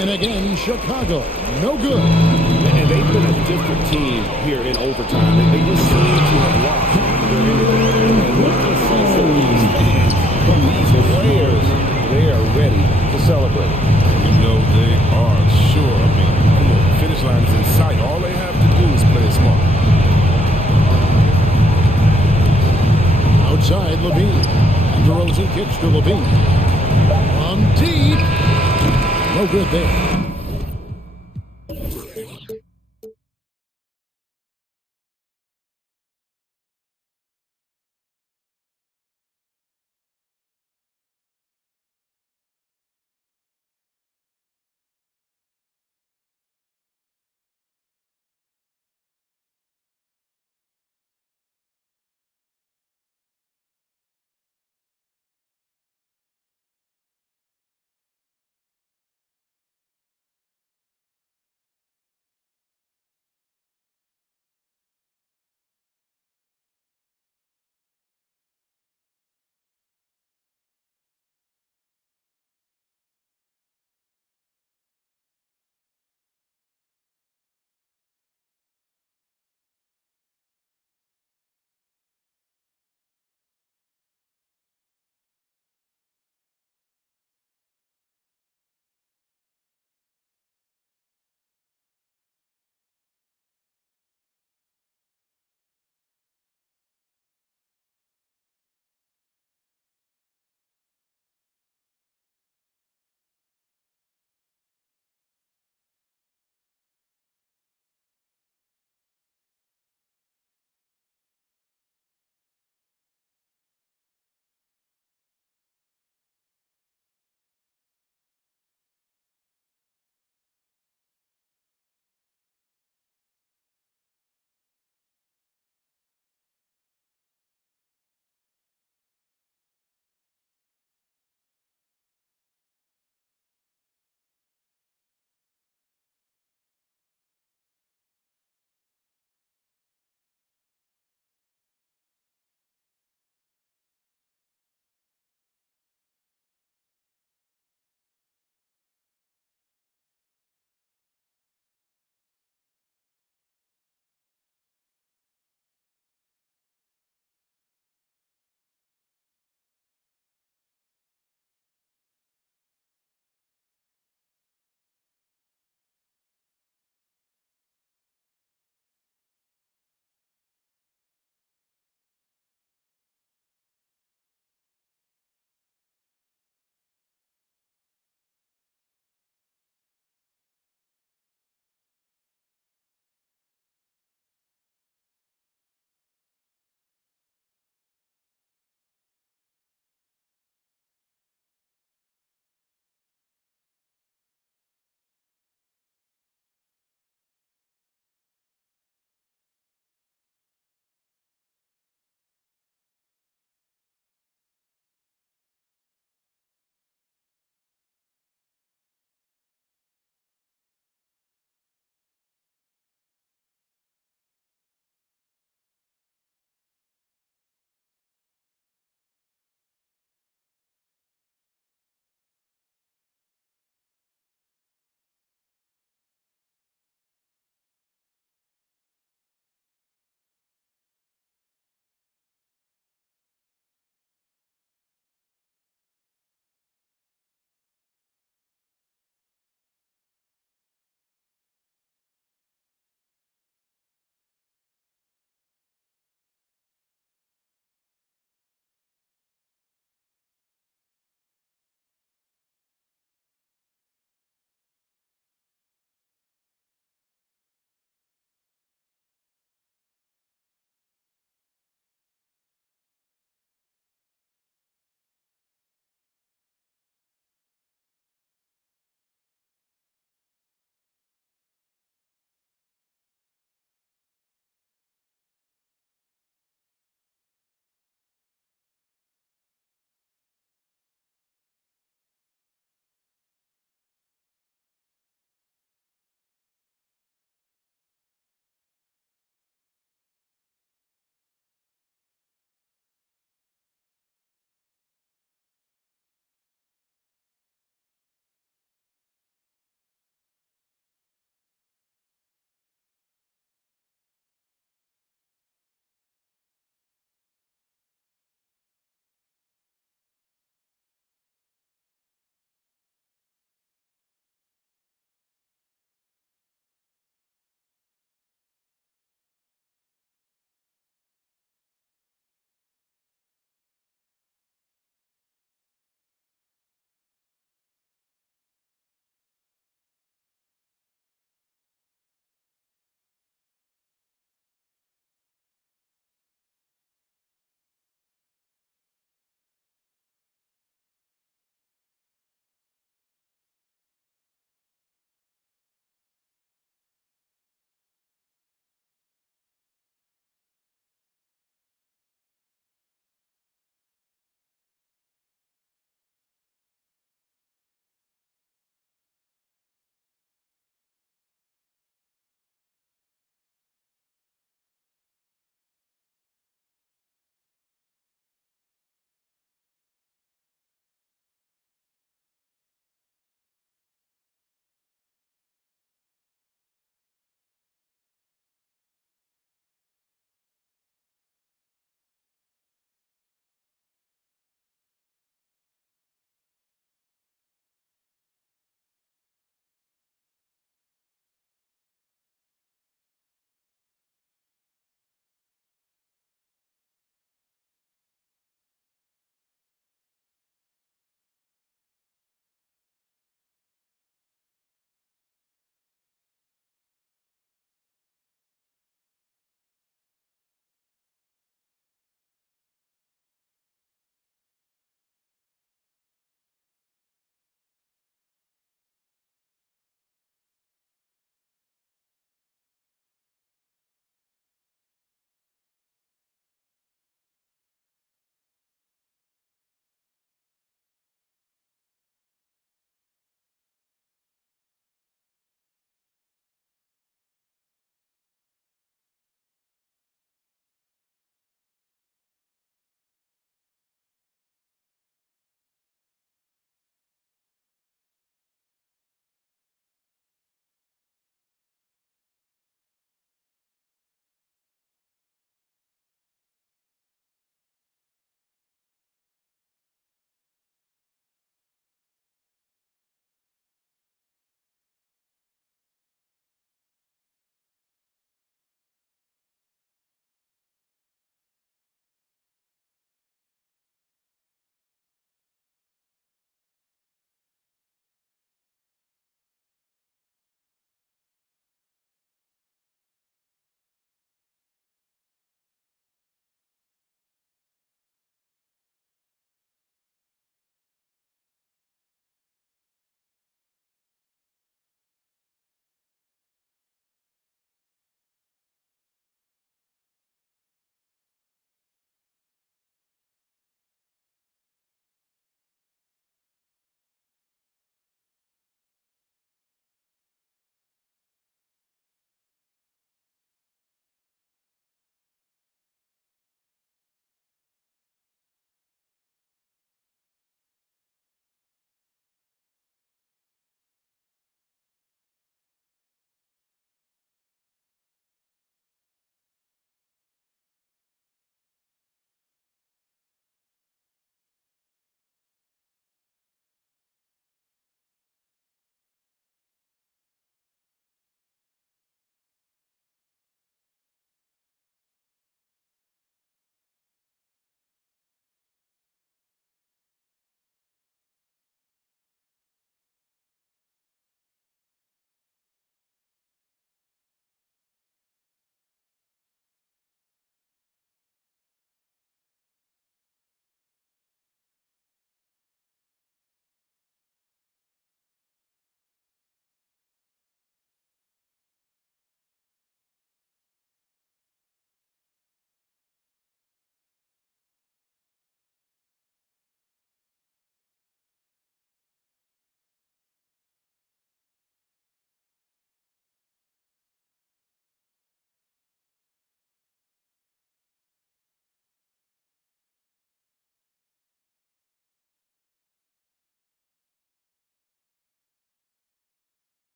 And again, Chicago. No good. And they've been a different team here in overtime. They just seem to have lost their energy. And what you see from these fans, from these players, they are ready to celebrate. You know they are sure. I mean, come on, the finish line is in sight. All they have to do is play smart. Outside, Levine. And DeRozan kicks to Levine. From deep. No good there.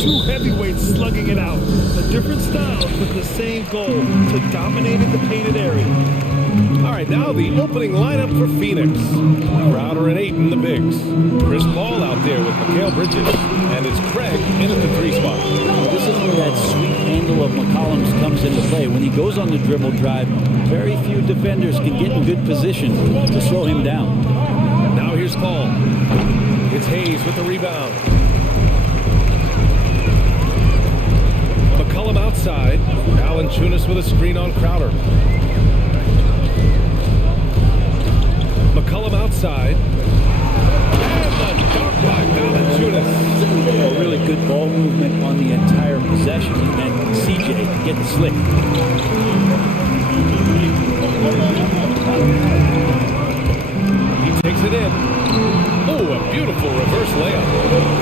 Two heavyweights slugging it out. A different style with the same goal, to dominate in the painted area. All right, now the opening lineup for Phoenix. Crowder and Ayton, the bigs. Chris Paul out there with Mikal Bridges. And it's Craig in at the 3 spot. This is where that sweet handle of McCollum's comes into play. When he goes on the dribble drive, very few defenders can get in good position to slow him down. Now here's Paul. It's Hayes with the rebound. McCollum outside. Valanciunas with a screen on Crowder. McCollum outside. And the dunk by Valanciunas. A really good ball movement on the entire possession, and then CJ get the slick. He takes it in. Oh, a beautiful reverse layup.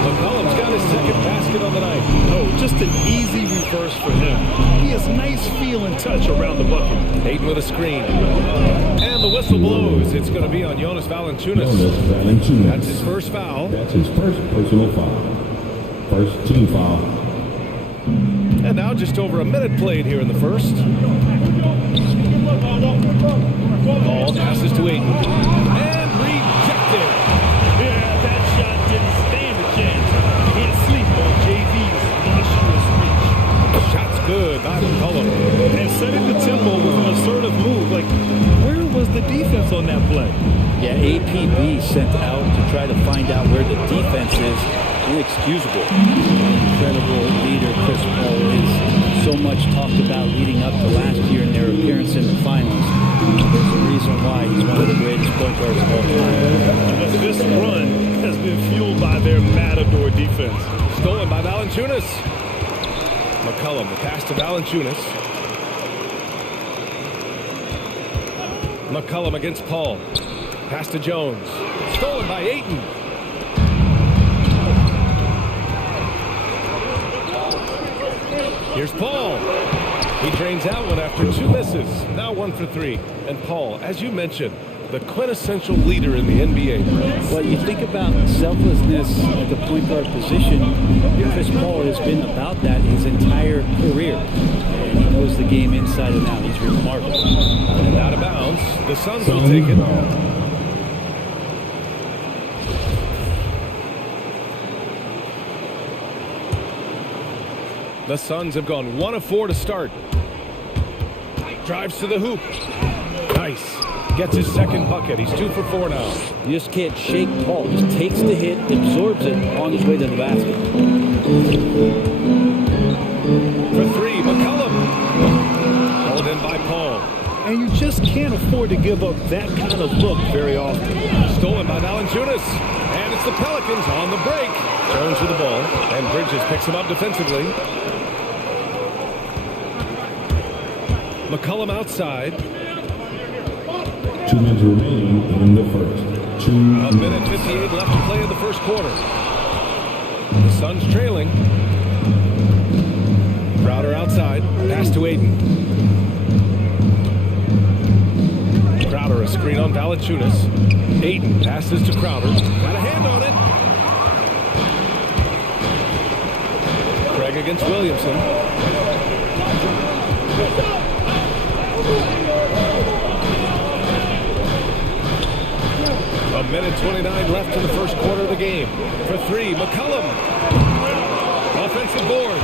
McCollum's got his second basket on the night. Oh, just an easy reverse for him. He has nice feel and touch around the bucket. Ayton with a screen. And the whistle blows. It's going to be on Jonas Valanciunas. That's his first foul. That's his first personal foul. First team foul. And now just over a minute played here in the first. Ball passes to Ayton. And rejected. Yeah, that shot didn't stand a chance. Can't sleep on JV's monstrous reach. Shot's good by McCollum. And setting the tempo with an assertive move. Like, where was the defense on that play? Yeah, APB sent out to try to find out where the defense is. Inexcusable. Incredible leader Chris Paul is so much talked about leading up to last year in their appearance in the finals. There's a reason why he's one of the greatest point guards of all time. This run has been fueled by their matador defense. Stolen by Valanciunas. McCollum, the pass to Valanciunas. McCollum against Paul. Pass to Jones. Stolen by Ayton. Here's Paul. He drains out one after 2 misses. Now 1 for 3. And Paul, as you mentioned, the quintessential leader in the NBA. Well, you think about selflessness at the point guard position. Chris Paul has been about that his entire career. And he knows the game inside and out. He's remarkable. And out of bounds. The Suns will take it. The Suns have gone 1 of 4 to start. Drives to the hoop. Nice. Gets his second bucket. He's 2 for 4 now. You just can't shake Paul. Just takes the hit, absorbs it on his way to the basket. For 3, McCollum. Held in by Paul. And you just can't afford to give up that kind of look very often. Stolen by Valanciunas. And it's the Pelicans on the break. Jones with the ball. And Bridges picks him up defensively. McCollum outside. 2 minutes remaining in the first. 2 A minute 58 left to play in the first quarter. The Suns trailing. Crowder outside. Pass to Ayton. Crowder a screen on Valanciunas. Ayton passes to Crowder. Got a hand on it. Craig against Williamson. A minute 29 left in the first quarter of the game. For 3, McCollum. Offensive board.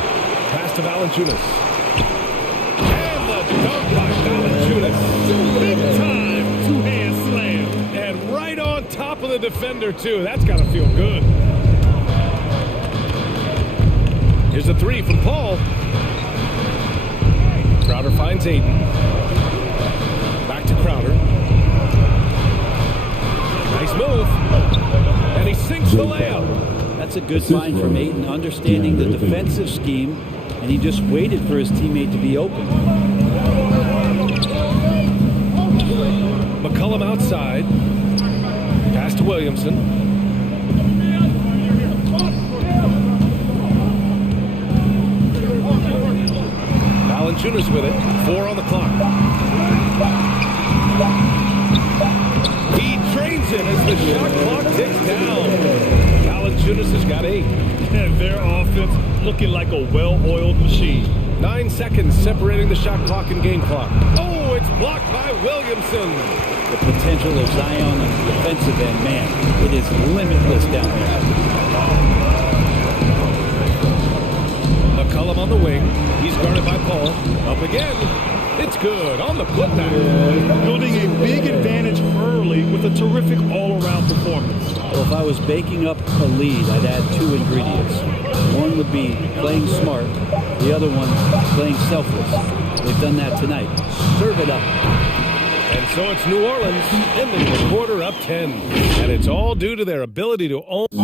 Pass to Valanciunas. And the dunk by Valanciunas. Big time two-hand slam. And right on top of the defender, too. That's got to feel good. Here's a 3 from Paul. Crowder finds Ayton. Back to Crowder. Nice move. And he sinks the layup. That's a good find from Ayton, understanding the defensive scheme, and he just waited for his teammate to be open. McCollum outside. Pass to Williamson. Valanciunas with it. 4 on the clock. He trains it as the shot clock ticks down. Valanciunas has got 8. And their offense looking like a well-oiled machine. 9 seconds separating the shot clock and game clock. Oh, it's blocked by Williamson. The potential of Zion on the defensive end, man, it is limitless down there. McCollum on the wing. He's guarded by Paul. Up again. It's good on the putback. Building a big advantage early with a terrific all-around performance. Well, if I was baking up a lead, I'd add 2 ingredients. One would be playing smart. The other one, playing selfless. They've done that tonight. Serve it up. And so it's New Orleans ending the quarter up 10. And it's all due to their ability to own. And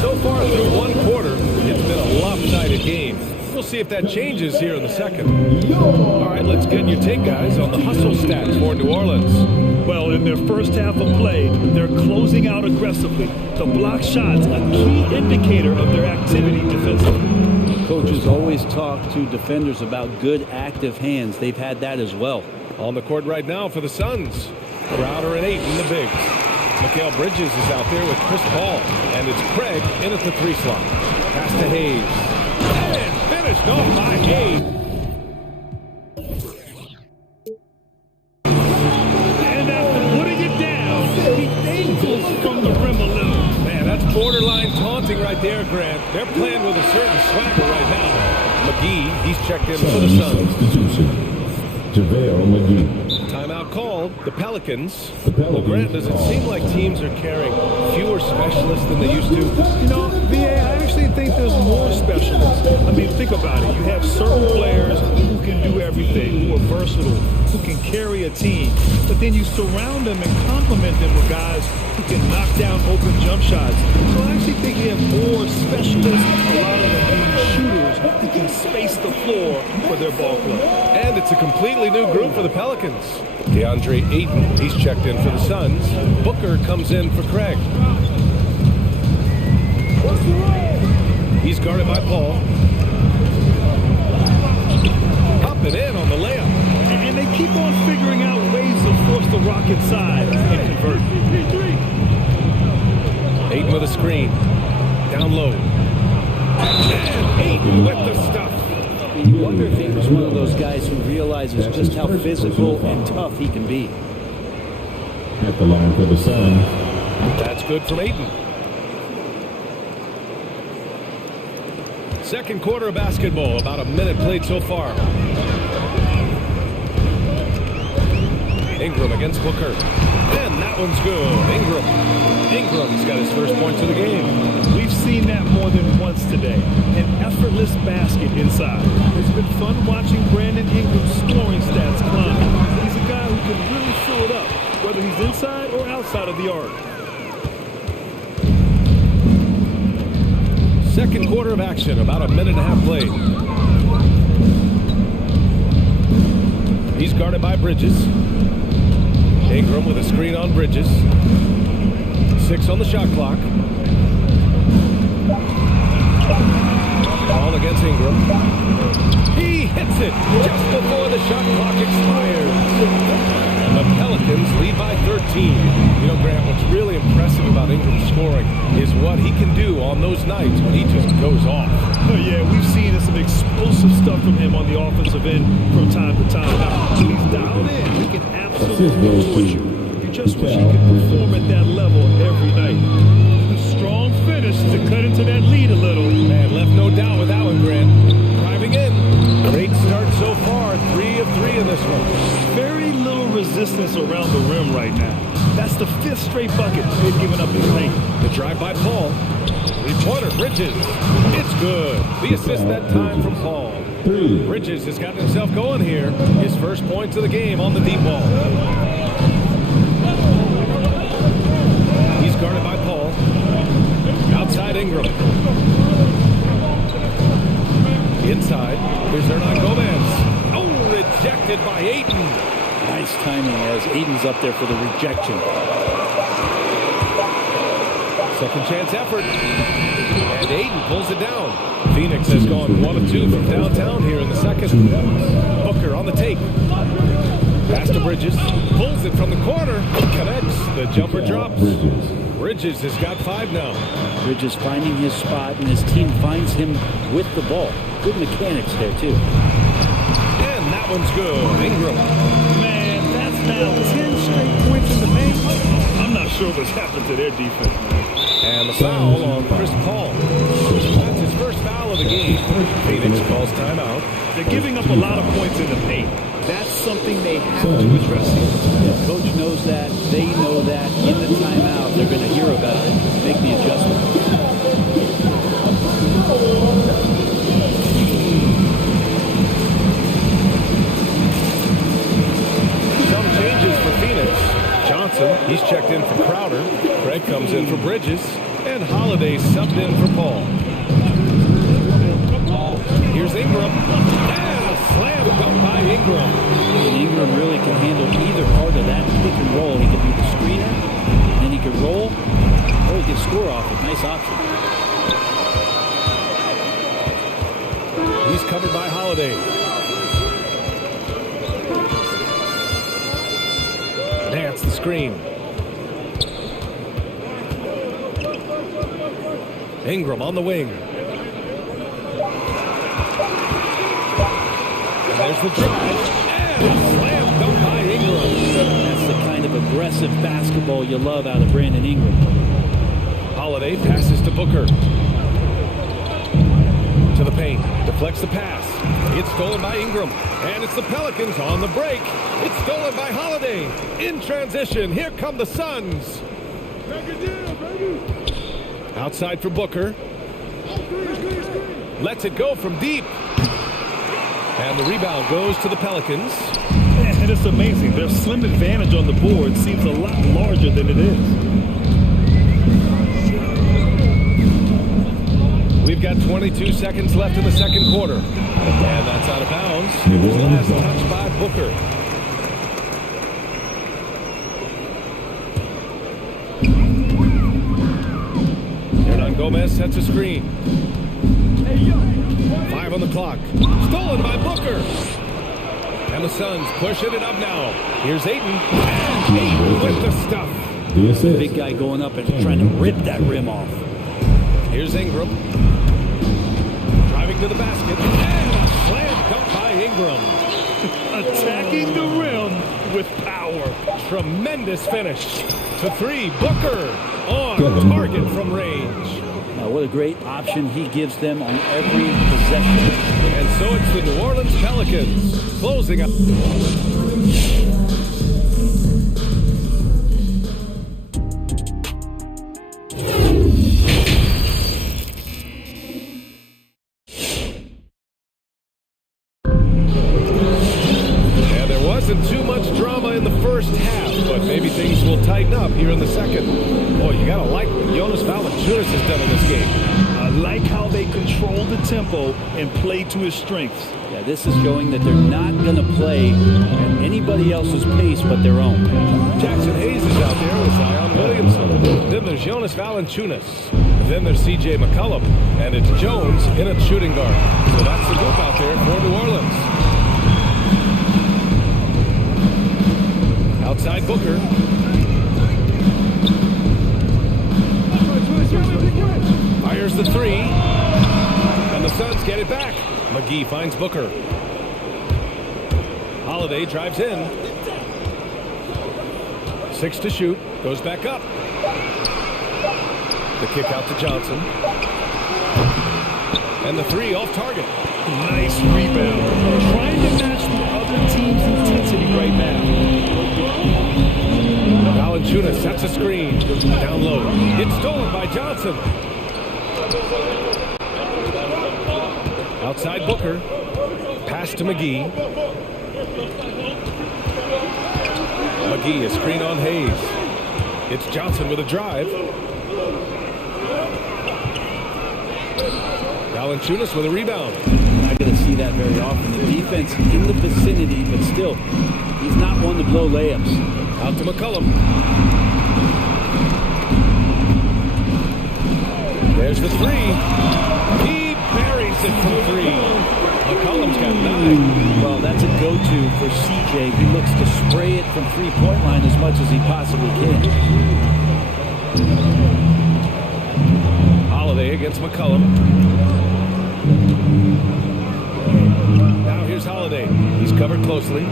so far through one quarter, it's been a lopsided game. We'll see if that changes here in the second. All right, let's get your take, guys, on the hustle stats for New Orleans. Well, in their first half of play, they're closing out aggressively. The block shots, a key indicator of their activity defensively. Coaches always talk to defenders about good active hands. They've had that as well. On the court right now for the Suns. Crowder and 8 in the bigs. Mikal Bridges is out there with Chris Paul. And it's Craig in at the 3 slot. Pass to Hayes. And finished off by Hayes. And after putting it down, he angles from the rim a little. Man, that's borderline taunting right there, Grant. They're playing with a certain swagger right now. McGee, he's checked in for the Suns. Timeout called. The Pelicans. Well, Grant, does it seem like teams are carrying fewer specialists than they used to? You know, VA, I actually think there's more specialists. I mean, think about it. You have certain players who can do everything, who are versatile, who can carry a team. But then you surround them and complement them with guys who can knock down open jump shots. So I actually think you have more specialists, a lot of them being shooters who can space the floor for their ball club. And it's a completely new group for the Pelicans. DeAndre Ayton, he's checked in for the Suns. Booker comes in for Craig. He's guarded by Paul. Hopping in on the layup. And they keep on figuring out ways to force the rock inside and convert. Ayton with a screen. Down low. And Ayton with the stuff. You wonder if he was one of those guys who realizes just how physical and tough he can be. At the line for the Suns. That's good from Ayton. Second quarter of basketball, about a minute played so far. Ingram against Booker. And that one's good. Ingram's got his first points of the game. We've seen that more than once today. An effortless basket inside. It's been fun watching Brandon Ingram's scoring stats climb. He's a guy who can really fill it up, whether he's inside or outside of the arc. Second quarter of action, about a minute and a half played. He's guarded by Bridges. Ingram with a screen on Bridges. 6 on the shot clock. Ball against Ingram. He hits it just before the shot clock expires. And the Pelicans lead by 13. You know, Grant, what's really impressive about Ingram's scoring is what he can do on those nights when he just goes off. Oh, yeah, we've seen some explosive stuff from him on the offensive end from time to time. Now, when he's dialed in, he can absolutely torch you. You just wish he could perform at that level every night. A strong finish to cut into that lead a little. Man, left no doubt with that one, Grant. Driving in. Great start so far. 3 of 3 in this one. Very little resistance around the rim right now. That's the 5th straight bucket they've given up in the paint. The drive by Paul. Three-pointer, Bridges. It's good. The assist that time from Paul. Bridges has gotten himself going here. His first points of the game on the deep ball. He's guarded by Paul. Outside Ingram. Inside. Here's Hernan Gomez. Oh, rejected by Ayton. Nice timing as Ayton's up there for the rejection. Second chance effort. And Aiden pulls it down. Phoenix has gone 1 of 2 from downtown here in the second. Booker on the take. Pass to Bridges. Pulls it from the corner. Connects. The jumper drops. Bridges has got 5 now. Bridges finding his spot, and his team finds him with the ball. Good mechanics there, too. And that one's good. Ingram. Man, that's now 10 straight points in the paint. I'm not sure what's happened to their defense, man. And the foul on Chris Paul. That's his first foul of the game. Phoenix calls timeout. They're giving up a lot of points in the paint. That's something they have to address here. The coach knows that. They know that. In the timeout, they're going to hear about it, make the adjustment. Some changes for Phoenix. Johnson, he's checked in for Crowder. Craig comes in for Bridges. And Holiday subbed in for Paul. Here's Ingram. And a slam dunk by Ingram. And Ingram really can handle either part of that pick and roll. He can be the screener, and then he can roll, or he can score off it. Nice option. He's covered by Holiday. Nance the screen. Ingram on the wing. And there's the drive. And a slam dunk by Ingram. That's the kind of aggressive basketball you love out of Brandon Ingram. Holiday passes to Booker. To the paint. Deflects the pass. It's stolen by Ingram. And it's the Pelicans on the break. It's stolen by Holiday. In transition, here come the Suns. Outside for Booker. Lets it go from deep. And the rebound goes to the Pelicans. And it's amazing. Their slim advantage on the board seems a lot larger than it is. We've got 22 seconds left in the second quarter. And that's out of bounds. It was last touched by Booker. Hernan Gomez sets a screen. 5 on the clock. Stolen by Booker. And the Suns pushing it up now. Here's Ayton. And Ayton with the stuff. Big guy going up and trying to rip that rim off. Here's Ingram. Driving to the basket. And a slam dunk by Ingram. Attacking the rim with power. Tremendous finish. To 3. Booker on target from range. Now, what a great option he gives them on every possession. And so it's the New Orleans Pelicans closing up. And there wasn't too much drama in the first half, but maybe things will tighten up here in the second. Boy, you gotta like what Jonas Valanciunas has done in this game. I like how they control the tempo and play to his strengths. Yeah, this is showing that they're not going to play at anybody else's pace but their own. Jackson Hayes is out there with Zion Williamson. Then there's Jonas Valanciunas. Then there's C.J. McCollum. And it's Jones in a shooting guard. So that's the group out there for New Orleans. Outside Booker. Fires the 3. And the Suns get it back. McGee finds Booker. Holiday drives in. 6 to shoot. Goes back up. The kick out to Johnson. And the 3 off target. Nice rebound. Trying to match the other team's intensity right now. Valanciunas sets a screen. Down low. It's stolen by Johnson. Outside Booker. Pass to McGee. McGee, a screen on Hayes. It's Johnson with a drive. Valanciunas with a rebound. We're not going to see that very often. The defense in the vicinity, but still, he's not one to blow layups. Out to McCollum. There's the three. He buries it from three. McCollum's got 9. Well, that's a go-to for CJ. He looks to spray it from three-point line as much as he possibly can. Holiday against McCollum. Now here's Holiday. He's covered closely.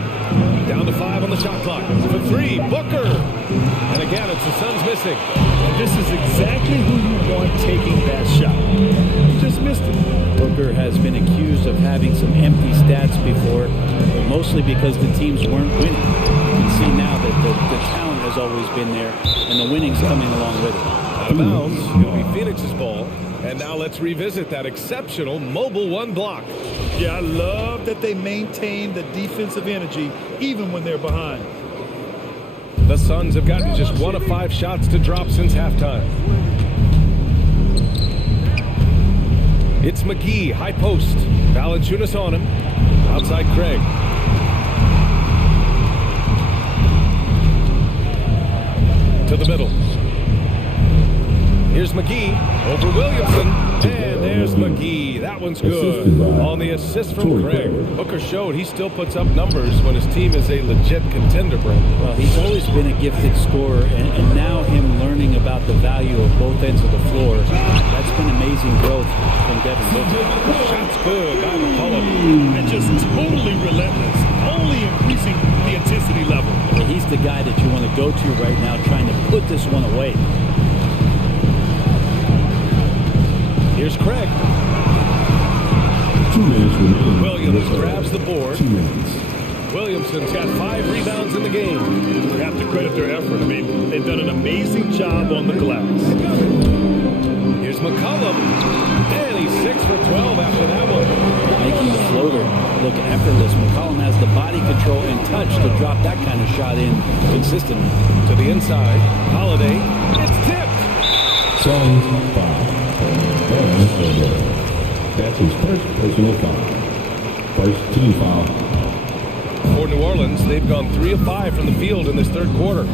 Down to 5 on the shot clock. For 3, Booker. And again, it's the Suns missing. And this is exactly who you want taking that shot. He just missed it. Booker has been accused of having some empty stats before, mostly because the teams weren't winning. You can see now that the talent has always been there, and the winning's coming along with it. Out of bounds. It'll be Phoenix's ball. And now let's revisit that exceptional mobile 1 block. Yeah, I love that they maintain the defensive energy even when they're behind. The Suns have gotten just 1 of 5 shots to drop since halftime. It's McGee, high post. Valanciunas on him. Outside Craig. To the middle. Here's McGee over Williamson. And there's McGee. That one's good. On the assist from Craig. Booker showed he still puts up numbers when his team is a legit contender, Brent. Well, he's always been a gifted scorer, and now him learning about the value of both ends of the floor, that's been amazing growth from Devin Booker. Shot's good by McCollum. And just totally relentless, only increasing the intensity level. And he's the guy that you want to go to right now, trying to put this one away. Here's Craig. 2 minutes remaining. Williams grabs the board. 2 minutes. Williamson's got 5 rebounds in the game. You have to credit their effort. I mean, they've done an amazing job on the glass. Here's McCollum. And he's 6 for 12 after that one. Making the floater look effortless. McCollum has the body control and touch to drop that kind of shot in consistently. To the inside. Holiday. It's tipped. Suns 5. That's his first personal foul. First team foul. For New Orleans, they've gone 3 of 5 from the field in this third quarter.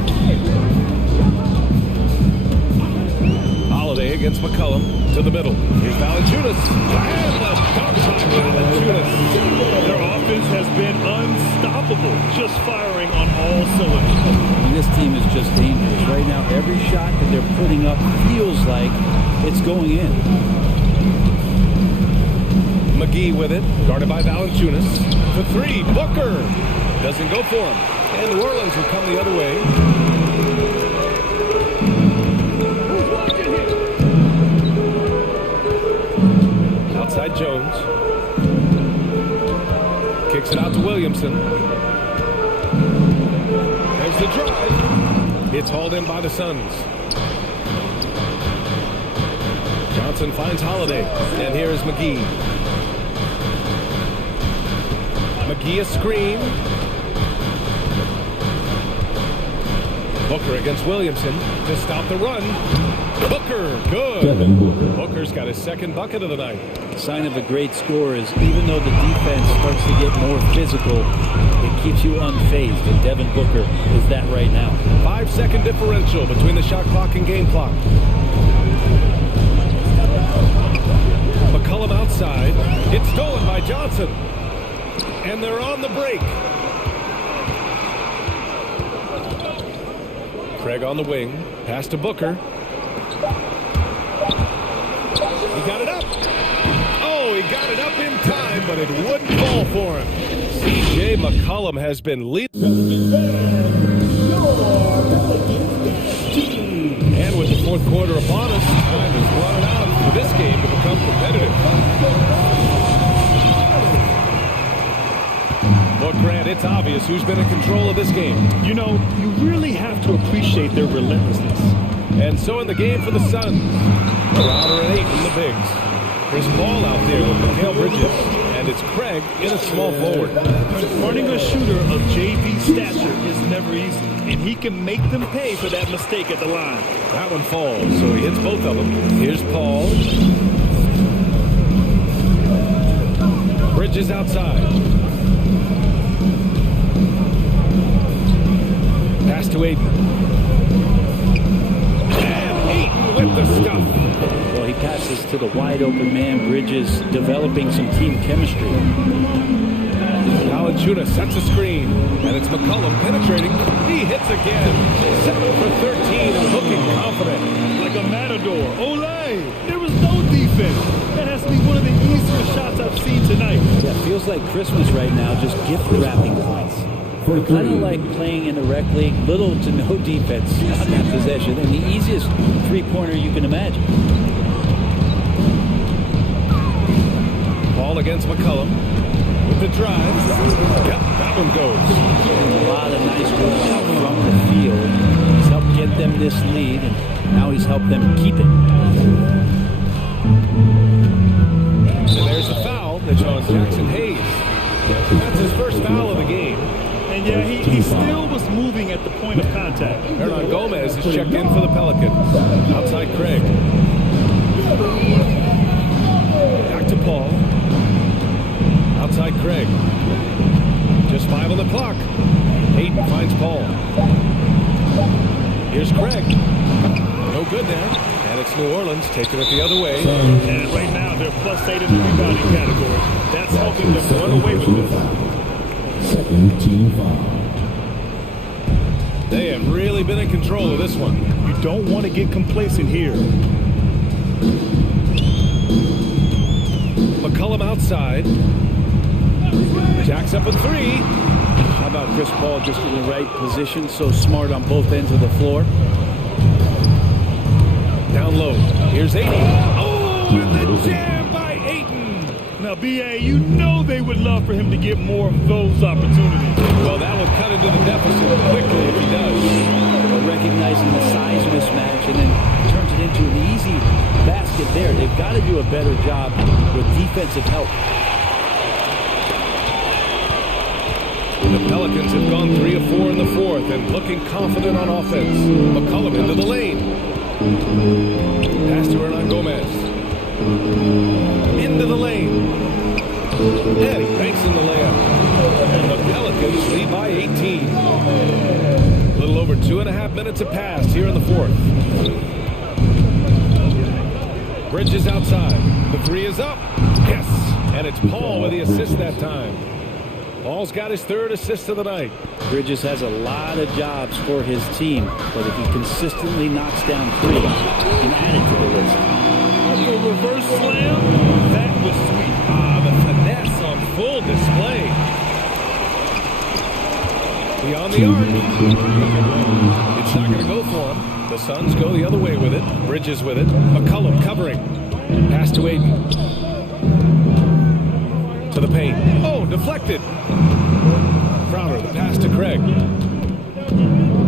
Holiday against McCollum to the middle. Here's Valanciunas. And the dunk by Valanciunas. Their offense has been unstoppable, just firing on all cylinders. And this team is just dangerous. Right now, every shot that they're putting up feels like it's going in. McGee with it, guarded by Valanciunas. For 3, Booker. Doesn't go for him. And New Orleans will come the other way. Outside Jones. Kicks it out to Williamson. There's the drive. It's hauled in by the Suns. Johnson finds Holiday. And here is McGee. McGee a screen. Booker against Williamson to stop the run. Booker, good. Devin Booker. Booker's got his second bucket of the night. Sign of a great scorer is even though the defense starts to get more physical, it keeps you unfazed, and Devin Booker is that right now. 5-second differential between the shot clock and game clock. McCollum outside. It's stolen by Johnson. And they're on the break. Craig on the wing. Pass to Booker. He got it up. Oh, he got it up in time, but it wouldn't fall for him. C.J. McCollum has been leading. And with the fourth quarter upon us, time is running out for this game to become competitive. Look, Grant, it's obvious who's been in control of this game. You know, you really have to appreciate their relentlessness. And so in the game for the Suns, Crowder at 8 in the bigs. Chris Paul out there with Mikal Bridges. And it's Craig in a small forward. Guarding a shooter of JV stature is never easy, and he can make them pay for that mistake at the line. That one falls, so he hits both of them. Here's Paul. Bridges outside. Pass to Aiden. And Aiden with the stuff. Well, he passed to the wide open man. Bridges developing some team chemistry. Valanciunas sets a screen, and it's McCollum penetrating. He hits again. 7 for 13 and looking confident. Like a matador. Olay! There was no defense. That has to be one of the easier shots I've seen tonight. Yeah, feels like Christmas right now, just gift wrapping points. Kind of like playing in the rec league, little to no defense on that possession, and the easiest three-pointer you can imagine. Ball against McCollum with the drive. Yep, that one goes. A lot of nice work out from the field. He's helped get them this lead, and now he's helped them keep it. And there's the foul that's on Jackson Hayes. That's his first foul of the game. And yeah, he still was moving at the point of contact. Hernan Gomez is checked in for the Pelicans. Outside Craig. Back to Paul. Outside Craig. Just 5 on the clock. Hayden finds Paul. Here's Craig. No good there. And it's New Orleans taking it the other way. And right now they're +8 in the rebounding category. That's helping them run away with this. Second team foul. They have really been in control of this one. You don't want to get complacent here. McCollum outside. Jacks up a 3. How about Chris Paul just in the right position, so smart on both ends of the floor? Down low. Here's Ayton. Oh, and the jam by Ayton. Now, B.A., you know they would love for him to get more of those opportunities. Well, that would cut into the deficit quickly if he does. Recognizing the size mismatch and then turns it into an easy basket there. They've got to do a better job with defensive help. The Pelicans have gone 3 of 4 in the fourth and looking confident on offense. McCollum into the lane. Pass to Hernan Gomez. Into the lane. And he banks in the layup. And the Pelicans lead by 18. A little over 2.5 minutes have passed here in the fourth. Bridges outside. The 3 is up. Yes. And it's Paul with the assist that time. Paul's got his 3rd assist of the night. Bridges has a lot of jobs for his team, but if he consistently knocks down 3, he can add it to the list. The reverse slam, that was sweet. The finesse on full display. Beyond the arc. It's not going to go for him. The Suns go the other way with it. Bridges with it. McCollum covering. Pass to Ayton. To the paint. Oh, deflected. Crowder, the pass to Craig.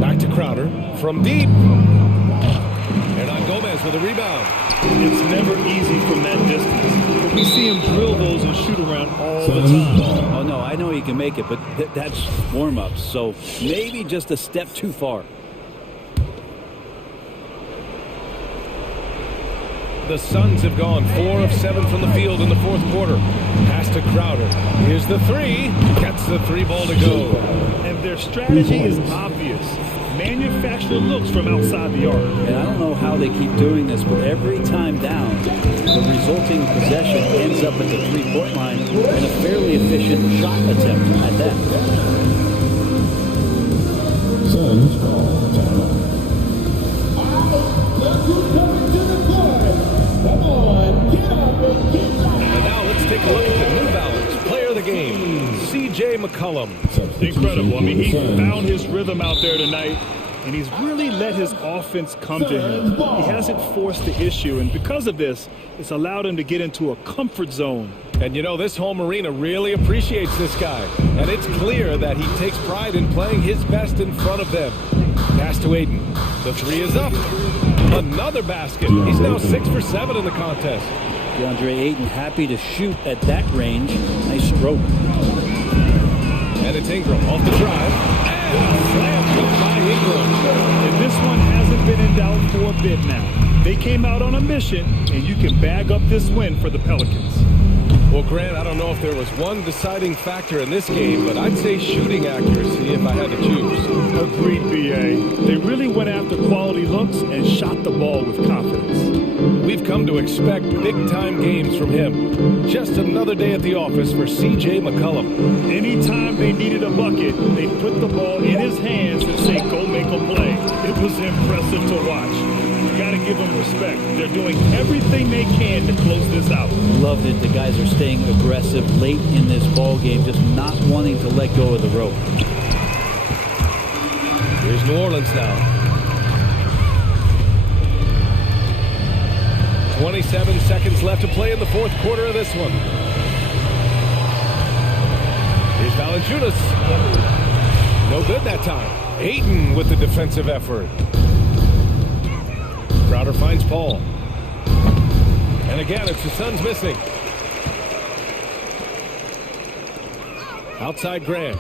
Back to Crowder. From deep. Hernan Gomez with a rebound. It's never easy from that distance. We see him drill those and shoot around all the time. Oh, no, I know he can make it, but that's warm-ups, so maybe just a step too far. The Suns have gone 4 of 7 from the field in the fourth quarter. Pass to Crowder. Here's the 3. Gets the 3 ball to go. And their strategy is obvious. Manufacture looks from outside the arc. And I don't know how they keep doing this, but every time down, the resulting possession ends up at the 3-point line in a fairly efficient shot attempt at that. Suns call timeout. Come on, get up and get back. And now let's take a look at the New Balance player of the game, C.J. McCollum. Incredible. I mean, he found his rhythm out there tonight, and he's really let his offense come to him. He hasn't forced the issue, and because of this, it's allowed him to get into a comfort zone. And you know, this home arena really appreciates this guy. And it's clear that he takes pride in playing his best in front of them. Pass to Ayton. The 3 is up. Another basket. He's now 6 for 7 in the contest. DeAndre Ayton happy to shoot at that range. Nice stroke. And it's Ingram off the drive. And a slam dunk by Ingram. And this one hasn't been in doubt for a bit now. They came out on a mission, and you can bag up this win for the Pelicans. Well, Grant, I don't know if there was one deciding factor in this game, but I'd say shooting accuracy if I had to choose. Agreed, BA. They really went after quality looks and shot the ball with confidence. We've come to expect big-time games from him. Just another day at the office for C.J. McCollum. Anytime they needed a bucket, they put the ball in his hands and say, go make a play. It was impressive to watch. You got to give them respect. They're doing everything they can to close this out. Love that the guys are staying aggressive late in this ball game, just not wanting to let go of the rope. Here's New Orleans now. 27 seconds left to play in the fourth quarter of this one. Here's Valanciunas. No good that time. Ayton with the defensive effort. Crowder finds Paul. And again, it's the Suns missing. Outside Graham.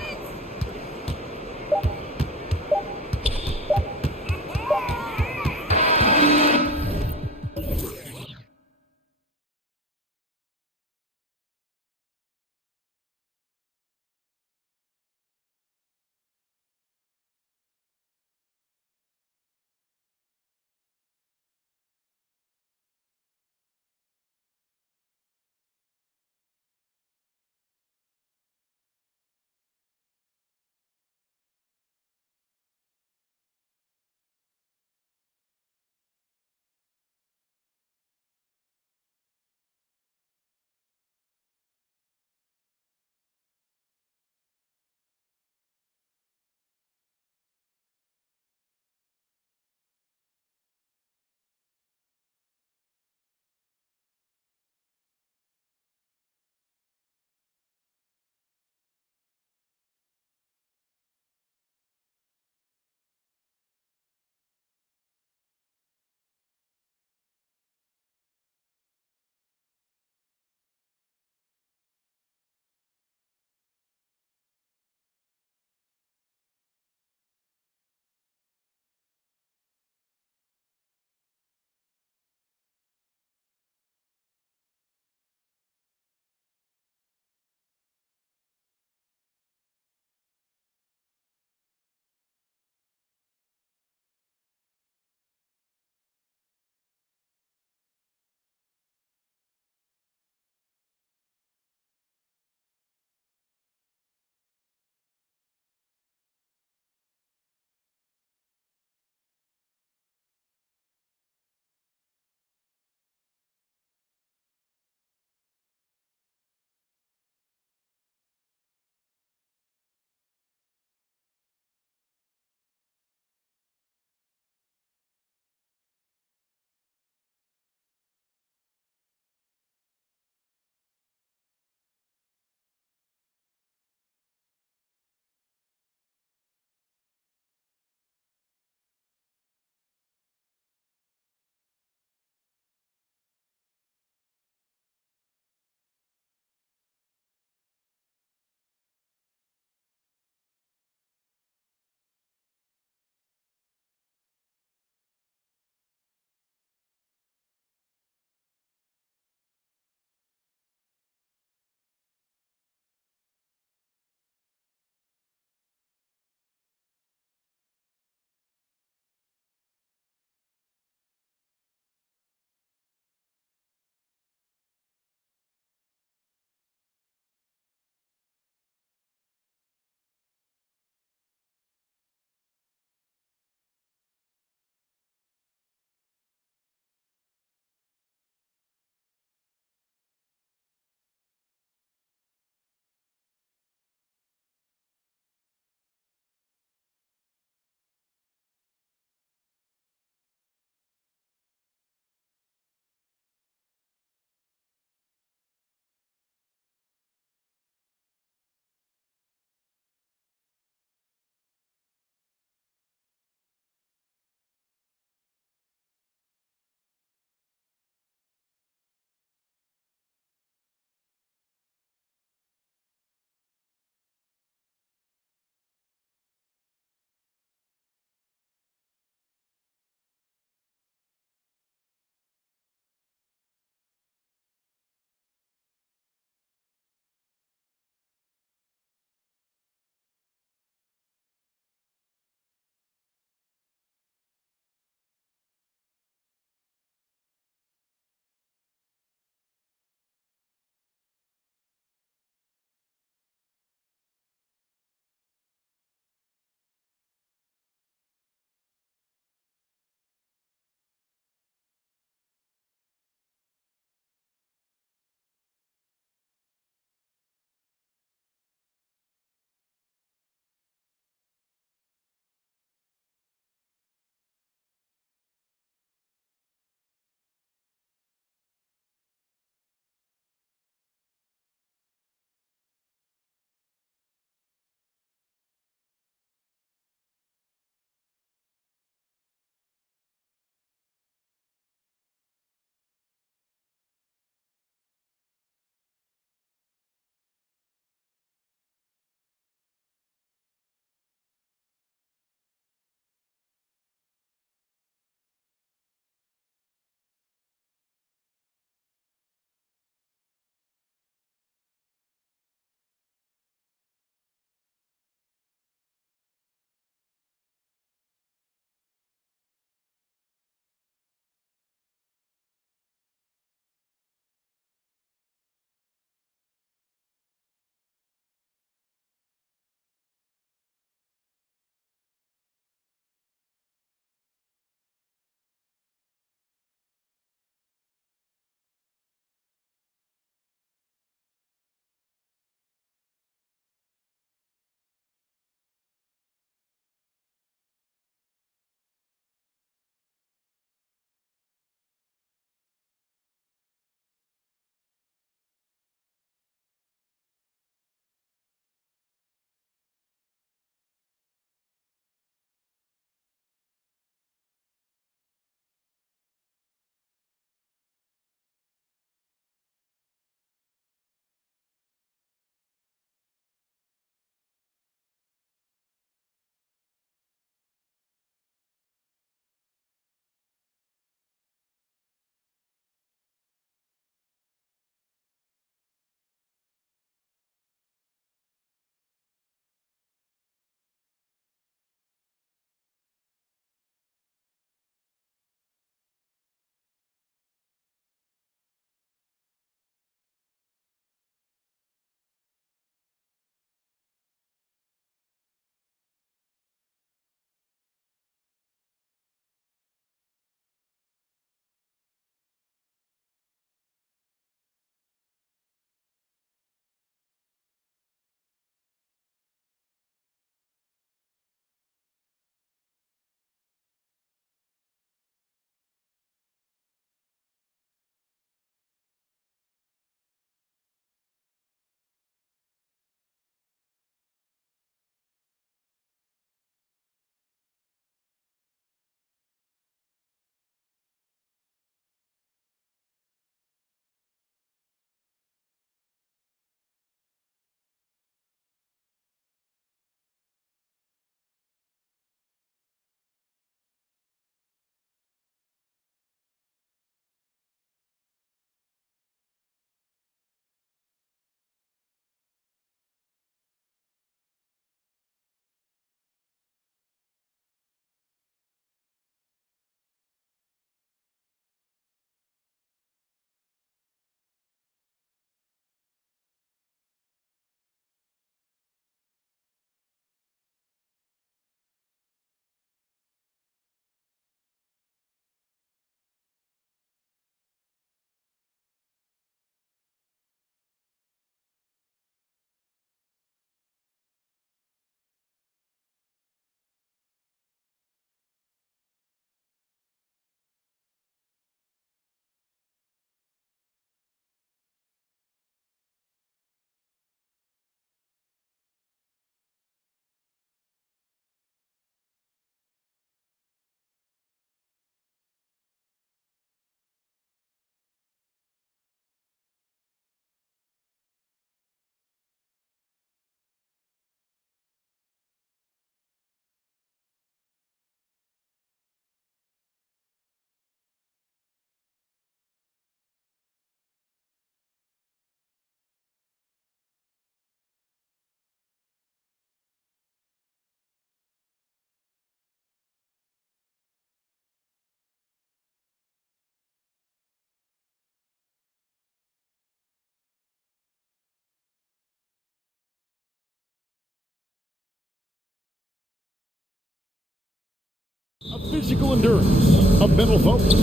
physical endurance, a mental focus,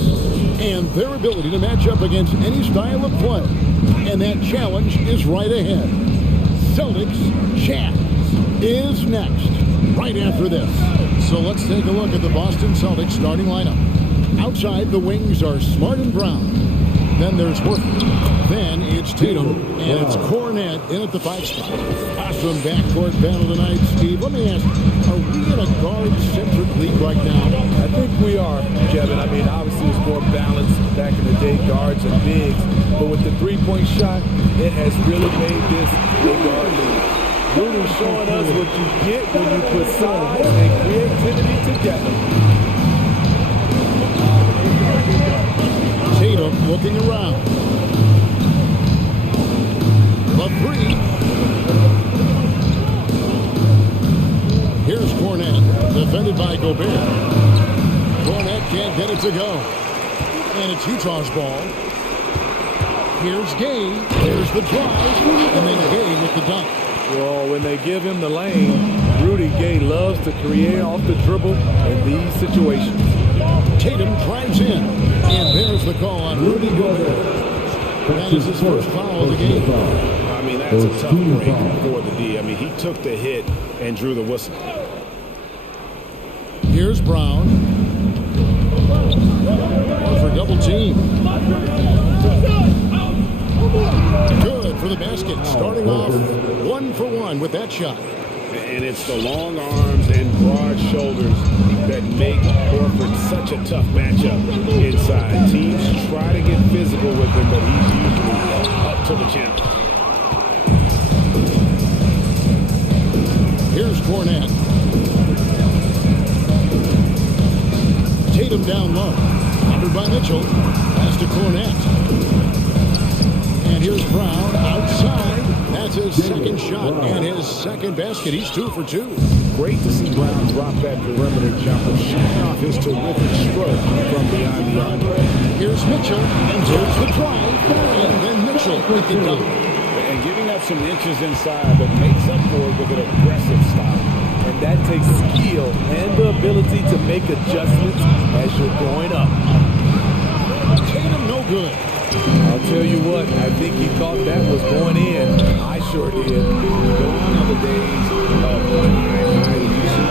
and their ability to match up against any style of play. And that challenge is right ahead. Celtics Jazz is next, right after this. So let's take a look at the Boston Celtics starting lineup. Outside, the wings are Smart and Brown. Then there's Horford. Then it's Tatum, and it's Cornet in at the 5 spot. Awesome backcourt battle tonight, Steve. Let me ask, are we in a guard-centric league right now? I think we are, Kevin. I mean, obviously it's more balanced back in the day, guards and bigs. But with the three-point shot, it has really made this a guard league. Really showing us what you get when you put size and creativity together. Tatum looking around. The 3. Here's Cornet, defended by Gobert. Cornet can't get it to go. And it's Utah's ball. Here's Gay. There's the drive. And then Gay with the dunk. Well, when they give him the lane, Rudy Gay loves to create off the dribble in these situations. Tatum drives in. And there's the call on Rudy Gobert. That is his first foul of the game. I mean, that's a tough break for the D. I mean, he took the hit and drew the whistle. Here's Brown. For double team. Good for the basket. Starting off 1 for 1 with that shot. And it's the long arms and broad shoulders that make Horford such a tough matchup inside. Teams try to get physical with him, but he's usually up to the challenge. Here's Cornet. Tatum down low. Covered by Mitchell. Pass to Cornet. And here's Brown outside. That's his second shot and his second basket. He's 2 for 2. Great to see Brown drop that perimeter jumper, showing off his terrific stroke from beyond the arc. Here's Mitchell, and here's the drive, and then Mitchell with the dunk. And giving up some inches inside, but makes up for it with an aggressive style. And that takes skill and the ability to make adjustments as you're going up. Tatum no good. I'll tell you what, I think he thought that was going in. I sure did. Gone are the days of high usage,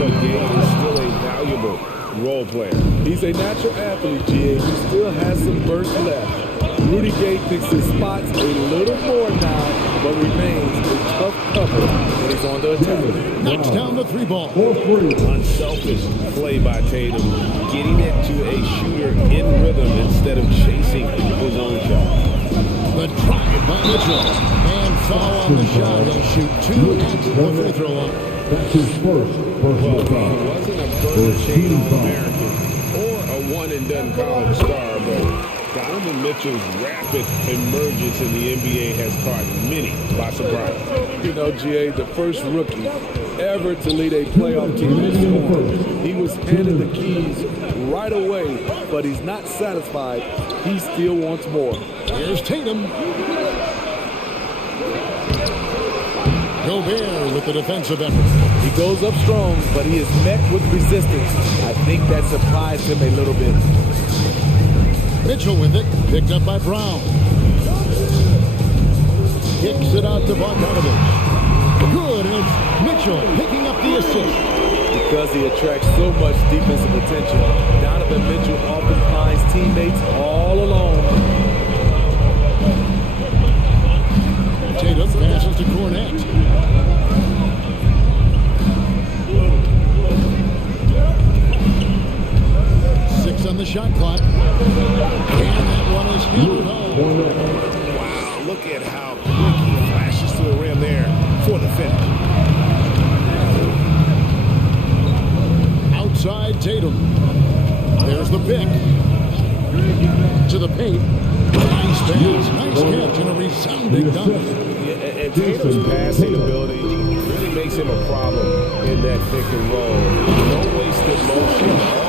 but Gay is still a valuable role player. He's a natural athlete, GA. He still has some burst left. Rudy Gay picks his spots a little more now, but remains a tough cover when he's on the attack. Knocks down the 3 ball. Unselfish play by Tatum, getting it to a shooter in rhythm instead of chasing his own shot. The drive by Mitchell. And foul on the shot. He'll shoot 2 at the free throw line. That's his first personal foul. He wasn't a first-team All-American or a one-and-done college star, but Donovan Mitchell's rapid emergence in the NBA has caught many by surprise. You know, GA, the first rookie ever to lead a playoff team in scoring. He was handed the keys right away, but he's not satisfied. He still wants more. Here's Tatum. Gobert with the defensive effort. He goes up strong, but he is met with resistance. I think that surprised him a little bit. Mitchell with it, picked up by Brown. Kicks it out to Bogdanovich. Good, and it's Mitchell picking up the assist. Because he attracts so much defensive attention, Donovan Mitchell often finds teammates all alone. Tatum passes to Cornet. On the shot clock. And that one is hit home. Wow, look at how quick he flashes to the rim there for the finish. Outside Tatum. There's the pick. To the paint. Nice pass. Nice catch and a resounding dunk. Yeah, and Tatum's passing ability really makes him a problem in that pick and roll. No wasted motion.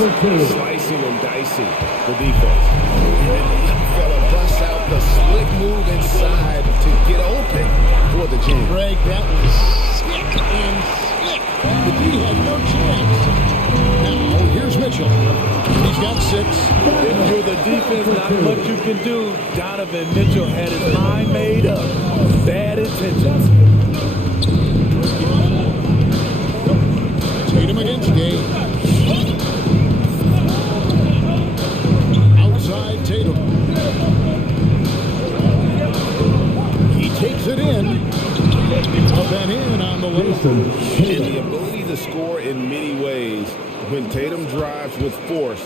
Always slicing and dicing the defense. And then the young fella busts out the slick move inside to get open for the jam. Greg, that was slick and slick. The D had no chance. Now, here's Mitchell. He's got 6. If you're the defense, not much you can do. Donovan Mitchell had his mind made up. Bad intentions. Tatum against Gay. Outside Tatum. He takes it in. Up and in on the left. And the ability to score in many ways. When Tatum drives with force,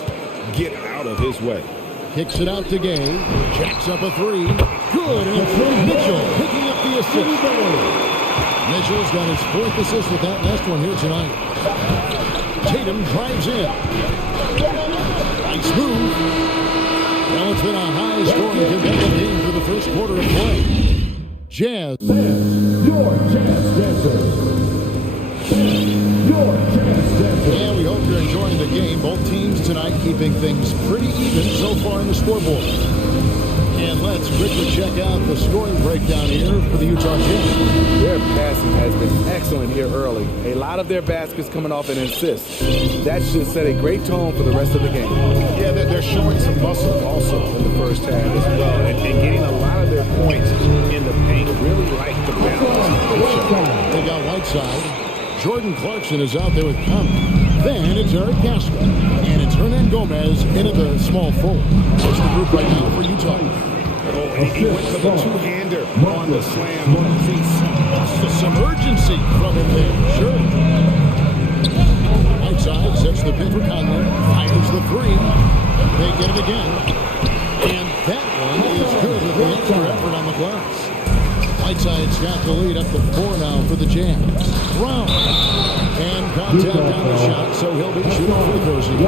get out of his way. Kicks it out to Gay. Jacks up a 3. Good. And it's Mitchell picking up the assist. Mitchell's got his 4th assist with that last one here tonight. Tatum drives in. Nice move. Well, it's been a high-scoring competitive game for the first quarter of play. Jazz. Your Jazz Dancer. Your Jazz Dancer. Yeah, we hope you're enjoying the game. Both teams tonight keeping things pretty even so far in the scoreboard. And let's quickly check out the scoring breakdown here for the Utah Jazz. Their passing has been excellent here early. A lot of their baskets coming off an assist. That should set a great tone for the rest of the game. Yeah, they're showing some muscle also in the first half as well. And getting a lot of their points in the paint. Really like the balance. They got Whiteside. Jordan Clarkson is out there with Conley. Then it's Eric Castro. And it's Hernan Gomez into the small forward. That's the group right now for Utah. He went for the two-hander on the slam piece. Some urgency from him there. Sure. Whiteside sets the pin for Conley. Fires the 3. They get it again. And that one is good with the extra effort on the glass. Whiteside's got the lead up to 4 now for the Jazz. Brown. And contact on the shot, so he'll be shooting free throws here.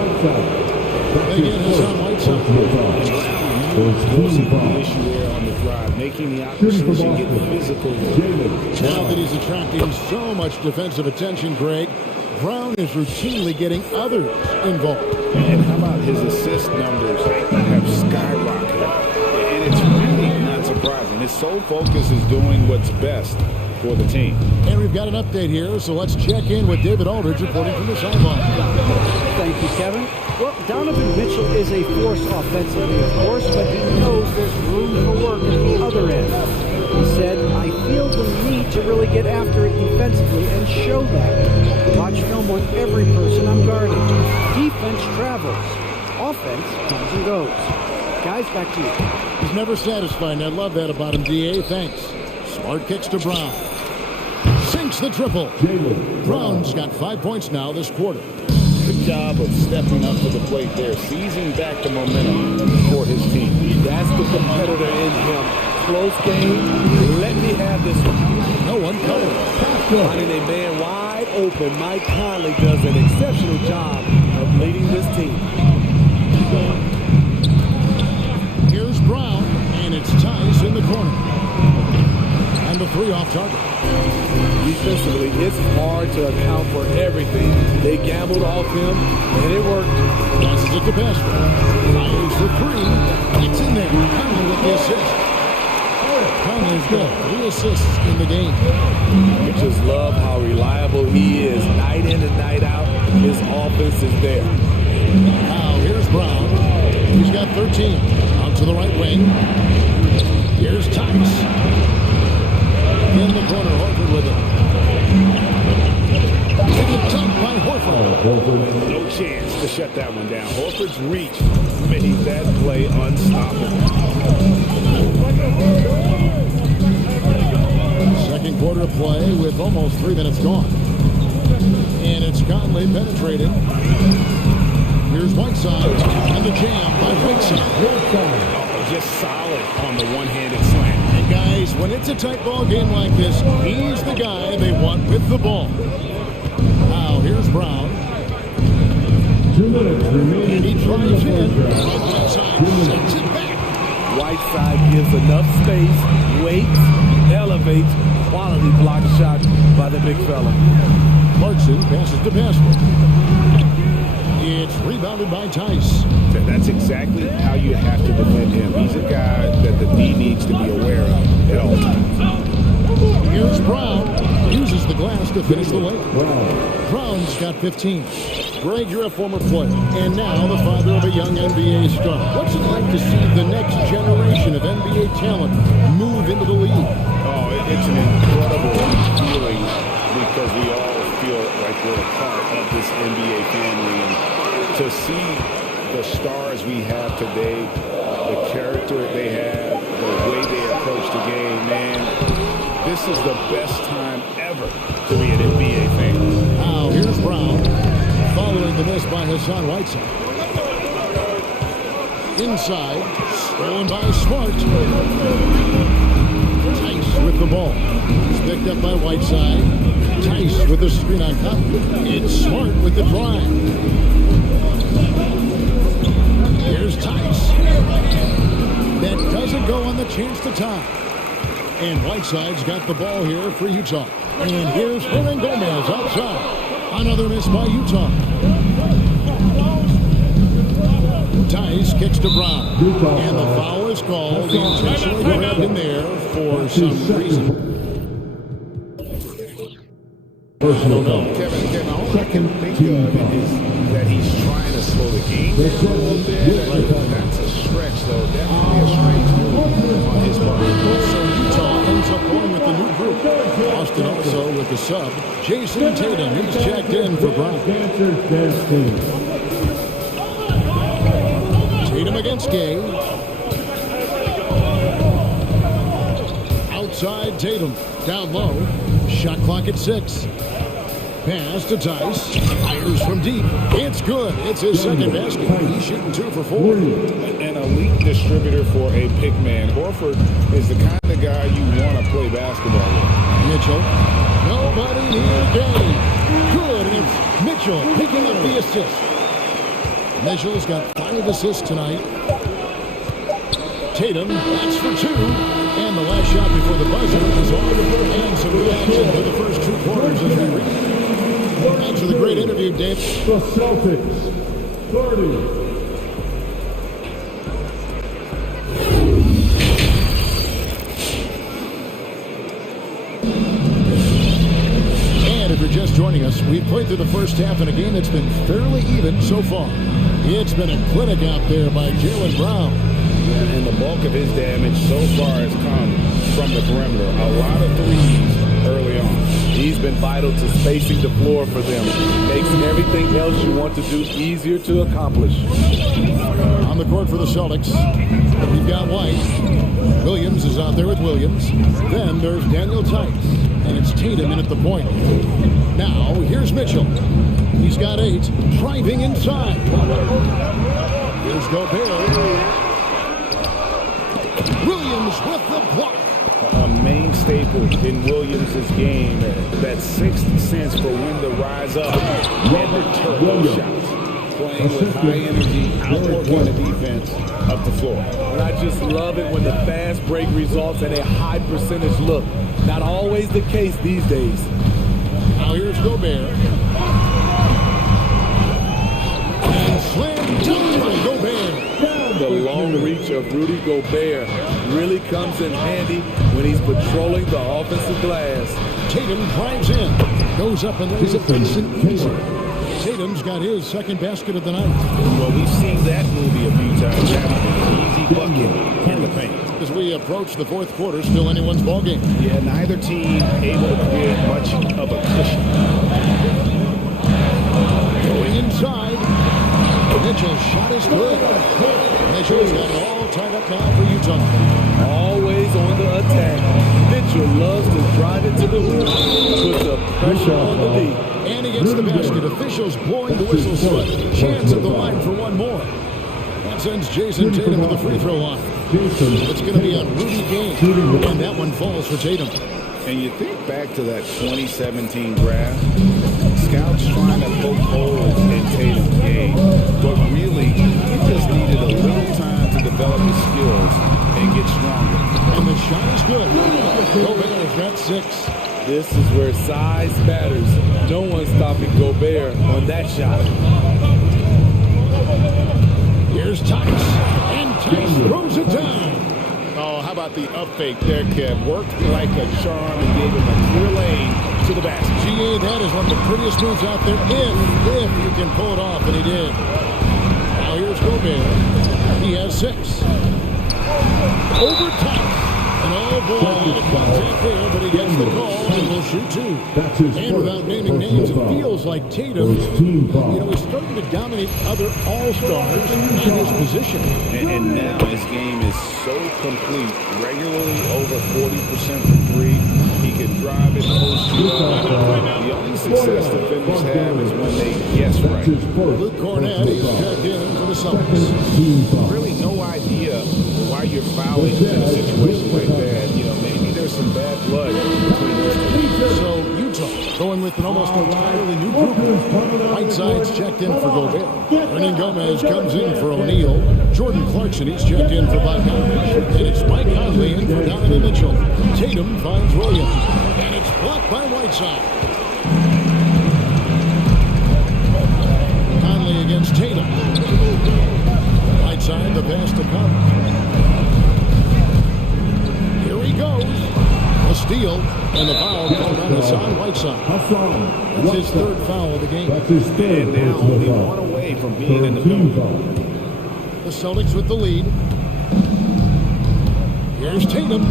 Again, it's on Whiteside. Forcing the issue there on the drive, making the opposition get physical. Now that he's attracting so much defensive attention, Greg, Brown is routinely getting others involved. And how about his assist numbers have skyrocketed? And it's really not surprising. His sole focus is doing what's best for the team. And we've got an update here, so let's check in with David Aldridge reporting from the sideline. Thank you, Kevin. Well, Donovan Mitchell is a force offensively, of course, but he knows there's room for work at the other end. He said, I feel the need to really get after it defensively and show that. Watch film on every person I'm guarding. Defense travels. Offense comes and goes. Guys, back to you. He's never satisfied, and I love that about him, D.A. Thanks. Smart kicks to Brown. Sinks the triple. Brown's got 5 points now this quarter. Good job of stepping up to the plate there, seizing back the momentum for his team. That's the competitor in him. Close game. Let me have this one. No one covered. Finding a man wide open, Mike Conley does an exceptional job of leading this team. Here's Brown, and it's Tice in the corner. And the 3 off target. Defensively, it's hard to account for everything. They gambled off him, and it worked. Passes it to Pascal. Fires for 3. It's in there. Conley with the assist. Conley's got 3 assists in the game. You just love how reliable he is. Night in and night out, his offense is there. Now here's Brown. He's got 13. Out to the right wing. Here's Tice. In the corner, Horford with it. Taken top by Horford. No chance to shut that one down. Horford's reach made that play unstoppable. Second quarter of play with almost 3 minutes gone. And it's Conley penetrating. Here's Whiteside. And the jam by Whiteside. Just solid on the one-handed slam. And guys, when it's a tight ball game like this, he's the guy they want with the ball. Now here's Brown. 2 minutes remaining. And he drives in. Whiteside sends it back. Whiteside gives enough space, waits, elevates, quality block shot by the big fella. Clarkson passes to Pascal. It's rebounded by Tice. That's exactly how you have to defend him. He's a guy that the D needs to be aware of at all times. Here's Brown. uses the glass to finish the layup. Brown's got 15. Greg, you're a former player, and now the father of a young NBA star. What's it like to see the next generation of NBA talent move into the league? Oh, it's an incredible feeling because we all feel like we're a part of this NBA family. And to see the stars we have today, the character they have, the way they approach the game, man, this is the best time ever to be an NBA fan. Now, here's Brown, following the miss by Hassan Whiteside. Inside, stolen by Smart. Tice with the ball. It's picked up by Whiteside. Tice with the screen on top. It's Smart with the drive. Here's Tice. That doesn't go on the chance to tie. And Whiteside's got the ball here for Utah. And here's Hernan Gomez outside. Another miss by Utah. Tice kicks to Brown. And the foul is called. He intentionally grabbed him there for some reason. Kevin, all I can think of is that he's trying to slow the game down a little bit. That's a stretch, though. Definitely a strange move on his part. So Utah ends up going with the new group. Austin also with the sub. Jason Tatum, he's checked in for Brown. Tatum against Gay. Outside Tatum. Down low. Shot clock at 6. Pass to Tice. Fires from deep. It's good. It's his second basket. He's shooting 2 for 4. An elite distributor for a pick man. Horford is the kind of guy you want to play basketball with. Mitchell. Nobody near Gay. Good. And it's Mitchell picking up the assist. Mitchell's got 5 assists tonight. Tatum, that's for 2. And the last shot before the buzzer is on. And some reaction to the first 2 quarters as we read. Thanks for the great interview, Dave. The Celtics, 30. And if you're just joining us, we've played through the first half in a game that's been fairly even so far. It's been a clinic out there by Jaylen Brown. And the bulk of his damage so far has come from the perimeter. A lot of threes early on. He's been vital to spacing the floor for them. Makes everything else you want to do easier to accomplish. On the court for the Celtics, we've got White. Williams is out there with Williams. Then there's Daniel Tice. And it's Tatum in at the point. Now, here's Mitchell. He's got 8. Driving inside. Here's Gobert. Williams with the block. A main staple in Williams' game, that sixth sense for when to rise up, never turn shots, playing with high energy, outworking the defense up the floor. And I just love it when the fast break results in a high percentage look. Not always the case these days. Now here's Gobert. And slam dunk by Gobert. The long reach of Rudy Gobert really comes in handy when he's patrolling the offensive glass. Tatum drives in, goes up and lays it decent. Tatum's got his second basket of the night. Well, we've seen that movie a few times. Easy bucket in the paint. As we approach the fourth quarter, still anyone's ballgame. Yeah, neither team able to create much of a cushion. Going inside. Mitchell's shot is good. Mitchell's got it all tied up now for Utah. Always on the attack. Mitchell loves to drive it to the hoop. Puts the pressure on the D. And he gets the basket. Officials blowing the whistle slip. Chance at the line for one more. That sends Jason Tatum to the free throw line. It's going to be on Rudy Gay. And that one falls for Tatum. And you think back to that 2017 draft, scouts trying to poke holes in Tatum's game, but really, he just needed a little time to develop his skills and get stronger. And the shot is good. Gobert's got 6. This is where size matters. No one's stopping Gobert on that shot. Here's Tice. And Tice throws it down. Oh, Oh, how about the up fake there, Kev? Worked like a charm and gave him a clear lane to the basket. GA, that is one of the prettiest moves out there, if you can pull it off, and he did. Now here's Gobert. He has 6. Over top. And oh boy, contact there, but he gets the call and will shoot 2. And without naming names, it feels like Tatum, he's starting to dominate other all-stars in his position. And now his game is so complete, regularly over 40% from 3. He can drive it, post shoot. The only success defenders have is when they guess right. Luke Cornett is checked in for the Celtics. Really no idea why you're fouling in a situation like that. Maybe there's some bad blood between those two. So Utah going with an almost entirely new group. Whiteside's checked in for Gobert. Hernan Gomez comes in for O'Neal. Jordan Clarkson, he's checked in for Bogdanovich. And it's Mike Conley in for Donovan Mitchell. Tatum finds Williams. And it's blocked by Whiteside. Conley against Tatum. Whiteside, the pass to Conley. Here he goes. A steal, and the foul called on Hassan Whiteside. That's his 3rd foul of the game. And now only 1 away from being in the middle. The Celtics with the lead. Here's Tatum.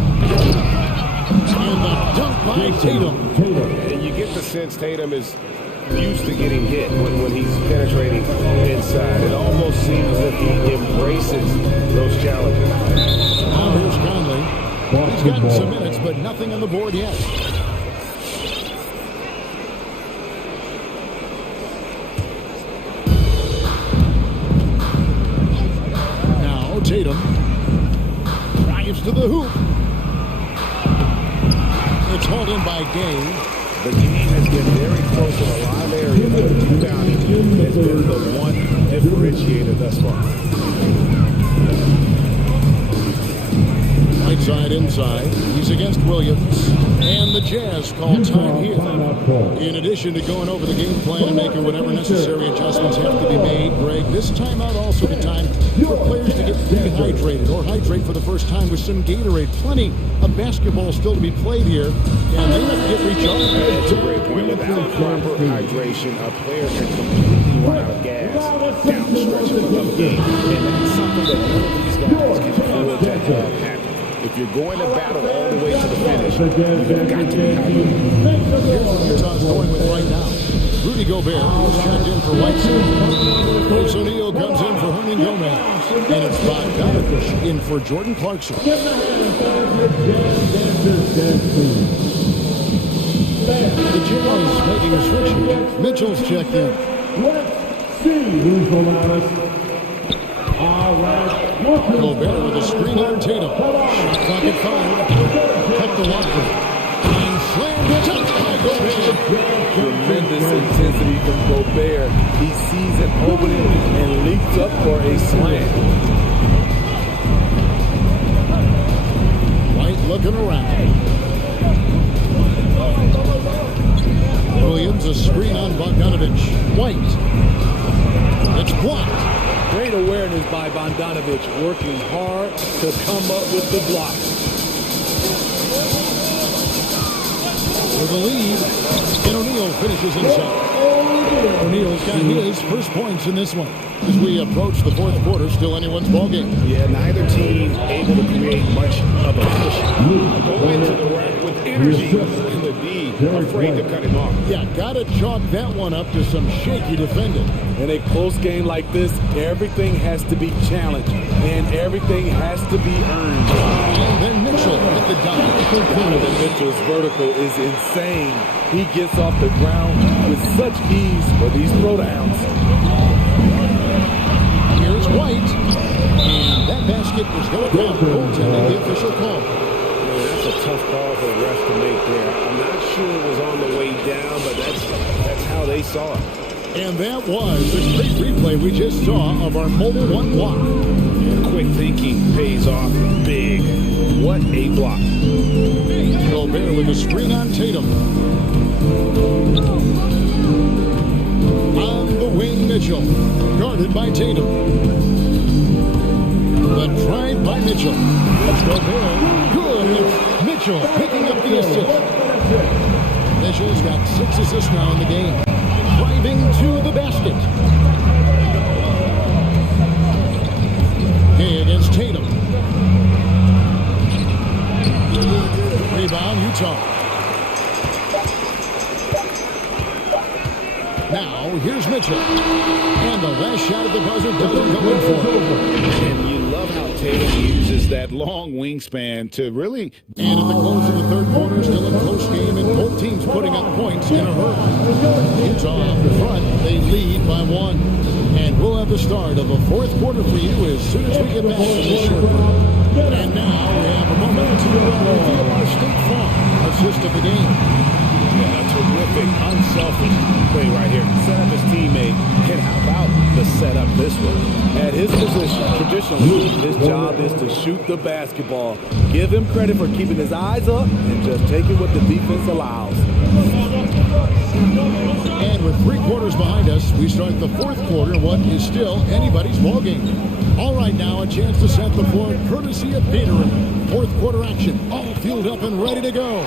And the dunk by Tatum. And you get the sense Tatum is used to getting hit when he's penetrating inside. It almost seems as if he embraces those challenges. Now here's Conley. He's gotten some minutes, but nothing on the board yet. Now Tatum drives to the hoop. It's hauled in by Gay. The game has been very close in a lot of areas, but the rebounding has been the one differentiator thus far. Whiteside inside. He's against Williams. And the Jazz call time here. In addition to going over the game plan and making whatever necessary adjustments have to be made, Greg, this timeout also the time for players to get dehydrated or hydrate for the first time with some Gatorade. Plenty of basketball still to be played here, and they have to get recharged. That's a great point. Without proper hydration, a player can completely run out of gas down the stretch of the game. And that's something that none of these guys can afford to have happen. If you're going to battle all the way to the finish, you've got to be hydrated. Here's what Utah's going with right now. Rudy Gobert is checked in for Whiteside. Chris O'Neal comes in for Hernan Gomez. And it's Bogdanovich in for Jordan Clarkson. The Jazz making a switch here. Mitchell's checked in. Let's see who's the loudest. All right. Gobert with a screen on Tatum. Shot clock at 5. Cut the locker. And slammed it up by Gobert. Tremendous intensity from Gobert. He sees an opening and leaps up for a slam. White looking around. Williams a screen on Bogdanovich. White. It's blocked. Great awareness by Bogdanovich, working hard to come up with the block. For the lead, and O'Neal finishes inside. O'Neal's got his first points in this one. As we approach the 4th quarter, still anyone's ballgame. Yeah, neither team able to create much of a push. Go into the rack with energy, and the D afraid to cut him off. Yeah, gotta chalk that one up to some shaky defending. In a close game like this, everything has to be challenged, and everything has to be earned. And then Mitchell with the dunk. Donovan Mitchell's vertical is insane. He gets off the ground with such ease for these throwdowns. Here's White. And that basket is going to count. Goaltending, the official call. That's a tough call for the refs to make there. I'm not sure it was on the way down, but that's how they saw it. And that was the great replay we just saw of our mobile one block. And quick thinking pays off big. What a block. Gobert with a screen on Tatum. On the wing, Mitchell. Guarded by Tatum. The drive by Mitchell. Let's go there. Good. It's Mitchell picking up the assist. Mitchell's got 6 assists now in the game. Driving to the basket. Hey, against Tatum. Rebound, Utah. Now, here's Mitchell. And the last shot at the buzzer doesn't go in for him. And you love how Tatum uses that long wingspan to really... And at the close of the third quarter, still a close game, and both teams putting up points in a hurry. Utah up in front, they lead by 1. And we'll have the start of the fourth quarter for you as soon as we get back to this short break. And now we have a moment to reveal our State Farm assist of the game. Yeah, a terrific, unselfish play right here. Set up his teammate. And how about the setup this one? At his position, traditionally, his job is to shoot the basketball. Give him credit for keeping his eyes up and just taking what the defense allows. And with 3 quarters behind us, we start the fourth quarter, what is still anybody's ballgame. All right, now a chance to set the floor, courtesy of Peter. Fourth quarter action, all fueled up and ready to go.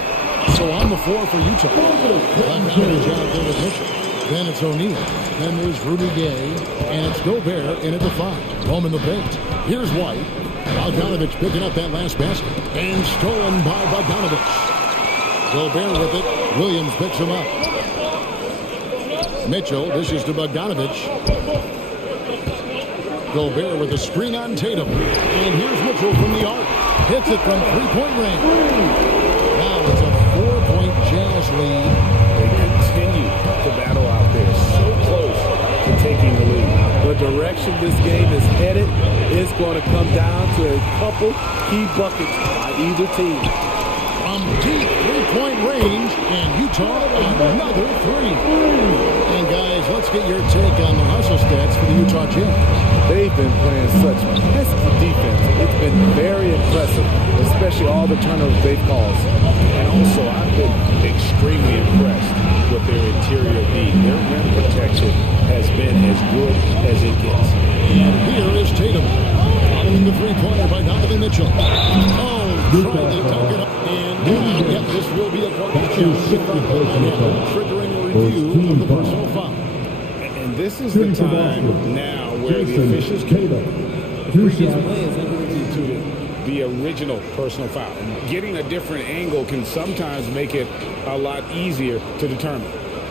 So on the floor for Utah. Bogdanovich out there with Mitchell. Then it's O'Neal. Then there's Rudy Gay. And it's Gobert in at the 5. Home in the paint. Here's White. Bogdanovich picking up that last basket. And stolen by Bogdanovich. Gobert with it. Williams picks him up. Mitchell dishes to Bogdanovich. Gobert with a screen on Tatum. And here's Mitchell from the arc. Hits it from 3-point range. Now it's a 4-point Jazz lead. They continue to battle out there. So close to taking the lead. The direction this game is headed is going to come down to a couple key buckets by either team. From deep 3-point range, and Utah another 3. And guys, let's get your take on the hustle stats for the Utah Jazz. They've been playing such pesky defense. It's been very impressive, especially all the turnovers they've caused. And also, I've been extremely impressed with their interior D. Their rim protection has been as good as it gets. And here is Tatum. Following the 3-pointer by Donovan Mitchell. Oh, trying to dunk it up. And yep, this will be a corner triggering a review of the personal foul. And this is the time now where the officials can previous play has instituted the original personal foul. Getting a different angle can sometimes make it a lot easier to determine.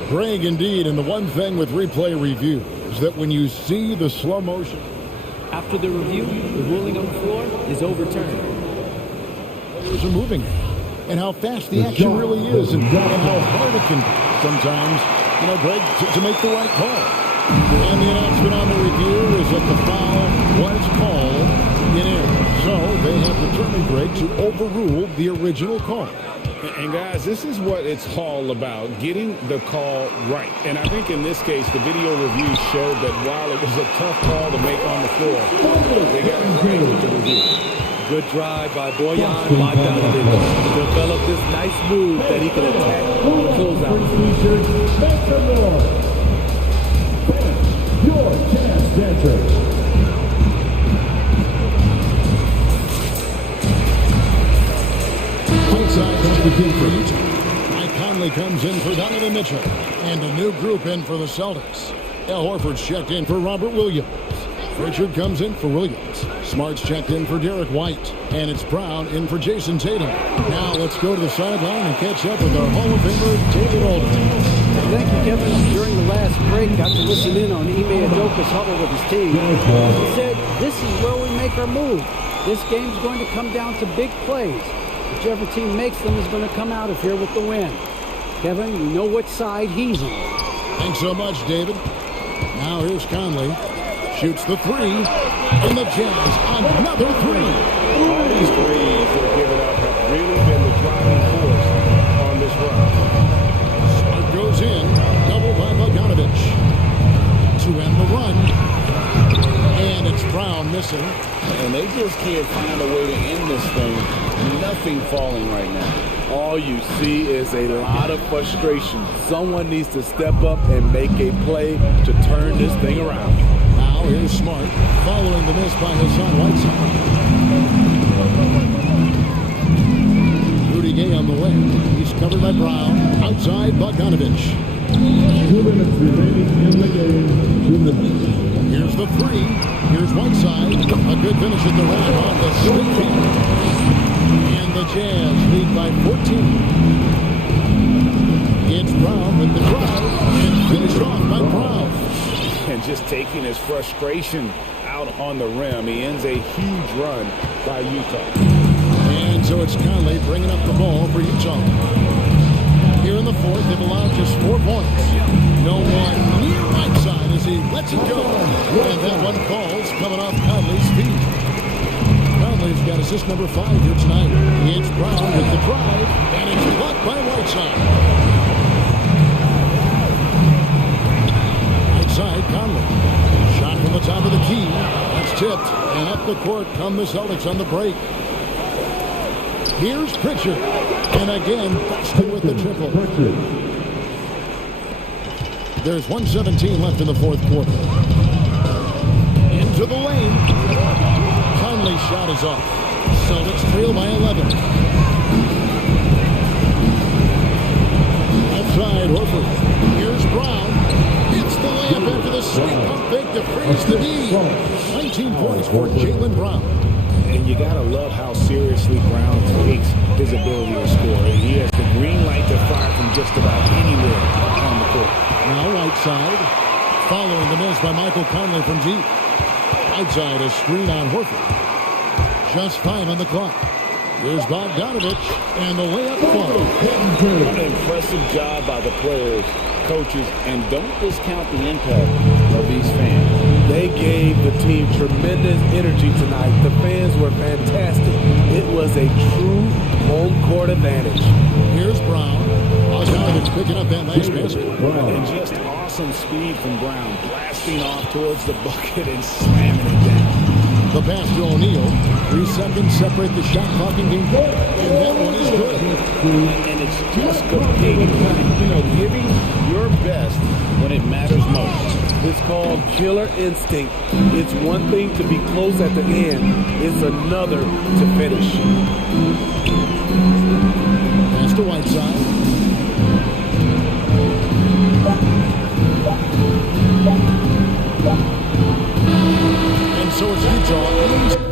Greg, indeed, and the one thing with replay review is that when you see the slow motion, after the review, the ruling on the floor is overturned. Players are moving, and how fast the action really is, and how hard it can be sometimes, Greg, to make the right call. And the announcement on the review is that the foul was called in error. So they have determined, Greg, to overrule the original call. And guys, this is what it's all about, getting the call right. And I think in this case, the video review showed that while it was a tough call to make on the floor, they got it right with the review. Good drive by Bojan Bogdanovic to develop this nice move that he can attack the closeout. Make some noise. Your Jazz Dancer. Outside substitute for Utah. Mike Conley comes in for Donovan Mitchell. And a new group in for the Celtics. Al Horford's checked in for Robert Williams. Richard comes in for Williams. Smart's checked in for Derek White. And it's Brown in for Jason Tatum. Now let's go to the sideline and catch up with our Hall of Famer, David Alden. Thank you, Kevin. During the last break, got to listen in on Ime Udoka's huddle with his team. He said, this is where we make our move. This game's going to come down to big plays. Whichever team makes them is going to come out of here with the win. Kevin, you know which side he's on. Thanks so much, David. Now here's Conley. Shoots the 3. And the Jazz, another 3. All these threes that are given up have really been the driving force on this run. Smart goes in. Double by Bogdanovich. To end the run. And it's Brown missing. And they just can't find a way to end this thing. Nothing falling right now. All you see is a lot of frustration. Someone needs to step up and make a play to turn this thing around. Now Here's Smart, following the miss by Hassan Whiteside. Rudy Gay on the wing. He's covered by Brown. Outside, Bogdanovich. 2 minutes remaining in the game. 2 minutes. Here's the three. Here's Whiteside. A good finish at the rim on the straight feet. And the Jazz lead by 14. It's Brown with the drive and finished off by Brown. And just taking his frustration out on the rim. He ends a huge run by Utah. And so it's Conley bringing up the ball for Utah. Here in the fourth, they've allowed just 4 points. No one near Whiteside as he lets it go. And that one falls coming off Conley's feet. Conley's got assist number 5 here tonight. It's Brown with the drive, and it's blocked by Whiteside. Outside, Conley. Shot from the top of the key. That's tipped, and up the court come the Celtics on the break. Here's Pritchard, and again, busted with the triple. There's 1:17 left in the fourth quarter. Into the lane. Conley's shot is off. Celtics trail by 11. Outside, Horford. Here's Brown. It's the layup after the sweep pump fake to freeze the lead. 19 points for Jaylen Brown. And you got to love how seriously Brown takes his ability to score. He has the green light to fire from just about anywhere on the court. Now Whiteside, following the miss by Michael Conley from deep. Whiteside, a screen on Horford. Just 5 on the clock. Here's Bogdanovich, and the layup falls. An impressive job by the players, coaches, and don't discount the impact of these fans. They gave the team tremendous energy tonight. The fans were fantastic. It was a true home court advantage. Here's Brown. Bogdanovich picking up that last basket. And just awesome speed from Brown, blasting off towards the bucket and slamming it down. The pass to O'Neal. 3 seconds separate the shot clock and game clock. And that one is good. And it's just competing, giving your best when it matters most. It's called killer instinct. It's one thing to be close at the end. It's another to finish. Pass to Whiteside. And so it's Utah.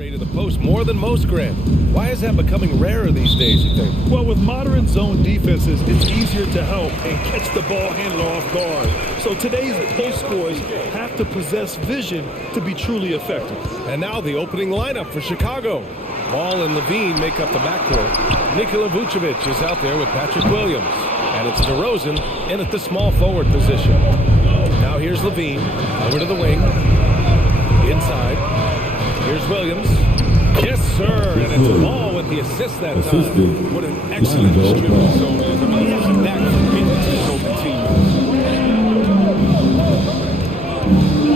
Rate in the post more than most, Grant. Why is that becoming rarer these days, you think? Well, with modern zone defenses, it's easier to help and catch the ball handler off guard. So today's post scorers have to possess vision to be truly effective. And now the opening lineup for Chicago. Ball and Levine make up the backcourt. Nikola Vucevic is out there with Patrick Williams. And it's DeRozan in at the small forward position. Now here's Levine, over to the wing. Inside. Here's Williams. Yes, sir. And it's Ball with the assist that time. What an excellent distributor zone is. I mean, he has a knack for getting to his open teammates.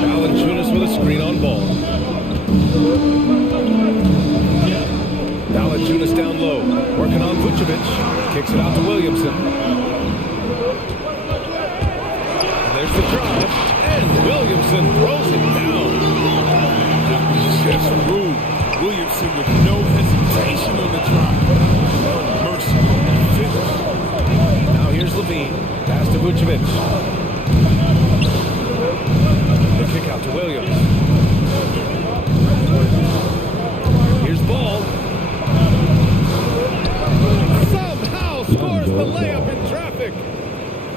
Valanciunas with a screen on Ball. Valanciunas down low. Working on Vucevic. Kicks it out to Williamson. There's the drive. And Williamson throws it down. Just rude. Williamson with no hesitation on the drive. No mercy. Finish. Now here's Levine. Pass to Vucevic. The kick out to Williams. Here's Ball. Somehow scores the layup in traffic.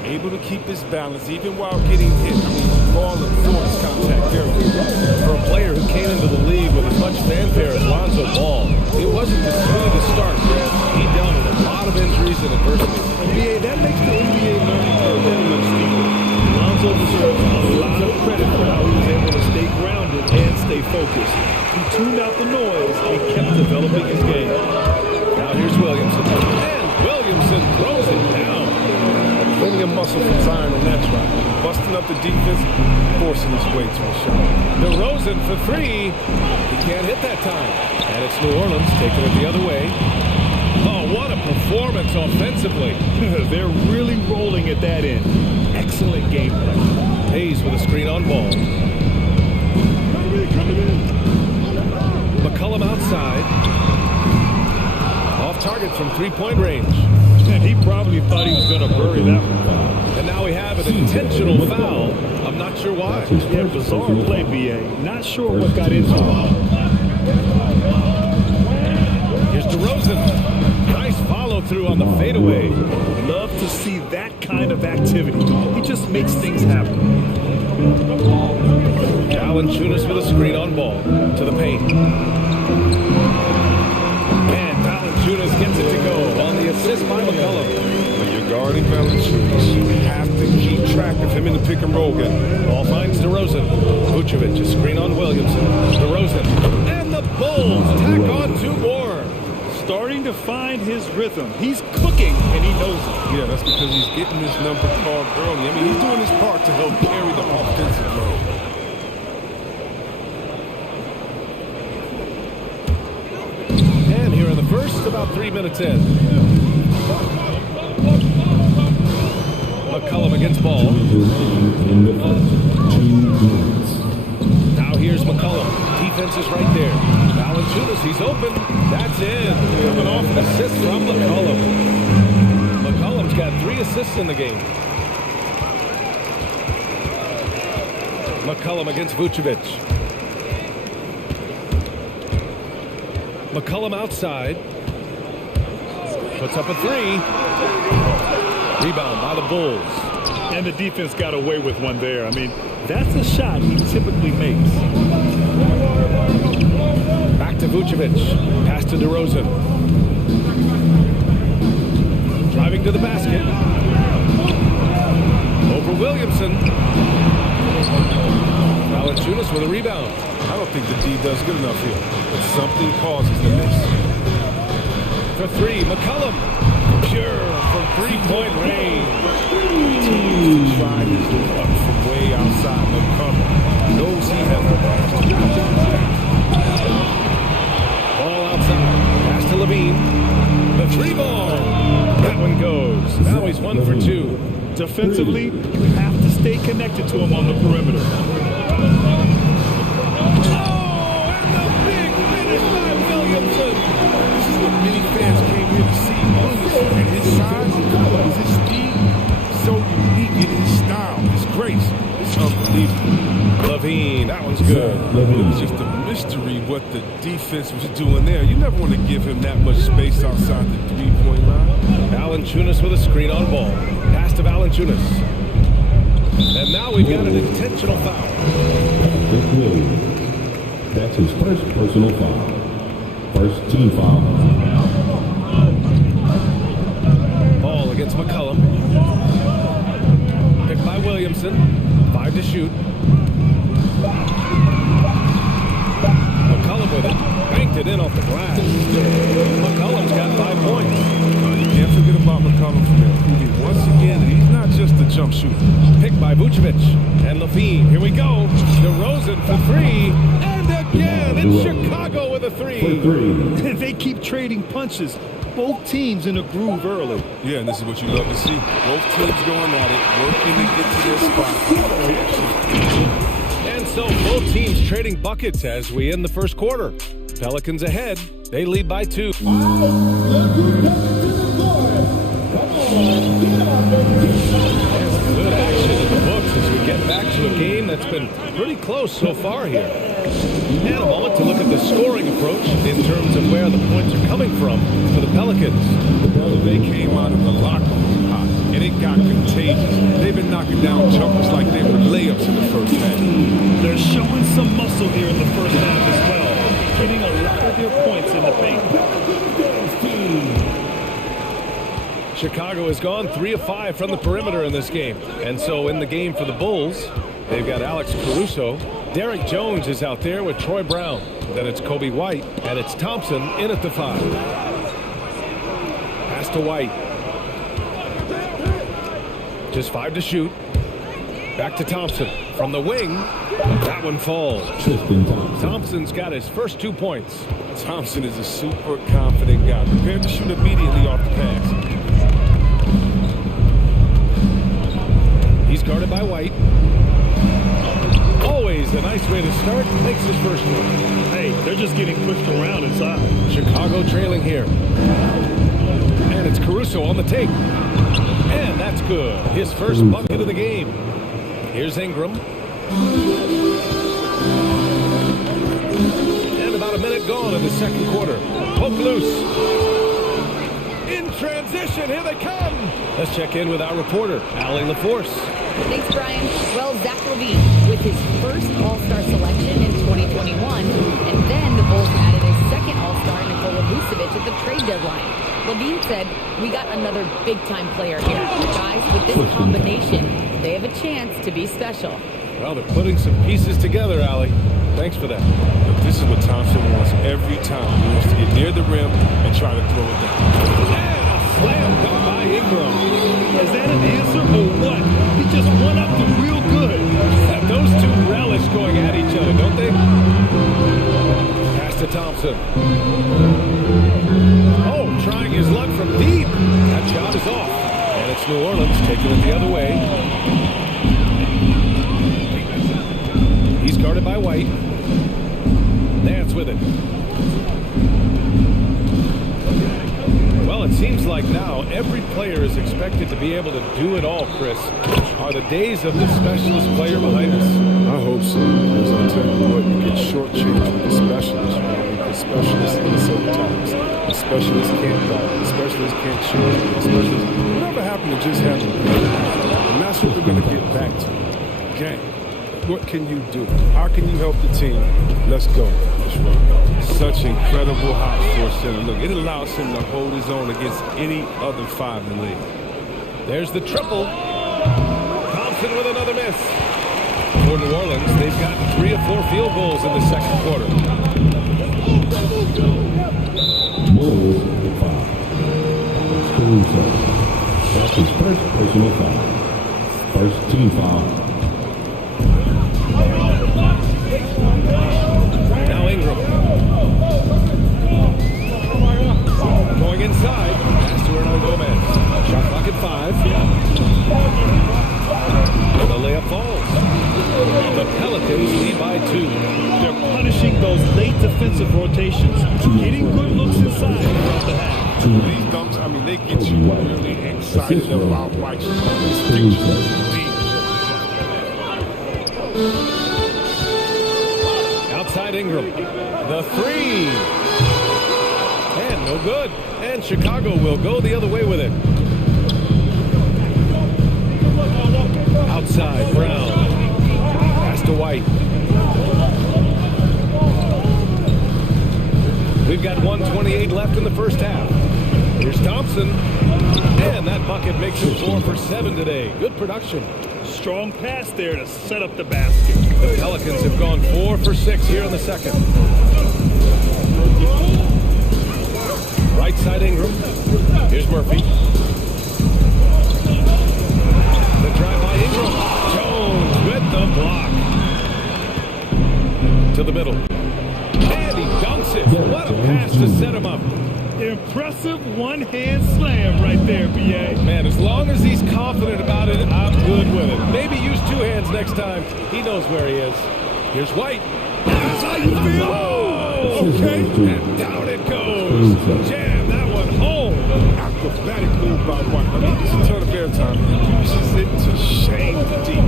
Able to keep his balance even while getting hit. I mean, Ball absorbs contact very well. For a player who came into the league with as much fanfare as Lonzo Ball, it wasn't the smoothest start, Grant. He dealt with a lot of injuries and adversity. NBA, that makes the NBA learning curve that much steeper. Lonzo deserves a lot of credit for how he was able to stay grounded and stay focused. He tuned out the noise and kept developing his game. Now here's Williamson. And Williamson throws it down. Plenty of muscle from Zion on that try. Busting up the defense, forcing his way to a shot. DeRozan for three. He can't hit that time. And it's New Orleans taking it the other way. Oh, what a performance offensively. They're really rolling at that end. Excellent game play. Hayes with a screen on Ball. McCollum outside. Off target from three-point range. And he probably thought he was going to bury that one. And now we have an intentional foul. I'm not sure why. Yeah, bizarre play, BA. Not sure what got into it. Here's DeRozan. Nice follow-through on the fadeaway. Love to see that kind of activity. He just makes things happen. Valanciunas with a screen on Ball. To the paint. And Valanciunas gets it to go on the assist by McCollum. When you're guarding Valanciunas, you have to keep track of him in the pick and roll game. Ball finds DeRozan. Vucevic, a screen on Williamson. DeRozan. And the Bulls tack on two more. Starting to find his rhythm. He's cooking, and he knows it. Yeah, that's because he's getting his number called early. I mean, he's doing his part to help carry the offensive load. And here in the first, about 3 minutes in. McCollum against Ball. Now here's McCollum. Defense is right there. Valanciunas, he's open. That's in. Coming off an assist from McCollum. McCollum's got 3 assists in the game. McCollum against Vucevic. McCollum outside. Puts up a 3. Rebound by the Bulls. And the defense got away with one there. I mean, that's a shot he typically makes. Back to Vucevic. Pass to DeRozan. Driving to the basket. Over Williamson. Valanciunas with a rebound. I don't think the D does good enough here, but something causes the miss. For 3, McCollum. Pure from three-point range. Teams to try his luck from way outside McCollum. Knows he has the Ball outside. Pass to Levine. The 3 ball. That one goes. Now he's 1 for 2. Defensively, you have to stay connected to him on the perimeter. Oh, and the big finish by Williamson. This is what many fans came here to see. Williamson and his size and colors, his speed, so unique in his style, his grace. It's unbelievable. Levine, that one's good. It was just a mystery what the defense was doing there. You never want to give him that much space outside the three-point line. Valanciunas with a screen on ball. Pass to Valanciunas. And now we've got an intentional foul. That's his first personal foul. First team foul. Ball against McCollum. Picked by Williamson. 5 to shoot. McCollum with it. Banked it in off the glass. McCollum's got 5 points. You can't forget about McCollum from there. Once again, he's not just a jump shooter. Picked by Vucevic. And Levine. Here we go. DeRozan for 3. And again, it's Chicago with a 3. They keep trading punches. Both teams in a groove early. Yeah, and this is what you love to see. Both teams going at it, working to get to their spot. And so both teams trading buckets as we end the first quarter. Pelicans ahead. They lead by 2. Good action in the books as we get back to a game that's been pretty close so far here. And a moment to look at the scoring approach in terms of where the points are coming from for the Pelicans. They came out of the locker room hot, and it got contagious. They've been knocking down jumpers like they were layups in the first half. They're showing some muscle here in the first half as well, getting a lot of their points in the paint. Chicago has gone 3 of 5 from the perimeter in this game. And so in the game for the Bulls, they've got Alex Caruso. Derek Jones is out there with Troy Brown. Then it's Kobe White, and it's Thompson in at the 5. Pass to White. Just 5 to shoot. Back to Thompson. From the wing, that one falls. Thompson's got his first 2 points. Thompson is a super confident guy, prepared to shoot immediately off the pass. He's guarded by White. Always a nice way to start. Makes his first one. Hey, they're just getting pushed around inside. Chicago trailing here. And it's Caruso on the take. And that's good. His first bucket of the game. Here's Ingram. And about a minute gone in the second quarter. Poke loose. In transition, here they come. Let's check in with our reporter, Allie LaForce. Thanks, Brian. Well, Zach LaVine with his first All-Star selection in 2021, and then the Bulls added a second All-Star, Nikola Vucevic, at the trade deadline. LaVine said, "We got another big-time player here. Guys, with this combination, they have a chance to be special." Well, they're putting some pieces together, Allie. Thanks for that. But this is what Thompson wants every time. He wants to get near the rim and try to throw it down. And a slam dunk by Ingram. Is that an answer or what? He just one-upped him real good. Those two relish going at each other, don't they? Pass to Thompson. Oh, trying his luck from deep. That shot is off. And it's New Orleans taking it the other way. He's guarded by White. Nance with it. Well, it seems like now every player is expected to be able to do it all, Chris. Are the days of the specialist player behind us? I hope so. Because I'll tell you what, you get shortchanged with the specialists. The specialists in certain times. The specialists can't guard. The specialists can't shoot. The specialists... Whatever happened to just having... And that's what we're going to get back to. Game. What can you do? How can you help the team? Let's go. Such incredible hot force center. Look, it allows him to hold his own against any other 5 in the league. There's the triple. Thompson with another miss. For New Orleans, they've got 3 of 4 field goals in the second quarter. Bulls, 5. Caruso. That's his first personal foul. First team foul. Now Ingram. Going inside. Pass to Hernan Gomez. Shot clock at 5. And the layup falls. The Pelicans lead by 2. They're punishing those late defensive rotations. Getting good looks inside throughout the half. These dunks, I mean, they get you really excited about watching this feature. side Ingram. The three. And no good. And Chicago will go the other way with it. Outside, Brown. Pass to White. We've got 1:28 left in the first half. Here's Thompson. And that bucket makes him 4 for 7 today. Good production. Strong pass there to set up the basket. The Pelicans have gone 4 for 6 here in the second. Right side Ingram. Here's Murphy. The drive by Ingram. Jones with the block. To the middle. And he dunks it. What a pass to set him up. Impressive one-hand slam right there, B.A. Man, as long as he's confident about it, I'm good with it. Maybe use two hands next time. He knows where he is. Here's White. That's how you feel. Oh, okay. And down it goes. Jam that one home. Acrobatic move by White. I mean, this is a ton of air time. Uses it to shame deep.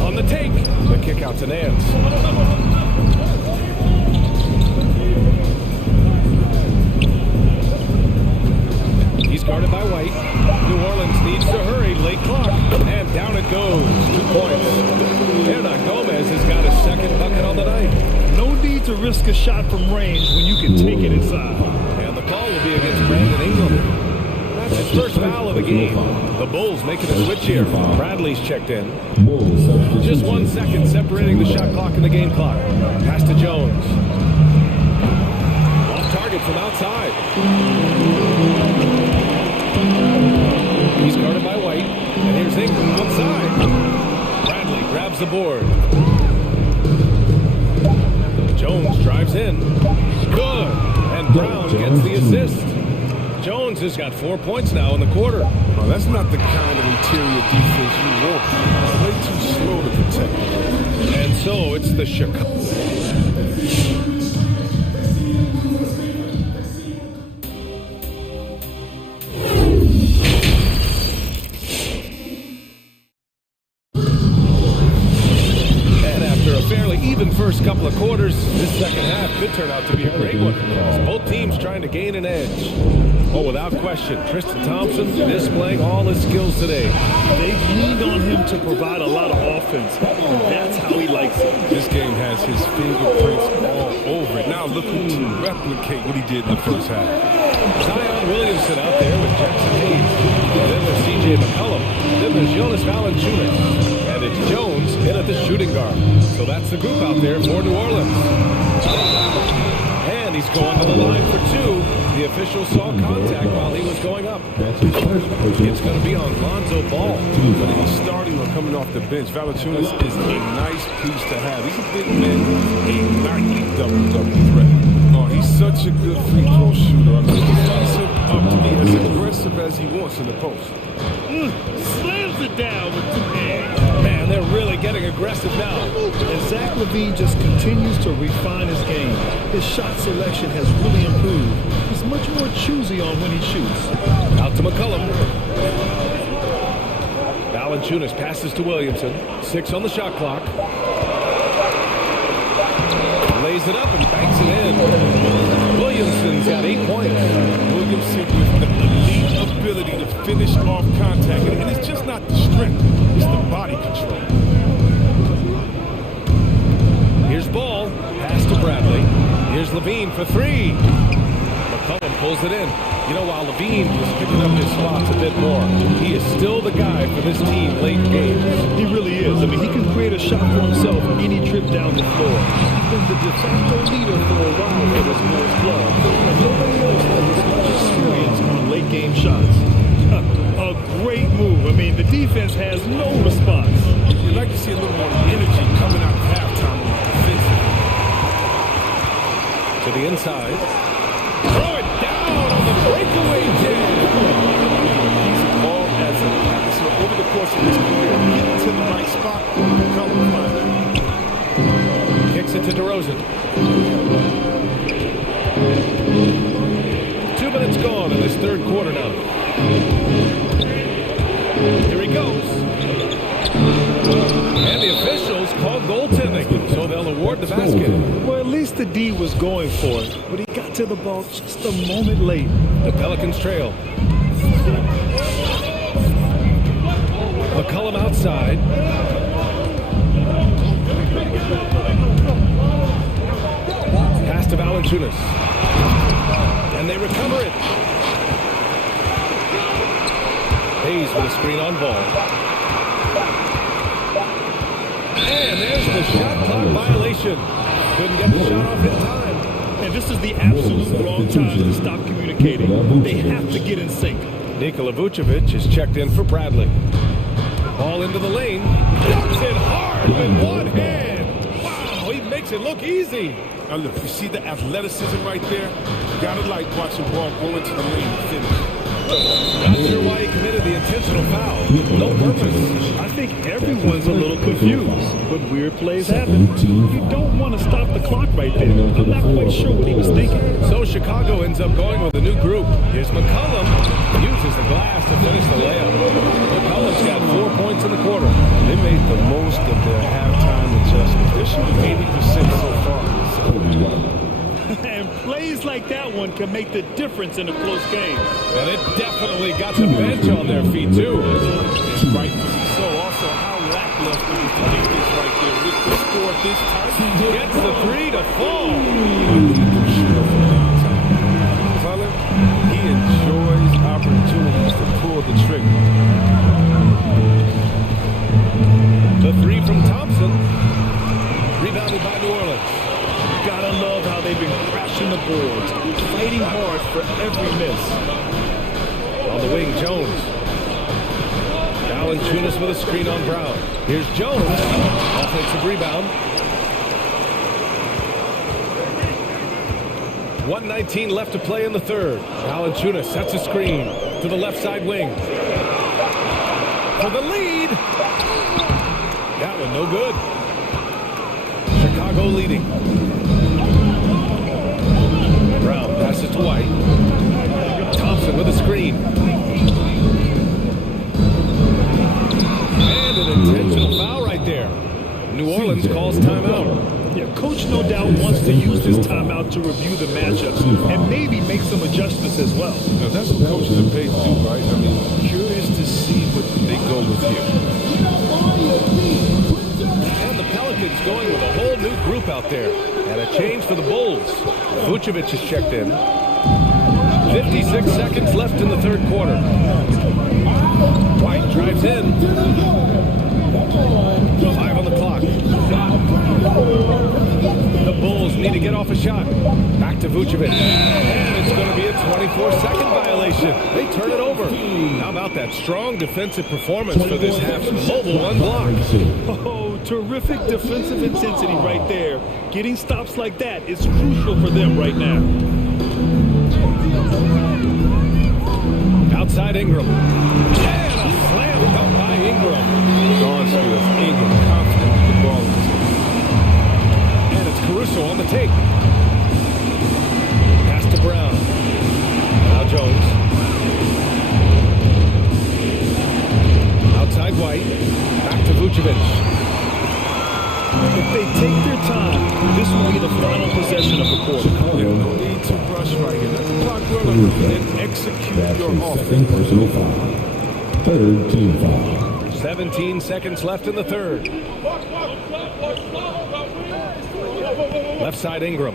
On the take. The kick out to Nance. He's guarded by White. New Orleans needs to hurry. Late clock. And down it goes. 2 points. Hernan Gomez has got his second bucket on the night. No need to risk a shot from range when you can take it inside. And the call will be against Brandon Ingram. That's his first foul of the game. The Bulls making a switch here. Bradley's checked in. Just 1 second separating the shot clock and the game clock. Pass to Jones. Off target from outside. He's guarded by White. And here's Ingram outside. Bradley grabs the board. Jones drives in. Good. And Brown gets the assist. Jones has got 4 points now in the quarter. Oh, that's not the kind of interior defense you want. Way too slow to protect. And so it's the Chicago. First couple of quarters, this second half could turn out to be a great one. Both teams trying to gain an edge. Oh, without question, Tristan Thompson displaying all his skills today. They've leaned on him to provide a lot of offense. That's how he likes it. This game has his fingerprints all over it. Now looking to replicate what he did in the first half. Zion Williamson out there with Jackson Hayes. Then there's C.J. McCollum. Then there's Jonas Valanciunas. And it's Jones in at the shooting guard. So that's the group out there for New Orleans. And he's going to the line for 2. The official saw contact while he was going up. It's going to be on Lonzo Ball. Whether he's starting or coming off the bench, Valanciunas is a nice piece to have. He's a big man, a nightly double-double threat. Oh, he's such a good free throw shooter. I mean, he sets him up to be as aggressive as he wants in the post. Slams it down with 2 hands. Man, they're really getting aggressive now. And Zach LaVine just continues to refine his game. His shot selection has really improved. He's much more choosy on when he shoots. Out to McCollum. Valanciunas passes to Williamson. 6 on the shot clock. Lays it up and banks it in. Williamson's got 8 points. Williamson with the elite ability to finish off contact. And it's just not the strength, it's the body control. Here's Ball. Pass to Bradley. Here's Levine for 3. McCollum pulls it in. You know, while Levine is picking up his spots a bit more, he is still the guy for this team late in games. He really is. I mean, he can create a shot for himself any trip down the floor. He's been the de facto leader for a while for this Bulls club. And nobody else has as much experience on late game shots. A great move. I mean, the defense has no response. You'd like to see a little more energy coming out of halftime offensively. To the inside. Throw it down on the breakaway jam. He's evolved as a passer over the course of his career. Getting to the right spot, come find him. Kicks it to DeRozan. 2 minutes gone in this third quarter now. Here he goes. And the officials call goaltending. So basket. Well, at least the D was going for it, but he got to the ball just a moment late. The Pelicans trail. McCollum outside. Pass to Valanciunas. And they recover it. Hayes with a screen on ball. And there's the shot clock violation. Couldn't get the shot off in time. And this is the absolute wrong time to stop communicating. They have to get in sync. Nikola Vucevic is checked in for Bradley. Ball into the lane. Dumps it hard with one hand. Wow, he makes it look easy. Now look, you see the athleticism right there? You gotta like watching ball go into the lane and finish. Not sure why he committed the intentional foul. No purpose. I think everyone's a little confused, but weird plays happen. You don't want to stop the clock right there. I'm not quite sure what he was thinking. So Chicago ends up going with a new group. Here's McCollum. Uses the glass to finish the layup. McCollum's got 4 points in the quarter. They made the most of their halftime adjustments. They're shooting 80% so far. And plays like that one can make the difference in a close game. And it definitely got the bench on their feet, too. And rightfully so. Also, how lackluster is the defense right there with the score this time? Gets the three to fall. Color, he enjoys opportunities to pull the trigger. The three from Thompson. Rebounded by New Orleans. Gotta love how they've been crashing the boards, fighting hard for every miss. On the wing, Jones. Valanciunas with a screen on Brown. Here's Jones. Offensive rebound. 1:19 left to play in the third. Valanciunas sets a screen to the left side wing. For the lead. That one no good. Chicago leading. Brown passes to White. Thompson with a screen. And an intentional foul right there. New Orleans calls timeout. Yeah, coach no doubt wants to use this timeout to review the matchups and maybe make some adjustments as well. Now, that's what coaches are paid to do, right? I mean, curious to see what they go with here. And the Pelicans going with a whole new group out there. And a change for the Bulls. Vucevic is checked in. 56 seconds left in the third quarter. White drives in. 5 on the clock. The Bulls need to get off a shot. Back to Vucevic. And it's going to be a 24-second violation. They turn it over. How about that strong defensive performance for this half's mobile unblocked? Oh, terrific defensive intensity right there. Getting stops like that is crucial for them right now. Outside Ingram. And a slam dunk by Ingram. Gone skills. Ingram confident with the ball in his hand. And it's Caruso on the take. Pass to Brown. Now Jones. Outside White. Back to Vucevic. If they take their time, this will be the final possession of the quarter. Yeah, no need to rush right here. Let the clock run up and execute your offense. Personal foul. Third team foul. 17 seconds left in the third. Left side Ingram.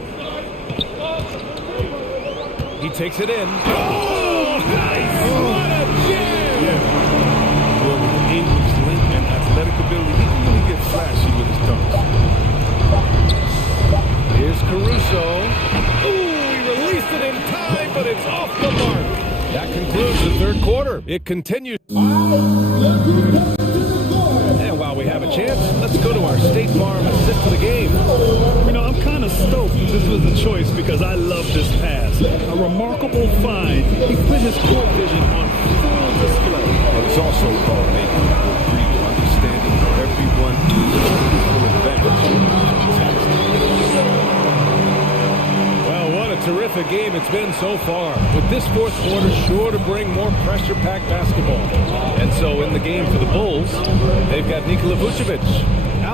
He takes it in. Oh, nice! What a jam! Yeah. Well, with Ingram's length and athletic ability, he can really get flashy with his dunks. Here's Caruso. Ooh, he released it in time, but it's off the mark. That concludes the third quarter. It continues. And while we have a chance, let's go to our State Farm assist to the game. You know, I'm kind of stoked that this was a choice because I love this pass. A remarkable find. He put his court vision on full display. And it's also called making a breather, understanding everyone is for advantage. Well, what a terrific game it's been so far. With this fourth quarter sure to bring more pressure-packed basketball. And so in the game for the Bulls, they've got Nikola Vucevic.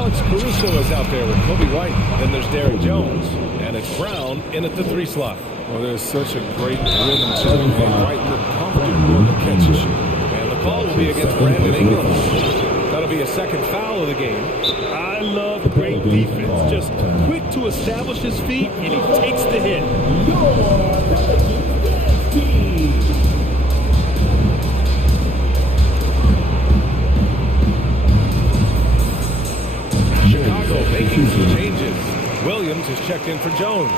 Alex Caruso is out there with Kobe White. Then there's Derrick Jones. And it's Brown in at the 3 slot. Well, there's such a great rhythm to it. And White looked comfortable in the catch and shoot. And the call will be against Brandon Ingram. That'll be a second foul of the game. I love great defense. Just quick to establish his feet, and he takes the hit. Chicago making some changes. Williams is checked in for Jones.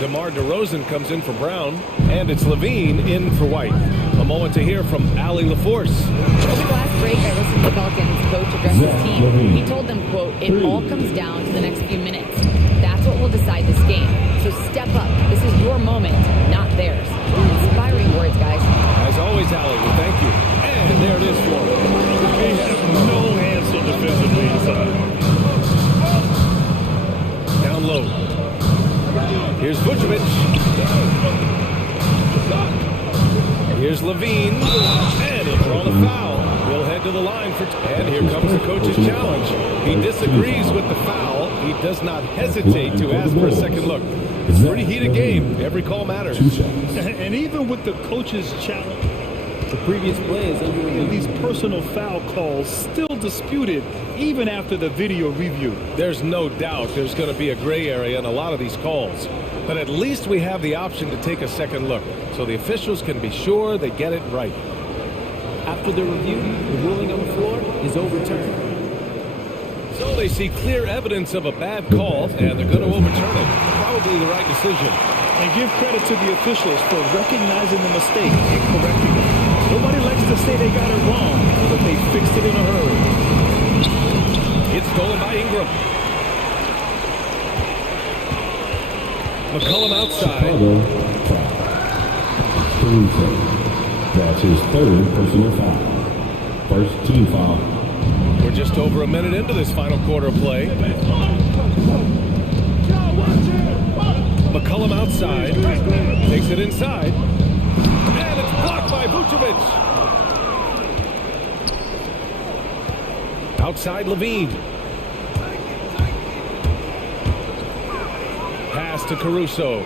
DeMar DeRozan comes in for Brown, and it's Levine in for White. A moment to hear from Allie LaForce. Over the last break, I listened to the Pelicans coach address his team. He told them, quote, "It all comes down to the next few minutes. That's what will decide this game. So step up. This is your moment, not theirs." Inspiring words, guys. As always, Allie, we thank you. And there it is for him. He has no answer defensively inside. Down low. Here's Vucevic. Here's Levine. And he'll draw the foul. He'll head to the line for... And here comes the coach's challenge. He disagrees with the foul. He does not hesitate to ask for a second look. It's a pretty heated game. Every call matters. And even with the coach's challenge, The previous play is under these personal foul calls still disputed even after the video review. There's no doubt there's going to be a gray area in a lot of these calls. But at least we have the option to take a second look, so the officials can be sure they get it right. After the review, the ruling on the floor is overturned. So they see clear evidence of a bad call, and they're going to overturn it. Probably the right decision. And give credit to the officials for recognizing the mistake and correcting it. Nobody likes to say they got it wrong, but they fixed it in a hurry. It's stolen by Ingram. McCollum outside. That's his third personal foul. First team foul. We're just over a minute into this final quarter of play. McCollum outside. Takes it inside. And it's blocked by Vucevic. Outside Levine. Pass to Caruso.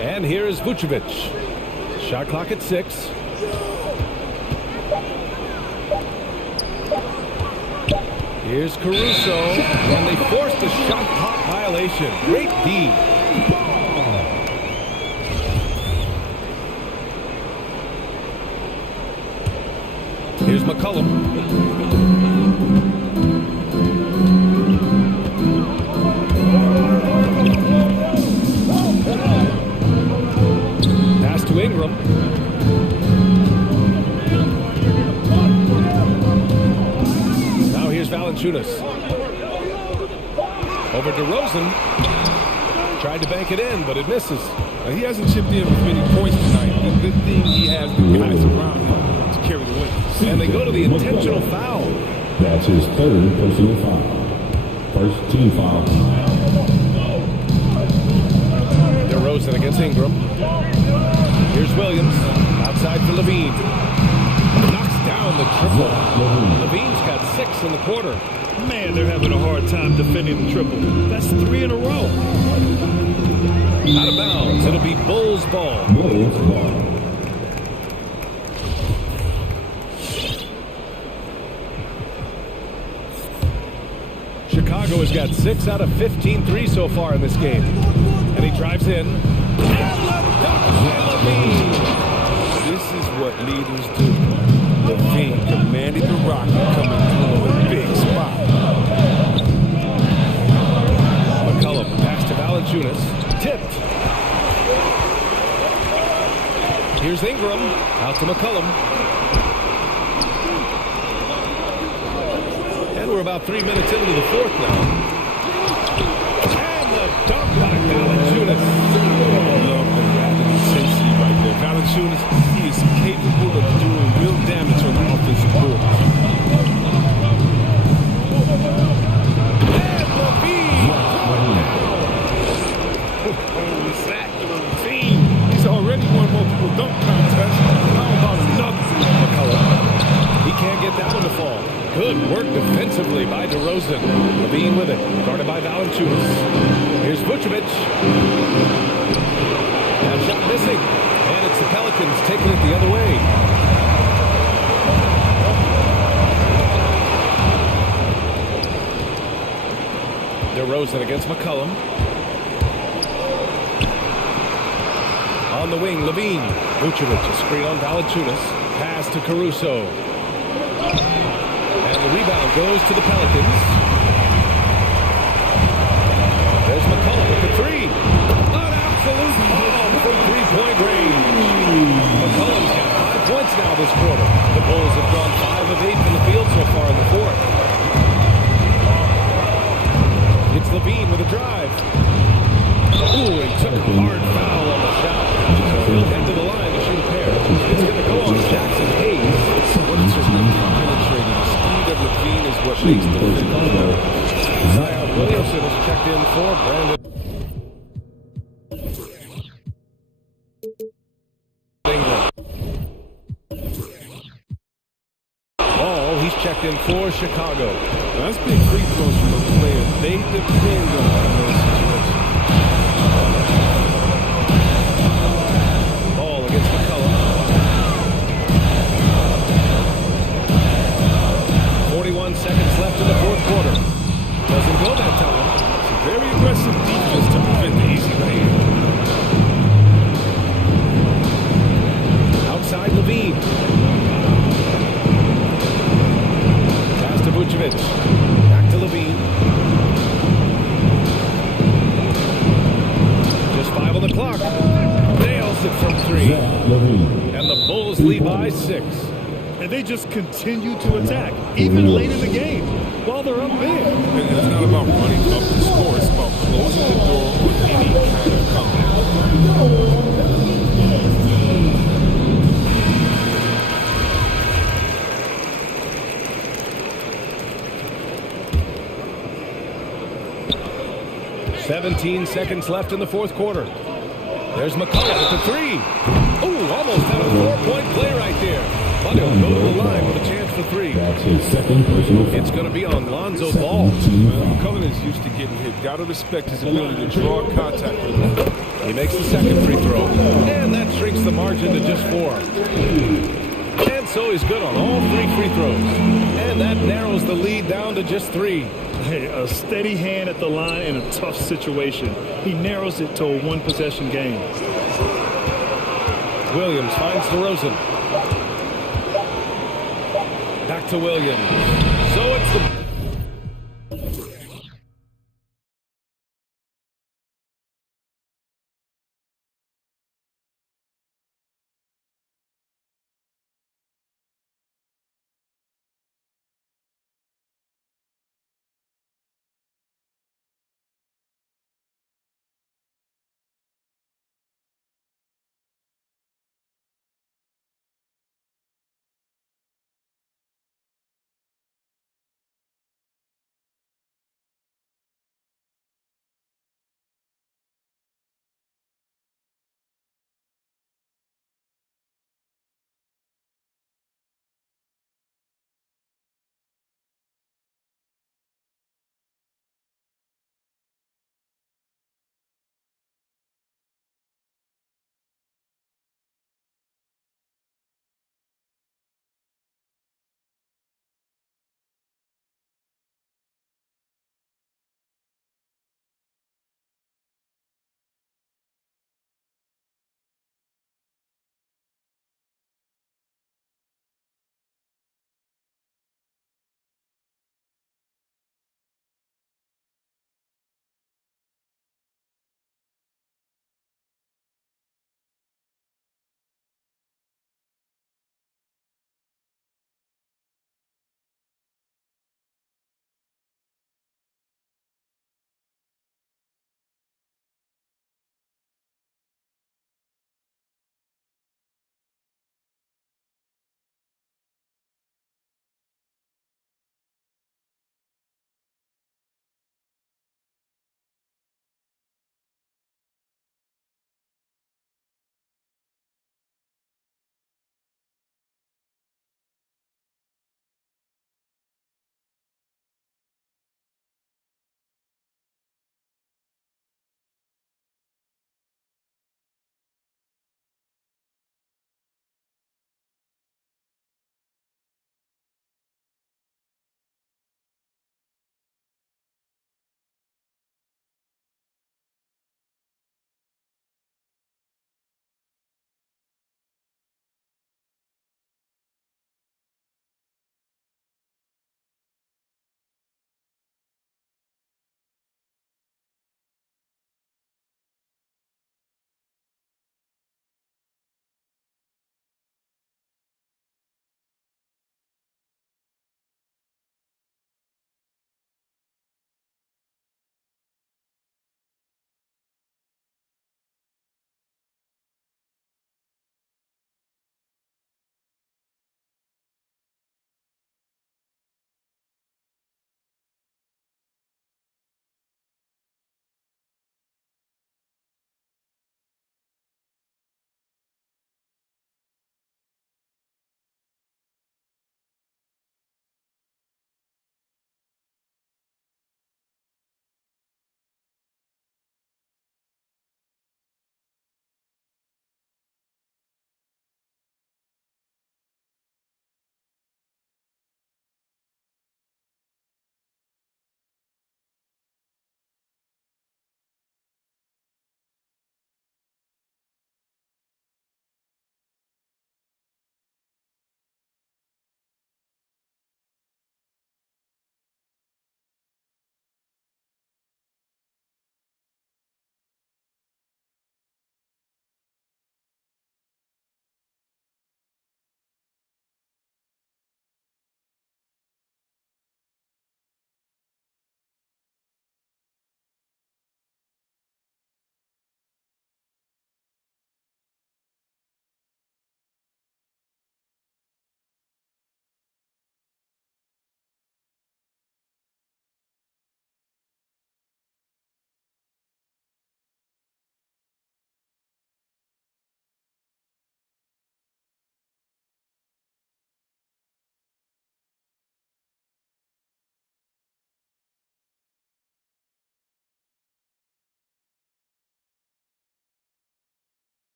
And here is Vucevic. Shot clock at 6. Here's Caruso. And they forced the shot clock violation. Great D. Here's McCollum. Pass to Ingram. Now here's Valanciunas. Over to Rosen. Tried to bank it in, but it misses. He hasn't chipped in with many points tonight. The good thing he has the guys around him to carry the win. And they go to the intentional foul. That's his third personal foul. First team foul. DeRozan against Ingram. Here's Williams. Outside for Levine. Knocks down the triple. Levine's got 6 in the quarter. Man, they're having a hard time defending the triple. That's 3 in a row. Out of bounds. It'll be Bulls ball. Bulls ball. Chicago has got 6 out of 15 threes so far in this game. And he drives in. And the dunk by Levine. This is what leaders do. Levine commanded the Rocket coming through a big spot. McCollum pass to Valanciunas. Tipped. Here's Ingram. Out to McCollum. And we're about 3 minutes into the fourth now. And the dunk by Valanciunas. Love the rapid intensity right there. Valanciunas, he is capable of doing real damage on the offensive board. And Levine. Holy sack to Levine. He's already won multiple dunk contests. How about another? McCollum. He can't get that one to fall. Good work defensively by DeRozan. Levine with it, guarded by Valanciunas. Here's Vucevic. That shot missing, and it's the Pelicans taking it the other way. DeRozan against McCollum. On the wing, Levine. Vucevic, a screen on Valanciunas. Pass to Caruso. And the rebound goes to the Pelicans. There's McCollum with the three. An absolute bomb from three-point range. McCollum's got 5 points now this quarter. The Bulls have gone 5 of 8 from the field so far in the fourth. It's Levine with a drive. Ooh, he took a hard foul on the shot. So he'll head to the line to shoot a pair. It's going to go on Jackson Hayes. What a terrific penetrating. The speed of Levine is what makes the phenomenal. Zion Williamson is checked in for Brandon Ingram. Ball, he's checked in for Chicago. That's big free throws from the player. They depend on those situations. Ball against McCollum. 41 seconds left in the fourth quarter. Doesn't go that time. It's a very aggressive defense to prevent the easy lay-in. Outside Levine. Pass to Vucevic. Back to Levine. Just 5 on the clock. Nails it from 3. And the Bulls lead by 6. And they just continue to attack, even late in the game, while they're up big. And it's not about running up the score. It's about closing the door on any kind of comeback. 17 seconds left in the fourth quarter. There's McCollum with the three. Ooh, almost had a 4-point play right there. But he'll go to the line with a chance for 3. That's his second personal foul. It's going to be on Lonzo Ball. McCollum is used to getting hit. Got to respect his ability to draw contact with him. He makes the second free throw. And that shrinks the margin to just 4. And so he's good on all 3 free throws. And that narrows the lead down to just 3. Hey, a steady hand at the line in a tough situation. He narrows it to a 1-possession game. Williams finds DeRozan. Back to Williams. So it's the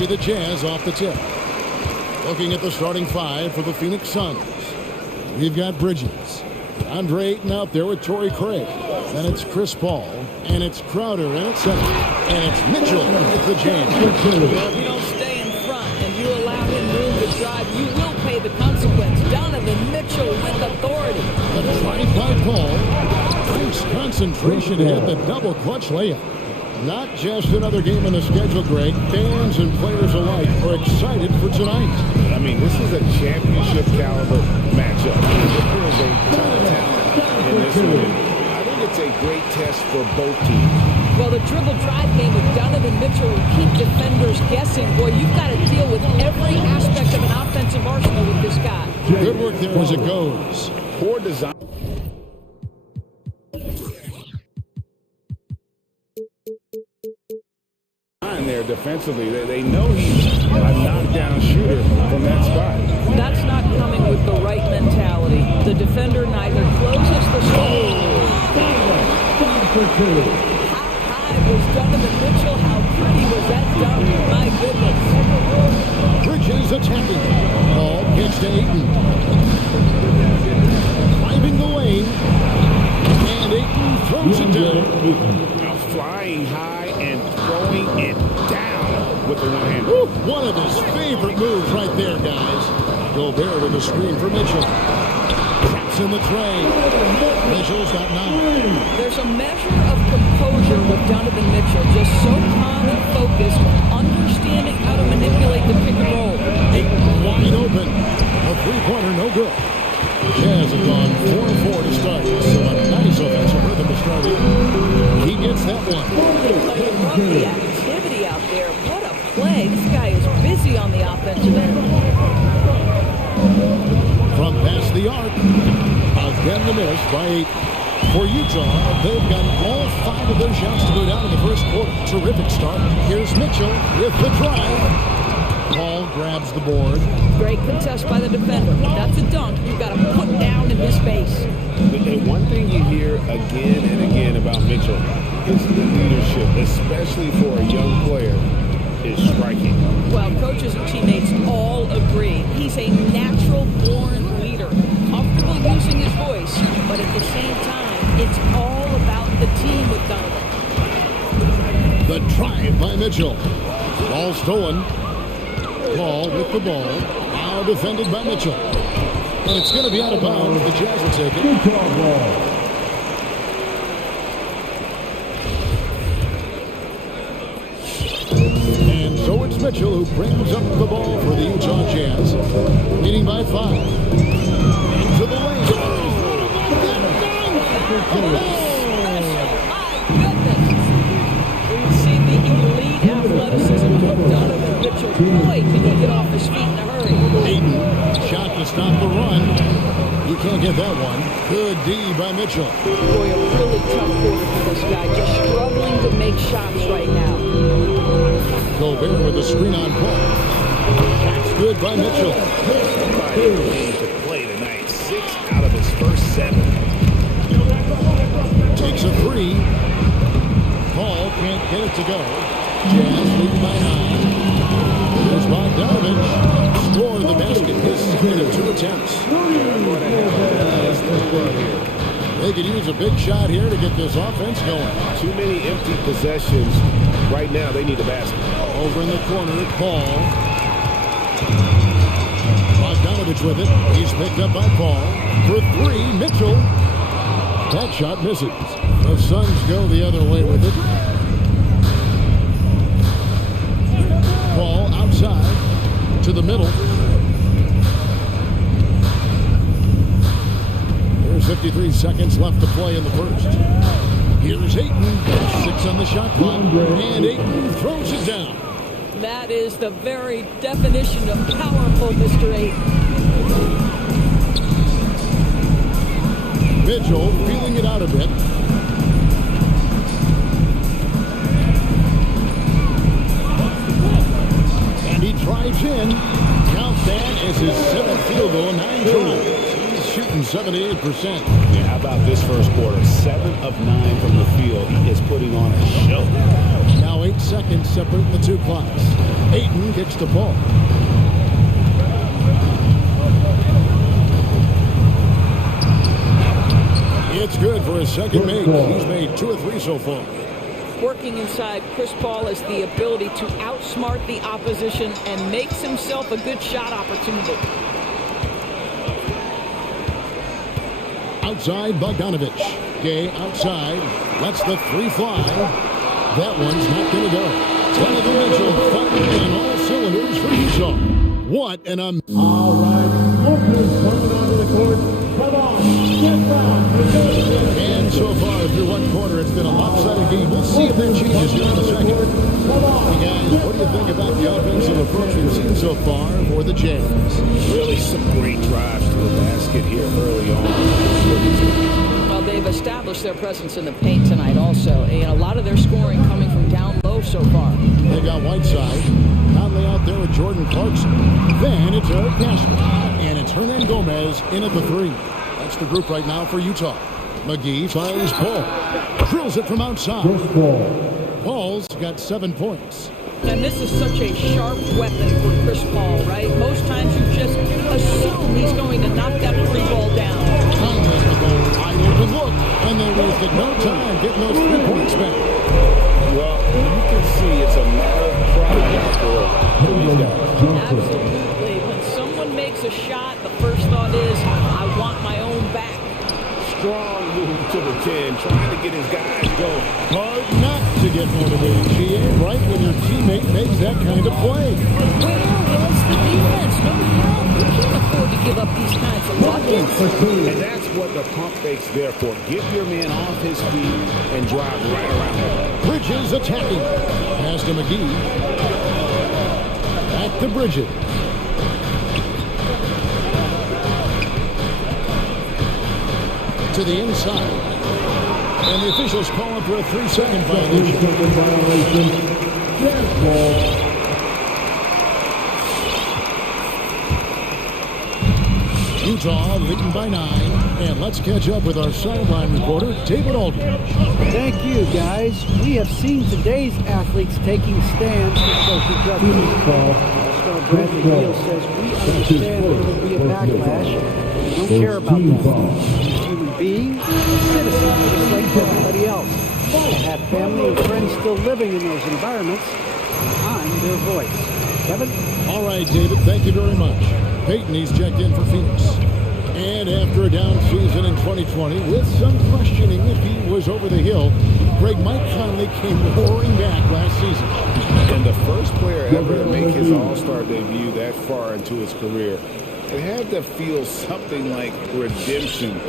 be the Jazz off the tip. Looking at the starting five for the Phoenix Suns. We've got Bridges. Andre Ayton out there with Torrey Craig. Then it's Chris Paul. And it's Crowder in at center. And it's Mitchell with the jam. If you don't stay in front and you allow him room to drive, you will pay the consequence. Donovan Mitchell with authority. The drive by Paul. Nice concentration hit, the double clutch layup. Not just another game in the schedule, Greg. Fans and players alike are excited for tonight. I mean, this is a championship caliber matchup. There is a ton of talent in this one. I think it's a great test for both teams. Well, the dribble drive game with Donovan Mitchell will keep defenders guessing. Boy, you've got to deal with every aspect of an offensive arsenal with this guy. Good work there as it goes. Poor design. There defensively, they know he's a knockdown shooter from that spot. That's not coming with the right mentality. The defender neither closes the score. How high was Donovan Mitchell? How pretty was that dunk? My goodness. Bridges attacking. Ball gets to Ayton. Driving the lane. And Ayton throws it down. Now flying high and throwing it down with the one hand. One of his favorite moves right there, guys. Gobert with a screen for Mitchell. Traps in the tray. Mitchell's got 9. There's a measure of composure with Donovan Mitchell. Just so calm and focused, understanding how to manipulate the pick and roll. Ayton wide open. A three-pointer, no good. Jazz have gone 4-4 to start. So a nice offensive rhythm to start in. He gets that one. Love the activity out there. What a play. This guy is busy on the offensive end. From past the arc. Again the miss by 8. For Utah, they've gotten all 5 of their shots to go down in the first quarter. Terrific start. Here's Mitchell with the drive. Paul grabs the board. Great contest by the defender. That's a dunk you've got to put down in his face. And one thing you hear again and again about Mitchell is the leadership, especially for a young player, is striking. Well, coaches and teammates all agree. He's a natural-born leader, comfortable using his voice, but at the same time, it's all about the team with Donovan. The drive by Mitchell. Ball stolen. Paul with the ball. Now defended by Mitchell. And it's going to be out of bounds. The Jazz will take it. And so it's Mitchell who brings up the ball for the Utah Jazz. Leading by 5. Into the lane. Athleticism of Donovan Mitchell. Boy, can he get off his feet in a hurry. Ayton, shot to stop the run. You can't get that one. Good D by Mitchell. Boy, a really tough quarter for this guy. Just struggling to make shots right now. Gobert with a screen on Paul. That's good by Mitchell. Somebody to play tonight. 6 out of his first 7. Takes a 3. Paul can't get it to go. Jazz lead by 9. Here's Bogdanovich. Score the basket. His second of 2 attempts. They could use a big shot here to get this offense going. Too many empty possessions. Right now, they need a basket. Over in the corner, Paul. Bogdanovich with it. He's picked up by Paul. For 3, Mitchell. That shot misses. The Suns go the other way with it. Paul outside to the middle. There's 53 seconds left to play in the first. Here's Ayton. 6 on the shot clock. And Ayton throws it down. That is the very definition of powerful, Mr. Ayton. Mitchell feeling it out a bit. And he drives in. Count that as his 7th field goal, 9 tries. He's shooting 78%. Yeah, how about this first quarter? 7 of 9 from the field. He is putting on a show. Now 8 seconds separating the 2 clocks. Ayton kicks to Paul. It's good for his second make. He's made 2 or 3 so far. Working inside Chris Paul has the ability to outsmart the opposition and makes himself a good shot opportunity. Outside, Bogdanovich. Gay outside. Lets the 3 fly. That one's not going to go. Donovan Mitchell firing on all cylinders for Utah. What an All right, Oakland's coming onto the court. Come on, get down. And so far through one quarter, it's been a lopsided game. We'll see if that changes here in a second. Hey guys, what do you think about the offensive approach we've seen so far for the Jazz? Really some great drives to the basket here early on. Well, they've established their presence in the paint tonight also. And a lot of their scoring coming from down low so far. They got Whiteside. Conley out there with Jordan Clarkson. Then it's Eric Castro. And it's Hernan Gomez in at the 3. That's the group right now for Utah. McGee finds Paul. Drills it from outside. Paul's got 7 points. And this is such a sharp weapon for Chris Paul, right? Most times you just assume he's going to knock that 3 ball down. Conley with a wide open look. And they wasted no time getting those 3 points back. Well, you can see it's a matter of pride for these guys. Absolutely. When someone makes a shot, the first thought is, I want my own back. Strong move to the 10, trying to get his guys going. Hard not to get motivated, GA, right when your teammate makes that kind of play. Where was the defense? No help. You can't afford to give up these kinds of buckets. And that's what the pump fake's there for. Get your man off his feet and drive right around him. Bridges attacking. Pass to McGee. Back to Bridges. To the inside. And the officials call him for a 3-second violation. Utah leading by 9. And let's catch up with our sideline reporter, David Aldridge. Thank you, guys. We have seen today's athletes taking stands for social justice. All-Star Bradley Beal says, we understand there will be a backlash. We don't care about that. Human being, a citizen, just like everybody else. They have family and friends still living in those environments. I'm their voice. Kevin? All right, David, thank you very much. Peyton, he's checked in for Phoenix. And after a down season in 2020, with some questioning if he was over the hill, Mike Conley came roaring back last season. And the first player ever to make his All-Star debut that far into his career, it had to feel something like redemption.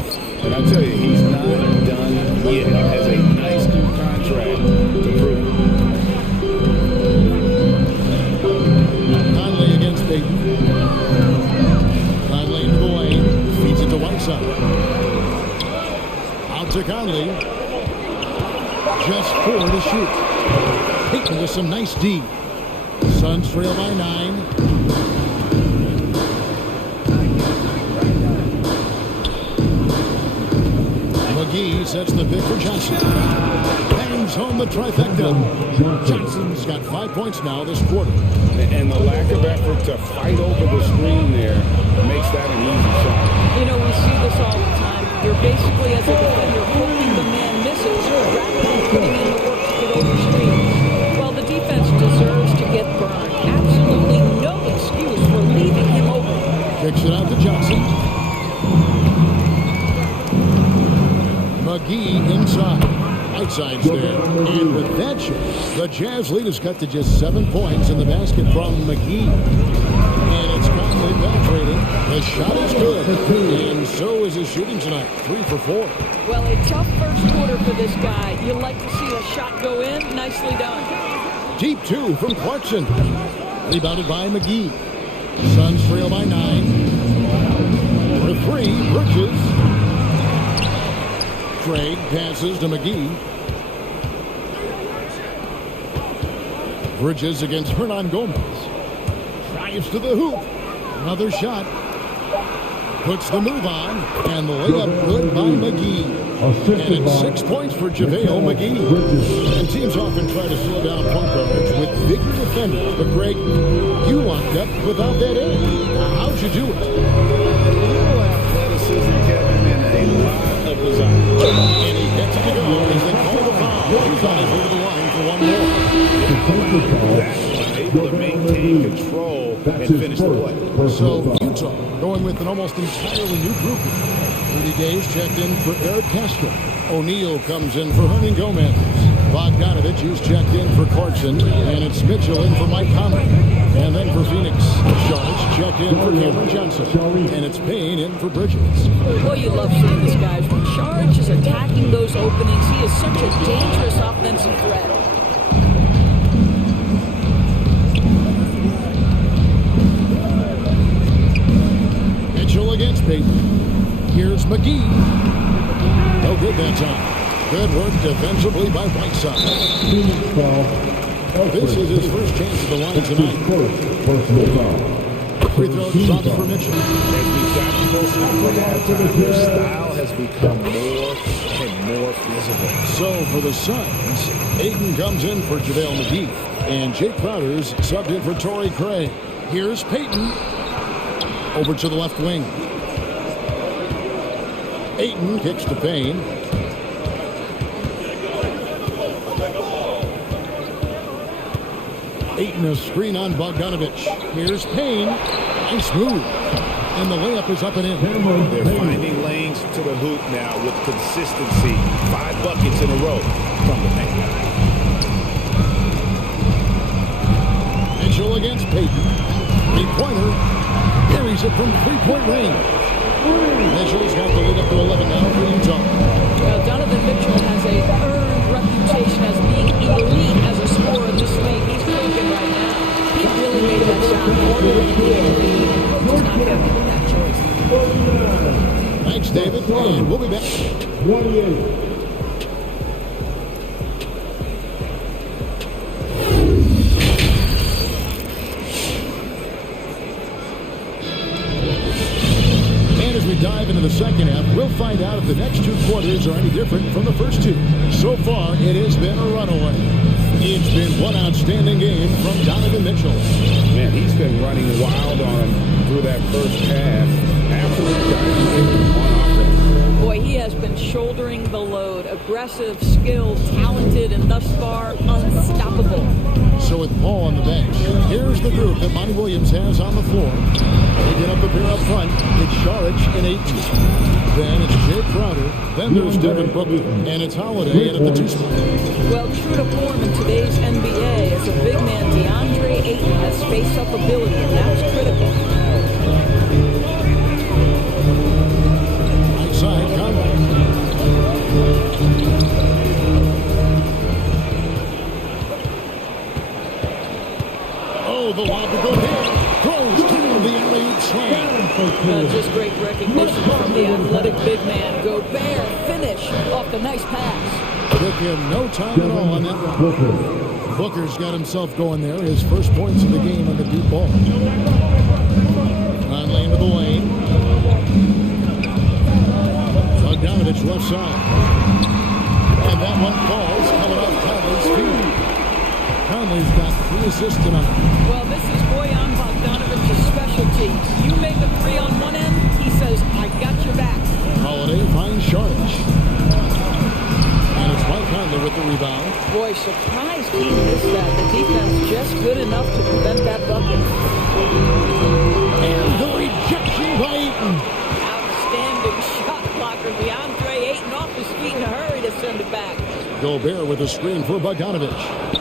And I tell you, he's not done yet. Has a nice new contract to prove. Conley against Peyton. Conley into the lane. Feeds it to Whiteside. Out to Conley. Just 4 to shoot. Peyton with some nice D. Suns trail by 9. McGee sets the pick for Johnson. Bangs home the trifecta. Johnson's got 5 points now this quarter. And the lack of effort to fight over the screen there makes that an easy shot. You know, we see this all the time. You're basically, as a defender, hoping the man misses rather than putting in the work to get over screens. Well, the defense deserves to get burned. Absolutely no excuse for leaving him open. Kicks it out to Johnson. McGee inside. Whiteside's there. And with that shot, the Jazz lead has cut to just 7 points in the basket from McGee. And it's Conley penetrating. The shot is good. And so is his shooting tonight. 3 for 4. Well, a tough first quarter for this guy. You like to see a shot go in. Nicely done. Deep 2 from Clarkson. Rebounded by McGee. Suns trail by 9. For 3, Bridges. Craig passes to McGee. Bridges against Hernan Gomez. Drives to the hoop. Another shot. Puts the move on. And the layup good by McGee. And it's 6 points for JaVale McGee. And teams often try to slow down point coverage with bigger defender. But, Greg, you locked up without that edge. How'd you do it? Little athleticism, Kevin, and a lot of desire. And he gets it to go as they call the foul. He's on his way to the line for one more. That one, able to maintain control and finish the play. So, Utah going with an almost entirely new grouping. Rudy Gay's checked in for Eric Castro. O'Neal comes in for Hernan Gomez. Bogdanovich is checked in for Clarkson. And it's Mitchell in for Mike Conley. And then for Phoenix, Charlotte checked in for Cameron Johnson. And it's Payne in for Bridges. Well, you love seeing this, guys. When Charge is attacking those openings, he is such a dangerous offensive threat. Mitchell against Payton. Here's McGee. No good that time. Good work defensively by Whiteside. This is his first chance at the line tonight. Free throw shots for Mitchell. As we've gotten closer to halftime, their style has become more and more visible. So for the Suns, Ayton comes in for JaVale McGee. And Jake Crowder's subbed in for Torrey Craig. Here's Payton. Over to the left wing. Ayton kicks to Payne. Ayton a screen on Bogdanovich. Here's Payne. Nice move. And the layup is up and in. They're finding lanes to the hoop now with consistency. 5 buckets in a row from the paint. Mitchell against Payton. Three-pointer. Carries it from three-point range. Mitchell's got the lead up to 11 now for Utah. Well, Donovan Mitchell has a earned reputation as being elite as a scorer in this league. He's cooking right now. He really made that shot harder than he did. Coach is not happy with that choice. Thanks, David. And we'll be back. 28. Dive into the second half, we'll find out if the next 2 quarters are any different from the first 2. So far, it has been a runaway. It's been one outstanding game from Donovan Mitchell. Man, he's been running wild on him through that first half. Absolute dynamite on offense. Boy, he has been shouldering the load. Aggressive, skilled, talented, and thus far, unstoppable. So with Paul on the bench, here's the group that Monty Williams has on the floor. Taking up the pair up front, it's Saric and Ayton. Then it's Jay Crowder. Then there's Devin Booker. And it's Holiday in at the 2 spot. Well, true to form in today's NBA, as a big man, DeAndre Ayton has face-up ability, and that's critical. Right side, Conley. The lob to go here. Goes to the alley-oop slam. Just great recognition from the athletic big man. Gobert finish off the nice pass. Took him no time at all on that one. Booker's got himself going there. His first points of the game on the deep ball. Conley into the lane. Bogdanovich left side. And that one falls coming off Conley's feet. Conley's got 3 assists tonight. Well, this is Bojan Bogdanovich's specialty. You make a 3 on one end, he says, I got your back. Holiday finds Saric. And it's Mike Conley with the rebound. Boy, surprised he missed that. The defense just good enough to prevent that bucket. And the rejection by Ayton. Outstanding shot blocker. DeAndre Ayton off his feet in a hurry to send it back. Gobert with a screen for Bogdanovich.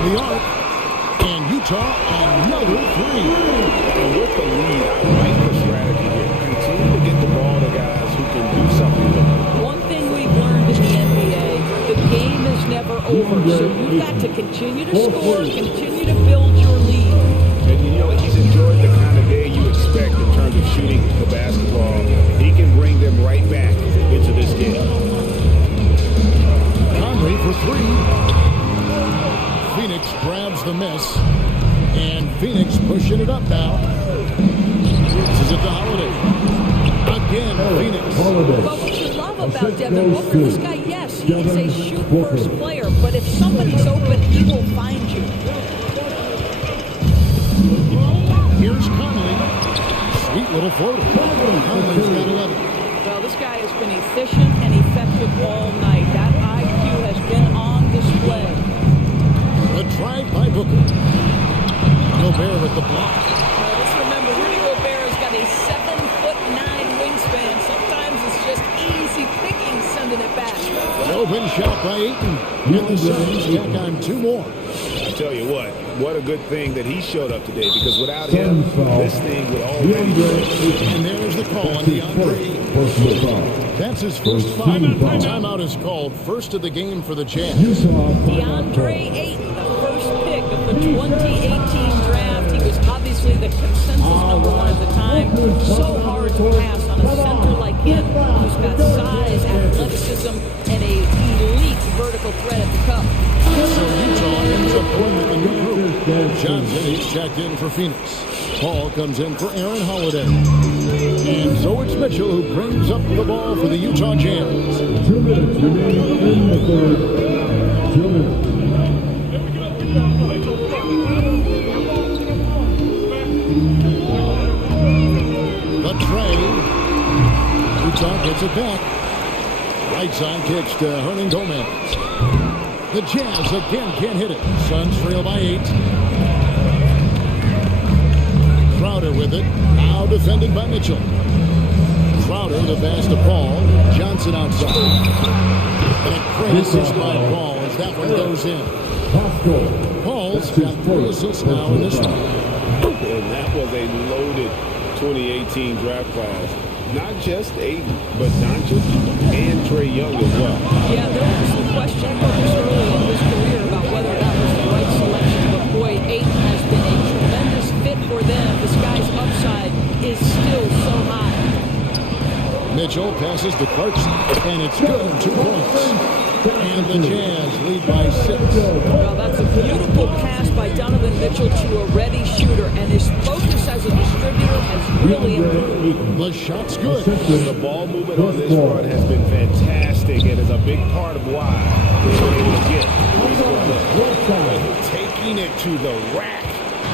The arc, and Utah another 3. And with the lead, I like the strategy here. Continue to get the ball to guys who can do something with it. One thing we've learned in the NBA, the game is never over. So you've got to continue to score, continue to build your lead. And you know, he's enjoyed the kind of day you expect in terms of shooting the basketball. He can bring them right back into this game. Conley for 3. Phoenix grabs the miss, and Phoenix pushing it up now. This is it to Holiday. Again, Phoenix. But what you love about Devin Booker, this guy, yes, he he's a shoot-first player, but if somebody's open, he will find you. Here's Conley. Sweet little floater. Conley's got 11. Well, this guy has been efficient and effective all night. That IQ has been on display. A drive by Booker. Gobert with the block. Let's remember, Rudy Gobert has got a 7'9" wingspan. Sometimes it's just easy picking sending it back. Open shot by Ayton. And the Suns tack on 2 more. I tell you what a good thing that he showed up today, because without him, this thing would already be. And there's the call on DeAndre. That's his first foul. Timeout is called, first of the game for the Jazz. DeAndre Ayton, the first pick of the 2018 draft. He was obviously the consensus number 1 at the time. So hard to pass on a center like him, who's got size, athleticism, and a elite vertical threat at the cup. So Utah ends up going with a new group. Johnson, he's checked in for Phoenix. Paul comes in for Aaron Holiday. And so it's Mitchell who brings up the ball for the Utah Jazz. 2 minutes remaining in the third. 2 minutes. The tray. Utah gets it back. Right side kicks to Hernan Gomez. The Jazz again can't hit it. Suns trail by 8. Crowder with it. Now defended by Mitchell. Crowder the pass to Paul. Johnson outside. And a great assist by Paul as that one goes in. Paul's got 3 assists now in this one. And that was a loaded 2018 draft class. Not just Ayton, but Doncic and Trae Young as well. Yeah, there were some question marks early in his career about whether that was the right selection, but boy, Ayton has been a tremendous fit for them. This guy's upside is still so high. Mitchell passes to Clarkson, and it's good, 2 points. And the Jazz lead by 6. Well, that's a beautiful pass by Donovan Mitchell to a ready shooter, and his focus as a distributor has really improved. The shot's good. The ball movement on this run has been fantastic, and is a big part of why they're able to get Taking it to the rack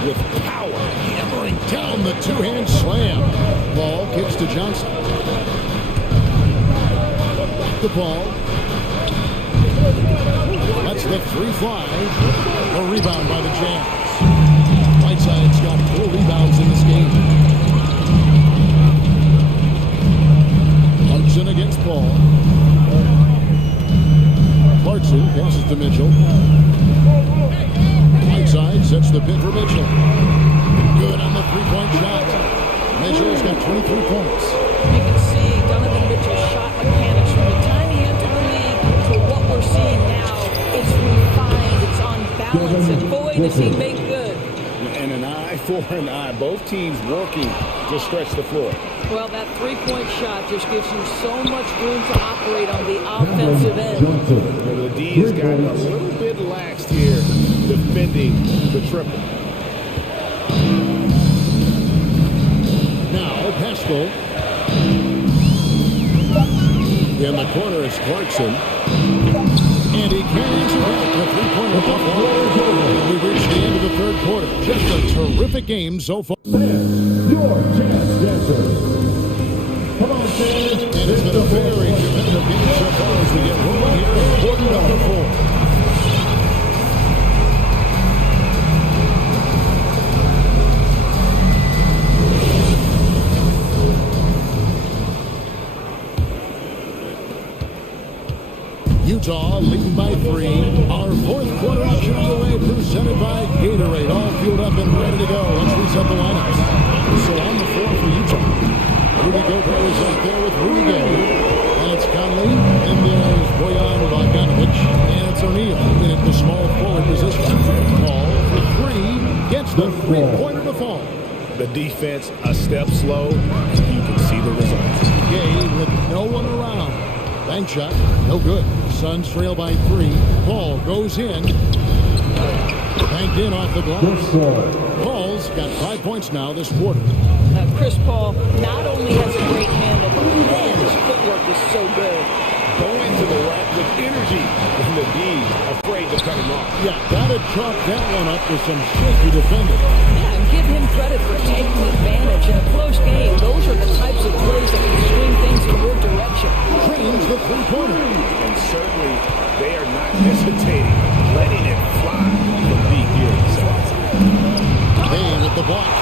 with power, hammering down the 2-hand slam. Ball kicks to Johnson. The ball. That's the 3 fly. A rebound by the Jazz. Whiteside's got 4 rebounds in this game. Clarkson against Paul. Clarkson passes to Mitchell. Whiteside sets the pick for Mitchell. Good on the 3-point shot. Mitchell's got 23 points. You can see Donovan Mitchell's shot mechanics from the time he entered the league to what we're seeing now. It's refined, it's on balance, and boy, does he make good. And an eye for an eye. Both teams working to stretch the floor. Well, that 3-point shot just gives you so much room to operate on the offensive end. The D has gotten a little bit laxed here defending the triple. Now Pascal. In the corner is Clarkson. And he carries it back. The 3-pointer off. We've reached the end of the 3rd quarter. Just a terrific game so far. Your Jazz Dancers. Come on, fans. And it's been a very competitive game so far as we get rolling here in quarter number 4. Utah leading by 3. Our 4th quarter action underway, presented by Gatorade. All fueled up and ready to go. Let's reset the lineups. So on the floor for Utah, Rudy Gobert is out there with Rudy Gay. And it's Conley. And there's Bojan Bogdanovic. And it's O'Neal in at the small forward position. Paul for 3. Gets the 3-pointer to fall. The defense a step slow. You can see the results. Gay with no one around. Bank shot, no good. Suns trail by 3. Paul goes in. Banked in off the glass. Paul's got 5 points now this quarter. Chris Paul not only has a great handle, but man, his footwork is so good. Going to the rack with energy, and the D afraid to cut him off. Yeah, gotta chalk that one up with some shaky defending. Yeah, and give him credit for taking advantage in a close game. Those are the types of plays that can swing things in your direction. Trains the three-pointer. And certainly, they are not hesitating, letting it fly from deep here in the south side. Hey, with the block.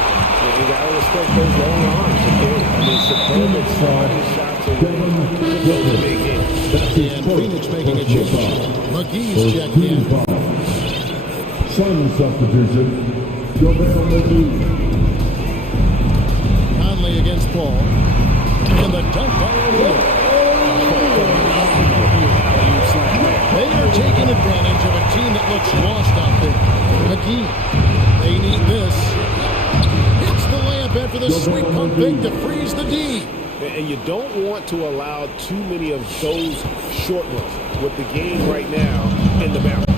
You gotta respect those long arms again. I mean, superb at sliding shots away with those big hits. And Phoenix making a change. McGee's checked in. Simon substitution. Domenom McGee. Conley against Paul. And the dunk by O'Neal. They are taking advantage of a team that looks lost out there. McGee, they need this. Hits the layup after the sweet pump fake to freeze the D. And you don't want to allow too many of those short ones with the game right now in the balance.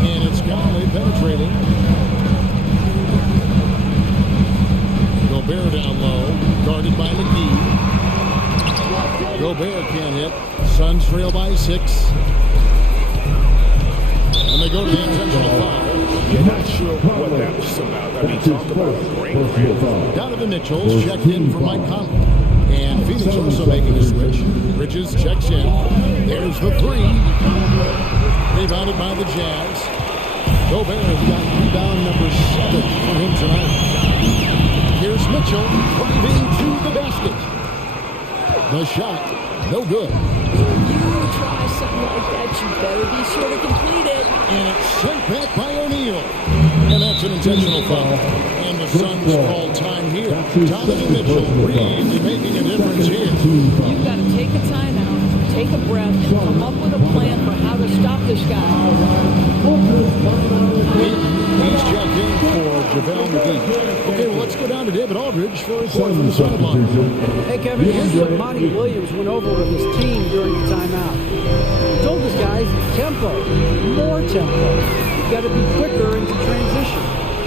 And it's Conley penetrating. Gobert down low, guarded by McGee. Gobert can't hit. Suns trail by 6. And they go to the intentional foul. You're not sure what that was about. I mean, talk about a great foul. Donovan Mitchell's checked in for Mike Conley. And Phoenix also making a switch. Bridges checks in. There's the 3. Rebounded by the Jazz. Gobert has got rebound number 7 for him tonight. Here's Mitchell driving to the basket. The shot, no good. You try something like that, you better be sure to complete it. And it's sent back by O'Neal. And that's an intentional foul. And the Suns call time here. Donovan Mitchell really making a difference here. You've got to take a timeout, take a breath, and come up with a plan for how to stop this guy. He's checked in for JaVale McGee. Okay, well, let's go down to David Aldridge for a report from the sideline. Hey, Kevin, here's what Monty Williams went over with his team during the timeout. He told his guys, tempo, more tempo. You've got to be quicker into transition.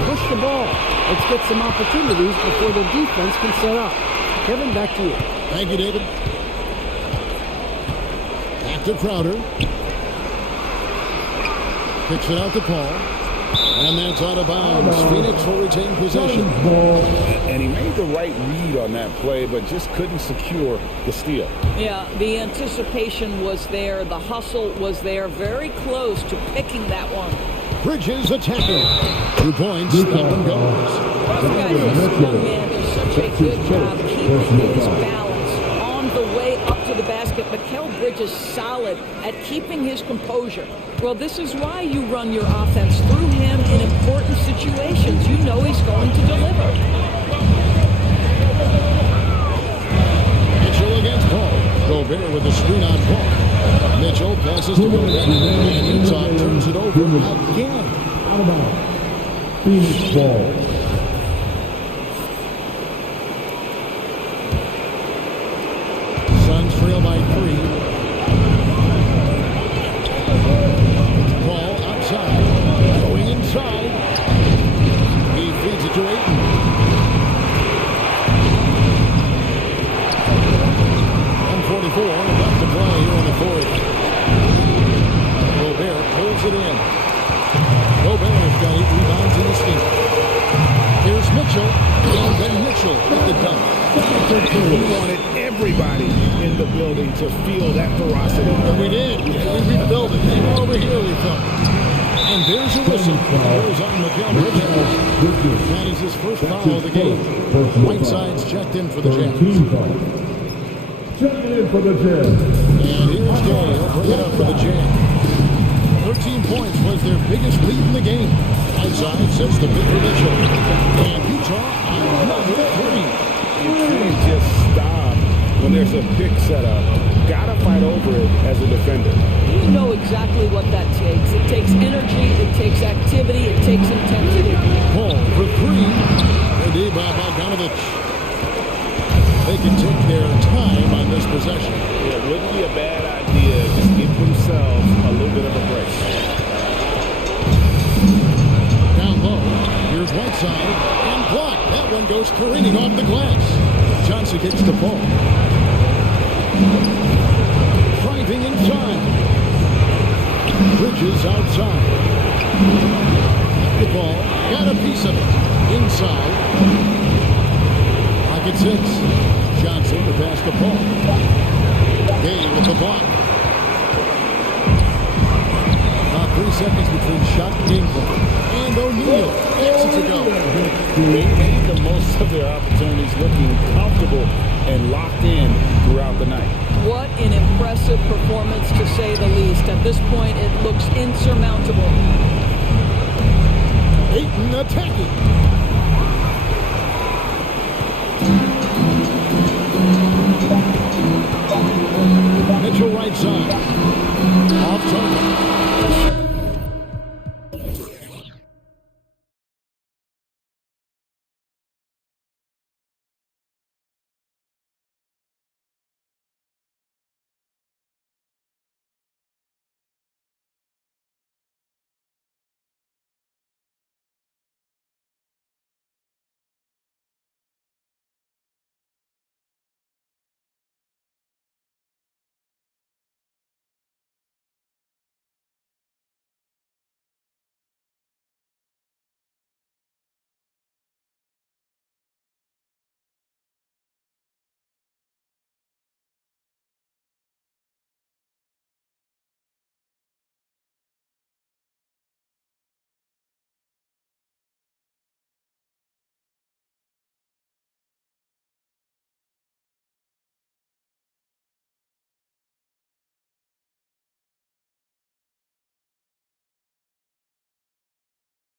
Push the ball. Let's get some opportunities before the defense can set up. Kevin, back to you. Thank you, David. Back to Crowder. Kicks it out to Paul. And that's out of bounds. Phoenix will retain possession. And he made the right read on that play, but just couldn't secure the steal. Yeah, the anticipation was there. The hustle was there. Very close to picking that one. Bridges attacking. 2 points. Stop and goes. Those guys, this young man does such a good job keeping his balance on the way up to the basket. Mikal Bridges solid at keeping his composure. Well, this is why you run your offense through him in important situations. You know he's going to deliver. Mitchell against Paul. Gobert with the screen on Paul. Mitchell passes to Gobert. And Utah turns it over again. Out of bounds. Phoenix ball. Suns trail by 3. Ball outside. Going inside. He feeds it to Ayton. .144 left to play here in the 4th. Gobert pulls it in. Gobert has got 8 rebounds in this game. Here's Mitchell. And then Mitchell with the dunk. He wanted everybody in the building to feel that ferocity. And we did. We rebuilt it. Even over here we felt it. And there's a whistle. Goes on Mikal Bridges. That is his first foul of the game. Whiteside's checked in for the Jazz. Checking in for the Jazz. And here's Gay. He'll bring it up for the Jazz. 13 points was their biggest lead in the game. Whiteside sets the pick for Mitchell. And Utah another 3. You can't just stop when there's a pick set up. Gotta fight over it as a defender. You know exactly what that takes. It takes energy, it takes activity, it takes intensity. Paul for 3. Ready by Bogdanovich. They can take their time on this possession. It wouldn't be a bad idea. Just give themselves a little bit of a break. Down low. Here's Whiteside. And blocked. That one goes careening off the glass. Johnson kicks to Paul. Driving inside. Bridges outside. The ball. Got a piece of it. Inside. Pocket 6. Johnson to pass the ball. Gay with the block. About 3 seconds between shot and game clock. And O'Neal gets it to go. They made the most of their opportunities, looking comfortable and locked in throughout the night. What an impressive performance, to say the least. At this point, it looks insurmountable. Ayton attacking. Mitchell right side. Off target.